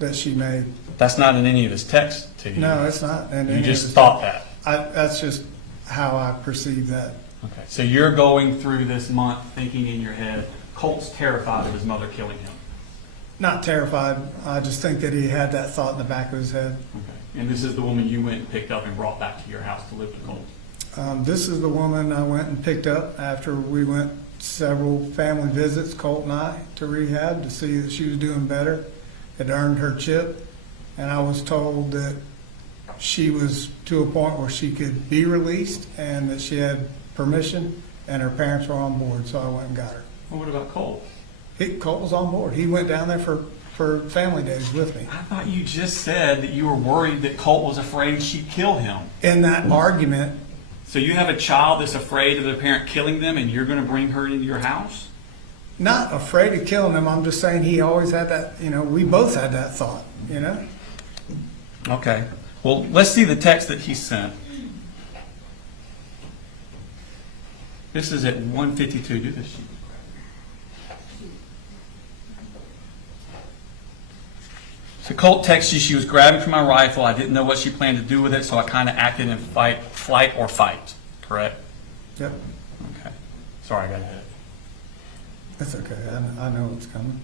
that she made. That's not in any of his texts to you. No, it's not. And You just thought that. That's just how I perceive that. Okay. So you're going through this month thinking in your head, Colt's terrified of his mother killing him. Not terrified. I just think that he had that thought in the back of his head. Okay. And this is the woman you went and picked up and brought back to your house to live with Colt. This is the woman I went and picked up after we went several family visits, Colt and I, to rehab to see that she was doing better. had earned her chip, and I was told that she was to a point where she could be released and that she had permission and her parents were on board, so I went and got her. Well, what about Colt? Colt was on board. He went down there for family days with me. I thought you just said that you were worried that Colt was afraid she'd kill him. In that argument, So you have a child that's afraid of the parent killing them, and you're going to bring her into your house? not afraid of killing him, I'm just saying he always had that, we both had that thought, Okay. Well, let's see the text that he sent. This is at 1:52. Do this. So Colt texts you, she was grabbing for my rifle. I didn't know what she planned to do with it, so I kind of acted in flight or fight. Correct? Yep, Okay. Sorry, I got ahead. that's okay, I know what's coming.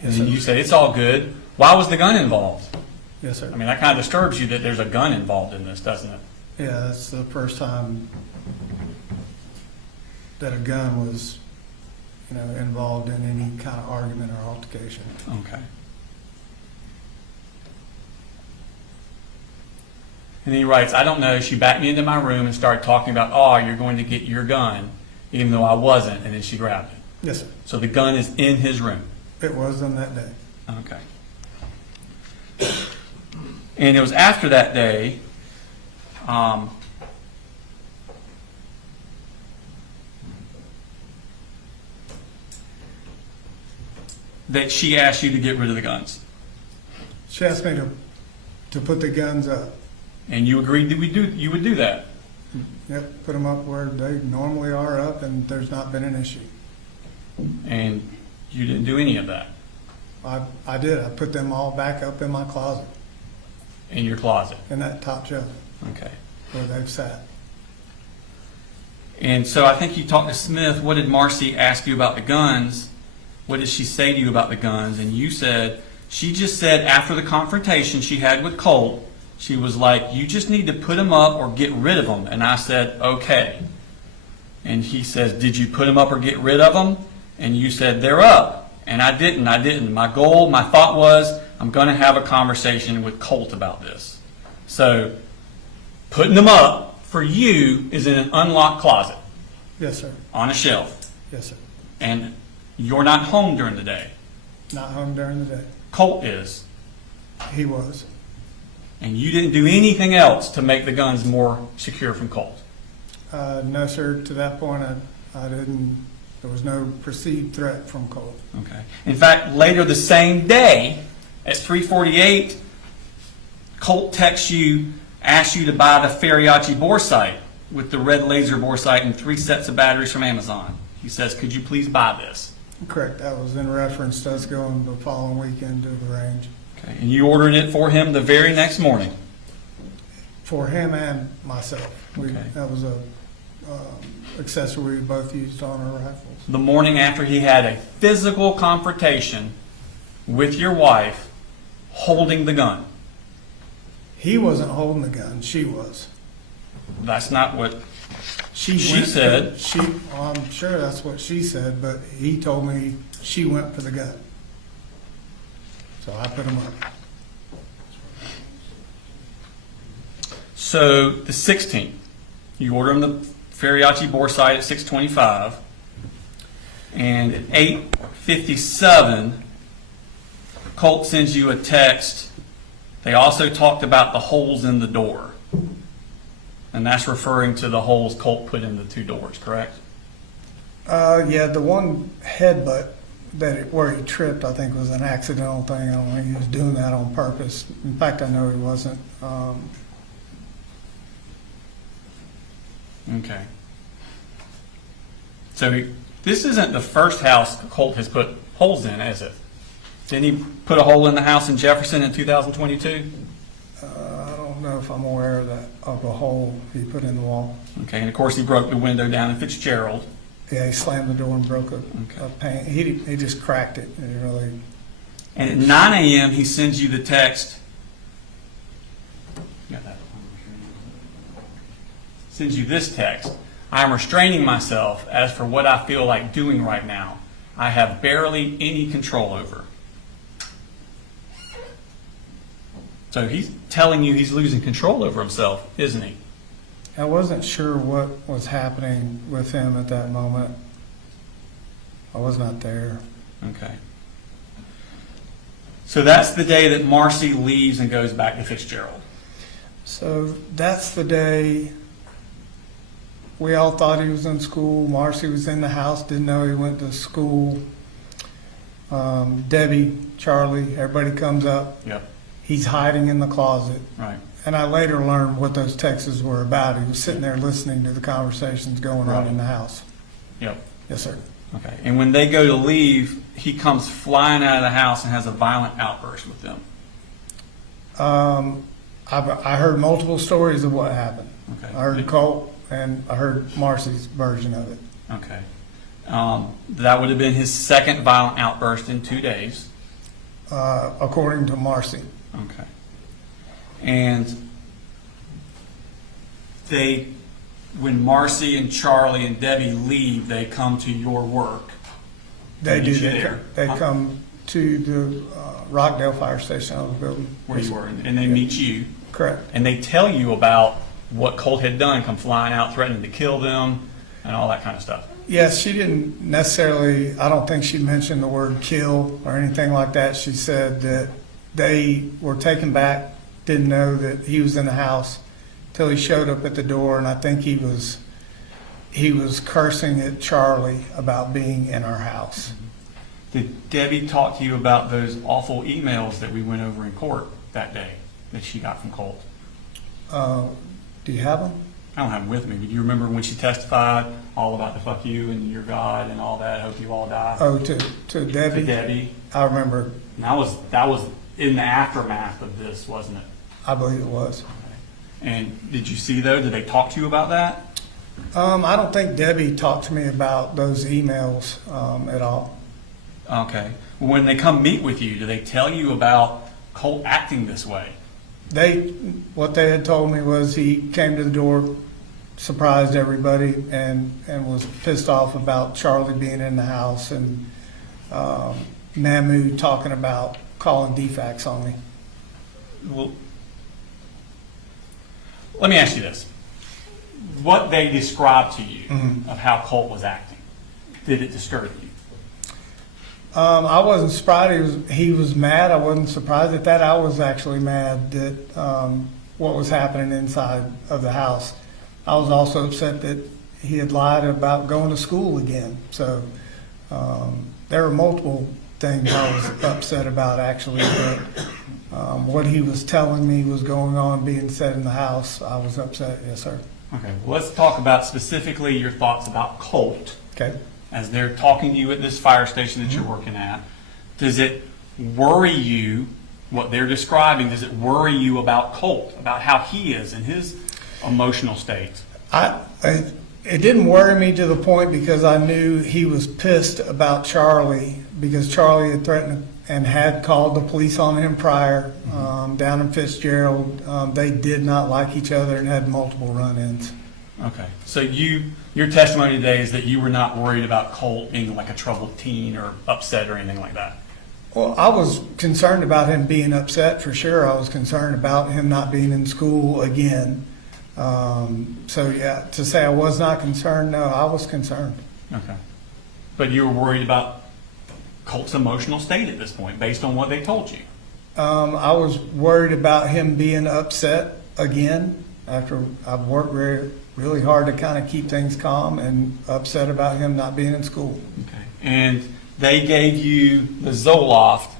And Yes, then sir. you say, it's all good. Why was the gun involved? Yes, sir. I mean, that kind of disturbs you that there's a gun involved in this, doesn't it? Yeah, that's the first time that a gun was, involved in any kind of argument or altercation. Okay. And he writes, I don't know, she backed me into my room and started talking about, oh, you're going to get your gun, even though I wasn't, and then she grabbed it. Yes, sir. So the gun is in his room. It was on that day. Okay. And it was after that day, that she asked you to get rid of the guns. She asked me to put the guns up. And you agreed that you would do that. Yep, put them up where they normally are up, and there's not been an issue. And you didn't do any of that I did. I put them all back up in my closet, in your closet. in that top shelf Okay. where they've sat. And so I think you talked to Smith. What did Marcy ask you about the guns? What did she say to you about the guns? And you said, she just said after the confrontation she had with Colt, she was like, you just need to put them up or get rid of them. And I said, okay. And he says, did you put them up or get rid of them? And you said, they're up. And I didn't. My thought was, I'm going to have a conversation with Colt about this. So putting them up for you is in an unlocked closet Yes, sir. on a shelf. Yes, sir. And you're not home during the day. Not home during the day. Colt is. He was. And you didn't do anything else to make the guns more secure from Colt. No, sir. To that point, I didn't. There was no perceived threat from Colt. Okay. In fact, later the same day, at 3:48, Colt texts you, asks you to buy the Apalachee bore sight with the red laser bore sight and 3 sets of batteries from Amazon. He says, could you please buy this? Correct. That was in reference to us going the following weekend to the range. Okay. And you ordered it for him the very next morning. For him and myself. Okay. That was a accessory we both used on our rifles. The morning after he had a physical confrontation with your wife holding the gun. He wasn't holding the gun. She was. That's not what She She said. I'm sure that's what she said, but he told me she went for the gun. So I put him up. So the 16th, you order him the Apalachee bore sight at 6:25, and at 8:57, Colt sends you a text. They also talked about the holes in the door, and that's referring to the holes Colt put in the 2 doors, correct? Yeah, the one headbutt where he tripped, I think, was an accidental thing. I don't think he was doing that on purpose. In fact, I know he wasn't. Okay. So this isn't the first house Colt has put holes in, is it? Didn't he put a hole in the house in Jefferson in 2022? I don't know if I'm aware of that, of a hole he put in the wall. Okay, and of course he broke the window down in Fitzgerald. Yeah, he slammed the door and broke a Okay. pane. He just cracked it. He really. And at 9 a.m. he sends you the text. Got that? Sends you this text. I am restraining myself as for what I feel like doing right now. I have barely any control over. So he's telling you he's losing control over himself, isn't he? I wasn't sure what was happening with him at that moment. I was not there. Okay. So that's the day that Marcy leaves and goes back to Fitzgerald. So that's the day we all thought he was in school. Marcy was in the house, didn't know he went to school. Debbie, Charlie, everybody comes up. Yep. He's hiding in the closet. Right. And I later learned what those texts were about. He was sitting there listening to the conversations going on in the house. Yep. Yes, sir. Okay. And when they go to leave, he comes flying out of the house and has a violent outburst with them. I heard multiple stories of what happened. Okay. I heard Colt and I heard Marcy's version of it. Okay. That would have been his second violent outburst in 2 days. According to Marcy. Okay. And when Marcy and Charlie and Debbie leave, they come to your work. They do. Meet you there. They Huh? come to the Rockdale Fire Station. I was building. Where you were, and they meet you. Correct. And they tell you about what Colt had done, come flying out, threatening to kill them, and all that kind of stuff. Yes, she didn't necessarily, I don't think she mentioned the word kill or anything like that. She said that they were taken back, didn't know that he was in the house till he showed up at the door, and I think he was cursing at Charlie about being in our house. Did Debbie talk to you about those awful emails that we went over in court that day that she got from Colt? Do you have them? I don't have them with me, but do you remember when she testified all about the fuck you and your God and all that, hope you all die? Oh, to Debbie? To Debbie. I remember. And that was in the aftermath of this, wasn't it? I believe it was. And did you see though, did they talk to you about that? I don't think Debbie talked to me about those emails at all. Okay. When they come meet with you, do they tell you about Colt acting this way? What they had told me was he came to the door, surprised everybody, and was pissed off about Charlie being in the house, and Mamu talking about calling DeFax on me. Well, let me ask you this. What they described to you of how Colt was acting, did it disturb you? I wasn't surprised he was mad. I wasn't surprised at that. I was actually mad that what was happening inside of the house. I was also upset that he had lied about going to school again. So there were multiple things I was upset about actually, but what he was telling me was going on being said in the house, I was upset. Yes, sir. Okay, well, let's talk about specifically your thoughts about Colt. Okay. As they're talking to you at this fire station that you're working at. Does it worry you, what they're describing, does it worry you about Colt, about how he is in his emotional state? It didn't worry me to the point because I knew he was pissed about Charlie because Charlie had threatened and had called the police on him prior down in Fitzgerald. They did not like each other and had multiple run-ins. Okay, so your testimony today is that you were not worried about Colt being like a troubled teen or upset or anything like that? Well, I was concerned about him being upset for sure. I was concerned about him not being in school again. So yeah, to say I was not concerned, no, I was concerned. Okay. But you were worried about Colt's emotional state at this point, based on what they told you? I was worried about him being upset again after I've worked really hard to kind of keep things calm, and upset about him not being in school. Okay. And they gave you the Zoloft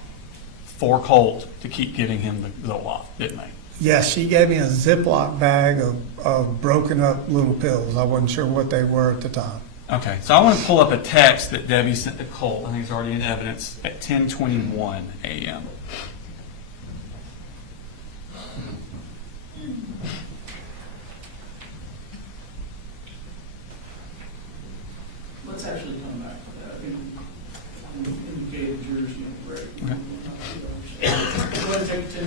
for Colt to keep giving him the Zoloft, didn't they? Yes, she gave me a Ziploc bag of broken up little pills. I wasn't sure what they were at the time. Okay, so I want to pull up a text that Debbie sent to Colt. I think it's already in evidence at 10:21 a.m. Let's actually come back to that. I think you indicated yours, right? Okay. Go ahead and take 10.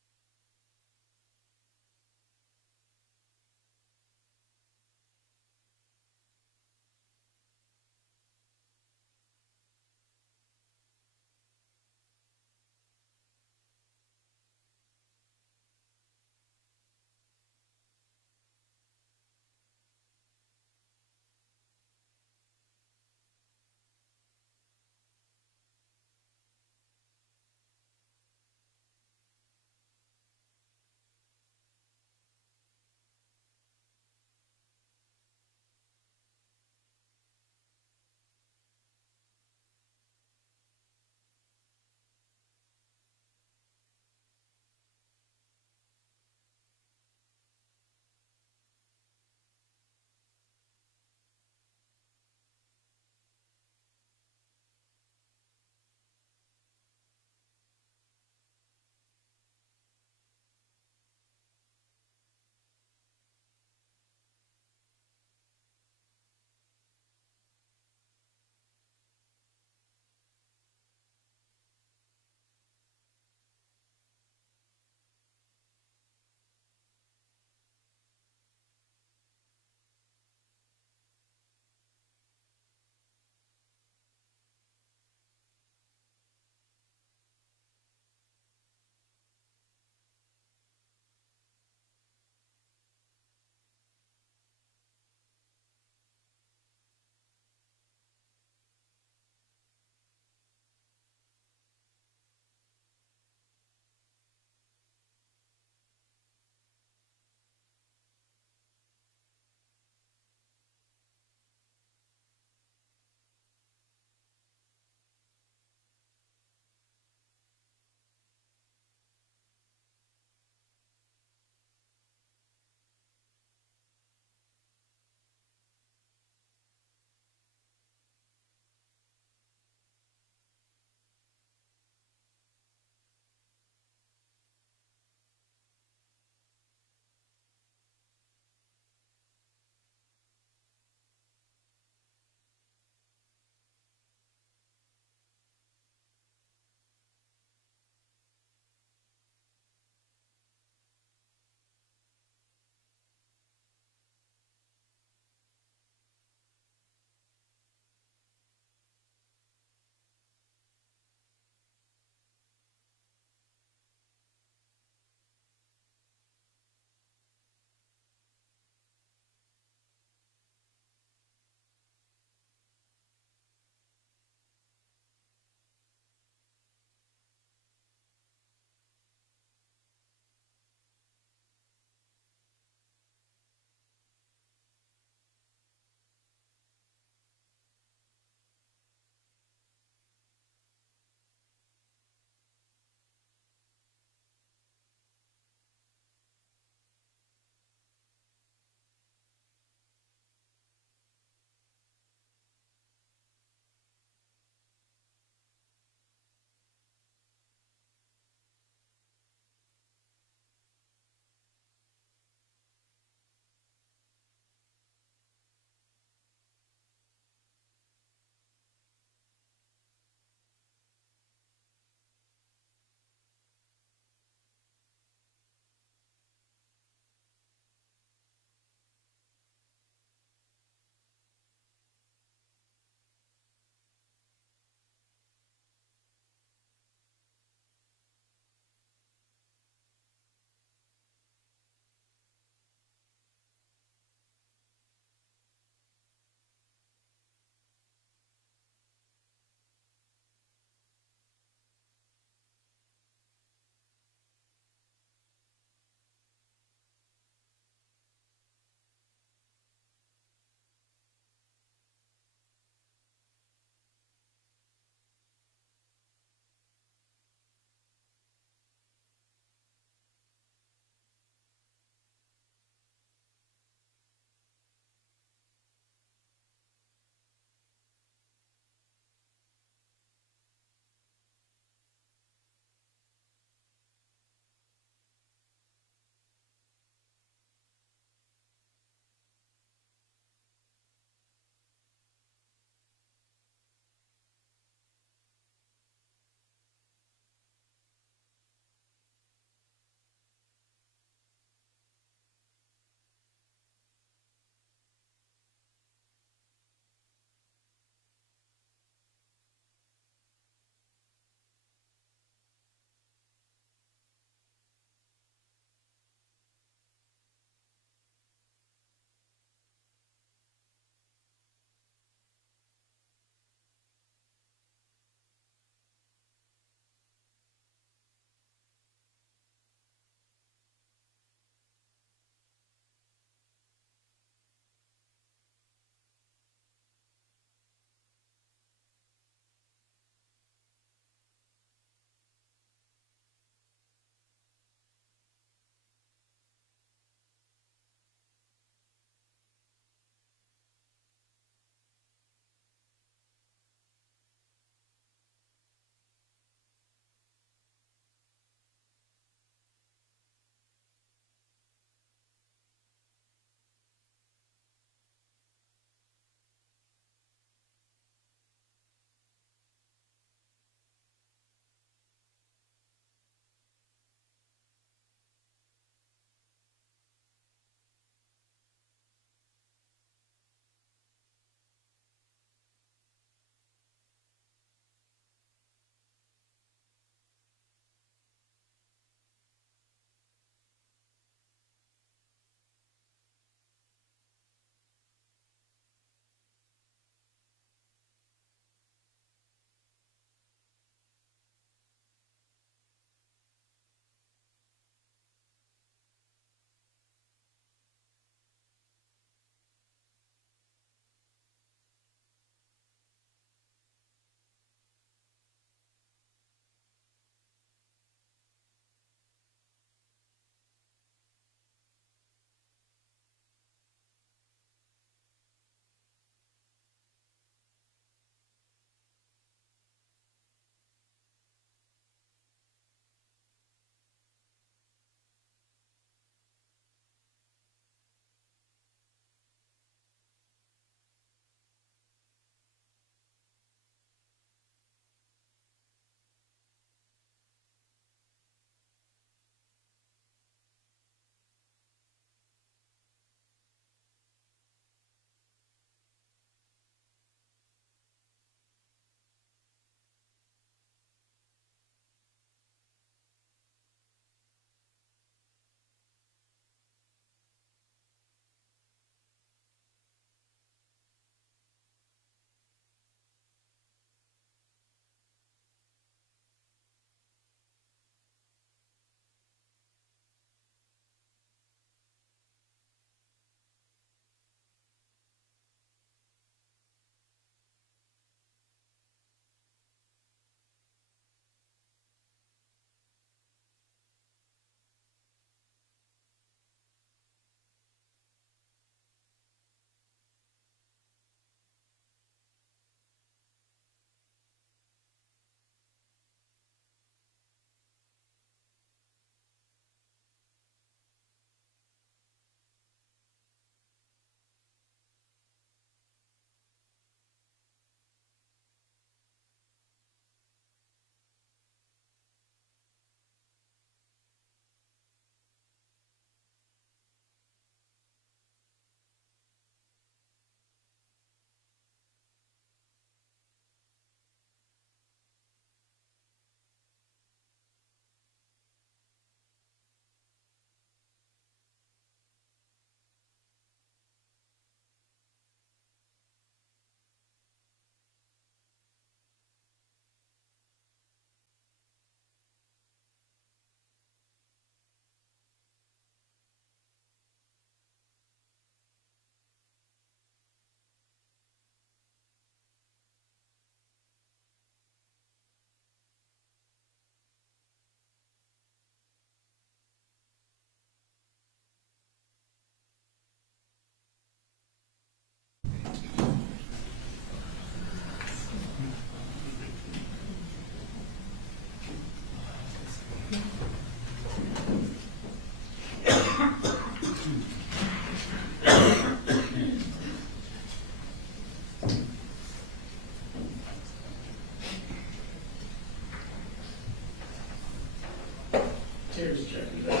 Terry's checking that.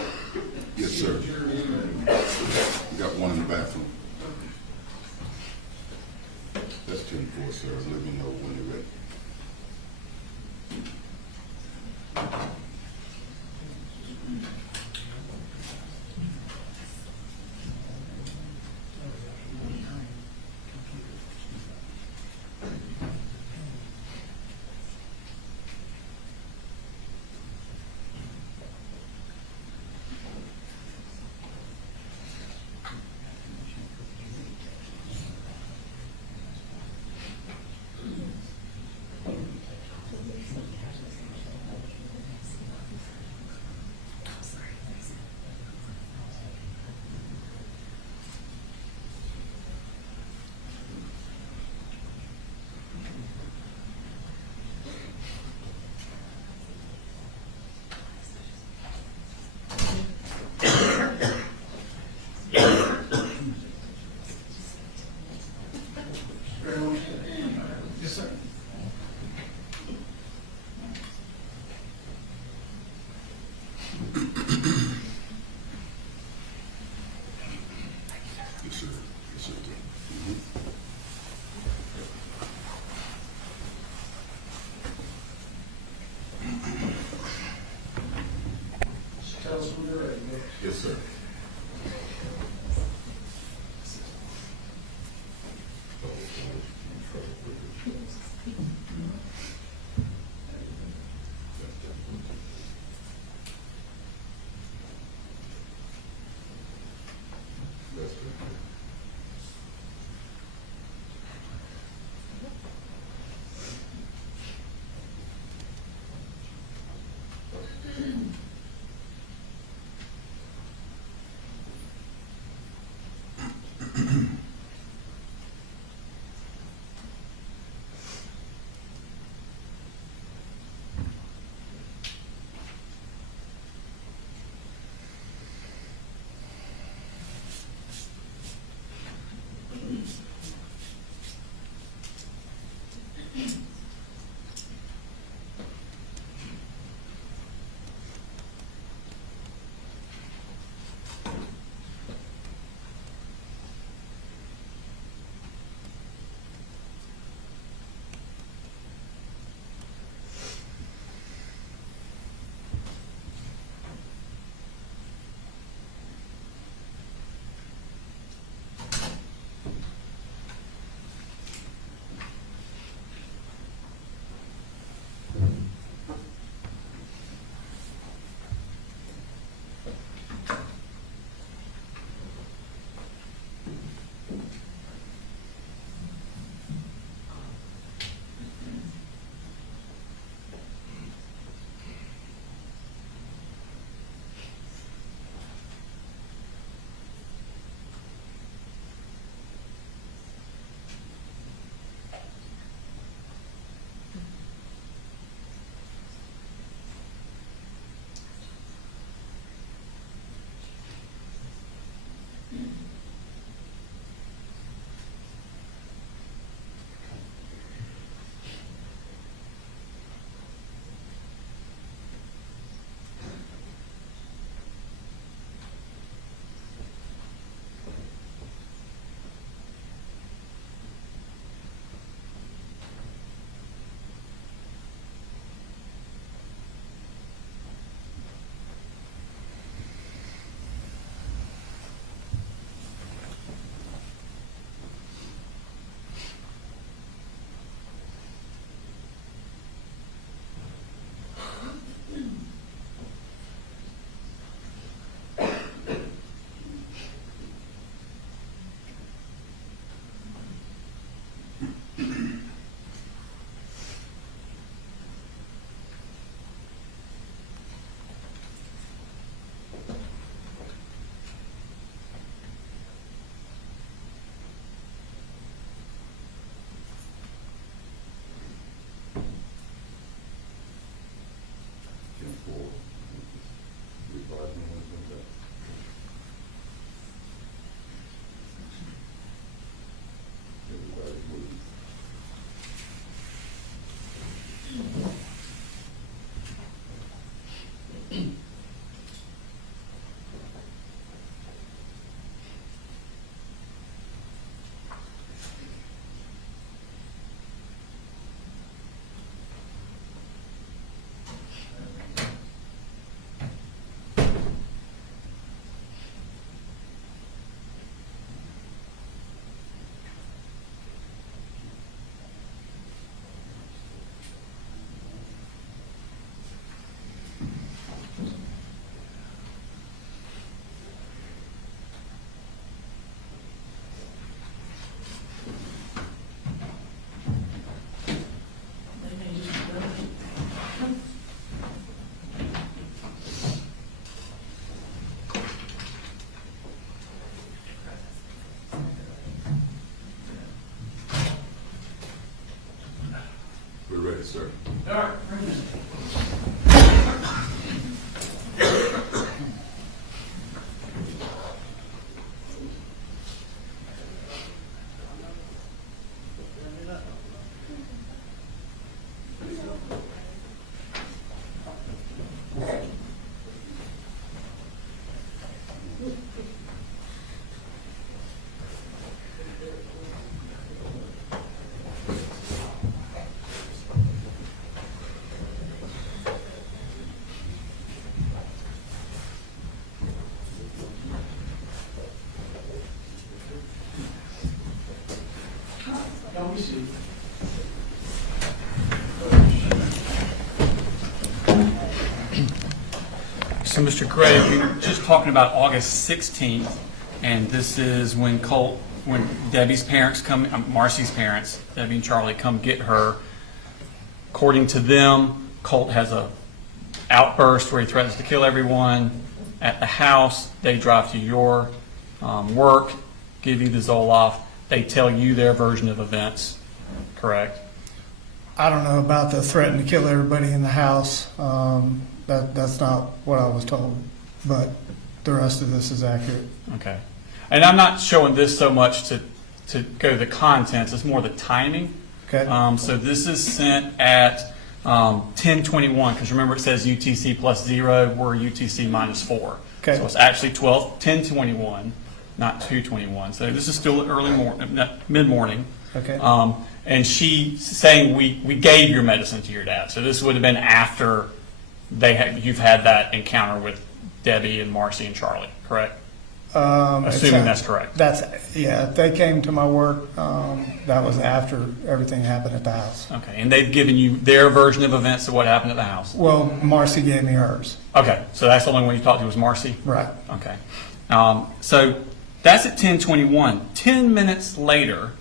Yes, sir. We got one in the bathroom. That's 10-4, sir. Let me know when you're ready. Yes, sir. Yes, sir. Yes, sir. Tell us when you're ready. Bill. Yes, sir. That's good. All right, bring it in. Don't be silly. So, Mr. Gray, we were just talking about August 16th, and this is when Debbie's parents come, Marcy's parents, Debbie and Charlie, come get her. According to them, Colt has a outburst where he threatens to kill everyone at the house. They drive to your work, give you the Zoloft. They tell you their version of events, correct? I don't know about the threat to kill everybody in the house. That's not what I was told, but the rest of this is accurate. Okay. And I'm not showing this so much to go to the contents, it's more the timing. Okay. So this is sent at 10:21, because remember it says UTC plus 0, we're UTC minus 4. Okay. So it's actually 10:21, not 2:21. So this is still mid-morning. Okay. And she's saying we gave your medicine to your dad. So this would have been after you've had that encounter with Debbie and Marcy and Charlie, correct? Assuming that's correct. If they came to my work, that was after everything happened at the house. Okay, and they've given you their version of events of what happened at the house? Well, Marcy gave me hers. Okay, so that's the only one you talked to was Marcy? Right. Okay. So that's at 10:21. 10 minutes later,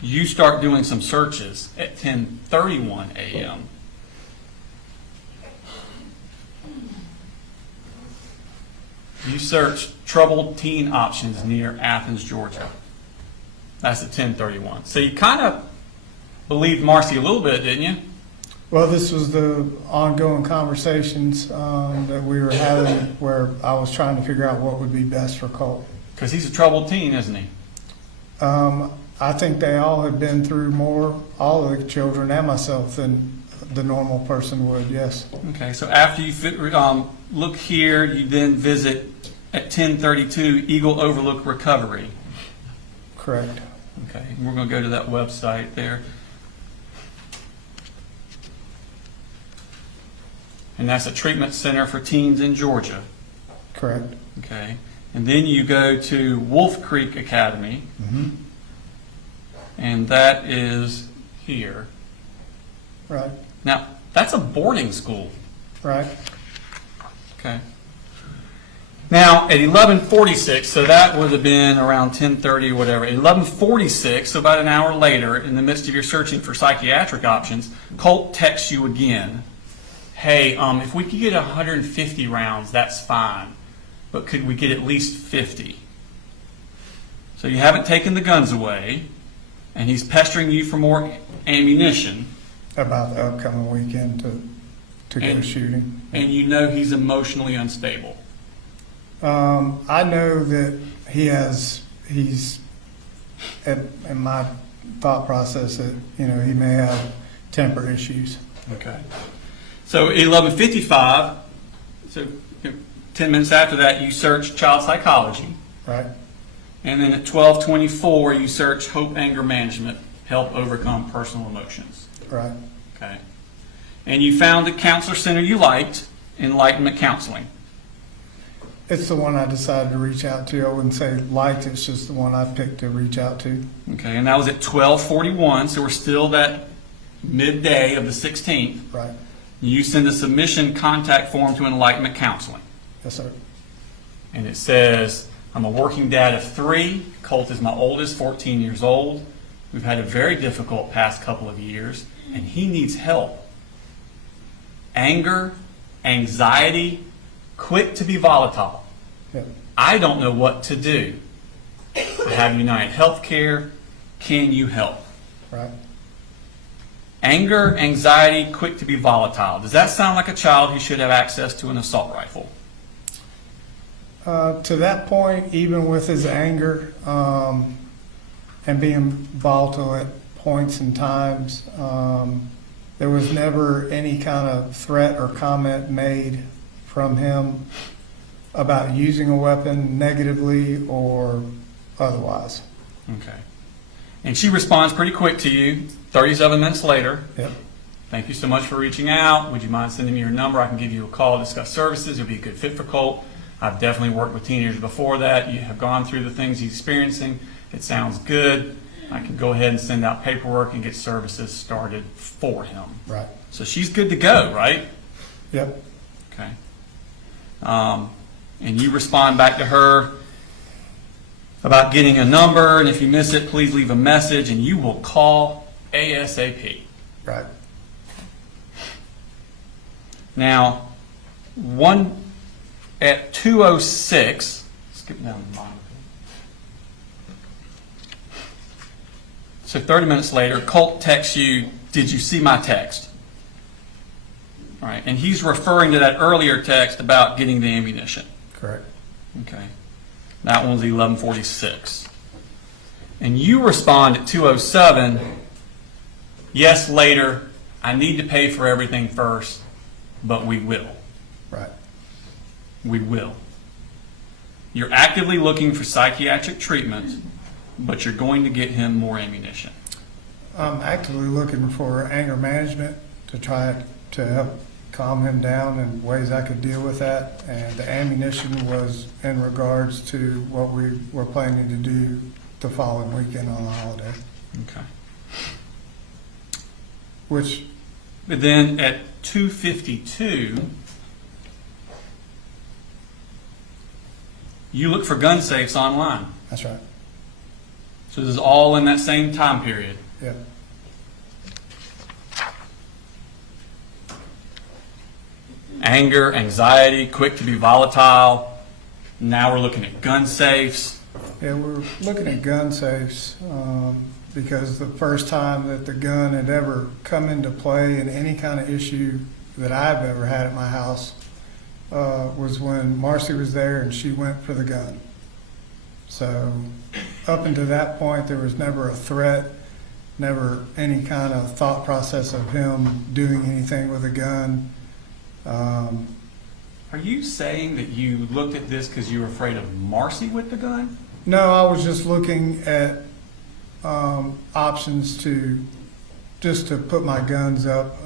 you start doing some searches at 10:31 a.m. You search troubled teen options near Athens, Georgia. That's at 10:31. So you kind of believed Marcy a little bit, didn't you? Well, this was the ongoing conversations that we were having where I was trying to figure out what would be best for Colt. Because he's a troubled teen, isn't he? I think they all have been through more, all of the children and myself, than the normal person would, yes. Okay, so after you look here, you then visit at 10:32 Eagle Overlook Recovery. Correct. Okay, and we're going to go to that website there. And that's a treatment center for teens in Georgia. Correct. Okay, and then you go to Wolf Creek Academy, and that is here. Right. Now, that's a boarding school. Right. Okay. Now, at 11:46, so that would have been around 10:30 or whatever. At 11:46, so about an hour later, in the midst of your searching for psychiatric options, Colt texts you again. Hey, if we could get 150 rounds, that's fine. But could we get at least 50? So you haven't taken the guns away, and he's pestering you for more ammunition. About the upcoming weekend to go shooting. And you know he's emotionally unstable. I know that he's in my thought process that, he may have temper issues. Okay. So at 11:55, so 10 minutes after that, you search child psychology. Right. And then at 12:24, you search hope, anger management, help overcome personal emotions. Right. Okay. And you found a counselor center you liked, Enlightenment Counseling. It's the one I decided to reach out to. I wouldn't say liked, it's just the one I picked to reach out to. Okay, and that was at 12:41, so we're still that midday of the 16th. Right. You send a submission contact form to Enlightenment Counseling. Yes, sir. And it says, I'm a working dad of 3. Colt is my oldest, 14 years old. We've had a very difficult past couple of years, and he needs help. Anger, anxiety, quick to be volatile. Yep. I don't know what to do. I have United Healthcare. Can you help? Right. Anger, anxiety, quick to be volatile. Does that sound like a child who should have access to an assault rifle? To that point, even with his anger and being volatile at points and times, there was never any kind of threat or comment made from him about using a weapon negatively or otherwise. Okay. And she responds pretty quick to you, 37 minutes later. Yep. Thank you so much for reaching out. Would you mind sending me your number? I can give you a call, discuss services. You'll be a good fit for Colt. I've definitely worked with teenagers before that. You have gone through the things he's experiencing. It sounds good. I can go ahead and send out paperwork and get services started for him. Right. So she's good to go, right? Yep. Okay. And you respond back to her about getting a number, and if you miss it, please leave a message, and you will call ASAP. Right. Now, at 2:06, skip down the bottom. So 30 minutes later, Colt texts you, "Did you see my text?" All right, and he's referring to that earlier text about getting the ammunition. Correct. Okay. That one's 11:46. And you respond at 2:07, "Yes, later. I need to pay for everything first, but we will." Right. We will. You're actively looking for psychiatric treatment, but you're going to get him more ammunition. I'm actively looking for anger management to try to help calm him down in ways I could deal with that. And the ammunition was in regards to what we were planning to do the following weekend on the holiday, Okay. which, But then at 2:52, you look for gun safes online. that's right. So this is all in that same time period. Yeah. Anger, anxiety, quick to be volatile. Now we're looking at gun safes. Yeah, we're looking at gun safes because the first time that the gun had ever come into play in any kind of issue that I've ever had at my house was when Marcy was there and she went for the gun. So up until that point, there was never a threat, never any kind of thought process of him doing anything with a gun. Are you saying that you looked at this because you were afraid of Marcy with the gun? No, I was just looking at options to put my guns up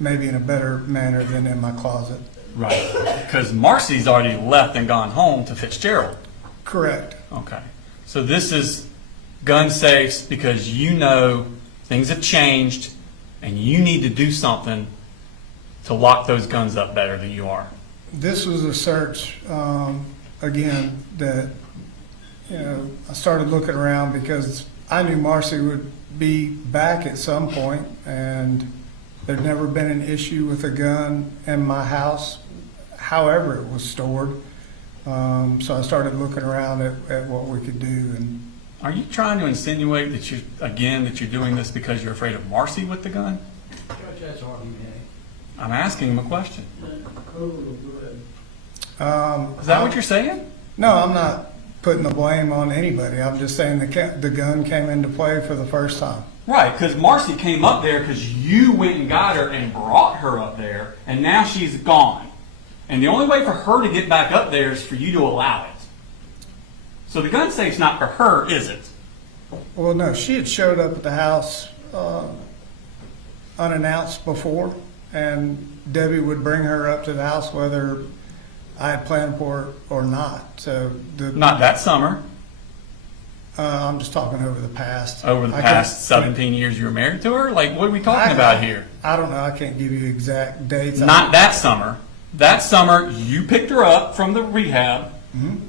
maybe in a better manner than in my closet. Right. Because Marcy's already left and gone home to Fitzgerald. Correct. Okay. So this is gun safes because you know things have changed and you need to do something to lock those guns up better than you are. This was a search, again, that, I started looking around because I knew Marcy would be back at some point, and there'd never been an issue with a gun in my house, however it was stored. So I started looking around at what we could do. And Are you trying to insinuate that you're doing this because you're afraid of Marcy with the gun? Judge, that's argument. I'm asking him a question. Go ahead. Is that what you're saying? No, I'm not putting the blame on anybody. I'm just saying the gun came into play for the first time. Right, because Marcy came up there because you went and got her and brought her up there, and now she's gone. And the only way for her to get back up there is for you to allow it. So the gun safe's not for her, is it? Well, no, she had showed up at the house unannounced before, and Debbie would bring her up to the house whether I had planned for it or not. So Not that summer. I'm just talking over the past. Over the past 17 years you were married to her? Like, what are we talking about here? I don't know. I can't give you exact dates. Not that summer. That summer, you picked her up from the rehab,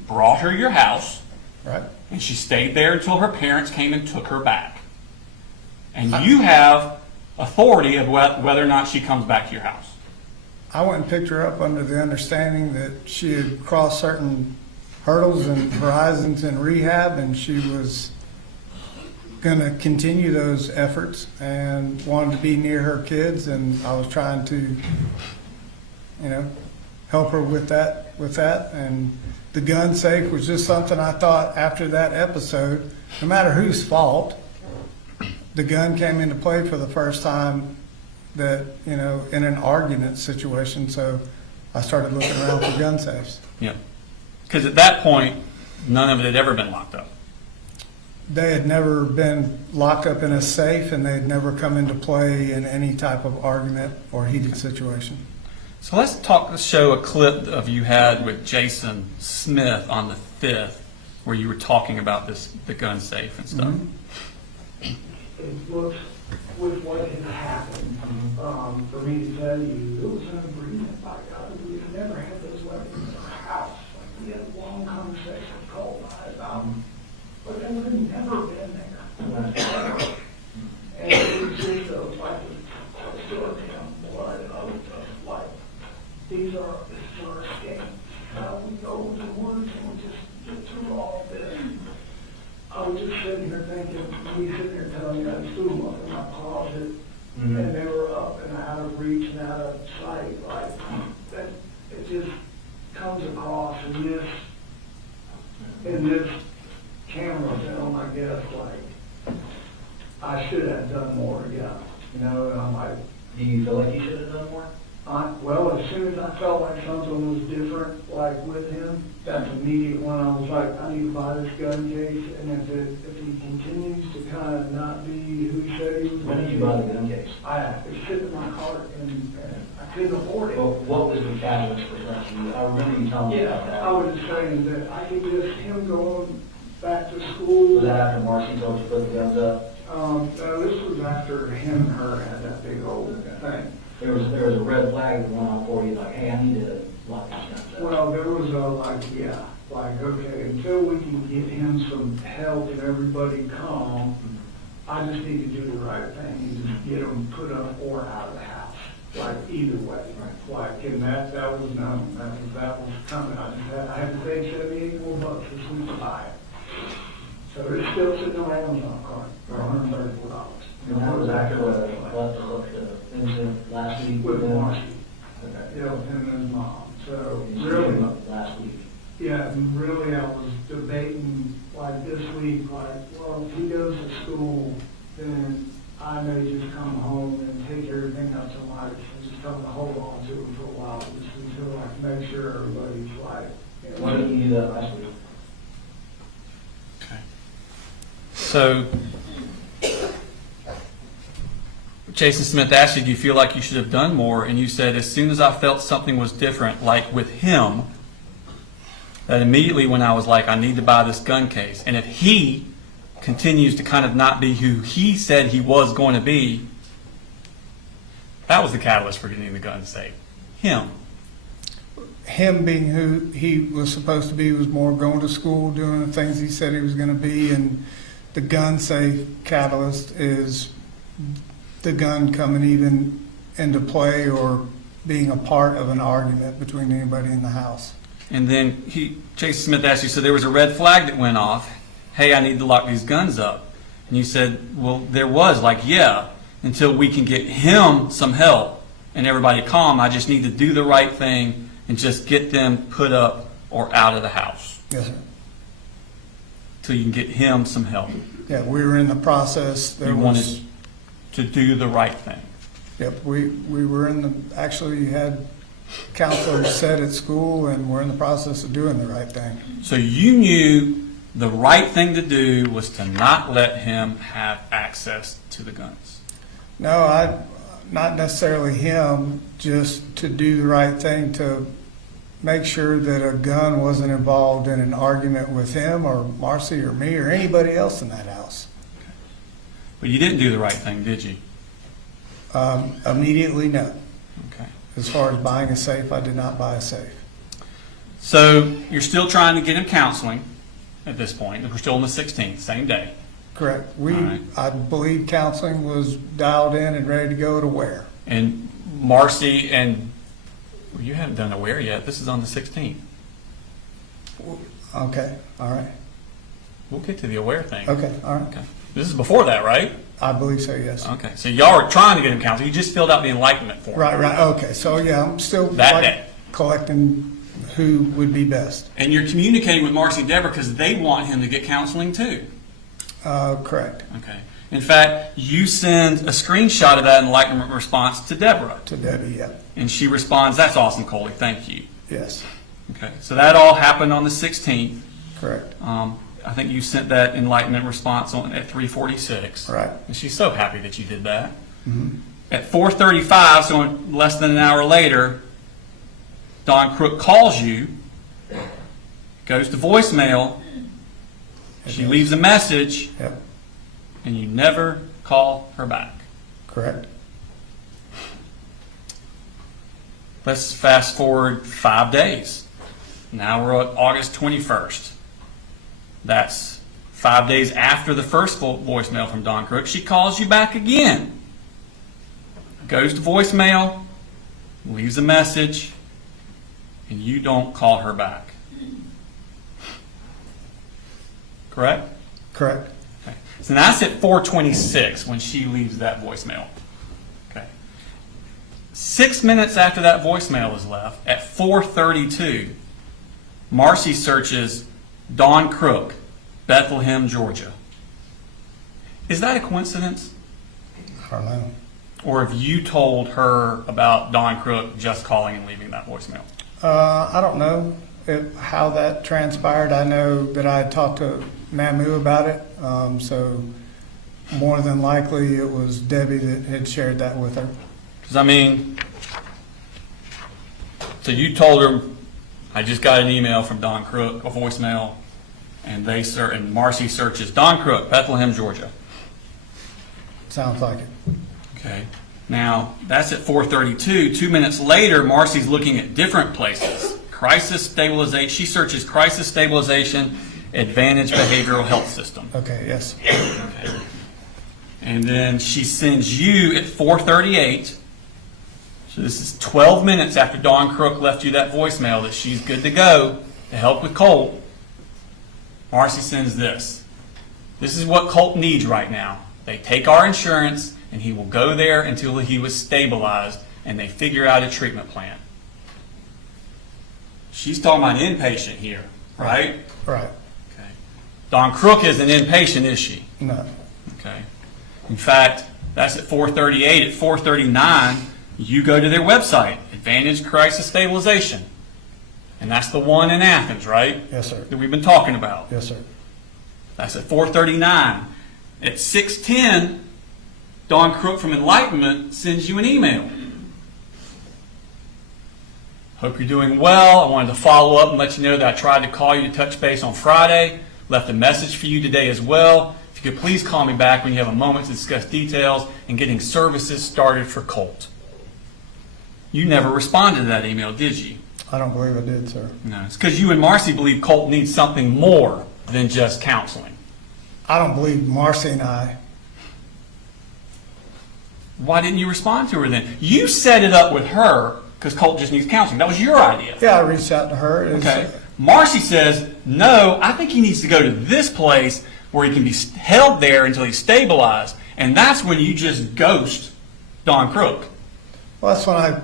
brought her to your house, Right. and she stayed there until her parents came and took her back. And you have authority of whether or not she comes back to your house. I went and picked her up under the understanding that she had crossed certain hurdles and horizons in rehab, and she was going to continue those efforts and wanted to be near her kids, and I was trying to, help her with that. And the gun safe was just something I thought after that episode, no matter whose fault, the gun came into play for the first time that, in an argument situation. So I started looking around for gun safes. Yeah. Because at that point, none of it had ever been locked up. They had never been locked up in a safe, and they had never come into play in any type of argument or heated situation. So let's show a clip of you had with Jason Smith on the 5th, where you were talking about the gun safe and stuff. It looks with what had happened, for me to tell you, it was an agreement, by God, we had never had those weapons in our house. Like, we had a long conversation with Colt about them, but they would have never been there. And it was just like a sort of blood of like, these are escape. We go to the woods and we just get through all this. I was just sitting here thinking, me sitting here telling you I threw them up in my closet, and they were up and out of reach and out of sight. Like, that, it just comes across in this camera film, I guess, like, I should have done more, yeah. And I'm like, Do you feel like you should have done more? well, as soon as I felt like something was different, like with him, that's immediate when I was like, I need to buy this gun case, and if he continues to kind of not be who he said he was When going did to you be. buy the gun case? It sit in my cart, and I couldn't afford it. Well, what was the catalyst for that? I remember you telling me about Yeah, that. I was just saying that I could just, him going back to school. Was that after Marcy told you to put the guns up? This was after him and her had that big old thing. There was a red flag that went off for you, like, hey, I need to lock these guns up. Well, there was okay, until we can get him some help and everybody calm, I just need to do the right thing and just get them put up or out of the house, like either way. Like, and that was known, that was coming. I had to pay $78 more this week to buy it. So it's still sitting on Amazon cart for $134. And that was after the incident last week With them? Marcy. Okay. Yeah, with him and his mom. So You really, came up last week. yeah, and really I was debating like this week, like, well, if he goes to school, then I may just come home and take everything up to life and just tell him to hold on to him for a while, just until I can make sure everybody's like. Why didn't you do that last week? Okay. So, Jason Smith asked you, do you feel like you should have done more? And you said, as soon as I felt something was different, like with him, that immediately when I was like, I need to buy this gun case. And if he continues to kind of not be who he said he was going to be, that was the catalyst for getting the gun safe. Him. Him being who he was supposed to be was more going to school, doing the things he said he was going to be, and the gun safe catalyst is the gun coming even into play or being a part of an argument between anybody in the house. And then Jason Smith asked you, so there was a red flag that went off. Hey, I need to lock these guns up. And you said, well, there was, like, yeah, until we can get him some help and everybody calm. I just need to do the right thing and just get them put up or out of the house. Yes, sir. Till you can get him some help. Yeah, we were in the process. You wanted to do the right thing. Yep, we were actually had counselors set at school, and we're in the process of doing the right thing. So you knew the right thing to do was to not let him have access to the guns. No, not necessarily him, just to do the right thing to make sure that a gun wasn't involved in an argument with him or Marcy or me or anybody else in that house. But you didn't do the right thing, did you? Immediately, no. Okay. As far as buying a safe, I did not buy a safe. So you're still trying to get him counseling at this point. We're still on the 16th, same day. Correct. All right. I believe counseling was dialed in and ready to go to where? And Marcy and, well, you haven't done Aware yet. This is on the 16th. Okay, all right. We'll get to the Aware thing. Okay, all right. Okay. This is before that, right? I believe so, yes. Okay, so y'all are trying to get him counseling. You just filled out the enlightenment form. Right, okay, so yeah, I'm still That like, day. collecting who would be best. And you're communicating with Marcy and Deborah because they want him to get counseling too. Correct, Okay. In fact, you send a screenshot of that enlightenment response to Deborah. to Debbie, yeah, And she responds, "That's awesome, Coley. Thank you." yes, Okay. So that all happened on the 16th. correct, I think you sent that enlightenment response at 3:46. right. And she's so happy that you did that. Mhm. At 4:35, so less than an hour later, Don Crook calls you, goes to voicemail, she leaves a message, Yep, and you never call her back. correct, Let's fast forward 5 days. Now we're at August 21st. That's 5 days after the first voicemail from Don Crook. She calls you back again. Goes to voicemail, leaves a message, and you don't call her back. Correct? correct, Okay. So that's at 4:26 when she leaves that voicemail. Okay. 6 minutes after that voicemail is left, at 4:32, Marcy searches Don Crook, Bethlehem, Georgia. Is that a coincidence? I don't know. Or have you told her about Don Crook just calling and leaving that voicemail? I don't know how that transpired. I know that I talked to Mamu about it, so more than likely it was Debbie that had shared that with her. Because, I mean, so you told her, I just got an email from Don Crook, a voicemail, and and Marcy searches Don Crook, Bethlehem, Georgia. Sounds like it. Okay. Now, that's at 4:32. 2 minutes later, Marcy's looking at different places. Crisis stabilization. She searches crisis stabilization, advantage behavioral health system. Okay, yes, Okay. And then she sends you at 4:38. So this is 12 minutes after Dawn Crook left you that voicemail that she's good to go to help with Colt. Marcy sends this. This is what Colt needs right now. They take our insurance and he will go there until he was stabilized and they figure out a treatment plan. She's talking about an inpatient here, right? right. Okay. Dawn Crook is an inpatient, is she? No, Okay. In fact, that's at 4:38. At 4:39, you go to their website, Advantage Crisis Stabilization. And that's the one in Athens, right? yes, sir. That we've been talking about. Yes, sir. That's at 4:39. At 6:10, Dawn Crook from Enlightenment sends you an email. Hope you're doing well. I wanted to follow up and let you know that I tried to call you to touch base on Friday. Left a message for you today as well. If you could please call me back when you have a moment to discuss details and getting services started for Colt. You never responded to that email, did you? I don't believe I did, sir. No. It's because you and Marcy believe Colt needs something more than just counseling. I don't believe Marcy and I. Why didn't you respond to her then? You set it up with her because Colt just needs counseling. That was your idea. Yeah, I reached out to her. Okay. Marcy says, no, I think he needs to go to this place where he can be held there until he's stabilized. And that's when you just ghost Dawn Crook. Well, that's when I,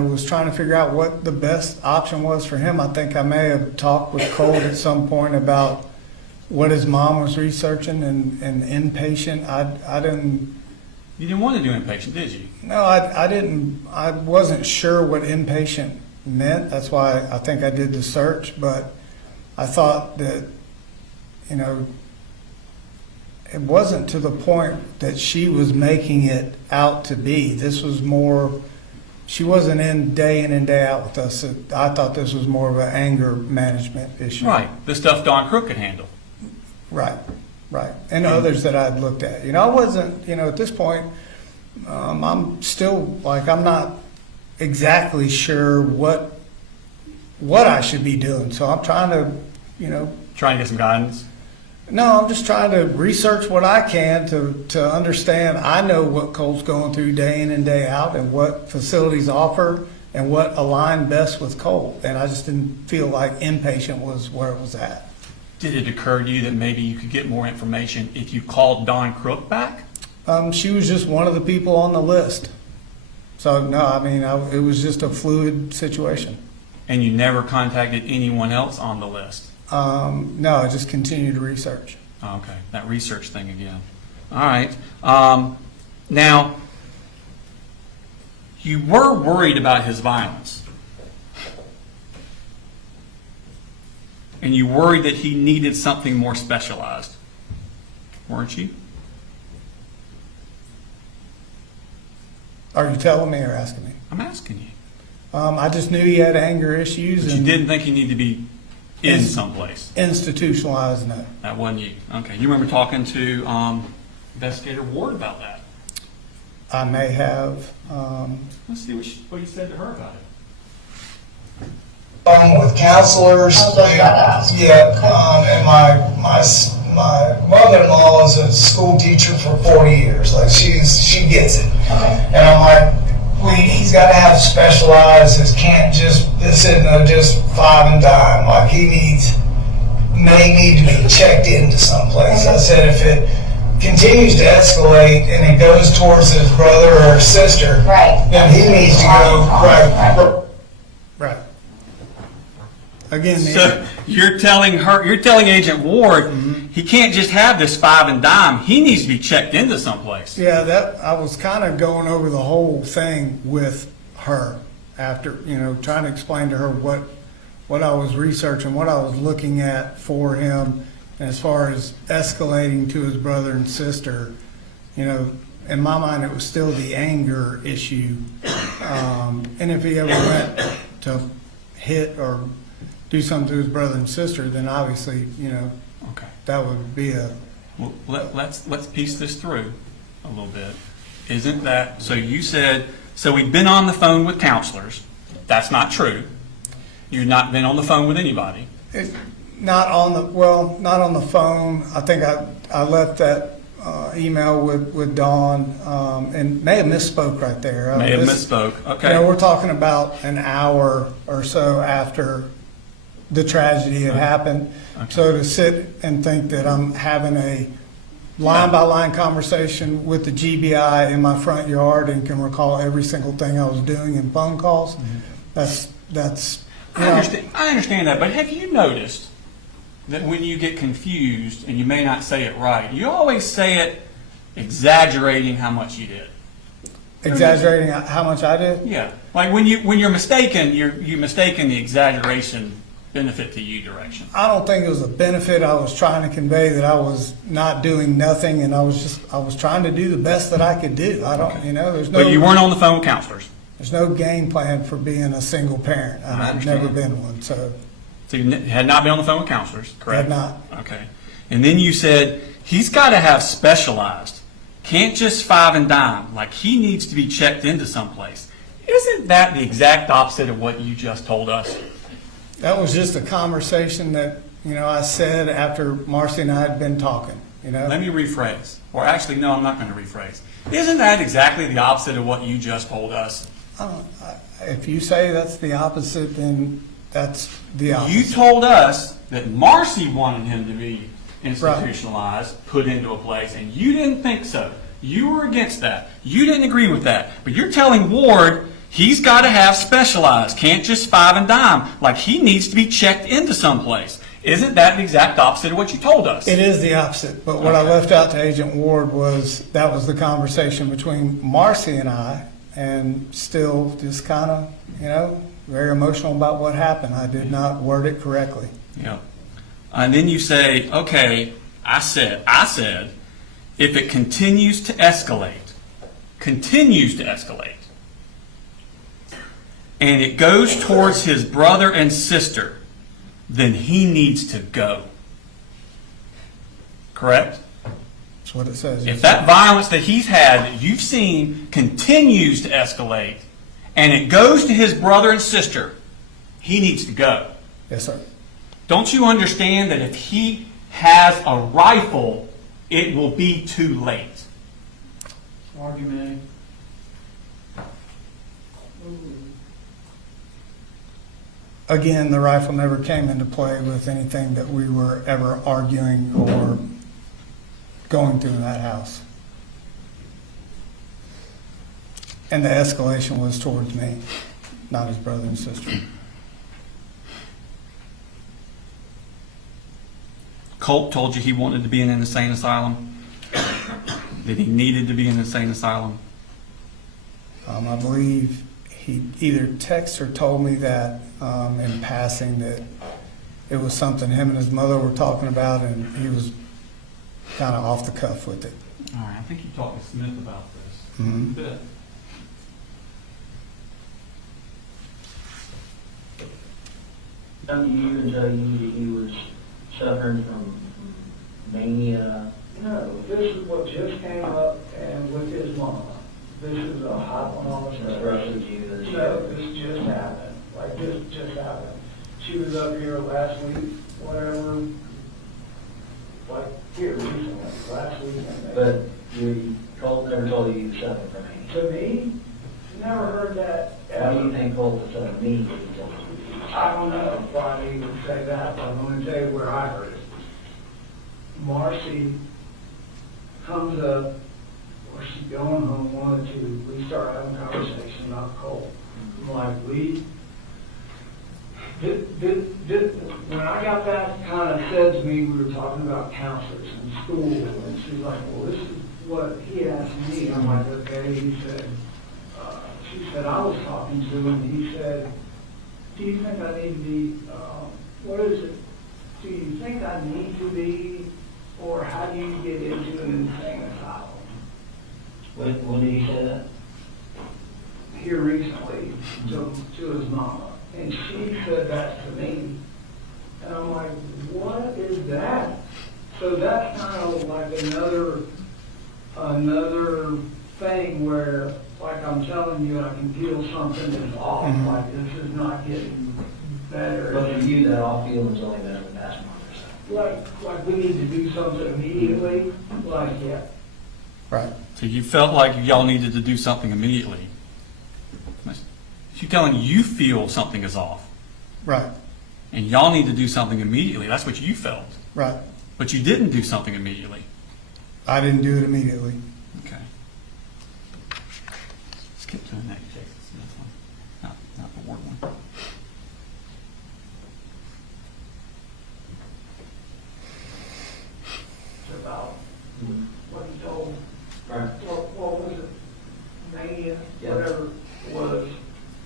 was trying to figure out what the best option was for him. I think I may have talked with Colt at some point about what his mom was researching and inpatient. I didn't. You didn't want to do inpatient, did you? No, I didn't. I wasn't sure what inpatient meant. That's why I think I did the search. But I thought that, it wasn't to the point that she was making it out to be. This was more, she wasn't in and day out with us. I thought this was more of an anger management issue. Right. The stuff Dawn Crook could handle. Right. And others that I'd looked at. I wasn't, at this point, I'm still, I'm not exactly sure what I should be doing. So I'm trying to, Trying to get some guidance. No, I'm just trying to research what I can to understand. I know what Colt's going through day in and day out and what facilities offer and what aligned best with Colt. And I just didn't feel like inpatient was where it was at. Did it occur to you that maybe you could get more information if you called Dawn Crook back? She was just one of the people on the list. So, no, I mean, it was just a fluid situation. And you never contacted anyone else on the list? No, I just continued to research. Oh, okay, that research thing again. All right. Now, you were worried about his violence. And you worried that he needed something more specialized. Weren't you? Are you telling me or asking me? I'm asking you. I just knew he had anger issues But you and didn't think he needed to be in someplace. institutionalized, no. That wasn't you. Okay. You remember talking to Investigator Ward about that? I may have. Let's see what you said to her about it. With counselors. Yeah, and my mother-in-law is a school teacher for 40 years. Like she gets it. Okay. And I'm like, he's got to have specialized. It can't just just five and dime. Like may need to be checked into someplace. I said if it continues to escalate and it goes towards his brother or sister, Right. then he needs to go Right. Again, So you're telling Agent Ward, he can't just have this five and dime. He needs to be checked into someplace. yeah, I was kind of going over the whole thing with her after, trying to explain to her what I was researching, what I was looking at for him, and as far as escalating to his brother and sister, in my mind, it was still the anger issue. And if he ever went to hit or do something to his brother and sister, then obviously, Okay. that would be a. Well, let's piece this through a little bit. Isn't that so? You said so. We've been on the phone with counselors. That's not true. You've not been on the phone with anybody. Not on the phone. I think I left that email with Dawn and may have misspoke right there. May have misspoke. Okay. We're talking about an hour or so after the tragedy had happened. Okay. So to sit and think that I'm having a line-by-line conversation with the GBI in my front yard and can recall every single thing I was doing in phone calls, that's. I understand that, but have you noticed that when you get confused and you may not say it right, you always say it exaggerating how much you did? Exaggerating how much I did? Yeah, like when you're mistaken, you're mistaken the exaggeration benefit to you direction. I don't think it was a benefit. I was trying to convey that I was not doing nothing, and I was trying to do the best that I could do. I don't, there's no. But you weren't on the phone with counselors. There's no game plan for being a single parent. I've never been one, so. So you had not been on the phone with counselors, correct? Had not. Okay. And then you said he's got to have specialized. Can't just five and dime. Like he needs to be checked into someplace. Isn't that the exact opposite of what you just told us? That was just a conversation that, I said after Marcy and I had been talking, Let me rephrase. Or actually, no, I'm not going to rephrase. Isn't that exactly the opposite of what you just told us? If you say that's the opposite, then that's the opposite. You told us that Marcy wanted him to be institutionalized, put into a place, and you didn't think so. You were against that. You didn't agree with that. But you're telling Ward he's got to have specialized, can't just five and dime, like he needs to be checked into someplace. Isn't that the exact opposite of what you told us? It is the opposite, but what I left out to Agent Ward was that was the conversation between Marcy and I, and still just kind of, very emotional about what happened. I did not word it correctly. Yeah. And then you say, okay, I said, if it continues to escalate, and it goes towards his brother and sister, then he needs to go. Correct? That's what it says. If that violence that he's had, that you've seen, continues to escalate, and it goes to his brother and sister, he needs to go. Yes, sir. Don't you understand that if he has a rifle, it will be too late? Argument. Again, the rifle never came into play with anything that we were ever arguing or going through in that house. And the escalation was towards me, not his brother and sister. Colt told you he wanted to be in an insane asylum? That he needed to be in an insane asylum? I believe he either texted or told me that in passing, that it was something him and his mother were talking about, and he was kind of off the cuff with it. All right, I think you talked to Smith about this. Mhm. Good. Don't you even tell you that he was suffering from mania? No, this is what just came up and with his mama. This is a hot one on the That's show. right with you. That's No, this just happened, like this just happened. She was up here last week, whatever, like here recently, last week. But Colt never told you he was suffering from mania. To me, never heard that Why do you ever. think Colt was suffering from mania? If he told you? I don't know if I even say that, but I'm going to tell you where I heard it. Marcy comes up, or she's going home, wanted to, we start having a conversation about Colt. I'm like, when I got that kind of said to me, we were talking about counselors in school, and she's like, well, this is what he asked me. I'm like, okay, he said, she said, I was talking to him, and he said, do you think I need to be, what is it? Do you think I need to be, or how do you get into an insane asylum? When did he say that? Here recently, to his mama, and she said that to me, and I'm like, what is that? So that's kind of like another thing where, like I'm telling you, I can feel something is off, Mhm. like this is not getting better. But for you, that all feeling's only been in the past month or so. Like we need to do something immediately, like, yeah. Right. So you felt like y'all needed to do something immediately. She's telling you feel something is off, Right. and y'all need to do something immediately. That's what you felt. Right. But you didn't do something immediately. I didn't do it immediately. Okay. Skip to the next Jason Smith one, not the ward one. It's about what he told, Right. what was it, mania, Yeah. whatever, was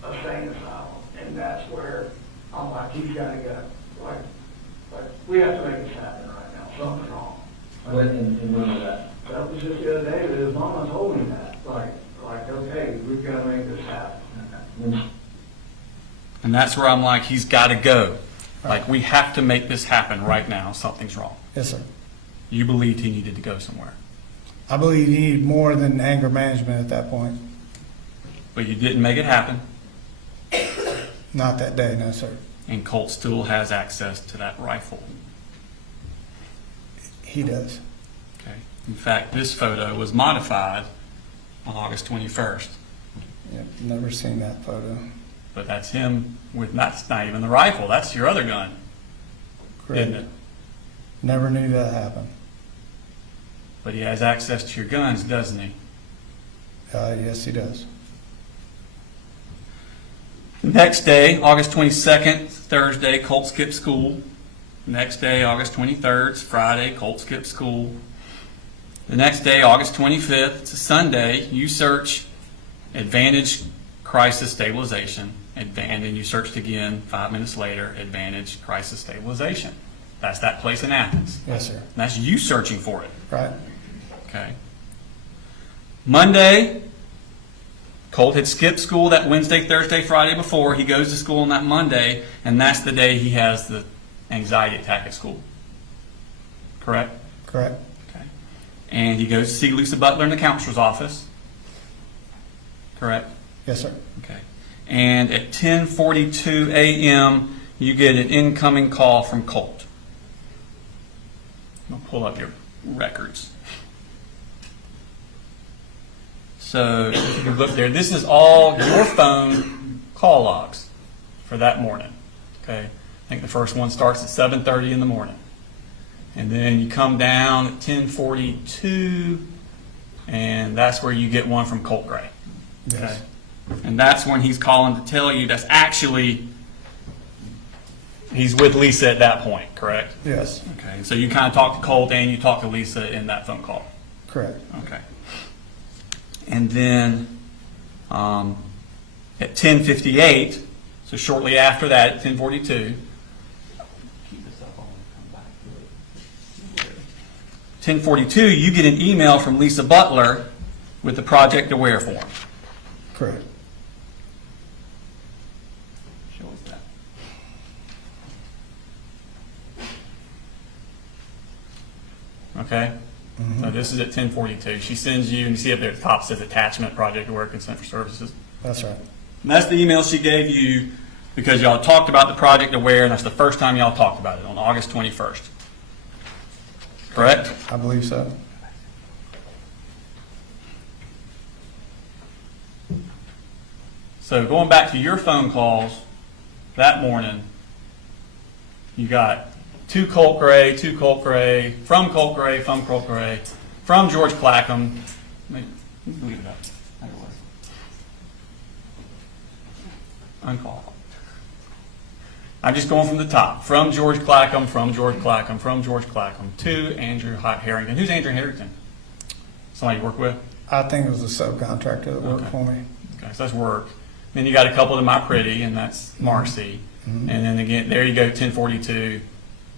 a sane asylum, and that's where I'm like, he's gotta go, like, we have to make this happen right now, something's wrong. And when was that? That was just the other day, that his mama told me that, like, okay, we've gotta make this happen. When- And that's where I'm like, he's got to go. Like, we have to make this happen right now. Something's wrong. Yes, sir. You believed he needed to go somewhere, I believe he needed more than anger management at that point. but you didn't make it happen, Not that day, no, sir. and Colt still has access to that rifle. He does. Okay. In fact, this photo was modified on August 21st, Yep, never seen that photo. but that's him with, that's not even the rifle, that's your other gun, isn't it? Never knew that happened. But he has access to your guns, doesn't he? Yes, he does. The next day, August 22nd, Thursday, Colt skipped school. The next day, August 23rd, it's Friday, Colt skipped school. The next day, August 25th, it's a Sunday, you search Advantage Crisis Stabilization, and then you searched again 5 minutes later, Advantage Crisis Stabilization. That's that place in Athens. Yes, sir. And that's you searching for it. Right. Okay. Monday, Colt had skipped school that Wednesday, Thursday, Friday before. He goes to school on that Monday, and that's the day he has the anxiety attack at school. Correct? Correct. Okay. And he goes to see Lisa Butler in the counselor's office. Correct? Yes, sir. Okay. And at 10:42 a.m., you get an incoming call from Colt. I'll pull up your records. So if you can look there, this is all your phone call logs for that morning. okay? I think the first one starts at 7:30 in the morning. And then you come down at 10:42, and that's where you get one from Colt Gray. Okay? Yes. And that's when he's calling to tell you that's actually, he's with Lisa at that point, correct? Yes, Okay, so you kind of talk to Colt and you talk to Lisa in that phone call. correct. Okay. And then at 10:58, so shortly after that, at 10:42, 10:42, you get an email from Lisa Butler with the Project Aware form. Correct. Show us that. Okay? So this is at 10:42. She sends you, and you see up there at the top says attachment, Project Aware Consent for Services. That's right. And that's the email she gave you because y'all talked about the Project Aware, and that's the first time y'all talked about it on August 21st. Correct? I believe so. So going back to your phone calls that morning, you got from Colt Gray, from George Clackham. Leave it up. There it was. Uncall. I'm just going from the top. From George Clackham, to Andrew Harrington. Who's Andrew Harrington? Somebody you work with? I think it was a subcontractor that worked Okay. for me. Okay, so that's work. Then you got a couple to My Pretty, and that's Marcy. Mhm. And then again, there you go, 10:42,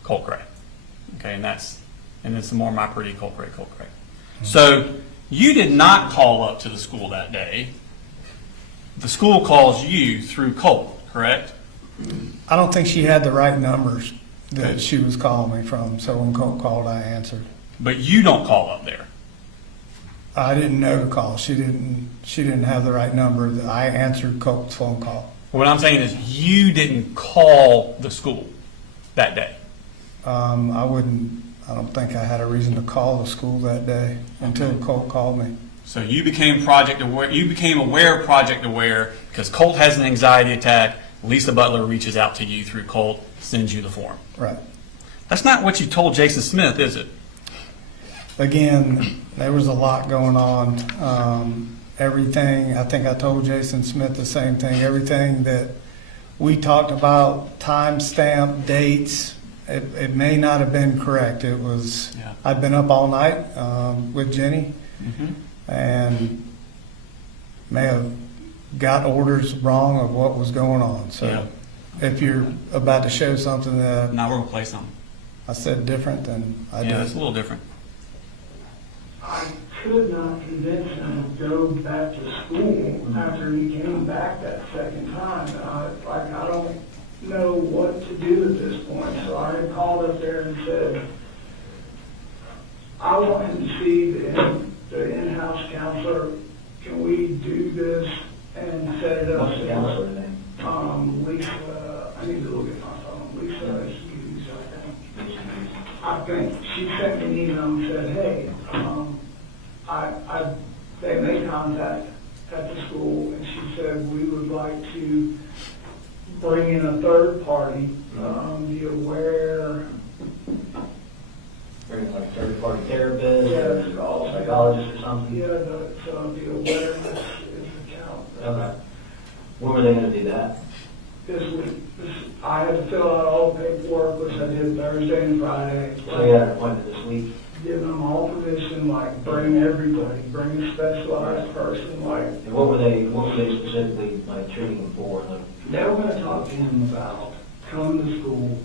Colt Gray. Okay, and then some more My Pretty, Colt Gray. So you did not call up to the school that day. The school calls you through Colt, correct? I don't think she had the right numbers that she was calling me from, so when Colt called, I answered. But you don't call up there. I didn't know to call. She didn't have the right number. I answered Colt's phone call. What I'm saying is you didn't call the school that day. I don't think I had a reason to call the school that day until Colt called me. So you became Project Aware. You became aware of Project Aware because Colt has an anxiety attack. Lisa Butler reaches out to you through Colt, sends you the form. Right. That's not what you told Jason Smith, is it? Again, there was a lot going on. Everything, I think I told Jason Smith the same thing. Everything that we talked about, timestamp, dates, it may not have been correct. It was, Yeah. I'd been up all night with Jenny and may have got orders wrong of what was going on. So Yeah. if you're about to show something that Now we're going to play something. I said different, then I Yeah, did. it's a little different. I could not convince him to go back to school after he came back that second time. And I don't know what to do at this point. So I had called up there and said, I want him to see the in-house counselor. Can we do this and set it up? What's the counselor's name? Lisa, I need to look at my phone. Lisa Hughes, I think. She sent me an email and said, hey, they made contact at the school, and she said, we would like to bring in a third party, be aware. Bring like a third-party therapist, Yeah, or it's all- psychologist or something? Yeah, the awareness is the count. Okay. When were they gonna do that? This week, I had to fill out all the paperwork, which I did Thursday and Friday. So you had an appointment this week? Giving them all permission, like, bring everybody, bring a specialized person, like, And what were they specifically, like, treating him for? Like, they were gonna talk to him about coming to school,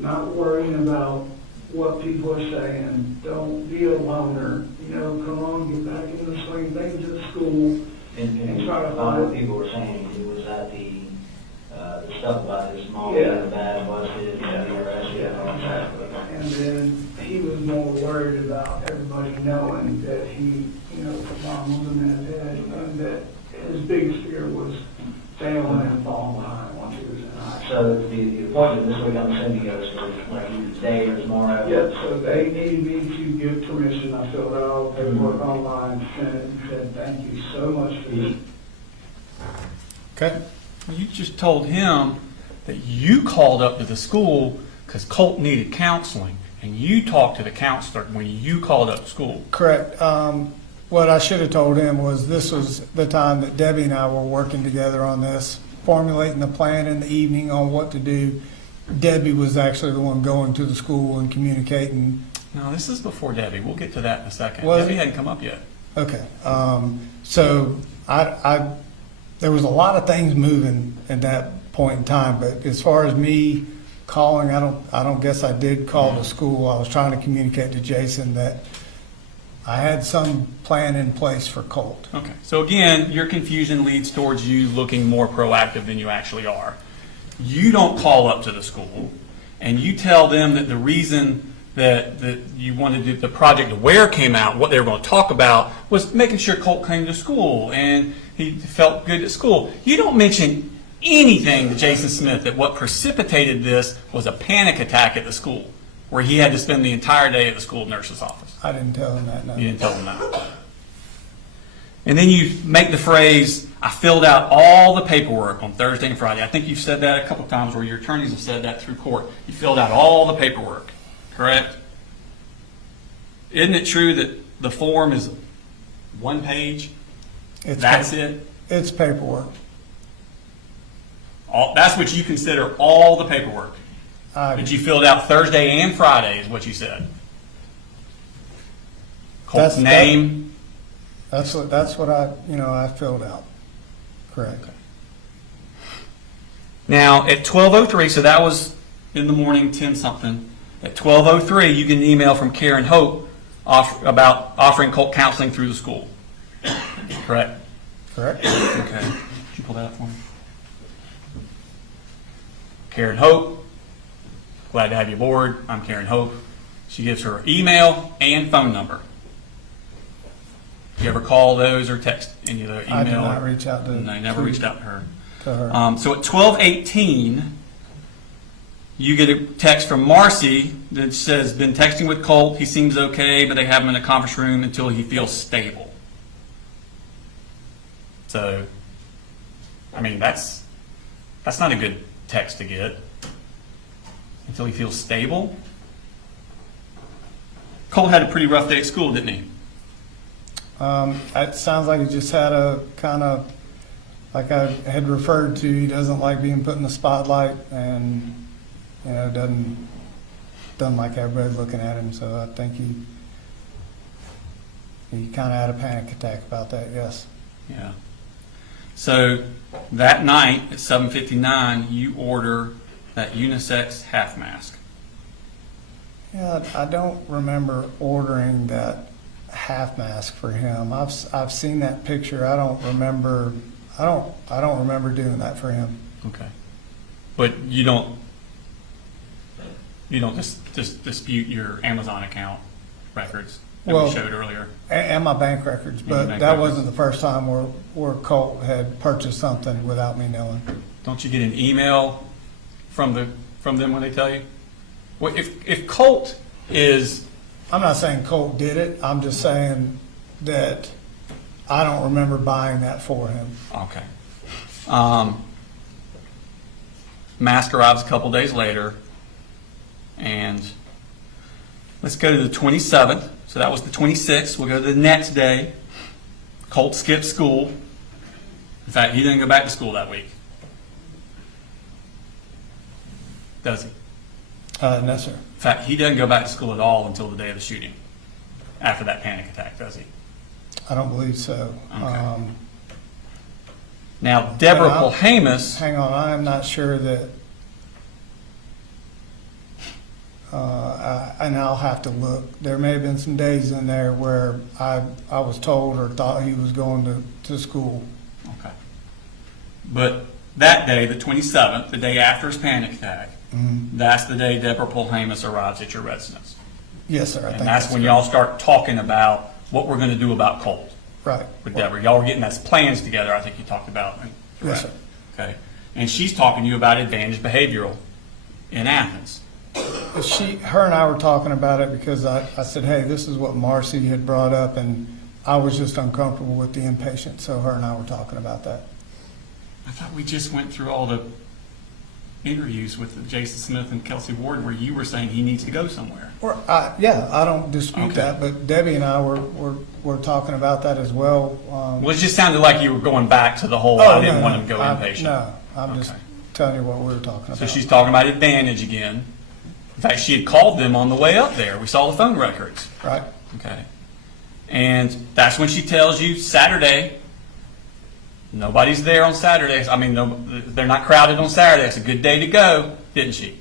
not worrying about what people are saying, don't be a loner, come on, get back into the swing of things at school. and try to what find- people were saying, was that the stuff about his mom Yeah. being bad, busted, being arrested, and all that? And then he was more worried about everybody knowing that he, put mom was in his head, and that his biggest fear was failing and falling behind once he was in high school. So the appointment this week, I'm assuming goes for like today or tomorrow? Yep, so they needed me to give permission. I filled out all the paperwork online, sent it, and said, thank you so much for this. Okay. You just told him that you called up to the school because Colt needed counseling, and you talked to the counselor when you called up to school. Correct. What I should have told him was this was the time that Debbie and I were working together on this, formulating the plan in the evening on what to do. Debbie was actually the one going to the school and communicating. No, this is before Debbie. We'll get to that in a second. Was Debbie it? hadn't come up yet. Okay. So there was a lot of things moving at that point in time, but as far as me calling, I don't guess I did call the school. I was trying to communicate to Jason that I had some plan in place for Colt. Okay. So again, your confusion leads towards you looking more proactive than you actually are. You don't call up to the school, and you tell them that the reason that you wanted the Project Aware came out, what they were going to talk about, was making sure Colt came to school and he felt good at school. You don't mention anything to Jason Smith that what precipitated this was a panic attack at the school, where he had to spend the entire day at the school nurse's office. I didn't tell him that, no. You didn't tell him that. And then you make the phrase, I filled out all the paperwork on Thursday and Friday. I think you've said that a couple times, where your attorneys have said that through court. You filled out all the paperwork, correct? Isn't it true that the form is one page? That's it? It's paperwork. That's what you consider all the paperwork. That you filled out Thursday and Friday is what you said. Colt's name. That's what I filled out. Correct. Now at 12:03, so that was in the morning, 10 something. At 12:03, you get an email from Karen Hope about offering Colt counseling through the school. Correct. Correct. Okay. Could you pull that up for me? Karen Hope. Glad to have you aboard. I'm Karen Hope. She gives her email and phone number. You ever call those or text any of the email? I did not reach out to her. No, never reached out to her. To her. So at 12:18, you get a text from Marcy that says, been texting with Colt. He seems okay, but they have him in a conference room until he feels stable. So, I mean, that's not a good text to get. Until he feels stable. Colt had a pretty rough day at school, didn't he? It sounds like he just had a kind of, like I had referred to, he doesn't like being put in the spotlight, and doesn't like everybody looking at him. So I think he kind of had a panic attack about that. Yes. Yeah. So that night at 7:59, you order that unisex half mask. Yeah, I don't remember ordering that half mask for him. I've seen that picture. I don't remember doing that for him. Okay. But you don't just dispute your Amazon account records that we showed earlier. And my bank records, but that wasn't the first time where Colt had purchased something without me knowing. Don't you get an email from them when they tell you? Well, if Colt is, I'm not saying Colt did it. I'm just saying that I don't remember buying that for him. okay. Mask arrives a couple days later, and let's go to the 27th. So that was the 26th. We'll go to the next day. Colt skipped school. In fact, he didn't go back to school that week. Does he? No, sir. In fact, he doesn't go back to school at all until the day of the shooting, after that panic attack, does he? I don't believe so. Okay. Now, Deborah Polhamus. Hang on, I am not sure that, and I'll have to look. There may have been some days in there where I was told or thought he was going to school. Okay. But that day, the 27th, the day after his panic attack, that's the day Deborah Polhamus arrives at your residence. Yes, sir. I think And that's when correct. y'all start talking about what we're going to do about Colt Right. with Deborah. Y'all were getting those plans together, I think you talked about. Yes, sir. Okay. And she's talking to you about advantage behavioral in Athens. Her and I were talking about it because I said, hey, this is what Marcy had brought up, and I was just uncomfortable with the inpatient. So her and I were talking about that. I thought we just went through all the interviews with Jason Smith and Kelsey Ward where you were saying he needs to go somewhere. Yeah, I don't dispute Okay. that, but Debbie and I were talking about that as well. Well, it just sounded like you were going back to the whole, I didn't want him to go inpatient. No, I'm just Okay. telling you what we were talking about. So she's talking about Advantage again. In fact, she had called them on the way up there. We saw the phone records. Right. Okay. And that's when she tells you Saturday, nobody's there on Saturdays. I mean, no, they're not crowded on Saturday. It's a good day to go, didn't she?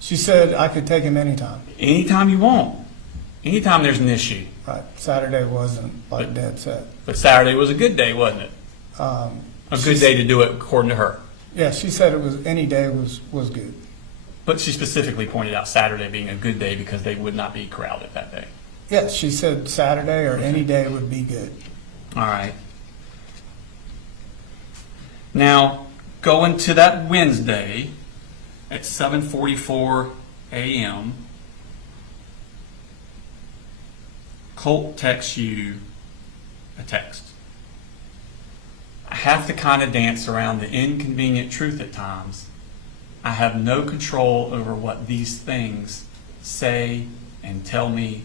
She said I could take him anytime. Anytime you want. Anytime there's an issue. Right. Saturday wasn't like Dad said. But Saturday was a good day, wasn't it? A good day to do it, according to her. Yeah, she said it was any day was good. But she specifically pointed out Saturday being a good day because they would not be crowded that day. Yes, she said Saturday or any day would be good. All right. Now, going to that Wednesday at 7:44 a.m., Colt texts you a text. I have to kind of dance around the inconvenient truth at times. I have no control over what these things say and tell me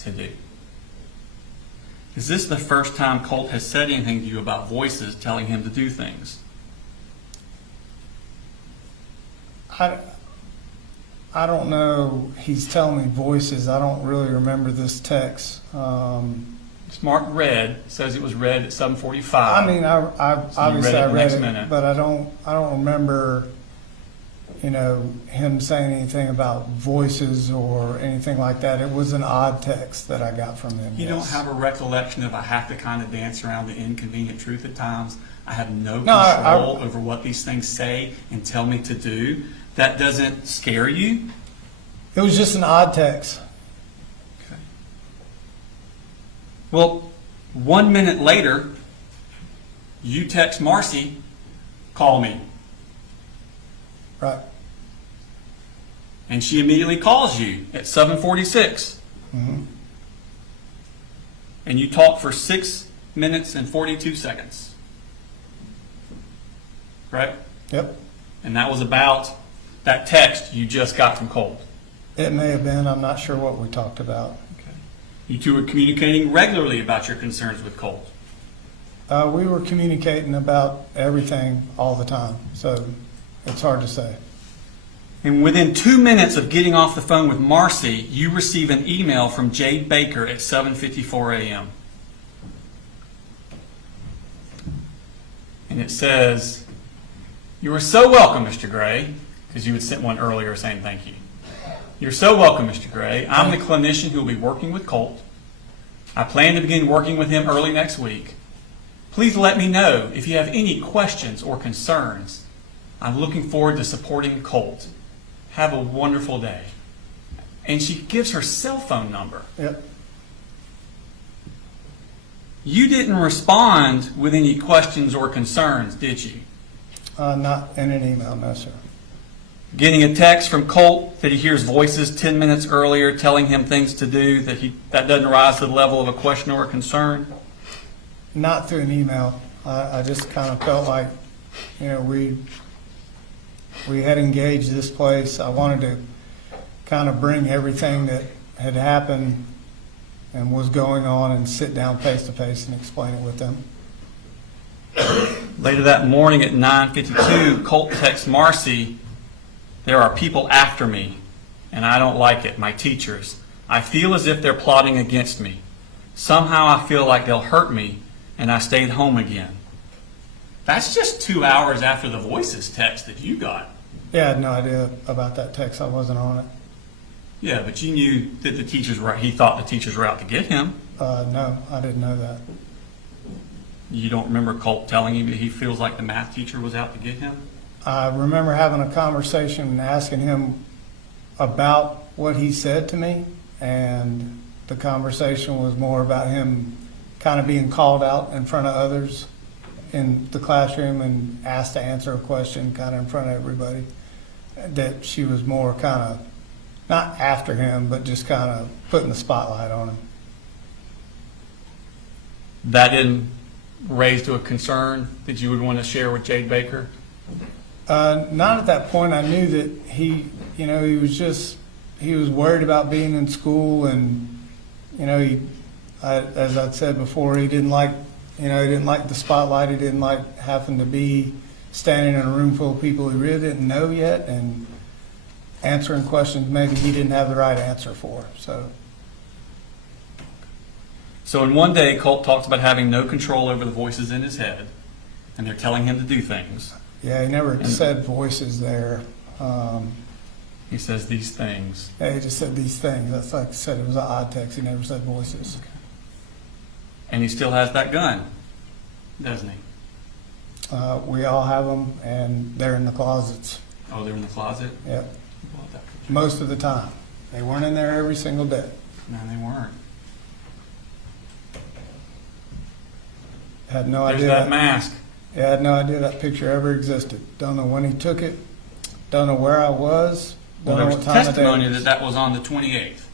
to do. Is this the first time Colt has said anything to you about voices telling him to do things? I don't know. He's telling me voices. I don't really remember this text. It's marked red. It says it was read at 7:45. I mean, I obviously I the read next it, minute. but I don't remember, him saying anything about voices or anything like that. It was an odd text that I got from him. You don't yes. have a recollection of I have to kind of dance around the inconvenient truth at times. I have no No, control over what these things say and tell me to do. That doesn't scare you? It was just an odd text. Okay. Well, 1 minute later, you text Marcy, call me. Right. And she immediately calls you at 7:46. Mm-hmm. And you talk for 6 minutes and 42 seconds. Right? Yep. And that was about that text you just got from Colt. It may have been. I'm not sure what we talked about. Okay. You two were communicating regularly about your concerns with Colt. We were communicating about everything all the time, so it's hard to say. And within 2 minutes of getting off the phone with Marcy, you receive an email from Jade Baker at 7:54 a.m. And it says, "You are so welcome, Mr. Gray," because you had sent one earlier saying thank you. "You're so welcome, Mr. Gray. I'm the clinician who will be working with Colt. I plan to begin working with him early next week. Please let me know if you have any questions or concerns. I'm looking forward to supporting Colt. Have a wonderful day." And she gives her cell phone number. Yep. You didn't respond with any questions or concerns, did you? Not in an email, no, sir. Getting a text from Colt that he hears voices 10 minutes earlier telling him things to do that doesn't rise to the level of a question or a concern? Not through an email. I just kind of felt like, we had engaged this place. I wanted to kind of bring everything that had happened and was going on and sit down face to face and explain it with them. Later that morning at 9:52, Colt texts Marcy, "There are people after me, and I don't like it, my teachers. I feel as if they're plotting against me. Somehow I feel like they'll hurt me, and I stayed home again." That's just 2 hours after the voices text that you got. Yeah, I had no idea about that text. I wasn't on it. Yeah, but you knew that he thought the teachers were out to get him. No, I didn't know that. You don't remember Colt telling you that he feels like the math teacher was out to get him? I remember having a conversation and asking him about what he said to me, and the conversation was more about him kind of being called out in front of others in the classroom and asked to answer a question kind of in front of everybody. That she was more kind of, not after him, but just kind of putting the spotlight on him. That didn't raise to a concern that you would want to share with Jade Baker? Not at that point. I knew that he was worried about being in school, and as I'd said before, he didn't like the spotlight. He didn't like having to be standing in a room full of people he really didn't know yet and answering questions maybe he didn't have the right answer for. So in one day, Colt talks about having no control over the voices in his head, and they're telling him to do things. Yeah, he never said voices there. He says these things. Yeah, he just said these things. That's like I said, it was an odd text. He never said voices. And he still has that gun, doesn't he? We all have them, and they're in the closets. Oh, they're in the closet? Yep. Who bought that? Most of the time. They weren't in there every single day. No, they weren't. Had no There's idea. that mask. Yeah, I had no idea that picture ever existed. Don't know when he took it. Don't know where I was. Well, Don't there know was what time of day. testimony it that was. that was on the 28th,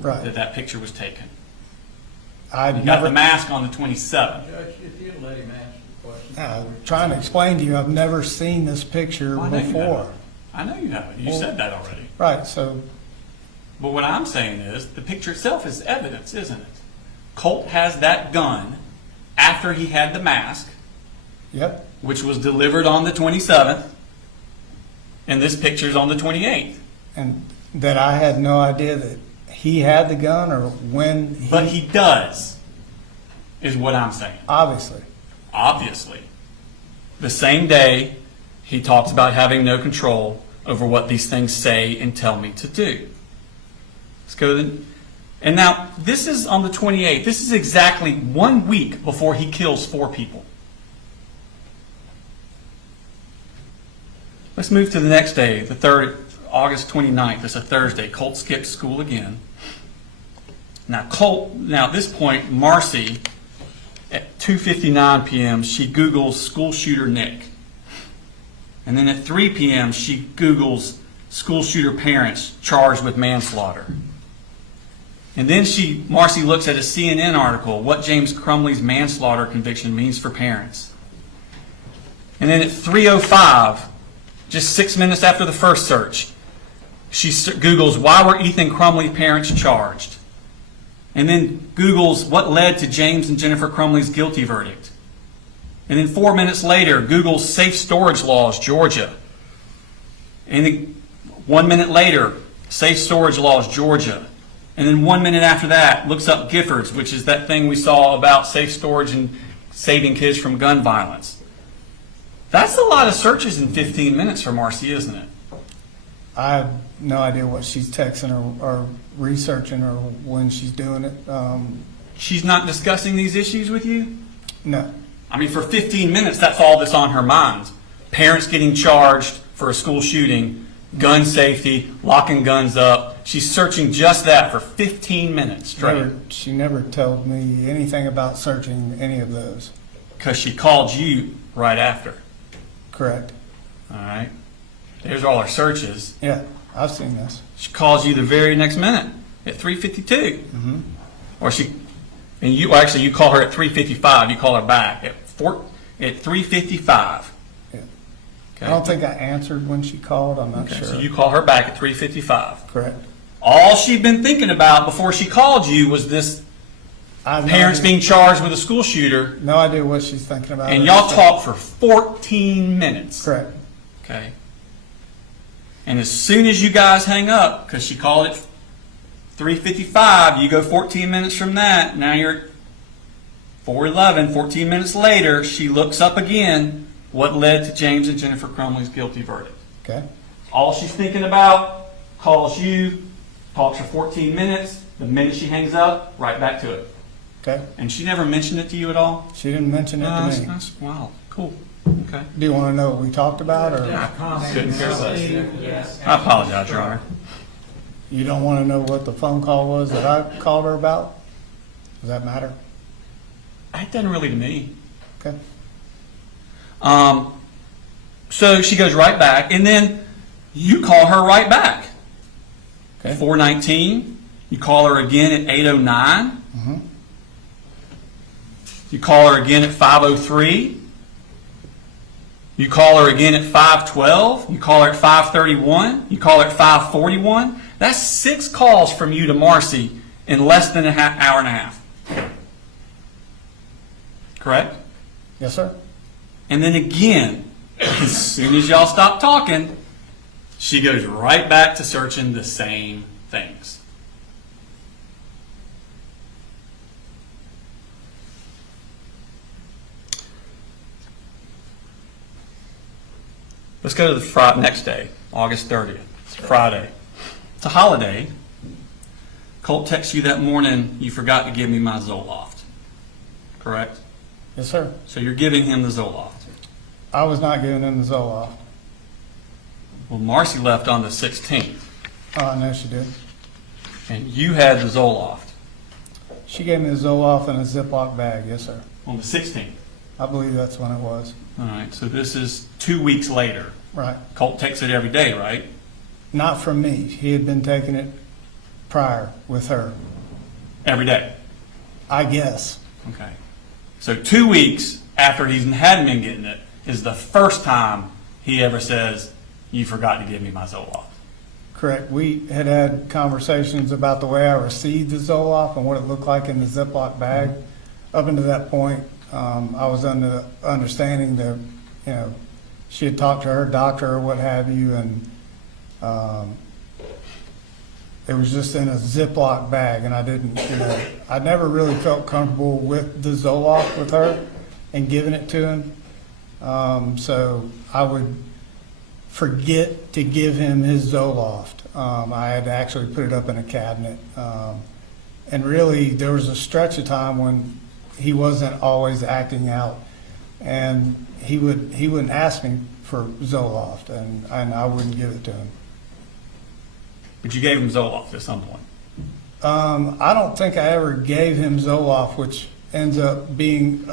Right. that picture was taken. I'd You got never. the mask on the 27th. Judge, if you'd let him answer the question. Trying to explain to you, I've never seen this picture Well, I know you before. haven't. I know you haven't. You said that already. Right. So But what I'm saying is, the picture itself is evidence, isn't it? Colt has that gun after he had the mask, yep. which was delivered on the 27th, and this picture's on the 28th. And that I had no idea that he had the gun or when he. But he does, is what I'm saying. Obviously. Obviously. The same day, he talks about having no control over what these things say and tell me to do. Let's go to the, and now, this is on the 28th. This is exactly 1 week before he kills 4 people. Let's move to the next day, the 3rd, August 29th. It's a Thursday. Colt skips school again. Now, at this point, Marcy, at 2:59 p.m., she Googles school shooter Nick. And then at 3 p.m., she Googles school shooter parents charged with manslaughter. And then Marcy looks at a CNN article, what James Crumley's manslaughter conviction means for parents. And then at 3:05, just 6 minutes after the first search, she Googles, why were Ethan Crumley's parents charged? And then Googles what led to James and Jennifer Crumley's guilty verdict. And then 4 minutes later, Googles safe storage laws, Georgia. And then 1 minute later, safe storage laws, Georgia. And then 1 minute after that, looks up Giffords, which is that thing we saw about safe storage and saving kids from gun violence. That's a lot of searches in 15 minutes for Marcy, isn't it? I have no idea what she's texting or researching or when she's doing it. She's not discussing these issues with you? No. I mean, for 15 minutes, that's all that's on her mind. Parents getting charged for a school shooting, gun safety, locking guns up. She's searching just that for 15 minutes straight. She never told me anything about searching any of those. Because she called you right after. Correct. All right. There's all her searches. Yeah, I've seen this. She calls you the very next minute at 3:52. Mm-hmm. Or you call her at 3:55. You call her back at 3:55. Yeah. Okay. I don't think I answered when she called. I'm not sure. So you call her back at 3:55. Correct. All she'd been thinking about before she called you was this parents being charged with a school shooter. No idea what she's thinking about. And y'all talked for 14 minutes. Correct. Okay. And as soon as you guys hang up, because she called it 3:55, you go 14 minutes from that. Now you're at 4:11. 14 minutes later, she looks up again what led to James and Jennifer Crumley's guilty verdict. Okay. All she's thinking about, calls you, talks for 14 minutes. The minute she hangs up, right back to it. Okay. And she never mentioned it to you at all? She didn't mention it to me. Wow, cool. Okay. Do you want to know what we talked about, or Couldn't care less. I apologize, Your Honor. you don't want to know what the phone call was that I called her about? Does that matter? It doesn't really to me. Okay. So she goes right back, and then you call her right back. Okay. 4:19. You call her again at 8:09. Mm-hmm. You call her again at 5:03. You call her again at 5:12. You call her at 5:31. You call her at 5:41. That's 6 calls from you to Marcy in less than an hour and a half. Correct? Yes, sir. And then again, as soon as y'all stop talking, she goes right back to searching the same things. Let's go to the next day, August 30th. It's Friday. It's a holiday. Colt texts you that morning, you forgot to give me my Zoloft. Correct? Yes, sir. So you're giving him the Zoloft. I was not giving him the Zoloft. Well, Marcy left on the 16th, I know she did. and you had the Zoloft She gave me the Zoloft in a Ziploc bag. Yes, sir. on the 16th. I believe that's when it was. All right, so this is 2 weeks later. Right. Colt takes it every day, right? Not from me. He had been taking it prior with her. Every day. I guess. Okay. So 2 weeks after he hadn't been getting it is the first time he ever says, you forgot to give me my Zoloft. Correct. We had had conversations about the way I received the Zoloft and what it looked like in the Ziploc bag. Up until that point, I was under the understanding that, you know, she had talked to her doctor or what have you, and it was just in a Ziploc bag, and I didn't, you know, I never really felt comfortable with the Zoloft with her and giving it to him. So I would forget to give him his Zoloft. I had to actually put it up in a cabinet. And really, there was a stretch of time when he wasn't always acting out, and he wouldn't ask me for Zoloft, and I wouldn't give it to him. But you gave him Zoloft at some point. I don't think I ever gave him Zoloft, which ends up being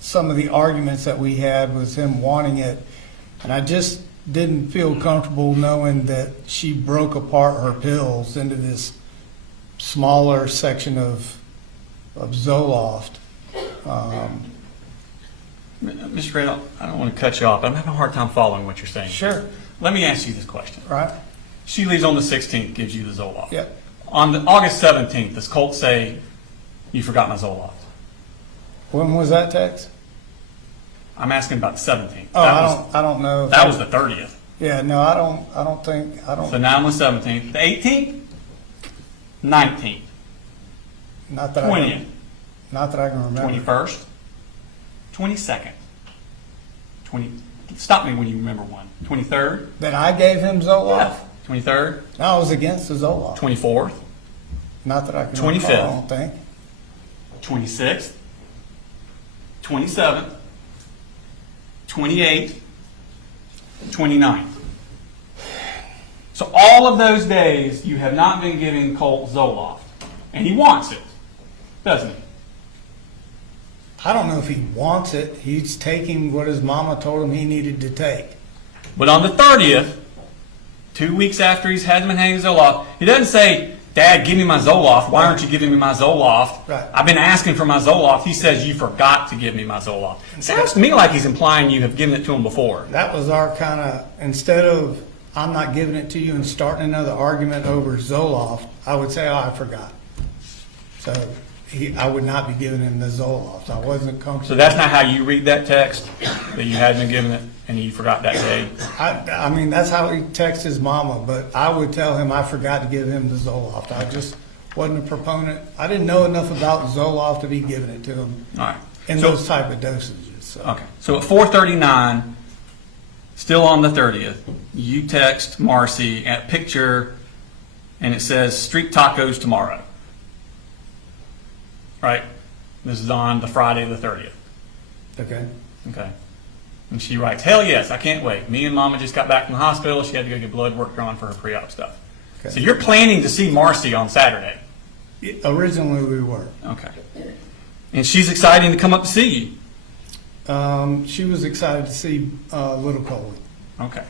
some of the arguments that we had was him wanting it, and I just didn't feel comfortable knowing that she broke apart her pills into this smaller section of Zoloft. Mr. Gray, I don't want to cut you off, but I'm having a hard time following what you're saying. Sure. Let me ask you this question. Right? She leaves on the 16th, gives you the Zoloft. Yep. On the August 17th, does Colt say, you forgot my Zoloft? When was that text? I'm asking about the 17th. Oh, That I don't know. That was the 30th. Yeah, no, I don't think. So now I'm on the 17th. The 18th? 19th? Not that 20th? Not that I can remember. 21st? 22nd? Stop me when you remember one. 23rd? That I gave him Zoloft? 23rd? No, I was against the Zoloft. 24th? Not that I can 25th. recall, I don't think. 26th? 27th? 28th? 29th? So all of those days you have not been giving Colt Zoloft. And he wants it, doesn't he? I don't know if he wants it. He's taking what his mama told him he needed to take. But on the 30th, 2 weeks after he's had been having Zoloft, he doesn't say, Dad, give me my Zoloft. Why aren't you giving me my Zoloft? Right. I've been asking for my Zoloft. He says, you forgot to give me my Zoloft. It sounds to me like he's implying you have given it to him before. That was our kind of, instead of I'm not giving it to you and starting another argument over Zoloft, I would say, oh, I forgot. So I would not be giving him the Zoloft. I wasn't comfortable. So that's not how you read that text, that you had been given it and you forgot that day? I mean, that's how he texts his mama, but I would tell him I forgot to give him the Zoloft. I just wasn't a proponent. I didn't know enough about Zoloft to be giving it to him All right. in So- those type of dosages. So. Okay. So at 4:39, still on the 30th, you text Marcy a picture and it says street tacos tomorrow. Right? This is on the Friday the 30th. Okay. Okay. And she writes, hell yes, I can't wait. Me and Mama just got back from the hospital. She had to go get blood work drawn for her pre-op stuff. Okay. So you're planning to see Marcy on Saturday. Originally, we were. Okay. And she's excited to come up to see you. She was excited to see little Colin. Okay.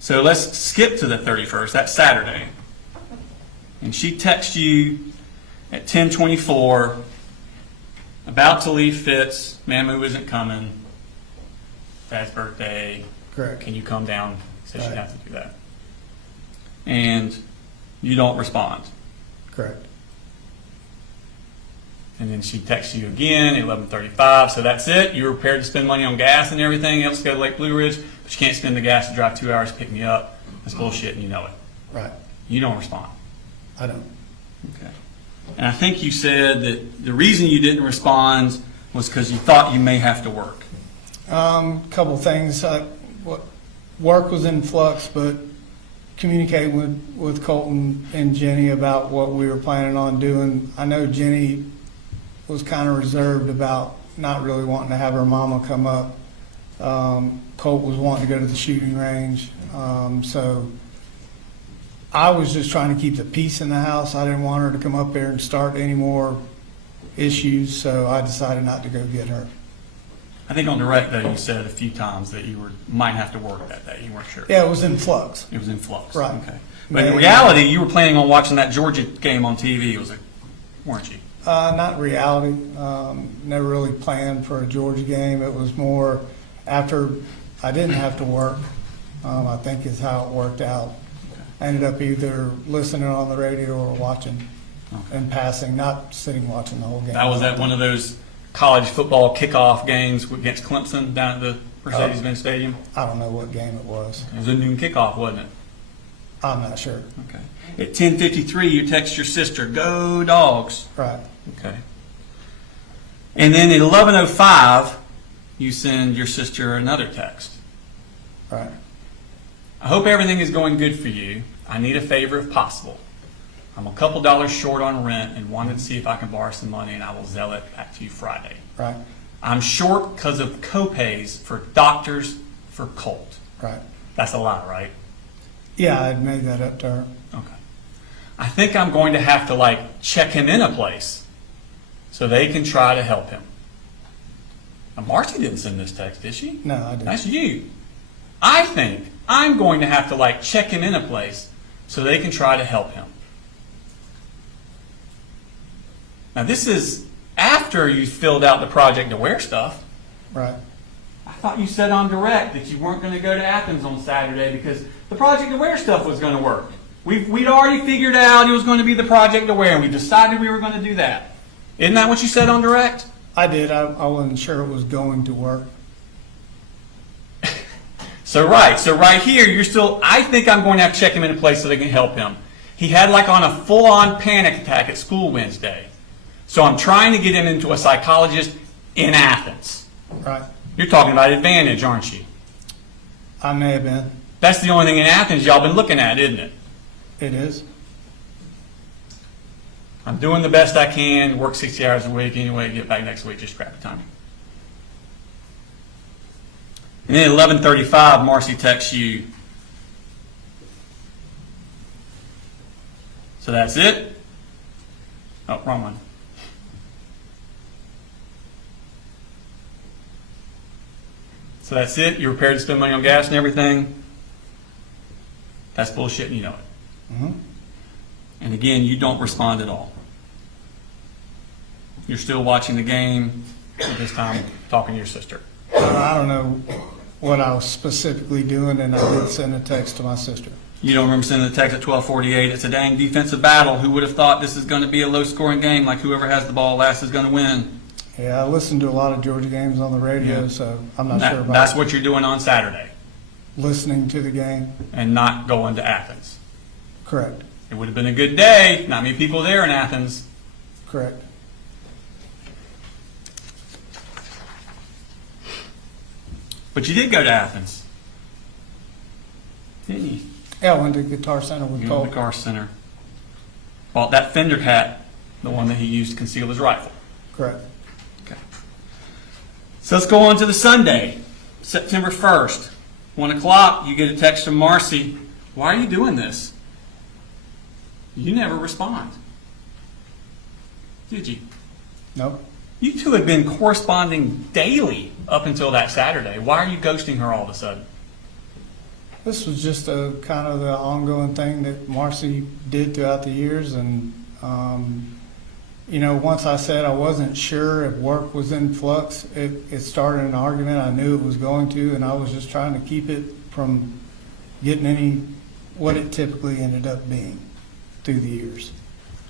So let's skip to the 31st. That's Saturday. And she texts you at 10:24, about to leave Fitz. Mamu isn't coming. Dad's birthday. Correct. Can you come down? So she'd Right. have to do that. And you don't respond. Correct. And then she texts you again at 11:35. So that's it. You're prepared to spend money on gas and everything else to go to Lake Blue Ridge, but you can't spend the gas to drive 2 hours to pick me up. That's bullshit, and you know it. Right. You don't respond. I don't. Okay. And I think you said that the reason you didn't respond was because you thought you may have to work. Couple things. Work was in flux, but communicating with Colton and Jenny about what we were planning on doing. I know Jenny was kind of reserved about not really wanting to have her mama come up. Colt was wanting to go to the shooting range. So I was just trying to keep the peace in the house. I didn't want her to come up there and start any more issues, so I decided not to go get her. I think on direct, though, you said a few times that you might have to work that day. You weren't sure. Yeah, it was in flux. It was in flux. Right. Okay. But in reality, you were planning on watching that Georgia game on TV, weren't you? Not reality. Never really planned for a Georgia game. It was more after I didn't have to work, I think is how it worked out. I ended up either listening on the radio or watching and passing, not sitting watching the whole game. That was at one of those college football kickoff games against Clemson down at the Mercedes-Benz Stadium. I don't know what game it was. It was a noon kickoff, wasn't it? I'm not sure. Okay. At 10:53, you text your sister, "Go Dogs." Right. Okay. And then at 11:05, you send your sister another text. Right. I hope everything is going good for you. I need a favor if possible. I'm a couple dollars short on rent and wanted to see if I can borrow some money, and I will zell it back to you Friday. Right. I'm short because of copays for doctors for Colt. Right. That's a lot, right? Yeah, I'd made that up to her. Okay. I think I'm going to have to check him in a place so they can try to help him. Now, Marcy didn't send this text, did she? No, I didn't. That's you. I think I'm going to have to check him in a place so they can try to help him. Now this is after you filled out the Project Aware stuff. Right. I thought you said on direct that you weren't going to go to Athens on Saturday because the Project Aware stuff was going to work. We'd already figured out it was going to be the Project Aware, and we decided we were going to do that. Isn't that what you said on direct? I did. I wasn't sure it was going to work. So right here, I think I'm going to have to check him in a place so they can help him. He had on a full-on panic attack at school Wednesday. So I'm trying to get him into a psychologist in Athens. Right. You're talking about Advantage, aren't you? I may have been. That's the only thing in Athens y'all been looking at, isn't it? It is. I'm doing the best I can, work 60 hours a week anyway, get back next week, just crappy time. And then at 11:35, Marcy texts you. So that's it? Oh, wrong one. So that's it? You're prepared to spend money on gas and everything? That's bullshit and you know it. Mm-hmm. And again, you don't respond at all. You're still watching the game, at this time talking to your sister. I don't know what I was specifically doing, and I did send a text to my sister. You don't remember sending the text at 12:48? It's a dang defensive battle. Who would have thought this is going to be a low-scoring game? Like whoever has the ball last is going to win. Yeah, I listened to a lot of Georgia games on the radio, Yeah. so I'm not sure about That's what you're doing on Saturday, listening to the game. and not going to Athens. Correct. It would have been a good day. Not many people there in Athens. Correct. But you did go to Athens, didn't you? Yeah, I went to Guitar Center with You went to Colt. the car center. Bought that Fender hat, the one that he used to conceal his rifle. Correct. Okay. So let's go on to the Sunday, September 1st. 1 o'clock, you get a text from Marcy. Why are you doing this? You never respond. Did you? Nope. You two had been corresponding daily up until that Saturday. Why are you ghosting her all of a sudden? This was just a kind of the ongoing thing that Marcy did throughout the years, and once I said I wasn't sure if work was in flux, it started an argument. I knew it was going to, and I was just trying to keep it from getting what it typically ended up being through the years.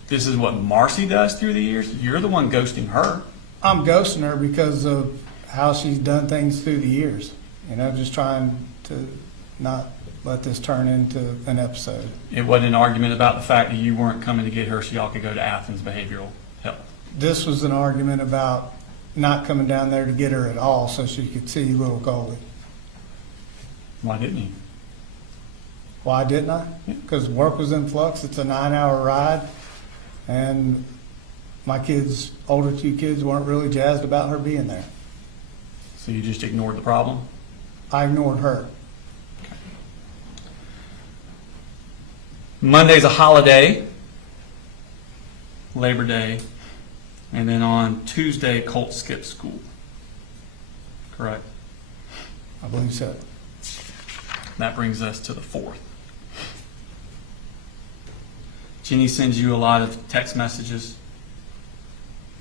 This is what Marcy does through the years? You're the one ghosting her. I'm ghosting her because of how she's done things through the years. Just trying to not let this turn into an episode. It wasn't an argument about the fact that you weren't coming to get her so y'all could go to Athens Behavioral Health. This was an argument about not coming down there to get her at all so she could see little Colin. Why didn't you? Why didn't I? Because work was in flux. It's a 9-hour ride. And my kids, older 2 kids, weren't really jazzed about her being there. So you just ignored the problem? I ignored her. Monday's a holiday, Labor Day, and then on Tuesday, Colt skips school. Correct? I believe so. That brings us to the 4th. Jenny sends you a lot of text messages.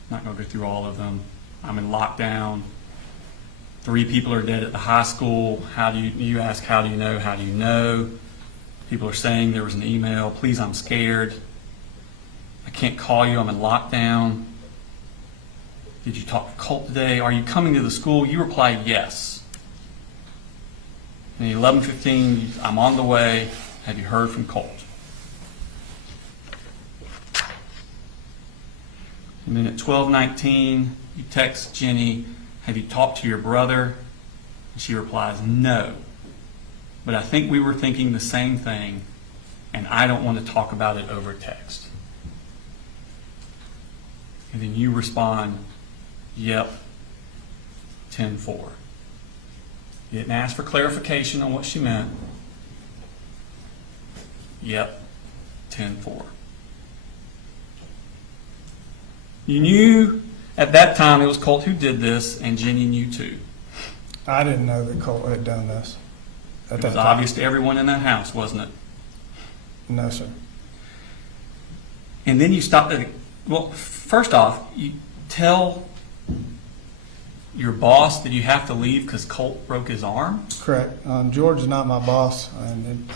Not going to go through all of them. I'm in lockdown. 3 people are dead at the high school. You ask, how do you know? How do you know? People are saying there was an email. Please, I'm scared. I can't call you. I'm in lockdown. Did you talk to Colt today? Are you coming to the school? You reply, yes. And at 11:15, I'm on the way. Have you heard from Colt? And then at 12:19, you text Jenny, have you talked to your brother? And she replies, no. But I think we were thinking the same thing, and I don't want to talk about it over text. And then you respond, yep, 10-4. You didn't ask for clarification on what she meant. Yep, 10-4. You knew at that time it was Colt who did this, and Jenny knew too. I didn't know that Colt had done this. It was obvious to everyone in that house, wasn't it? No, sir. And then you stopped at, well, first off, you tell your boss that you have to leave because Colt broke his arm? Correct. George is not my boss, and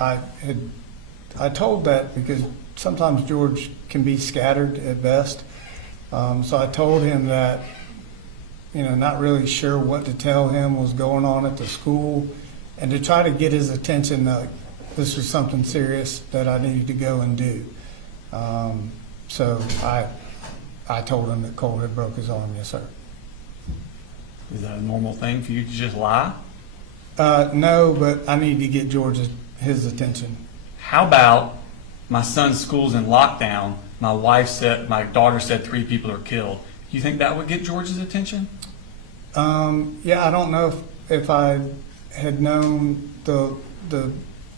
I told that because sometimes George can be scattered at best. So I told him that, not really sure what to tell him was going on at the school, and to try to get his attention that this was something serious that I needed to go and do. So I told him that Colt had broke his arm. Yes, sir. Is that a normal thing for you to just lie? No, but I need to get George his attention. How about my son's school's in lockdown? My daughter said 3 people are killed. Do you think that would get George's attention? Yeah, I don't know if I had known the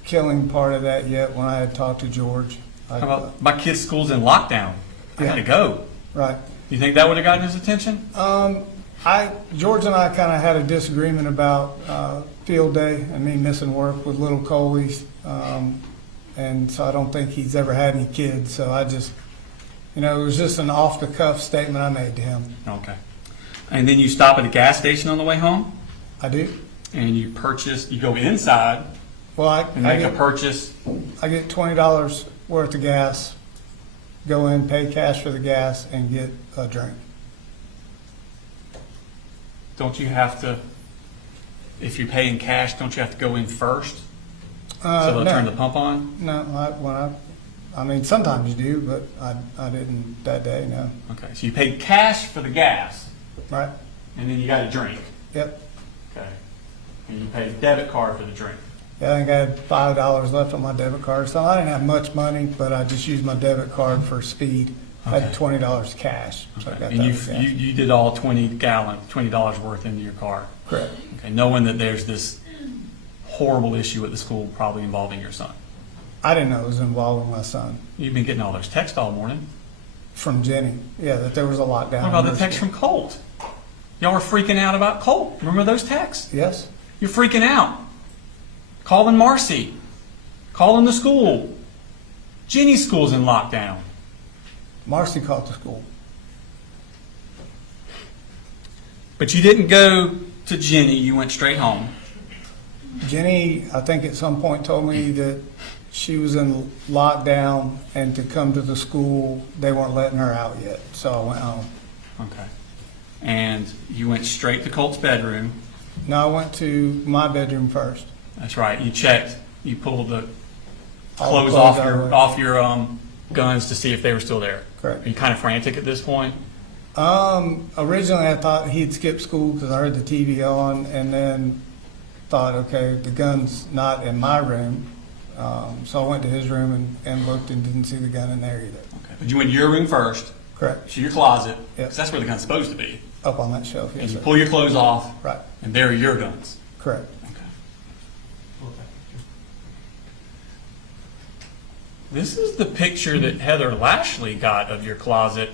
killing part of that yet when I had talked to George. How about my kid's school's in lockdown? I gotta go. Right. You think that would have gotten his attention? George and I kind of had a disagreement about field day and me missing work with little Coley's, and so I don't think he's ever had any kids. So I just, it was just an off-the-cuff statement I made to him. Okay. And then you stop at a gas station on the way home? I do. And you go inside Well, and make a purchase. I get $20 worth of gas, go in, pay cash for the gas, and get a drink. Don't you have to, if you pay in cash, don't you have to go in first? So they'll turn the pump on? No, sometimes you do, but I didn't that day, no. Okay, so you paid cash for the gas, Right? and then you got a drink. Yep. Okay. And you paid a debit card for the drink. Yeah, I think I had $5 left on my debit card, so I didn't have much money, but I just used my debit card for speed. I had Okay. $20 cash, so I got And that. you, with gas. you did all $20 worth into your car. Correct. Okay, knowing that there's this horrible issue at the school probably involving your son. I didn't know it was involving my son. You've been getting all those texts all morning. From Jenny, yeah, that there was a lockdown. What about in the her text school. from Colt? Y'all were freaking out about Colt. Remember those texts? Yes. You're freaking out. Calling Marcy. Calling the school. Jenny's school's in lockdown. Marcy called the school. But you didn't go to Jenny, you went straight home. Jenny, I think at some point told me that she was in lockdown and to come to the school, they weren't letting her out yet, so I went home. Okay. And you went straight to Colt's bedroom. No, I went to my bedroom first. That's right. You checked, you pulled the All clothes the off clothes your, out. off your guns to see if they were still there. Correct. Are you kind of frantic at this point? Originally I thought he'd skip school because I heard the TV on, and then thought, okay, the gun's not in my room. So I went to his room and looked and didn't see the gun in there either. Okay. But you went to your room first, Correct. to your closet, Yep. because that's where the gun's supposed to be. Up on that shelf, And yes, you sir. pull your clothes off, Right, and there are your guns. correct. Okay. This is the picture that Heather Lashley got of your closet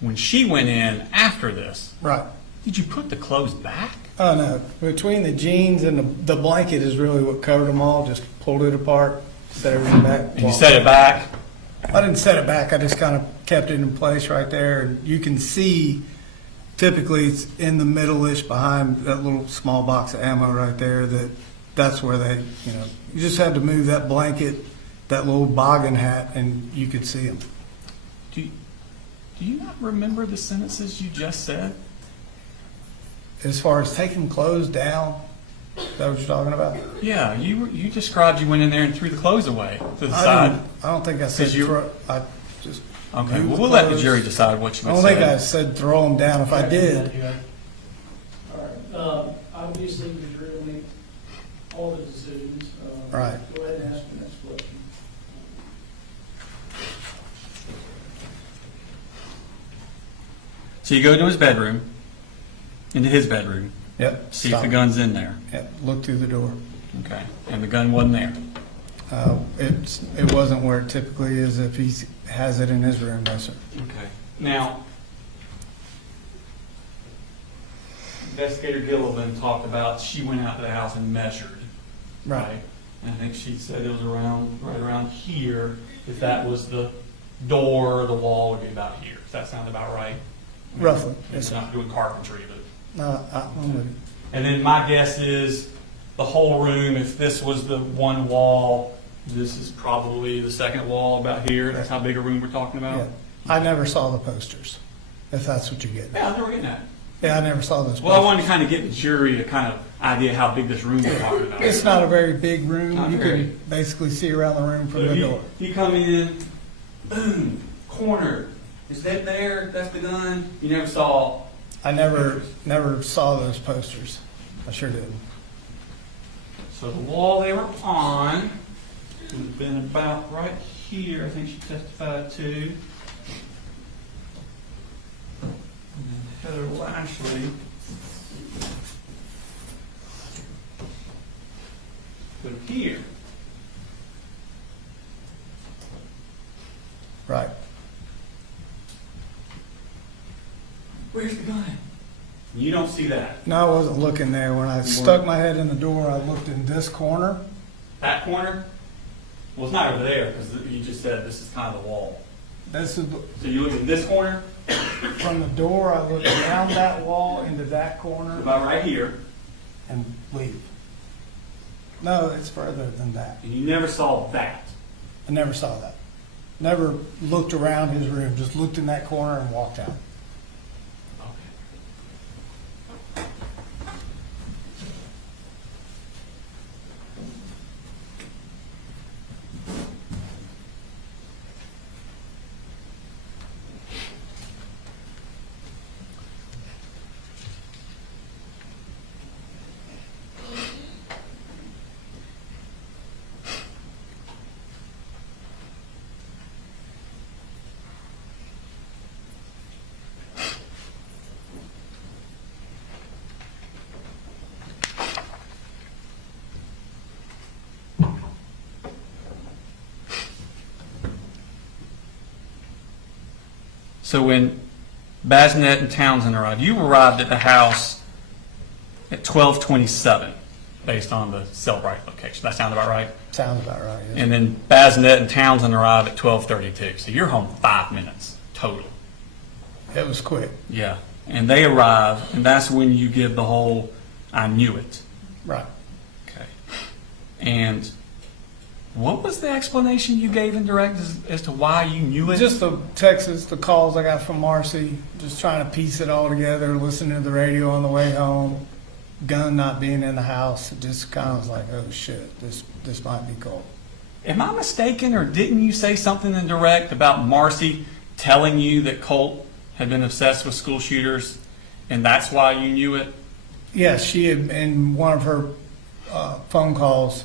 when she went in after this. Right. Did you put the clothes back? Oh, no. Between the jeans and the blanket is really what covered them all. Just pulled it apart, set everything back. And you set it back? I didn't set it back. I just kind of kept it in place right there. And you can see, typically it's in the middle-ish behind that little small box of ammo right there. That's where they, you just had to move that blanket, that little boggin hat, and you could see them. Do you not remember the sentences you just said? As far as taking clothes down, is that what you're talking about? Yeah, you described you went in there and threw the clothes away to the I side. don't think I said Because you- throw. I just Okay, moved well, the we'll let the clothes. jury decide what you I would don't think I say. said throw them down. If I did, All right, obviously, the jury will make all the decisions. Right. Go ahead and ask the next question. So you go to his bedroom, into his bedroom, yep. see if the stop. gun's in there. Yep. Look through the door. Okay, and the gun wasn't there. It wasn't where it typically is if he has it in his room, no sir. Okay. Now, Investigator Gilliland talked about she went out to the house and measured. Right. And I think she said it was right around here. If that was the door, the wall would be about here. Does that sound about right? Roughly. It's not doing carpentry, but. No, I'm with you. And then my guess is the whole room, if this was the one wall, this is probably the second wall about here. That's how big a room we're talking about? Yeah. I never saw the posters, if that's what you're getting. Yeah, they were getting that. Yeah, I never saw those. Well, I posters. wanted to kind of get the jury a kind of idea how big this room we're talking about. It's not a very big room. Not You very. can basically see around the room from So the you, door. you come in, boom, corner. Is that there? That's the gun. You never saw. I never saw those posters. I sure didn't. So the wall they were on would have been about right here. I think she testified to. And then Heather Lashley put it here. Right. Where's the gun? You don't see that. No, I wasn't looking there. When I stuck my head in the door, I looked in this corner. That corner? Well, it's not over there because you just said this is kind of the wall. This is So you look at this corner, from the door. I looked down that wall into that corner about right here, and leave. No, it's further than that. and you never saw that. I never saw that. Never looked around his room. Just looked in that corner and walked out. So when Basnet and Townsend arrived, you arrived at the house at 12:27, based on the Cellbrite location. That sound about right? Sounds about right. Yes. And then Basnet and Townsend arrived at 12:32. So you're home 5 minutes total. It was quick. Yeah. and they arrive, and that's when you give the whole, I knew it. Right. Okay. And what was the explanation you gave in direct as to why you knew it? Just the texts, the calls I got from Marcy, just trying to piece it all together, listening to the radio on the way home, gun not being in the house. It just kind of was like, oh shit, this might be Colt. Am I mistaken, or didn't you say something in direct about Marcy telling you that Colt had been obsessed with school shooters, and that's why you knew it? Yes, she had, in one of her phone calls,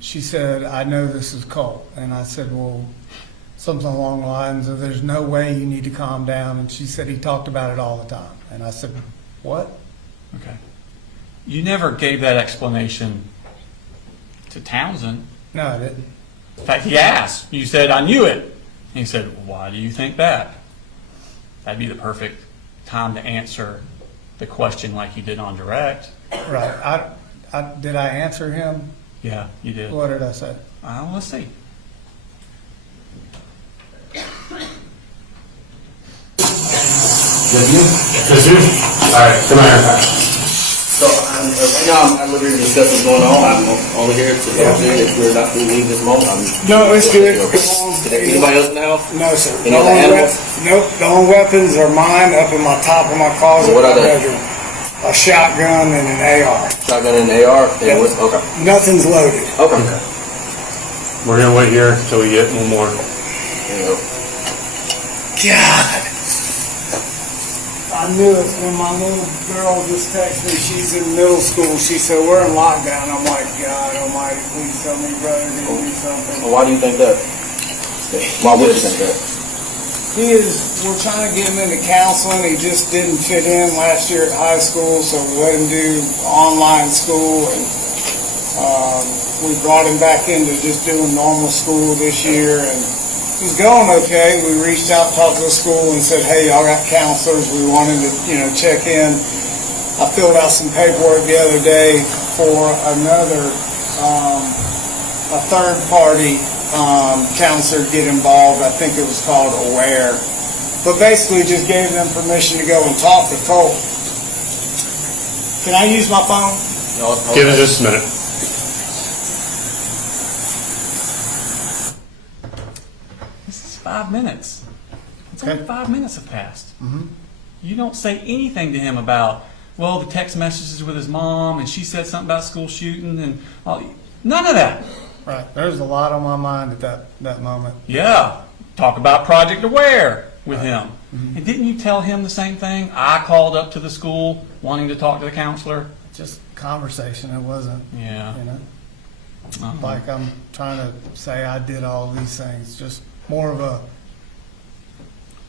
she said, I know this is Colt. And I said, well, something along the lines of, there's no way, you need to calm down. And she said, he talked about it all the time. And I said, what? Okay. You never gave that explanation to Townsend. No, I didn't. In fact, he asked. You said, I knew it. And he said, why do you think that? That'd be the perfect time to answer the question like you did on direct. Right. Did I answer him? Yeah, you did. What did I say? Let's see. That's you? All right, come here. So right now, I'm literally discussing what's going on. I'm only here to talk to you. If we're not going to leave this moment, No, it's good. Is there anybody else in the house? No, sir. Any other animals? Nope. The only weapons are mine up in my top of my closet. What are in my they? bedroom. A shotgun and an AR. Shotgun and AR? Yep. Okay. Nothing's loaded. Okay. We're gonna wait here until we get one more. There you go. God. I knew it when my little girl just texted me. She's in middle school. She said, we're in lockdown. I'm like, God almighty, please tell me brother did do something. Well, why do you think that? Why would you think that? We're trying to get him into counseling. He just didn't fit in last year at high school, so we let him do online school. And we brought him back into just doing normal school this year. And he's going okay. We reached out, talked to the school, and said, hey, y'all got counselors. We wanted to, check in. I filled out some paperwork the other day for another, a third party counselor to get involved. I think it was called Aware. But basically just gave them permission to go and talk to Colt. Can I use my phone? No, Give it just a minute. This is 5 minutes. It's Okay. only 5 minutes have passed. Mm-hmm. You don't say anything to him about, well, the text messages with his mom, and she said something about school shooting, and all. None of that. Right. There's a lot on my mind at that moment. Yeah. Talk about Project Aware with him. And didn't you tell him the same thing? I called up to the school wanting to talk to the counselor. Just conversation. It wasn't, Yeah. like I'm trying to say I did all these things. Just more of a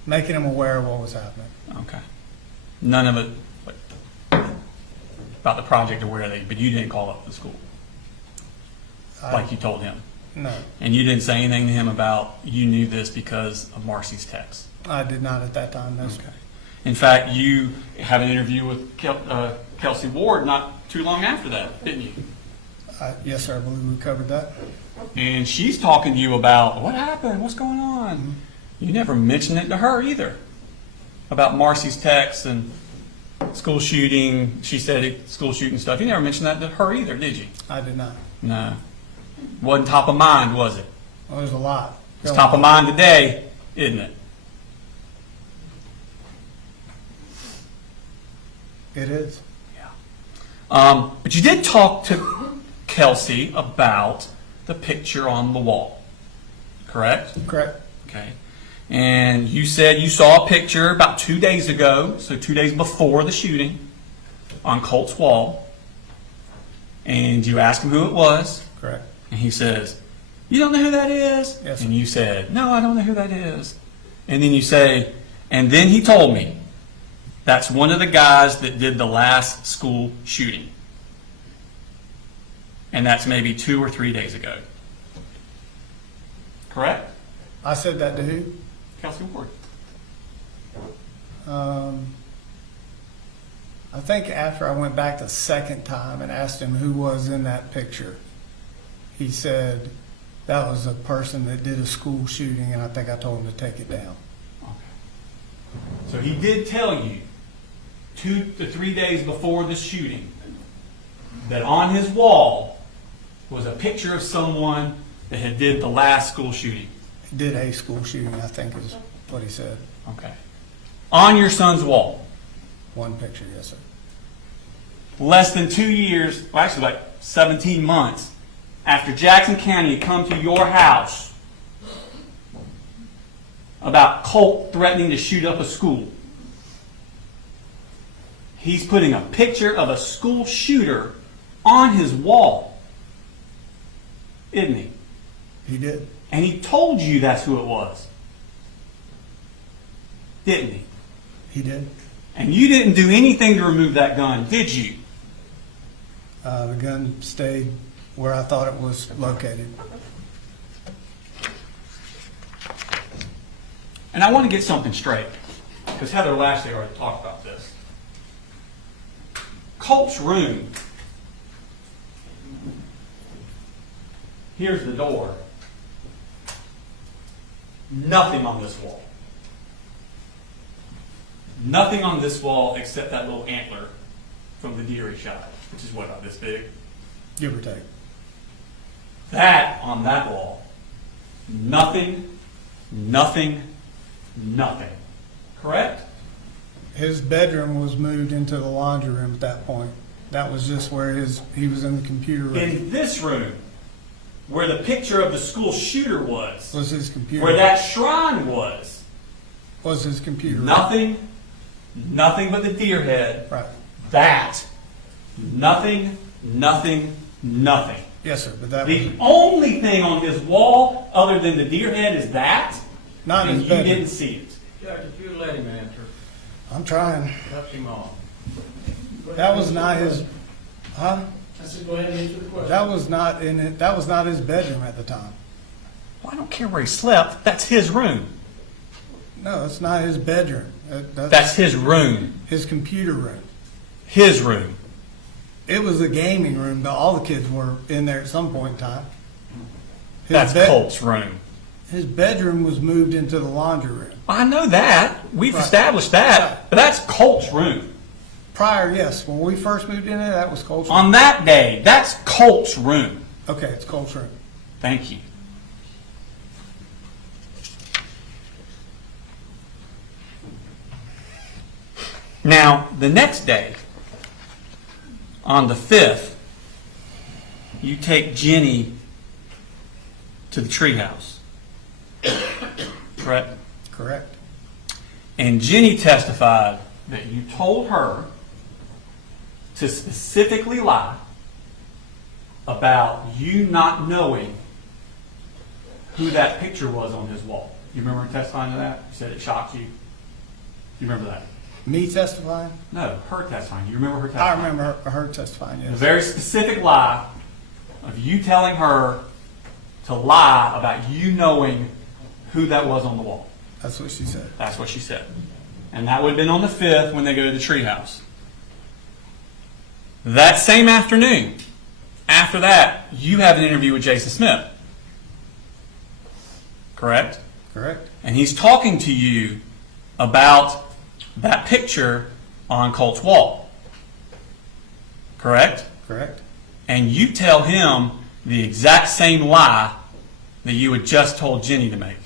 making him aware of what was happening. Okay. None of it about the Project Aware thing, but you didn't call up the school like you told him. No, And you didn't say anything to him about you knew this because of Marcy's text. I did not at that time. No, sir. In fact, you had an interview with Kelsey Ward not too long after that, didn't you? Yes, sir. I believe we covered that. And she's talking to you about what happened, what's going on. You never mentioned it to her either about Marcy's text and school shooting. She said school shooting stuff. You never mentioned that to her either, did you? I did not. No. Wasn't top of mind, was it? Well, there's a lot. It's top of mind today, isn't it? It is. But you did talk to Kelsey about the picture on the wall, correct? Correct. Okay. And you said you saw a picture about 2 days ago, so 2 days before the shooting, on Colt's wall. And you asked him who it was. Correct. And he says, you don't know who that is? Yes, sir. And you said, no, I don't know who that is. And then you say, and then he told me, that's one of the guys that did the last school shooting. And that's maybe 2 or 3 days ago. Correct? I said that to who? Kelsey Ward. I think after I went back the second time and asked him who was in that picture, he said that was a person that did a school shooting, and I think I told him to take it down. Okay. So he did tell you 2 to 3 days before the shooting, that on his wall was a picture of someone that had did the last school shooting? He did a school shooting, I think is what he said. Okay. On your son's wall, One picture, yes, sir. less than 2 years, well, actually like 17 months, after Jackson County had come to your house about Colt threatening to shoot up a school, he's putting a picture of a school shooter on his wall, isn't he? He did. And he told you that's who it was, didn't he? He did. And you didn't do anything to remove that gun, did you? The gun stayed where I thought it was located. And I want to get something straight, because Heather Lashley already talked about this. Colt's room, here's the door. Nothing on this wall. Nothing on this wall except that little antler from the deer he shot, which is what, about this big? Give or take. That on that wall. Nothing, nothing, nothing. Correct? His bedroom was moved into the laundry room at that point. That was just where he was in the computer room. In this room, where the picture of the school shooter was his computer where that shrine was his computer room. Nothing but the deer head. Right. That. Nothing, nothing, nothing. Yes, sir. But that The was only thing on his wall other than the deer head is that, not in and his you bedroom. didn't see it. Judge, if you let him answer, I'm trying. cut him off. That was not his. Huh? I said, go ahead and answer the question. That was not in it. That was not his bedroom at the time. Well, I don't care where he slept. That's his room. No, it's not his bedroom. That's his room. his computer room. His room. It was a gaming room, but all the kids were in there at some point in time. That's Colt's room. His bedroom was moved into the laundry room. I know that. We've Right. established that. But that's Colt's room. Prior, yes, when we first moved in there, that was Colt's room. On that day, that's Colt's room. Okay, it's Colt's room. Thank you. Now, the next day, on the 5th, you take Jenny to the treehouse. Correct? Correct. And Jenny testified that you told her to specifically lie about you not knowing who that picture was on his wall. You remember her testifying to that? You said it shocked you. You remember that? Me testifying? No, her testifying. You remember her testifying? I remember her testifying, A yes. very specific lie of you telling her to lie about you knowing who that was on the wall. That's what she said. That's what she said. And that would have been on the 5th when they go to the treehouse. That same afternoon, after that, you have an interview with Jason Smith. Correct? Correct. And he's talking to you about that picture on Colt's wall. Correct? Correct. And you tell him the exact same lie that you had just told Jenny to make.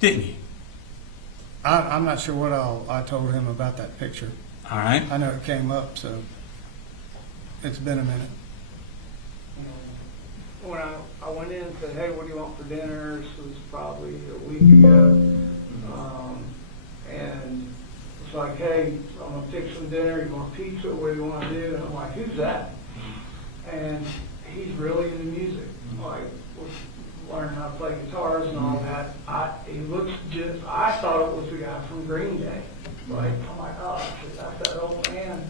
Didn't you? I'm not sure what I told him about that picture. All right. I know it came up, so it's been a minute. When I went in and said, hey, what do you want for dinner? This was probably a week ago. And it's like, hey, I'm going to fix some dinner. You want pizza? What do you want to do? And I'm like, who's that? And he's really into music. Like, learning how to play guitars and all that. He looks just, I thought it was the guy from Green Day. Like, I'm like, oh, that's that old man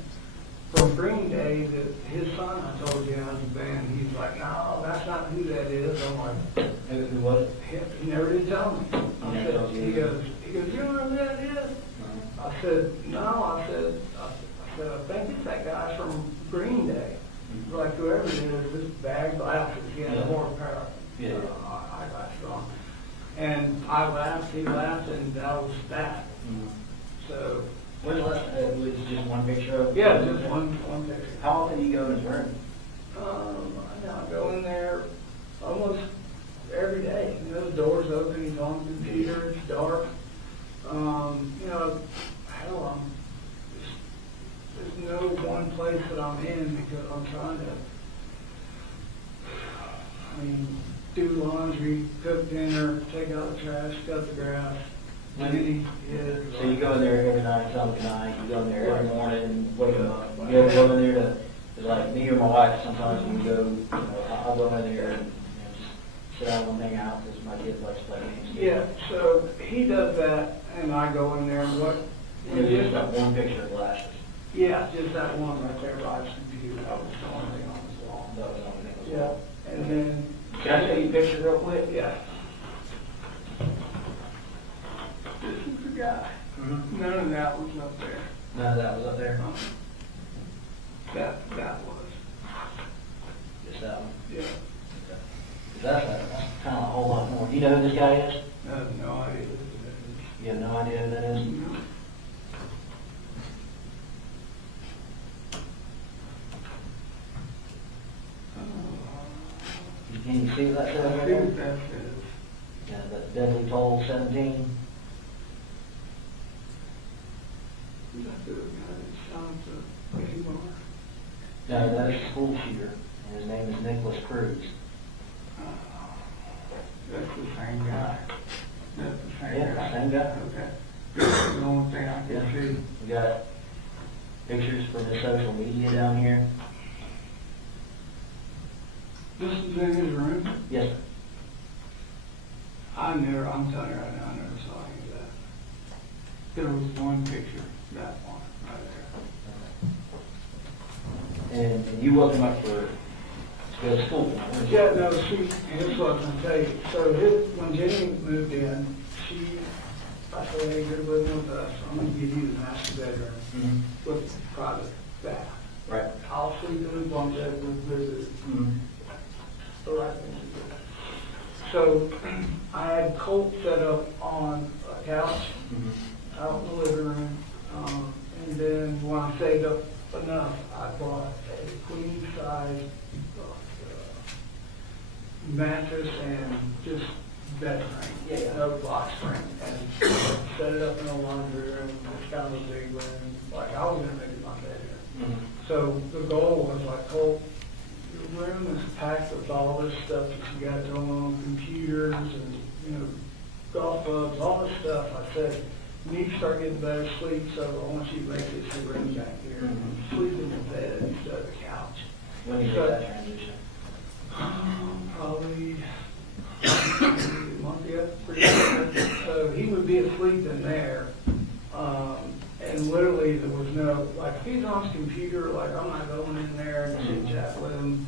from Green Day that his son, I told you, has a band. He's like, no, that's not who that is. I'm like, Who was it? he never did tell me. I He never said, told you? he goes, you know who that is? I said, no. I said, I think it's that guy from Green Day. Like whoever it is, this bag glasses, he had a horsepower. Yeah. Eyeglasses on. And I laughed, he laughed, and that was that. So, When's the last, was it just one picture of? yeah, just one picture. How often do you go in his room? I go in there almost every day. You know, the door's open, he's on the computer, it's dark. You know, hell, there's no one place that I'm in because I'm trying to, do laundry, cook dinner, take out the trash, cut the grass. So you go in there every night, tell them good night, you go in there every morning, wake up, you ever go in there to, it's like me or my wife, sometimes when we go, I'll go in there and just sit down and hang out, because my kids like to play games. Yeah, so he does that, and I go in there and what? It's just that one picture of glasses. Yeah, just that one right there by his computer, that was the only thing on his wall. That was the only thing. Yeah, and then, Can I show you a picture real quick? yeah. This is the guy. None of that was up there. None of that was up there? That was, Just that one? yeah. That's kind of a whole lot more. Do you know who this guy is? I have no idea. You have no idea who that is? Can you see what that says I right see there? what that says. Yeah, that deadly toll 17. That's the guy that shot the baby bar. No, that is a school shooter, and his name is Nicholas Cruz. That's the same guy. That's the same Yeah, guy. same guy. Okay. That's the only thing I Yeah. can see. We got pictures from the social media down here. This is in his room. Yes, sir. I'm telling you right now, I never saw any of that. There was one picture, that one, right there. And you woke him up to go to school. Yeah, no, here's what I'm gonna tell you. So when Jenny moved in, I said, hey, you're living with us, I'm gonna give you the master bedroom Mm-hmm. with private bath. Right. I'll sleep in the bunk bed with visitors. Mm-hmm. The right thing to do. So I had Colt set up on a couch out in the living room. And then when I saved up enough, I bought a queen size mattress and just bed frame, no box frame. And set it up in a laundry room, it's kind of a big room, like I was gonna make it my bedroom. So the goal was like, Colt, your room is packed with all this stuff that you got going on, computers and, golf clubs, all this stuff. I said, you need to start getting better sleep, so I want you to make this your room back here. Sleep in the bed instead of the couch. When you did that transition? Probably a month ago, pretty good. So he would be asleep in there, and literally there was no, like, if he's on his computer, like, I'm not going in there and chit chat with him.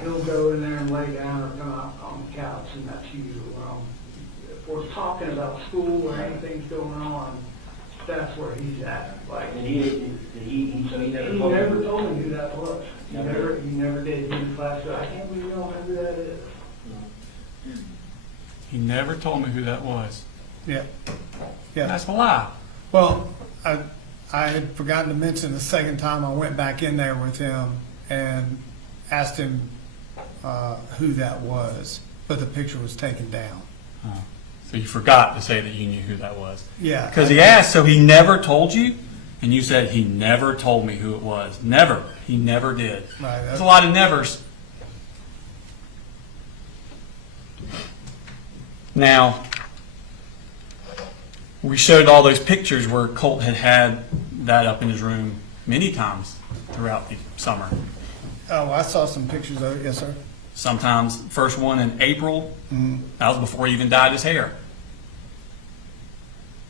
He'll go in there and lay down or come out on the couch, and that's usually if we're talking about school or anything's going on, that's where he's at. Like, So he never told me who that was. He never did. He was like, I can't believe you don't know who that is. He never told me who that was. Yeah. Yeah. That's a lie. Well, I had forgotten to mention the second time I went back in there with him and asked him who that was, but the picture was taken down. Oh. So you forgot to say that you knew who that was. Yeah. Because he asked, so he never told you? And you said, he never told me who it was. Never. He never did. Right, There's a lot of nevers. Now, we showed all those pictures where Colt had that up in his room many times throughout the summer. Oh, I saw some pictures of it. Yes, sir. Sometimes, first one in April, Mm-hmm. that was before he even dyed his hair.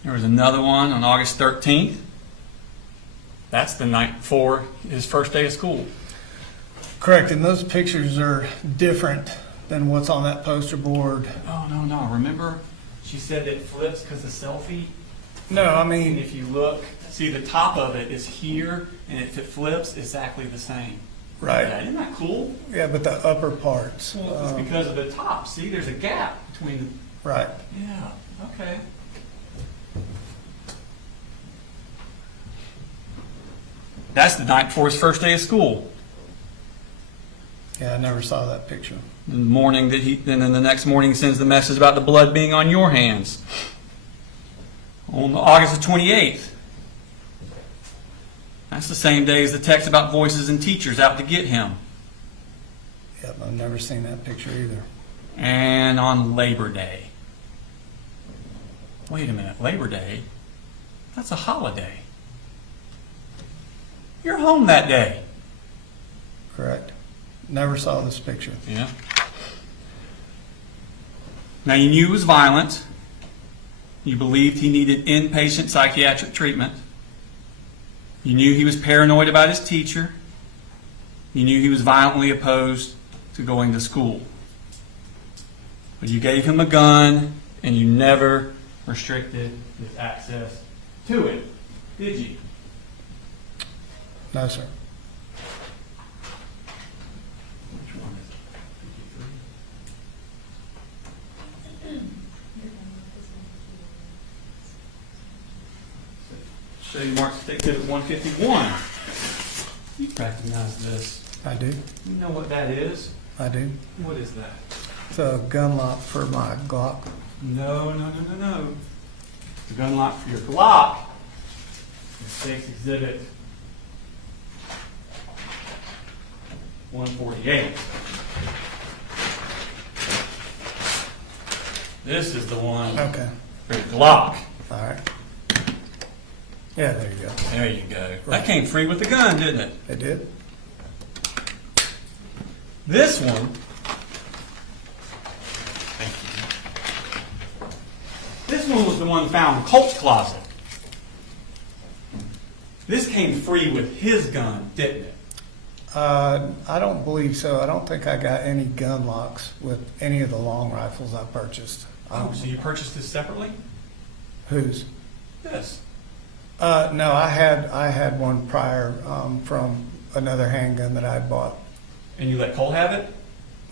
There was another one on August 13th. That's the night before his first day of school. Correct, and those pictures are different than what's on that poster board. Oh, no. Remember, she said it flips because the selfie? No, I And mean, if you look, see the top of it is here, and if it flips, exactly the same. right. Yeah, isn't that cool? Yeah, but the upper parts. Well, it's because of the top. See, there's a gap between Right. Yeah, okay. That's the night before his first day of school. Yeah, I never saw that picture. The morning that and then the next morning he sends the message about the blood being on your hands. On August the 28th. That's the same day as the text about voices and teachers out to get him. Yep, I've never seen that picture either. And on Labor Day. Wait a minute, Labor Day? That's a holiday. You're home that day. Correct. Never saw this picture. Yeah. Now you knew he was violent. You believed he needed inpatient psychiatric treatment. You knew he was paranoid about his teacher. You knew he was violently opposed to going to school. But you gave him a gun and you never restricted his access to it, did you? No, sir. Which one is it? Show you Mark's Exhibit 151. You recognize this. I do. You know what that is? I do. What is that? It's a gun lock for my Glock. No. The gun lock for your Glock is State's Exhibit 148. This is the one Okay. for your Glock. All right. Yeah, there you go. There you go. That came free with the gun, didn't it? It did. This one. Thank you. This one was the one found in Colt's closet. This came free with his gun, didn't it? I don't believe so. I don't think I got any gun locks with any of the long rifles I purchased. Oh, so you purchased this separately? Whose? This. No, I had one prior from another handgun that I had bought. And you let Cole have it?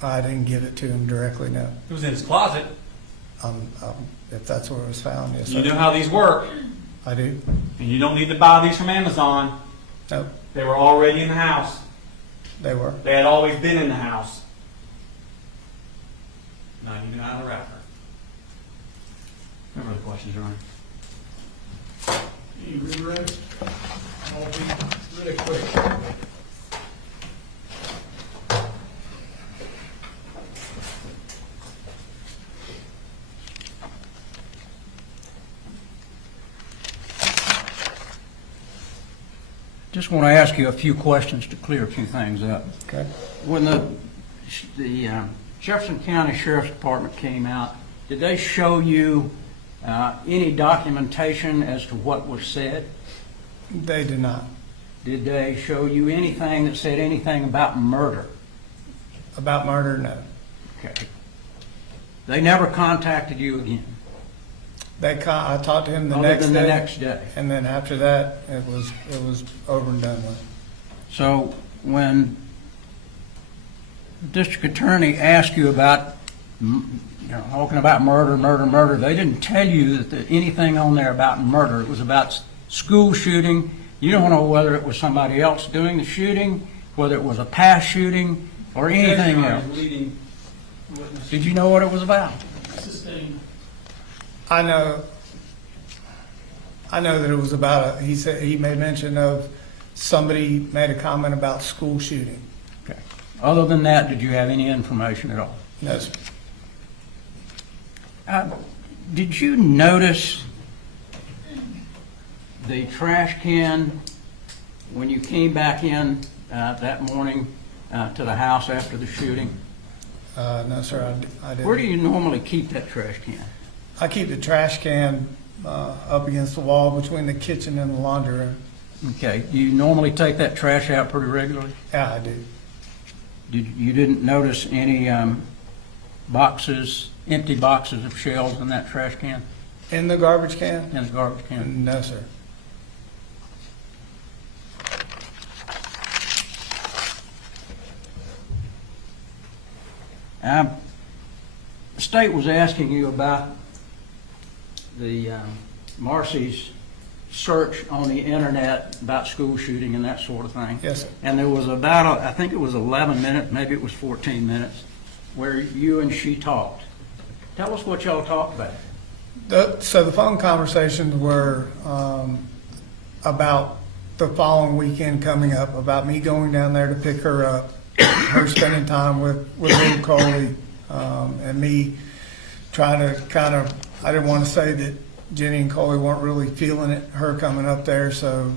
I didn't give it to him directly, no. It was in his closet. If that's where it was found, yes. You know how these work. I do. And you don't need to buy these from Amazon. Nope, They were already in the house. they were. They had always been in the house. Now you know how to wrap her. No further questions, Your Honor. You reread? I'll be really quick. Just want to ask you a few questions to clear a few things up. Okay. When the Jefferson County Sheriff's Department came out, did they show you any documentation as to what was said? They did not. Did they show you anything that said anything about murder? About murder, no. Okay. They never contacted you again? I talked to him the Other next than day. the next day? And then after that, it was over and done with. So when the district attorney asked you about, talking about murder, they didn't tell you that anything on there about murder. It was about school shooting. You don't know whether it was somebody else doing the shooting, whether it was a past shooting, or anything else. Did you know what it was about? Sustained. I know that it was about he said he made mention of somebody made a comment about school shooting. Okay. Other than that, did you have any information at all? No, sir. Did you notice the trash can when you came back in that morning to the house after the shooting? No, sir, I didn't. Where do you normally keep that trash can? I keep the trash can up against the wall between the kitchen and the laundry room. Okay. Do you normally take that trash out pretty regularly? Yeah, I do. You didn't notice any boxes, empty boxes of shells in that trash can? In the garbage can? In the garbage can? No, sir. The state was asking you about the Marcy's search on the internet about school shooting and that sort of thing. Yes, sir. And there was about, I think it was 11 minutes, maybe it was 14 minutes, where you and she talked. Tell us what y'all talked about. So the phone conversations were about the following weekend coming up, about me going down there to pick her up, her spending time with little Colin, and me trying to kind of, I didn't want to say that Jenny and Coley weren't really feeling it, her coming up there, so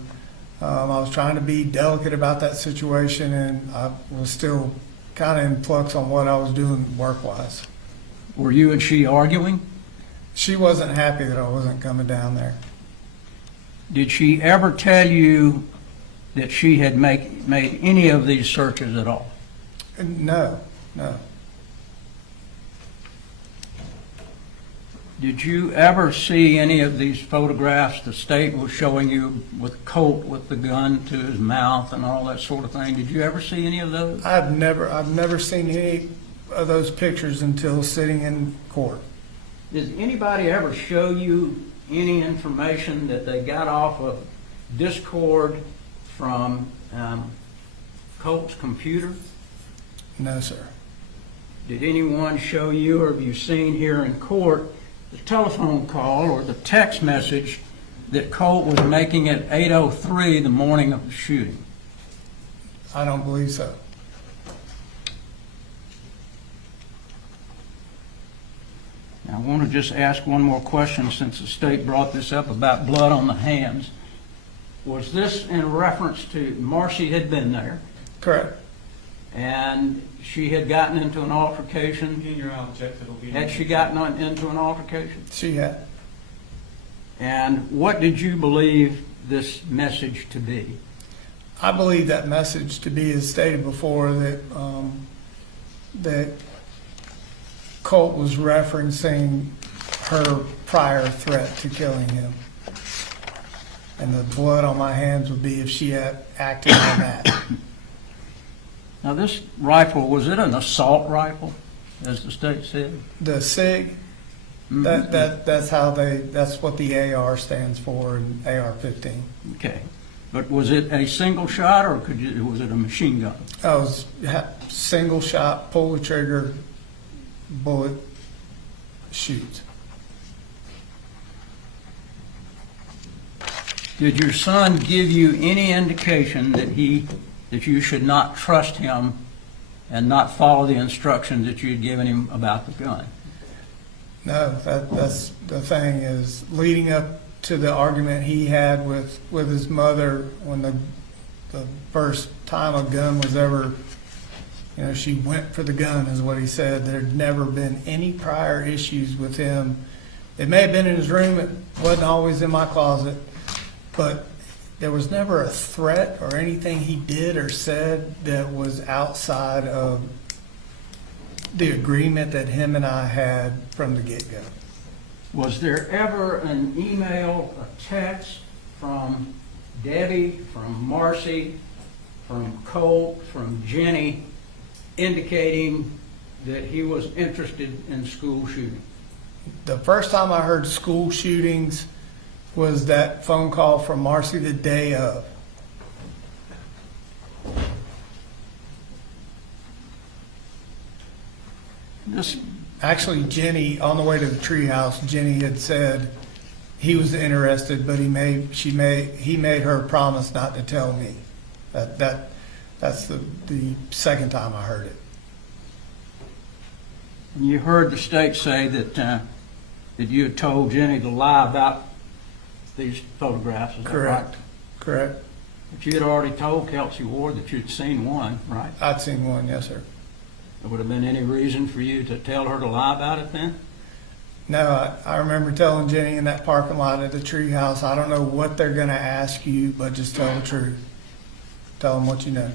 I was trying to be delicate about that situation, and I was still kind of in flux on what I was doing work-wise. Were you and she arguing? She wasn't happy that I wasn't coming down there. Did she ever tell you that she had made any of these searches at all? No. Did you ever see any of these photographs the state was showing you with Colt with the gun to his mouth and all that sort of thing? Did you ever see any of those? I've never seen any of those pictures until sitting in court. Did anybody ever show you any information that they got off of Discord from Colt's computer? No, sir. Did anyone show you, or have you seen here in court, the telephone call or the text message that Colt was making at 8:03 the morning of the shooting? I don't believe so. Now, I want to just ask one more question since the state brought this up about blood on the hands. Was this in reference to Marcy had been there Correct. and she had gotten into an altercation? Had she gotten into an altercation? She had. And what did you believe this message to be? I believe that message to be, as stated before, that Colt was referencing her prior threat to killing him. And the blood on my hands would be if she had acted on that. Now, this rifle, was it an assault rifle, as the state said? The SIG, that's what the AR stands for, and AR-15. Okay. But was it a single shot, or was it a machine gun? I was single shot, pull the trigger, bullet, shoot. Did your son give you any indication that you should not trust him and not follow the instructions that you had given him about the gun? No, that's the thing, is leading up to the argument he had with his mother when the first time a gun was ever, she went for the gun, is what he said. There'd never been any prior issues with him. It may have been in his room, it wasn't always in my closet, but there was never a threat or anything he did or said that was outside of the agreement that him and I had from the get-go. Was there ever an email, a text from Debbie, from Marcy, from Colt, from Jenny, indicating that he was interested in school shooting? The first time I heard school shootings was that phone call from Marcy the day of. Actually, Jenny, on the way to the treehouse, Jenny had said he was interested, but he made her promise not to tell me. That's the second time I heard it. You heard the state say that you had told Jenny to lie about these photographs, is that right? Correct. But you had already told Kelsey Ward that you'd seen one, right? I'd seen one, yes, sir. There would have been any reason for you to tell her to lie about it then? No, I remember telling Jenny in that parking lot at the treehouse, I don't know what they're going to ask you, but just tell the truth. Tell them what you know.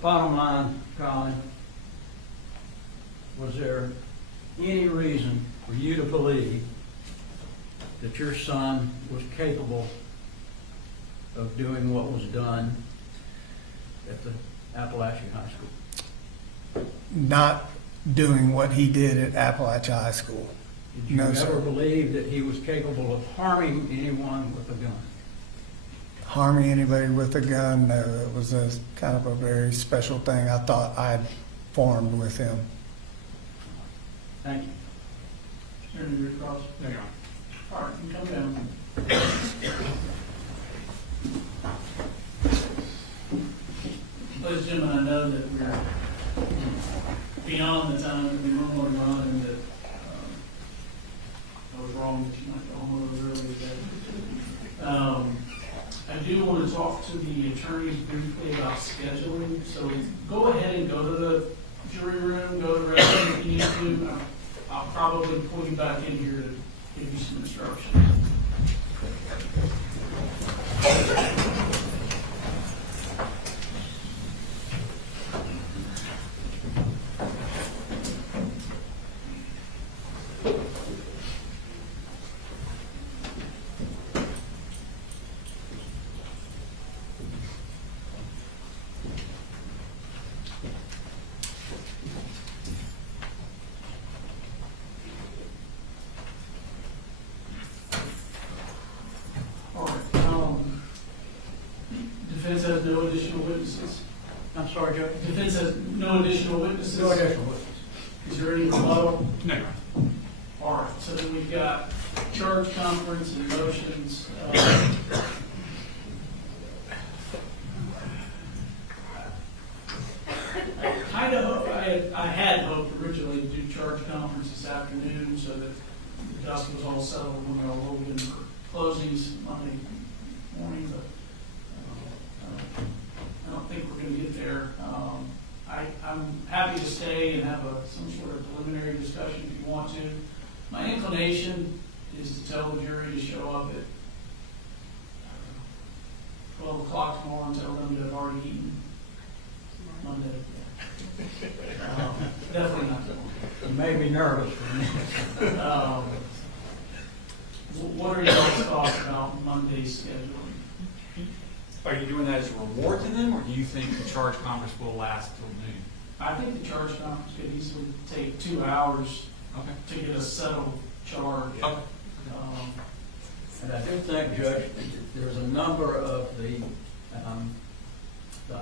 Bottom line, Colin, was there any reason for you to believe that your son was capable of doing what was done at the Apalachee High School? Not doing what he did at Apalachee High School. Did you No, ever sir. believe that he was capable of harming anyone with a gun? Harming anybody with a gun, no, it was a kind of a very special thing I thought I'd formed with him. Thank you. Turn your cross. There you are. All right, you come down. Ladies and gentlemen, I know that we're beyond the time that we normally run, and that I was wrong that you might go home a little early today. I do want to talk to the attorneys briefly about scheduling, so go ahead and go to the jury room, go to the restroom if you need to. I'll probably pull you back in here to give you some instructions. All right, defense has no additional witnesses. I'm sorry, Judge? Defense has no additional witnesses. No additional witness. Is there any rebuttal? No. All right, so then we've got charge conference and motions. I had hoped originally to do charge conference this afternoon so that the dust was all settled when we were rolled in for closings Monday morning, but I don't think we're going to get there. I'm happy to stay and have some sort of preliminary discussion if you want to. My inclination is to tell the jury to show up at 12 o'clock tomorrow and tell them that I've already eaten Monday. Definitely not tomorrow. You made me nervous for a minute. What are your thoughts about Monday's scheduling? Are you doing that as a reward to them, or do you think the charge conference will last till noon? I think the charge conference could easily take 2 hours Okay. to get a settled charge. Okay. And I do think, Judge, there's a number of the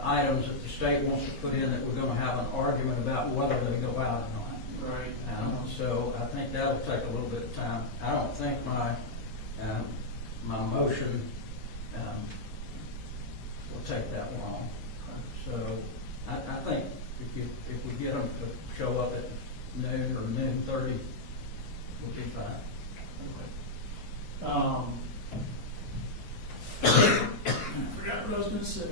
items that the state wants to put in that we're going to have an argument about whether they go out or not. Right. So I think that'll take a little bit of time. I don't think my motion will take that long. So I think if we get them to show up at noon or noon 30, we'll be fine. I forgot what I was going to say.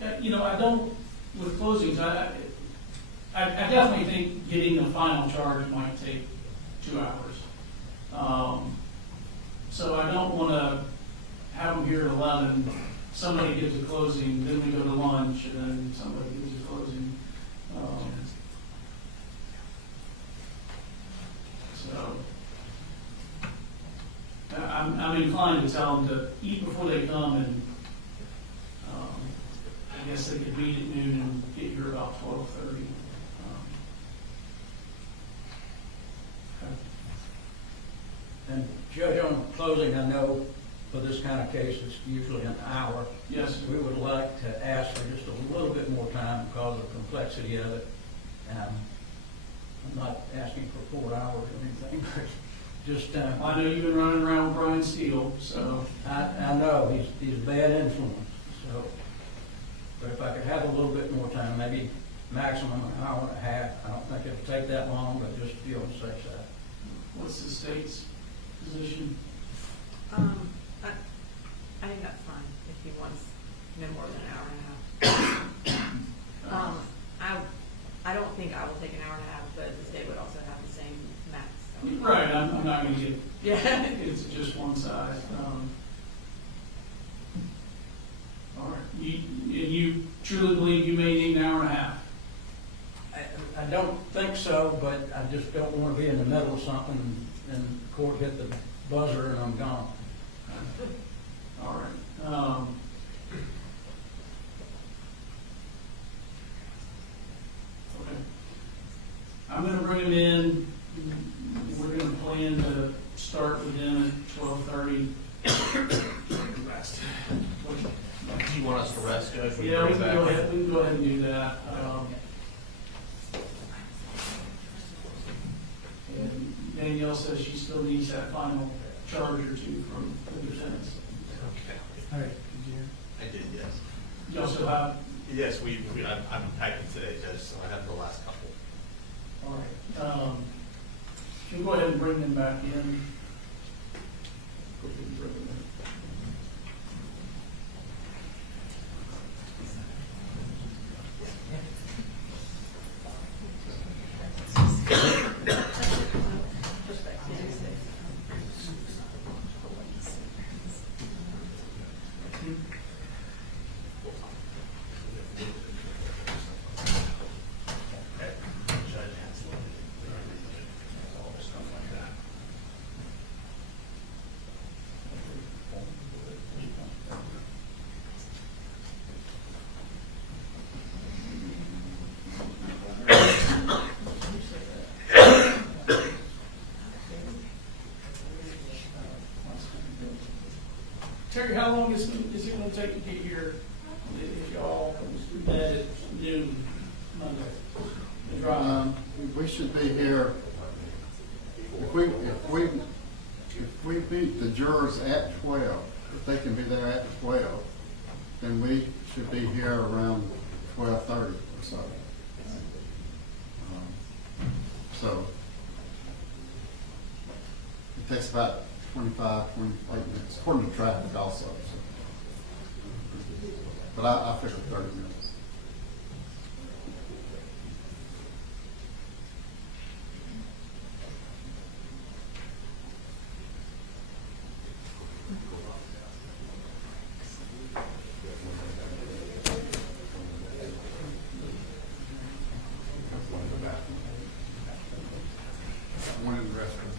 I don't, with closings, I definitely think getting a final charge might take 2 hours. So I don't want to have them here at 11, somebody gives a closing, then we go to lunch, and then somebody gives a closing. So I'm inclined to tell them to eat before they come, and I guess they could meet at noon and get here about 12:30. And Judge, on closing, I know for this kind of case, it's usually an hour. Yes. We would like to ask for just a little bit more time because of the complexity of it. I'm not asking for 4 hours or anything, but just. I know you've been running around with Brian Steele, so. I know, he's a bad influence, so. But if I could have a little bit more time, maybe maximum an hour and a half, I don't think it'll take that long, but just be on the safe side. What's the state's position? I think that's fine if he wants no more than an hour and a half. I don't think I will take an hour and a half, but the state would also have the same max. So. Right, I'm not going to get, Yeah. it's just one side. All right, you truly believe you may need an hour and a half? I don't think so, but I just don't want to be in the middle of something and the court hit the buzzer and I'm gone. All right. I'm gonna bring them in, we're gonna plan to start with them at 12:30. Rest. Do you want us to rest, Judge? when you Yeah, we bring can it go back? ahead, we can go ahead and do that. And Danielle says she still needs that final charge or two from the defense. All right, did you hear? I did, yes. You also have, Yes, I'm packing today, Judge, so I have the last couple. all right, you can go ahead and bring them back in. Go ahead and bring them in. Terry, how long is it gonna take to get here if y'all met at noon Monday? The drive? We should be here, if we beat the jurors at 12, if they can be there at 12, then we should be here around 12:30 or so. So it takes about 25, 28 minutes, according to traffic also. So. But I figured 30 minutes. One in the restroom.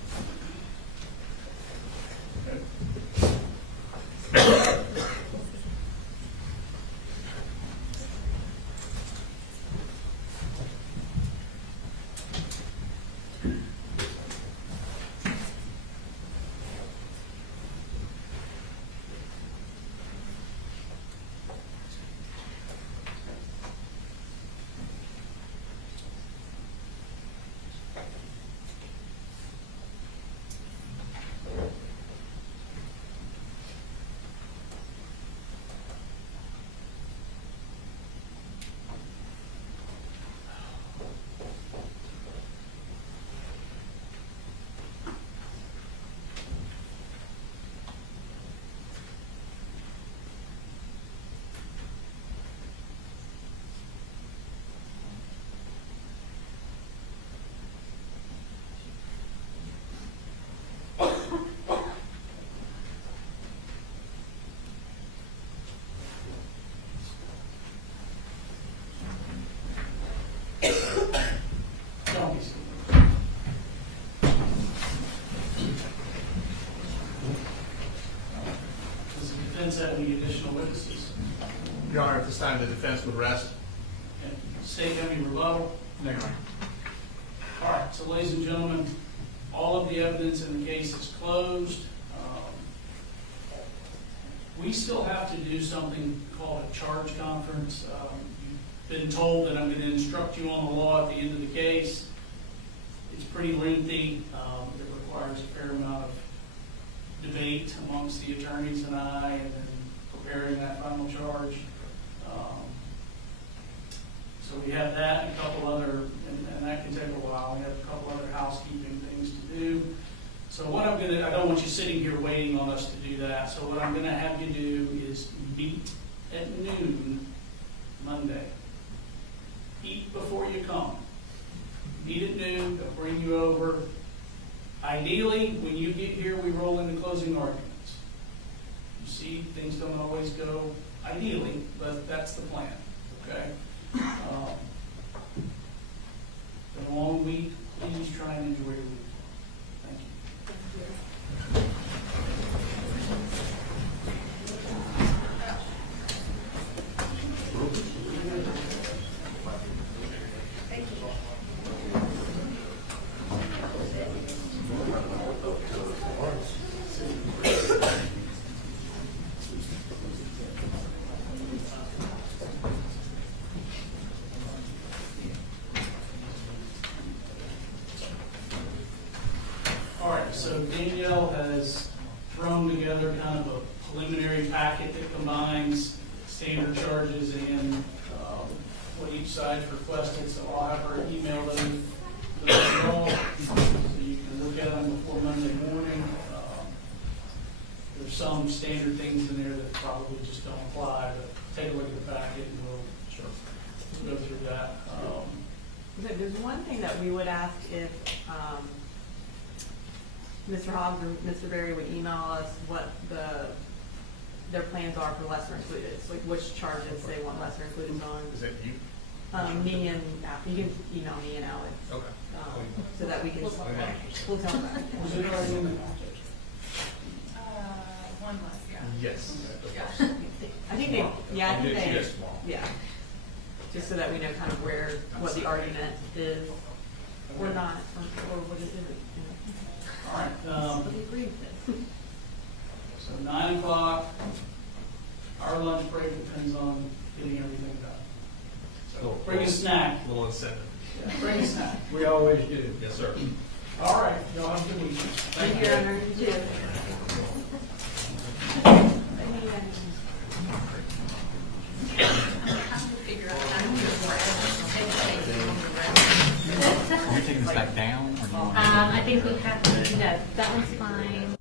Does the defense have any additional witnesses? Your Honor, at this time, the defense would rest. And state have any rebuttal? No, Your Honor. All right, so ladies and gentlemen, all of the evidence in the case is closed. We still have to do something called a charge conference. You've been told that I'm going to instruct you on the law at the end of the case. It's pretty lengthy. It requires a fair amount of debate amongst the attorneys and I, and then preparing that final charge. So we have that and a couple other, and that can take a while. We have a couple other housekeeping things to do. So what I don't want you sitting here waiting on us to do that. So what I'm gonna have you do is meet at noon Monday. Eat before you come. Meet at noon, they'll bring you over. Ideally, when you get here, we roll into closing arguments. You see, things don't always go ideally, but that's the plan, okay? Been a long week. Please try and enjoy your week. Thank you. Danielle has thrown together kind of a preliminary packet that combines standard charges and what each side's requested, so I'll have her email those to you all, so you can look at them before Monday morning. There's some standard things in there that probably just don't apply, but take a look at the packet and we'll go through that. There's one thing that we would ask if Mr. Hobbs or Mr. Berry would email us what their plans are for lesser included, so like which charges they want lesser included on. Is that you? Me and, you can email me and Alex. Okay. So that we can, we'll tell them that. Was it already in the packet? One less, yeah. Yes. I think they, yeah, I think they, Yes, tomorrow. yeah. Just so that we know kind of what the argument is, or not, or what it isn't. All right. What they agree with it. So 9 o'clock, our lunch break depends on getting everything done. So bring a snack. Little incentive. Yeah, bring a snack. We always do. Yes, sir. All right, y'all have a good weekend. Thank you, Your Honor. You too. Are you taking this back down? Or do you want I think we have to, no, that one's fine.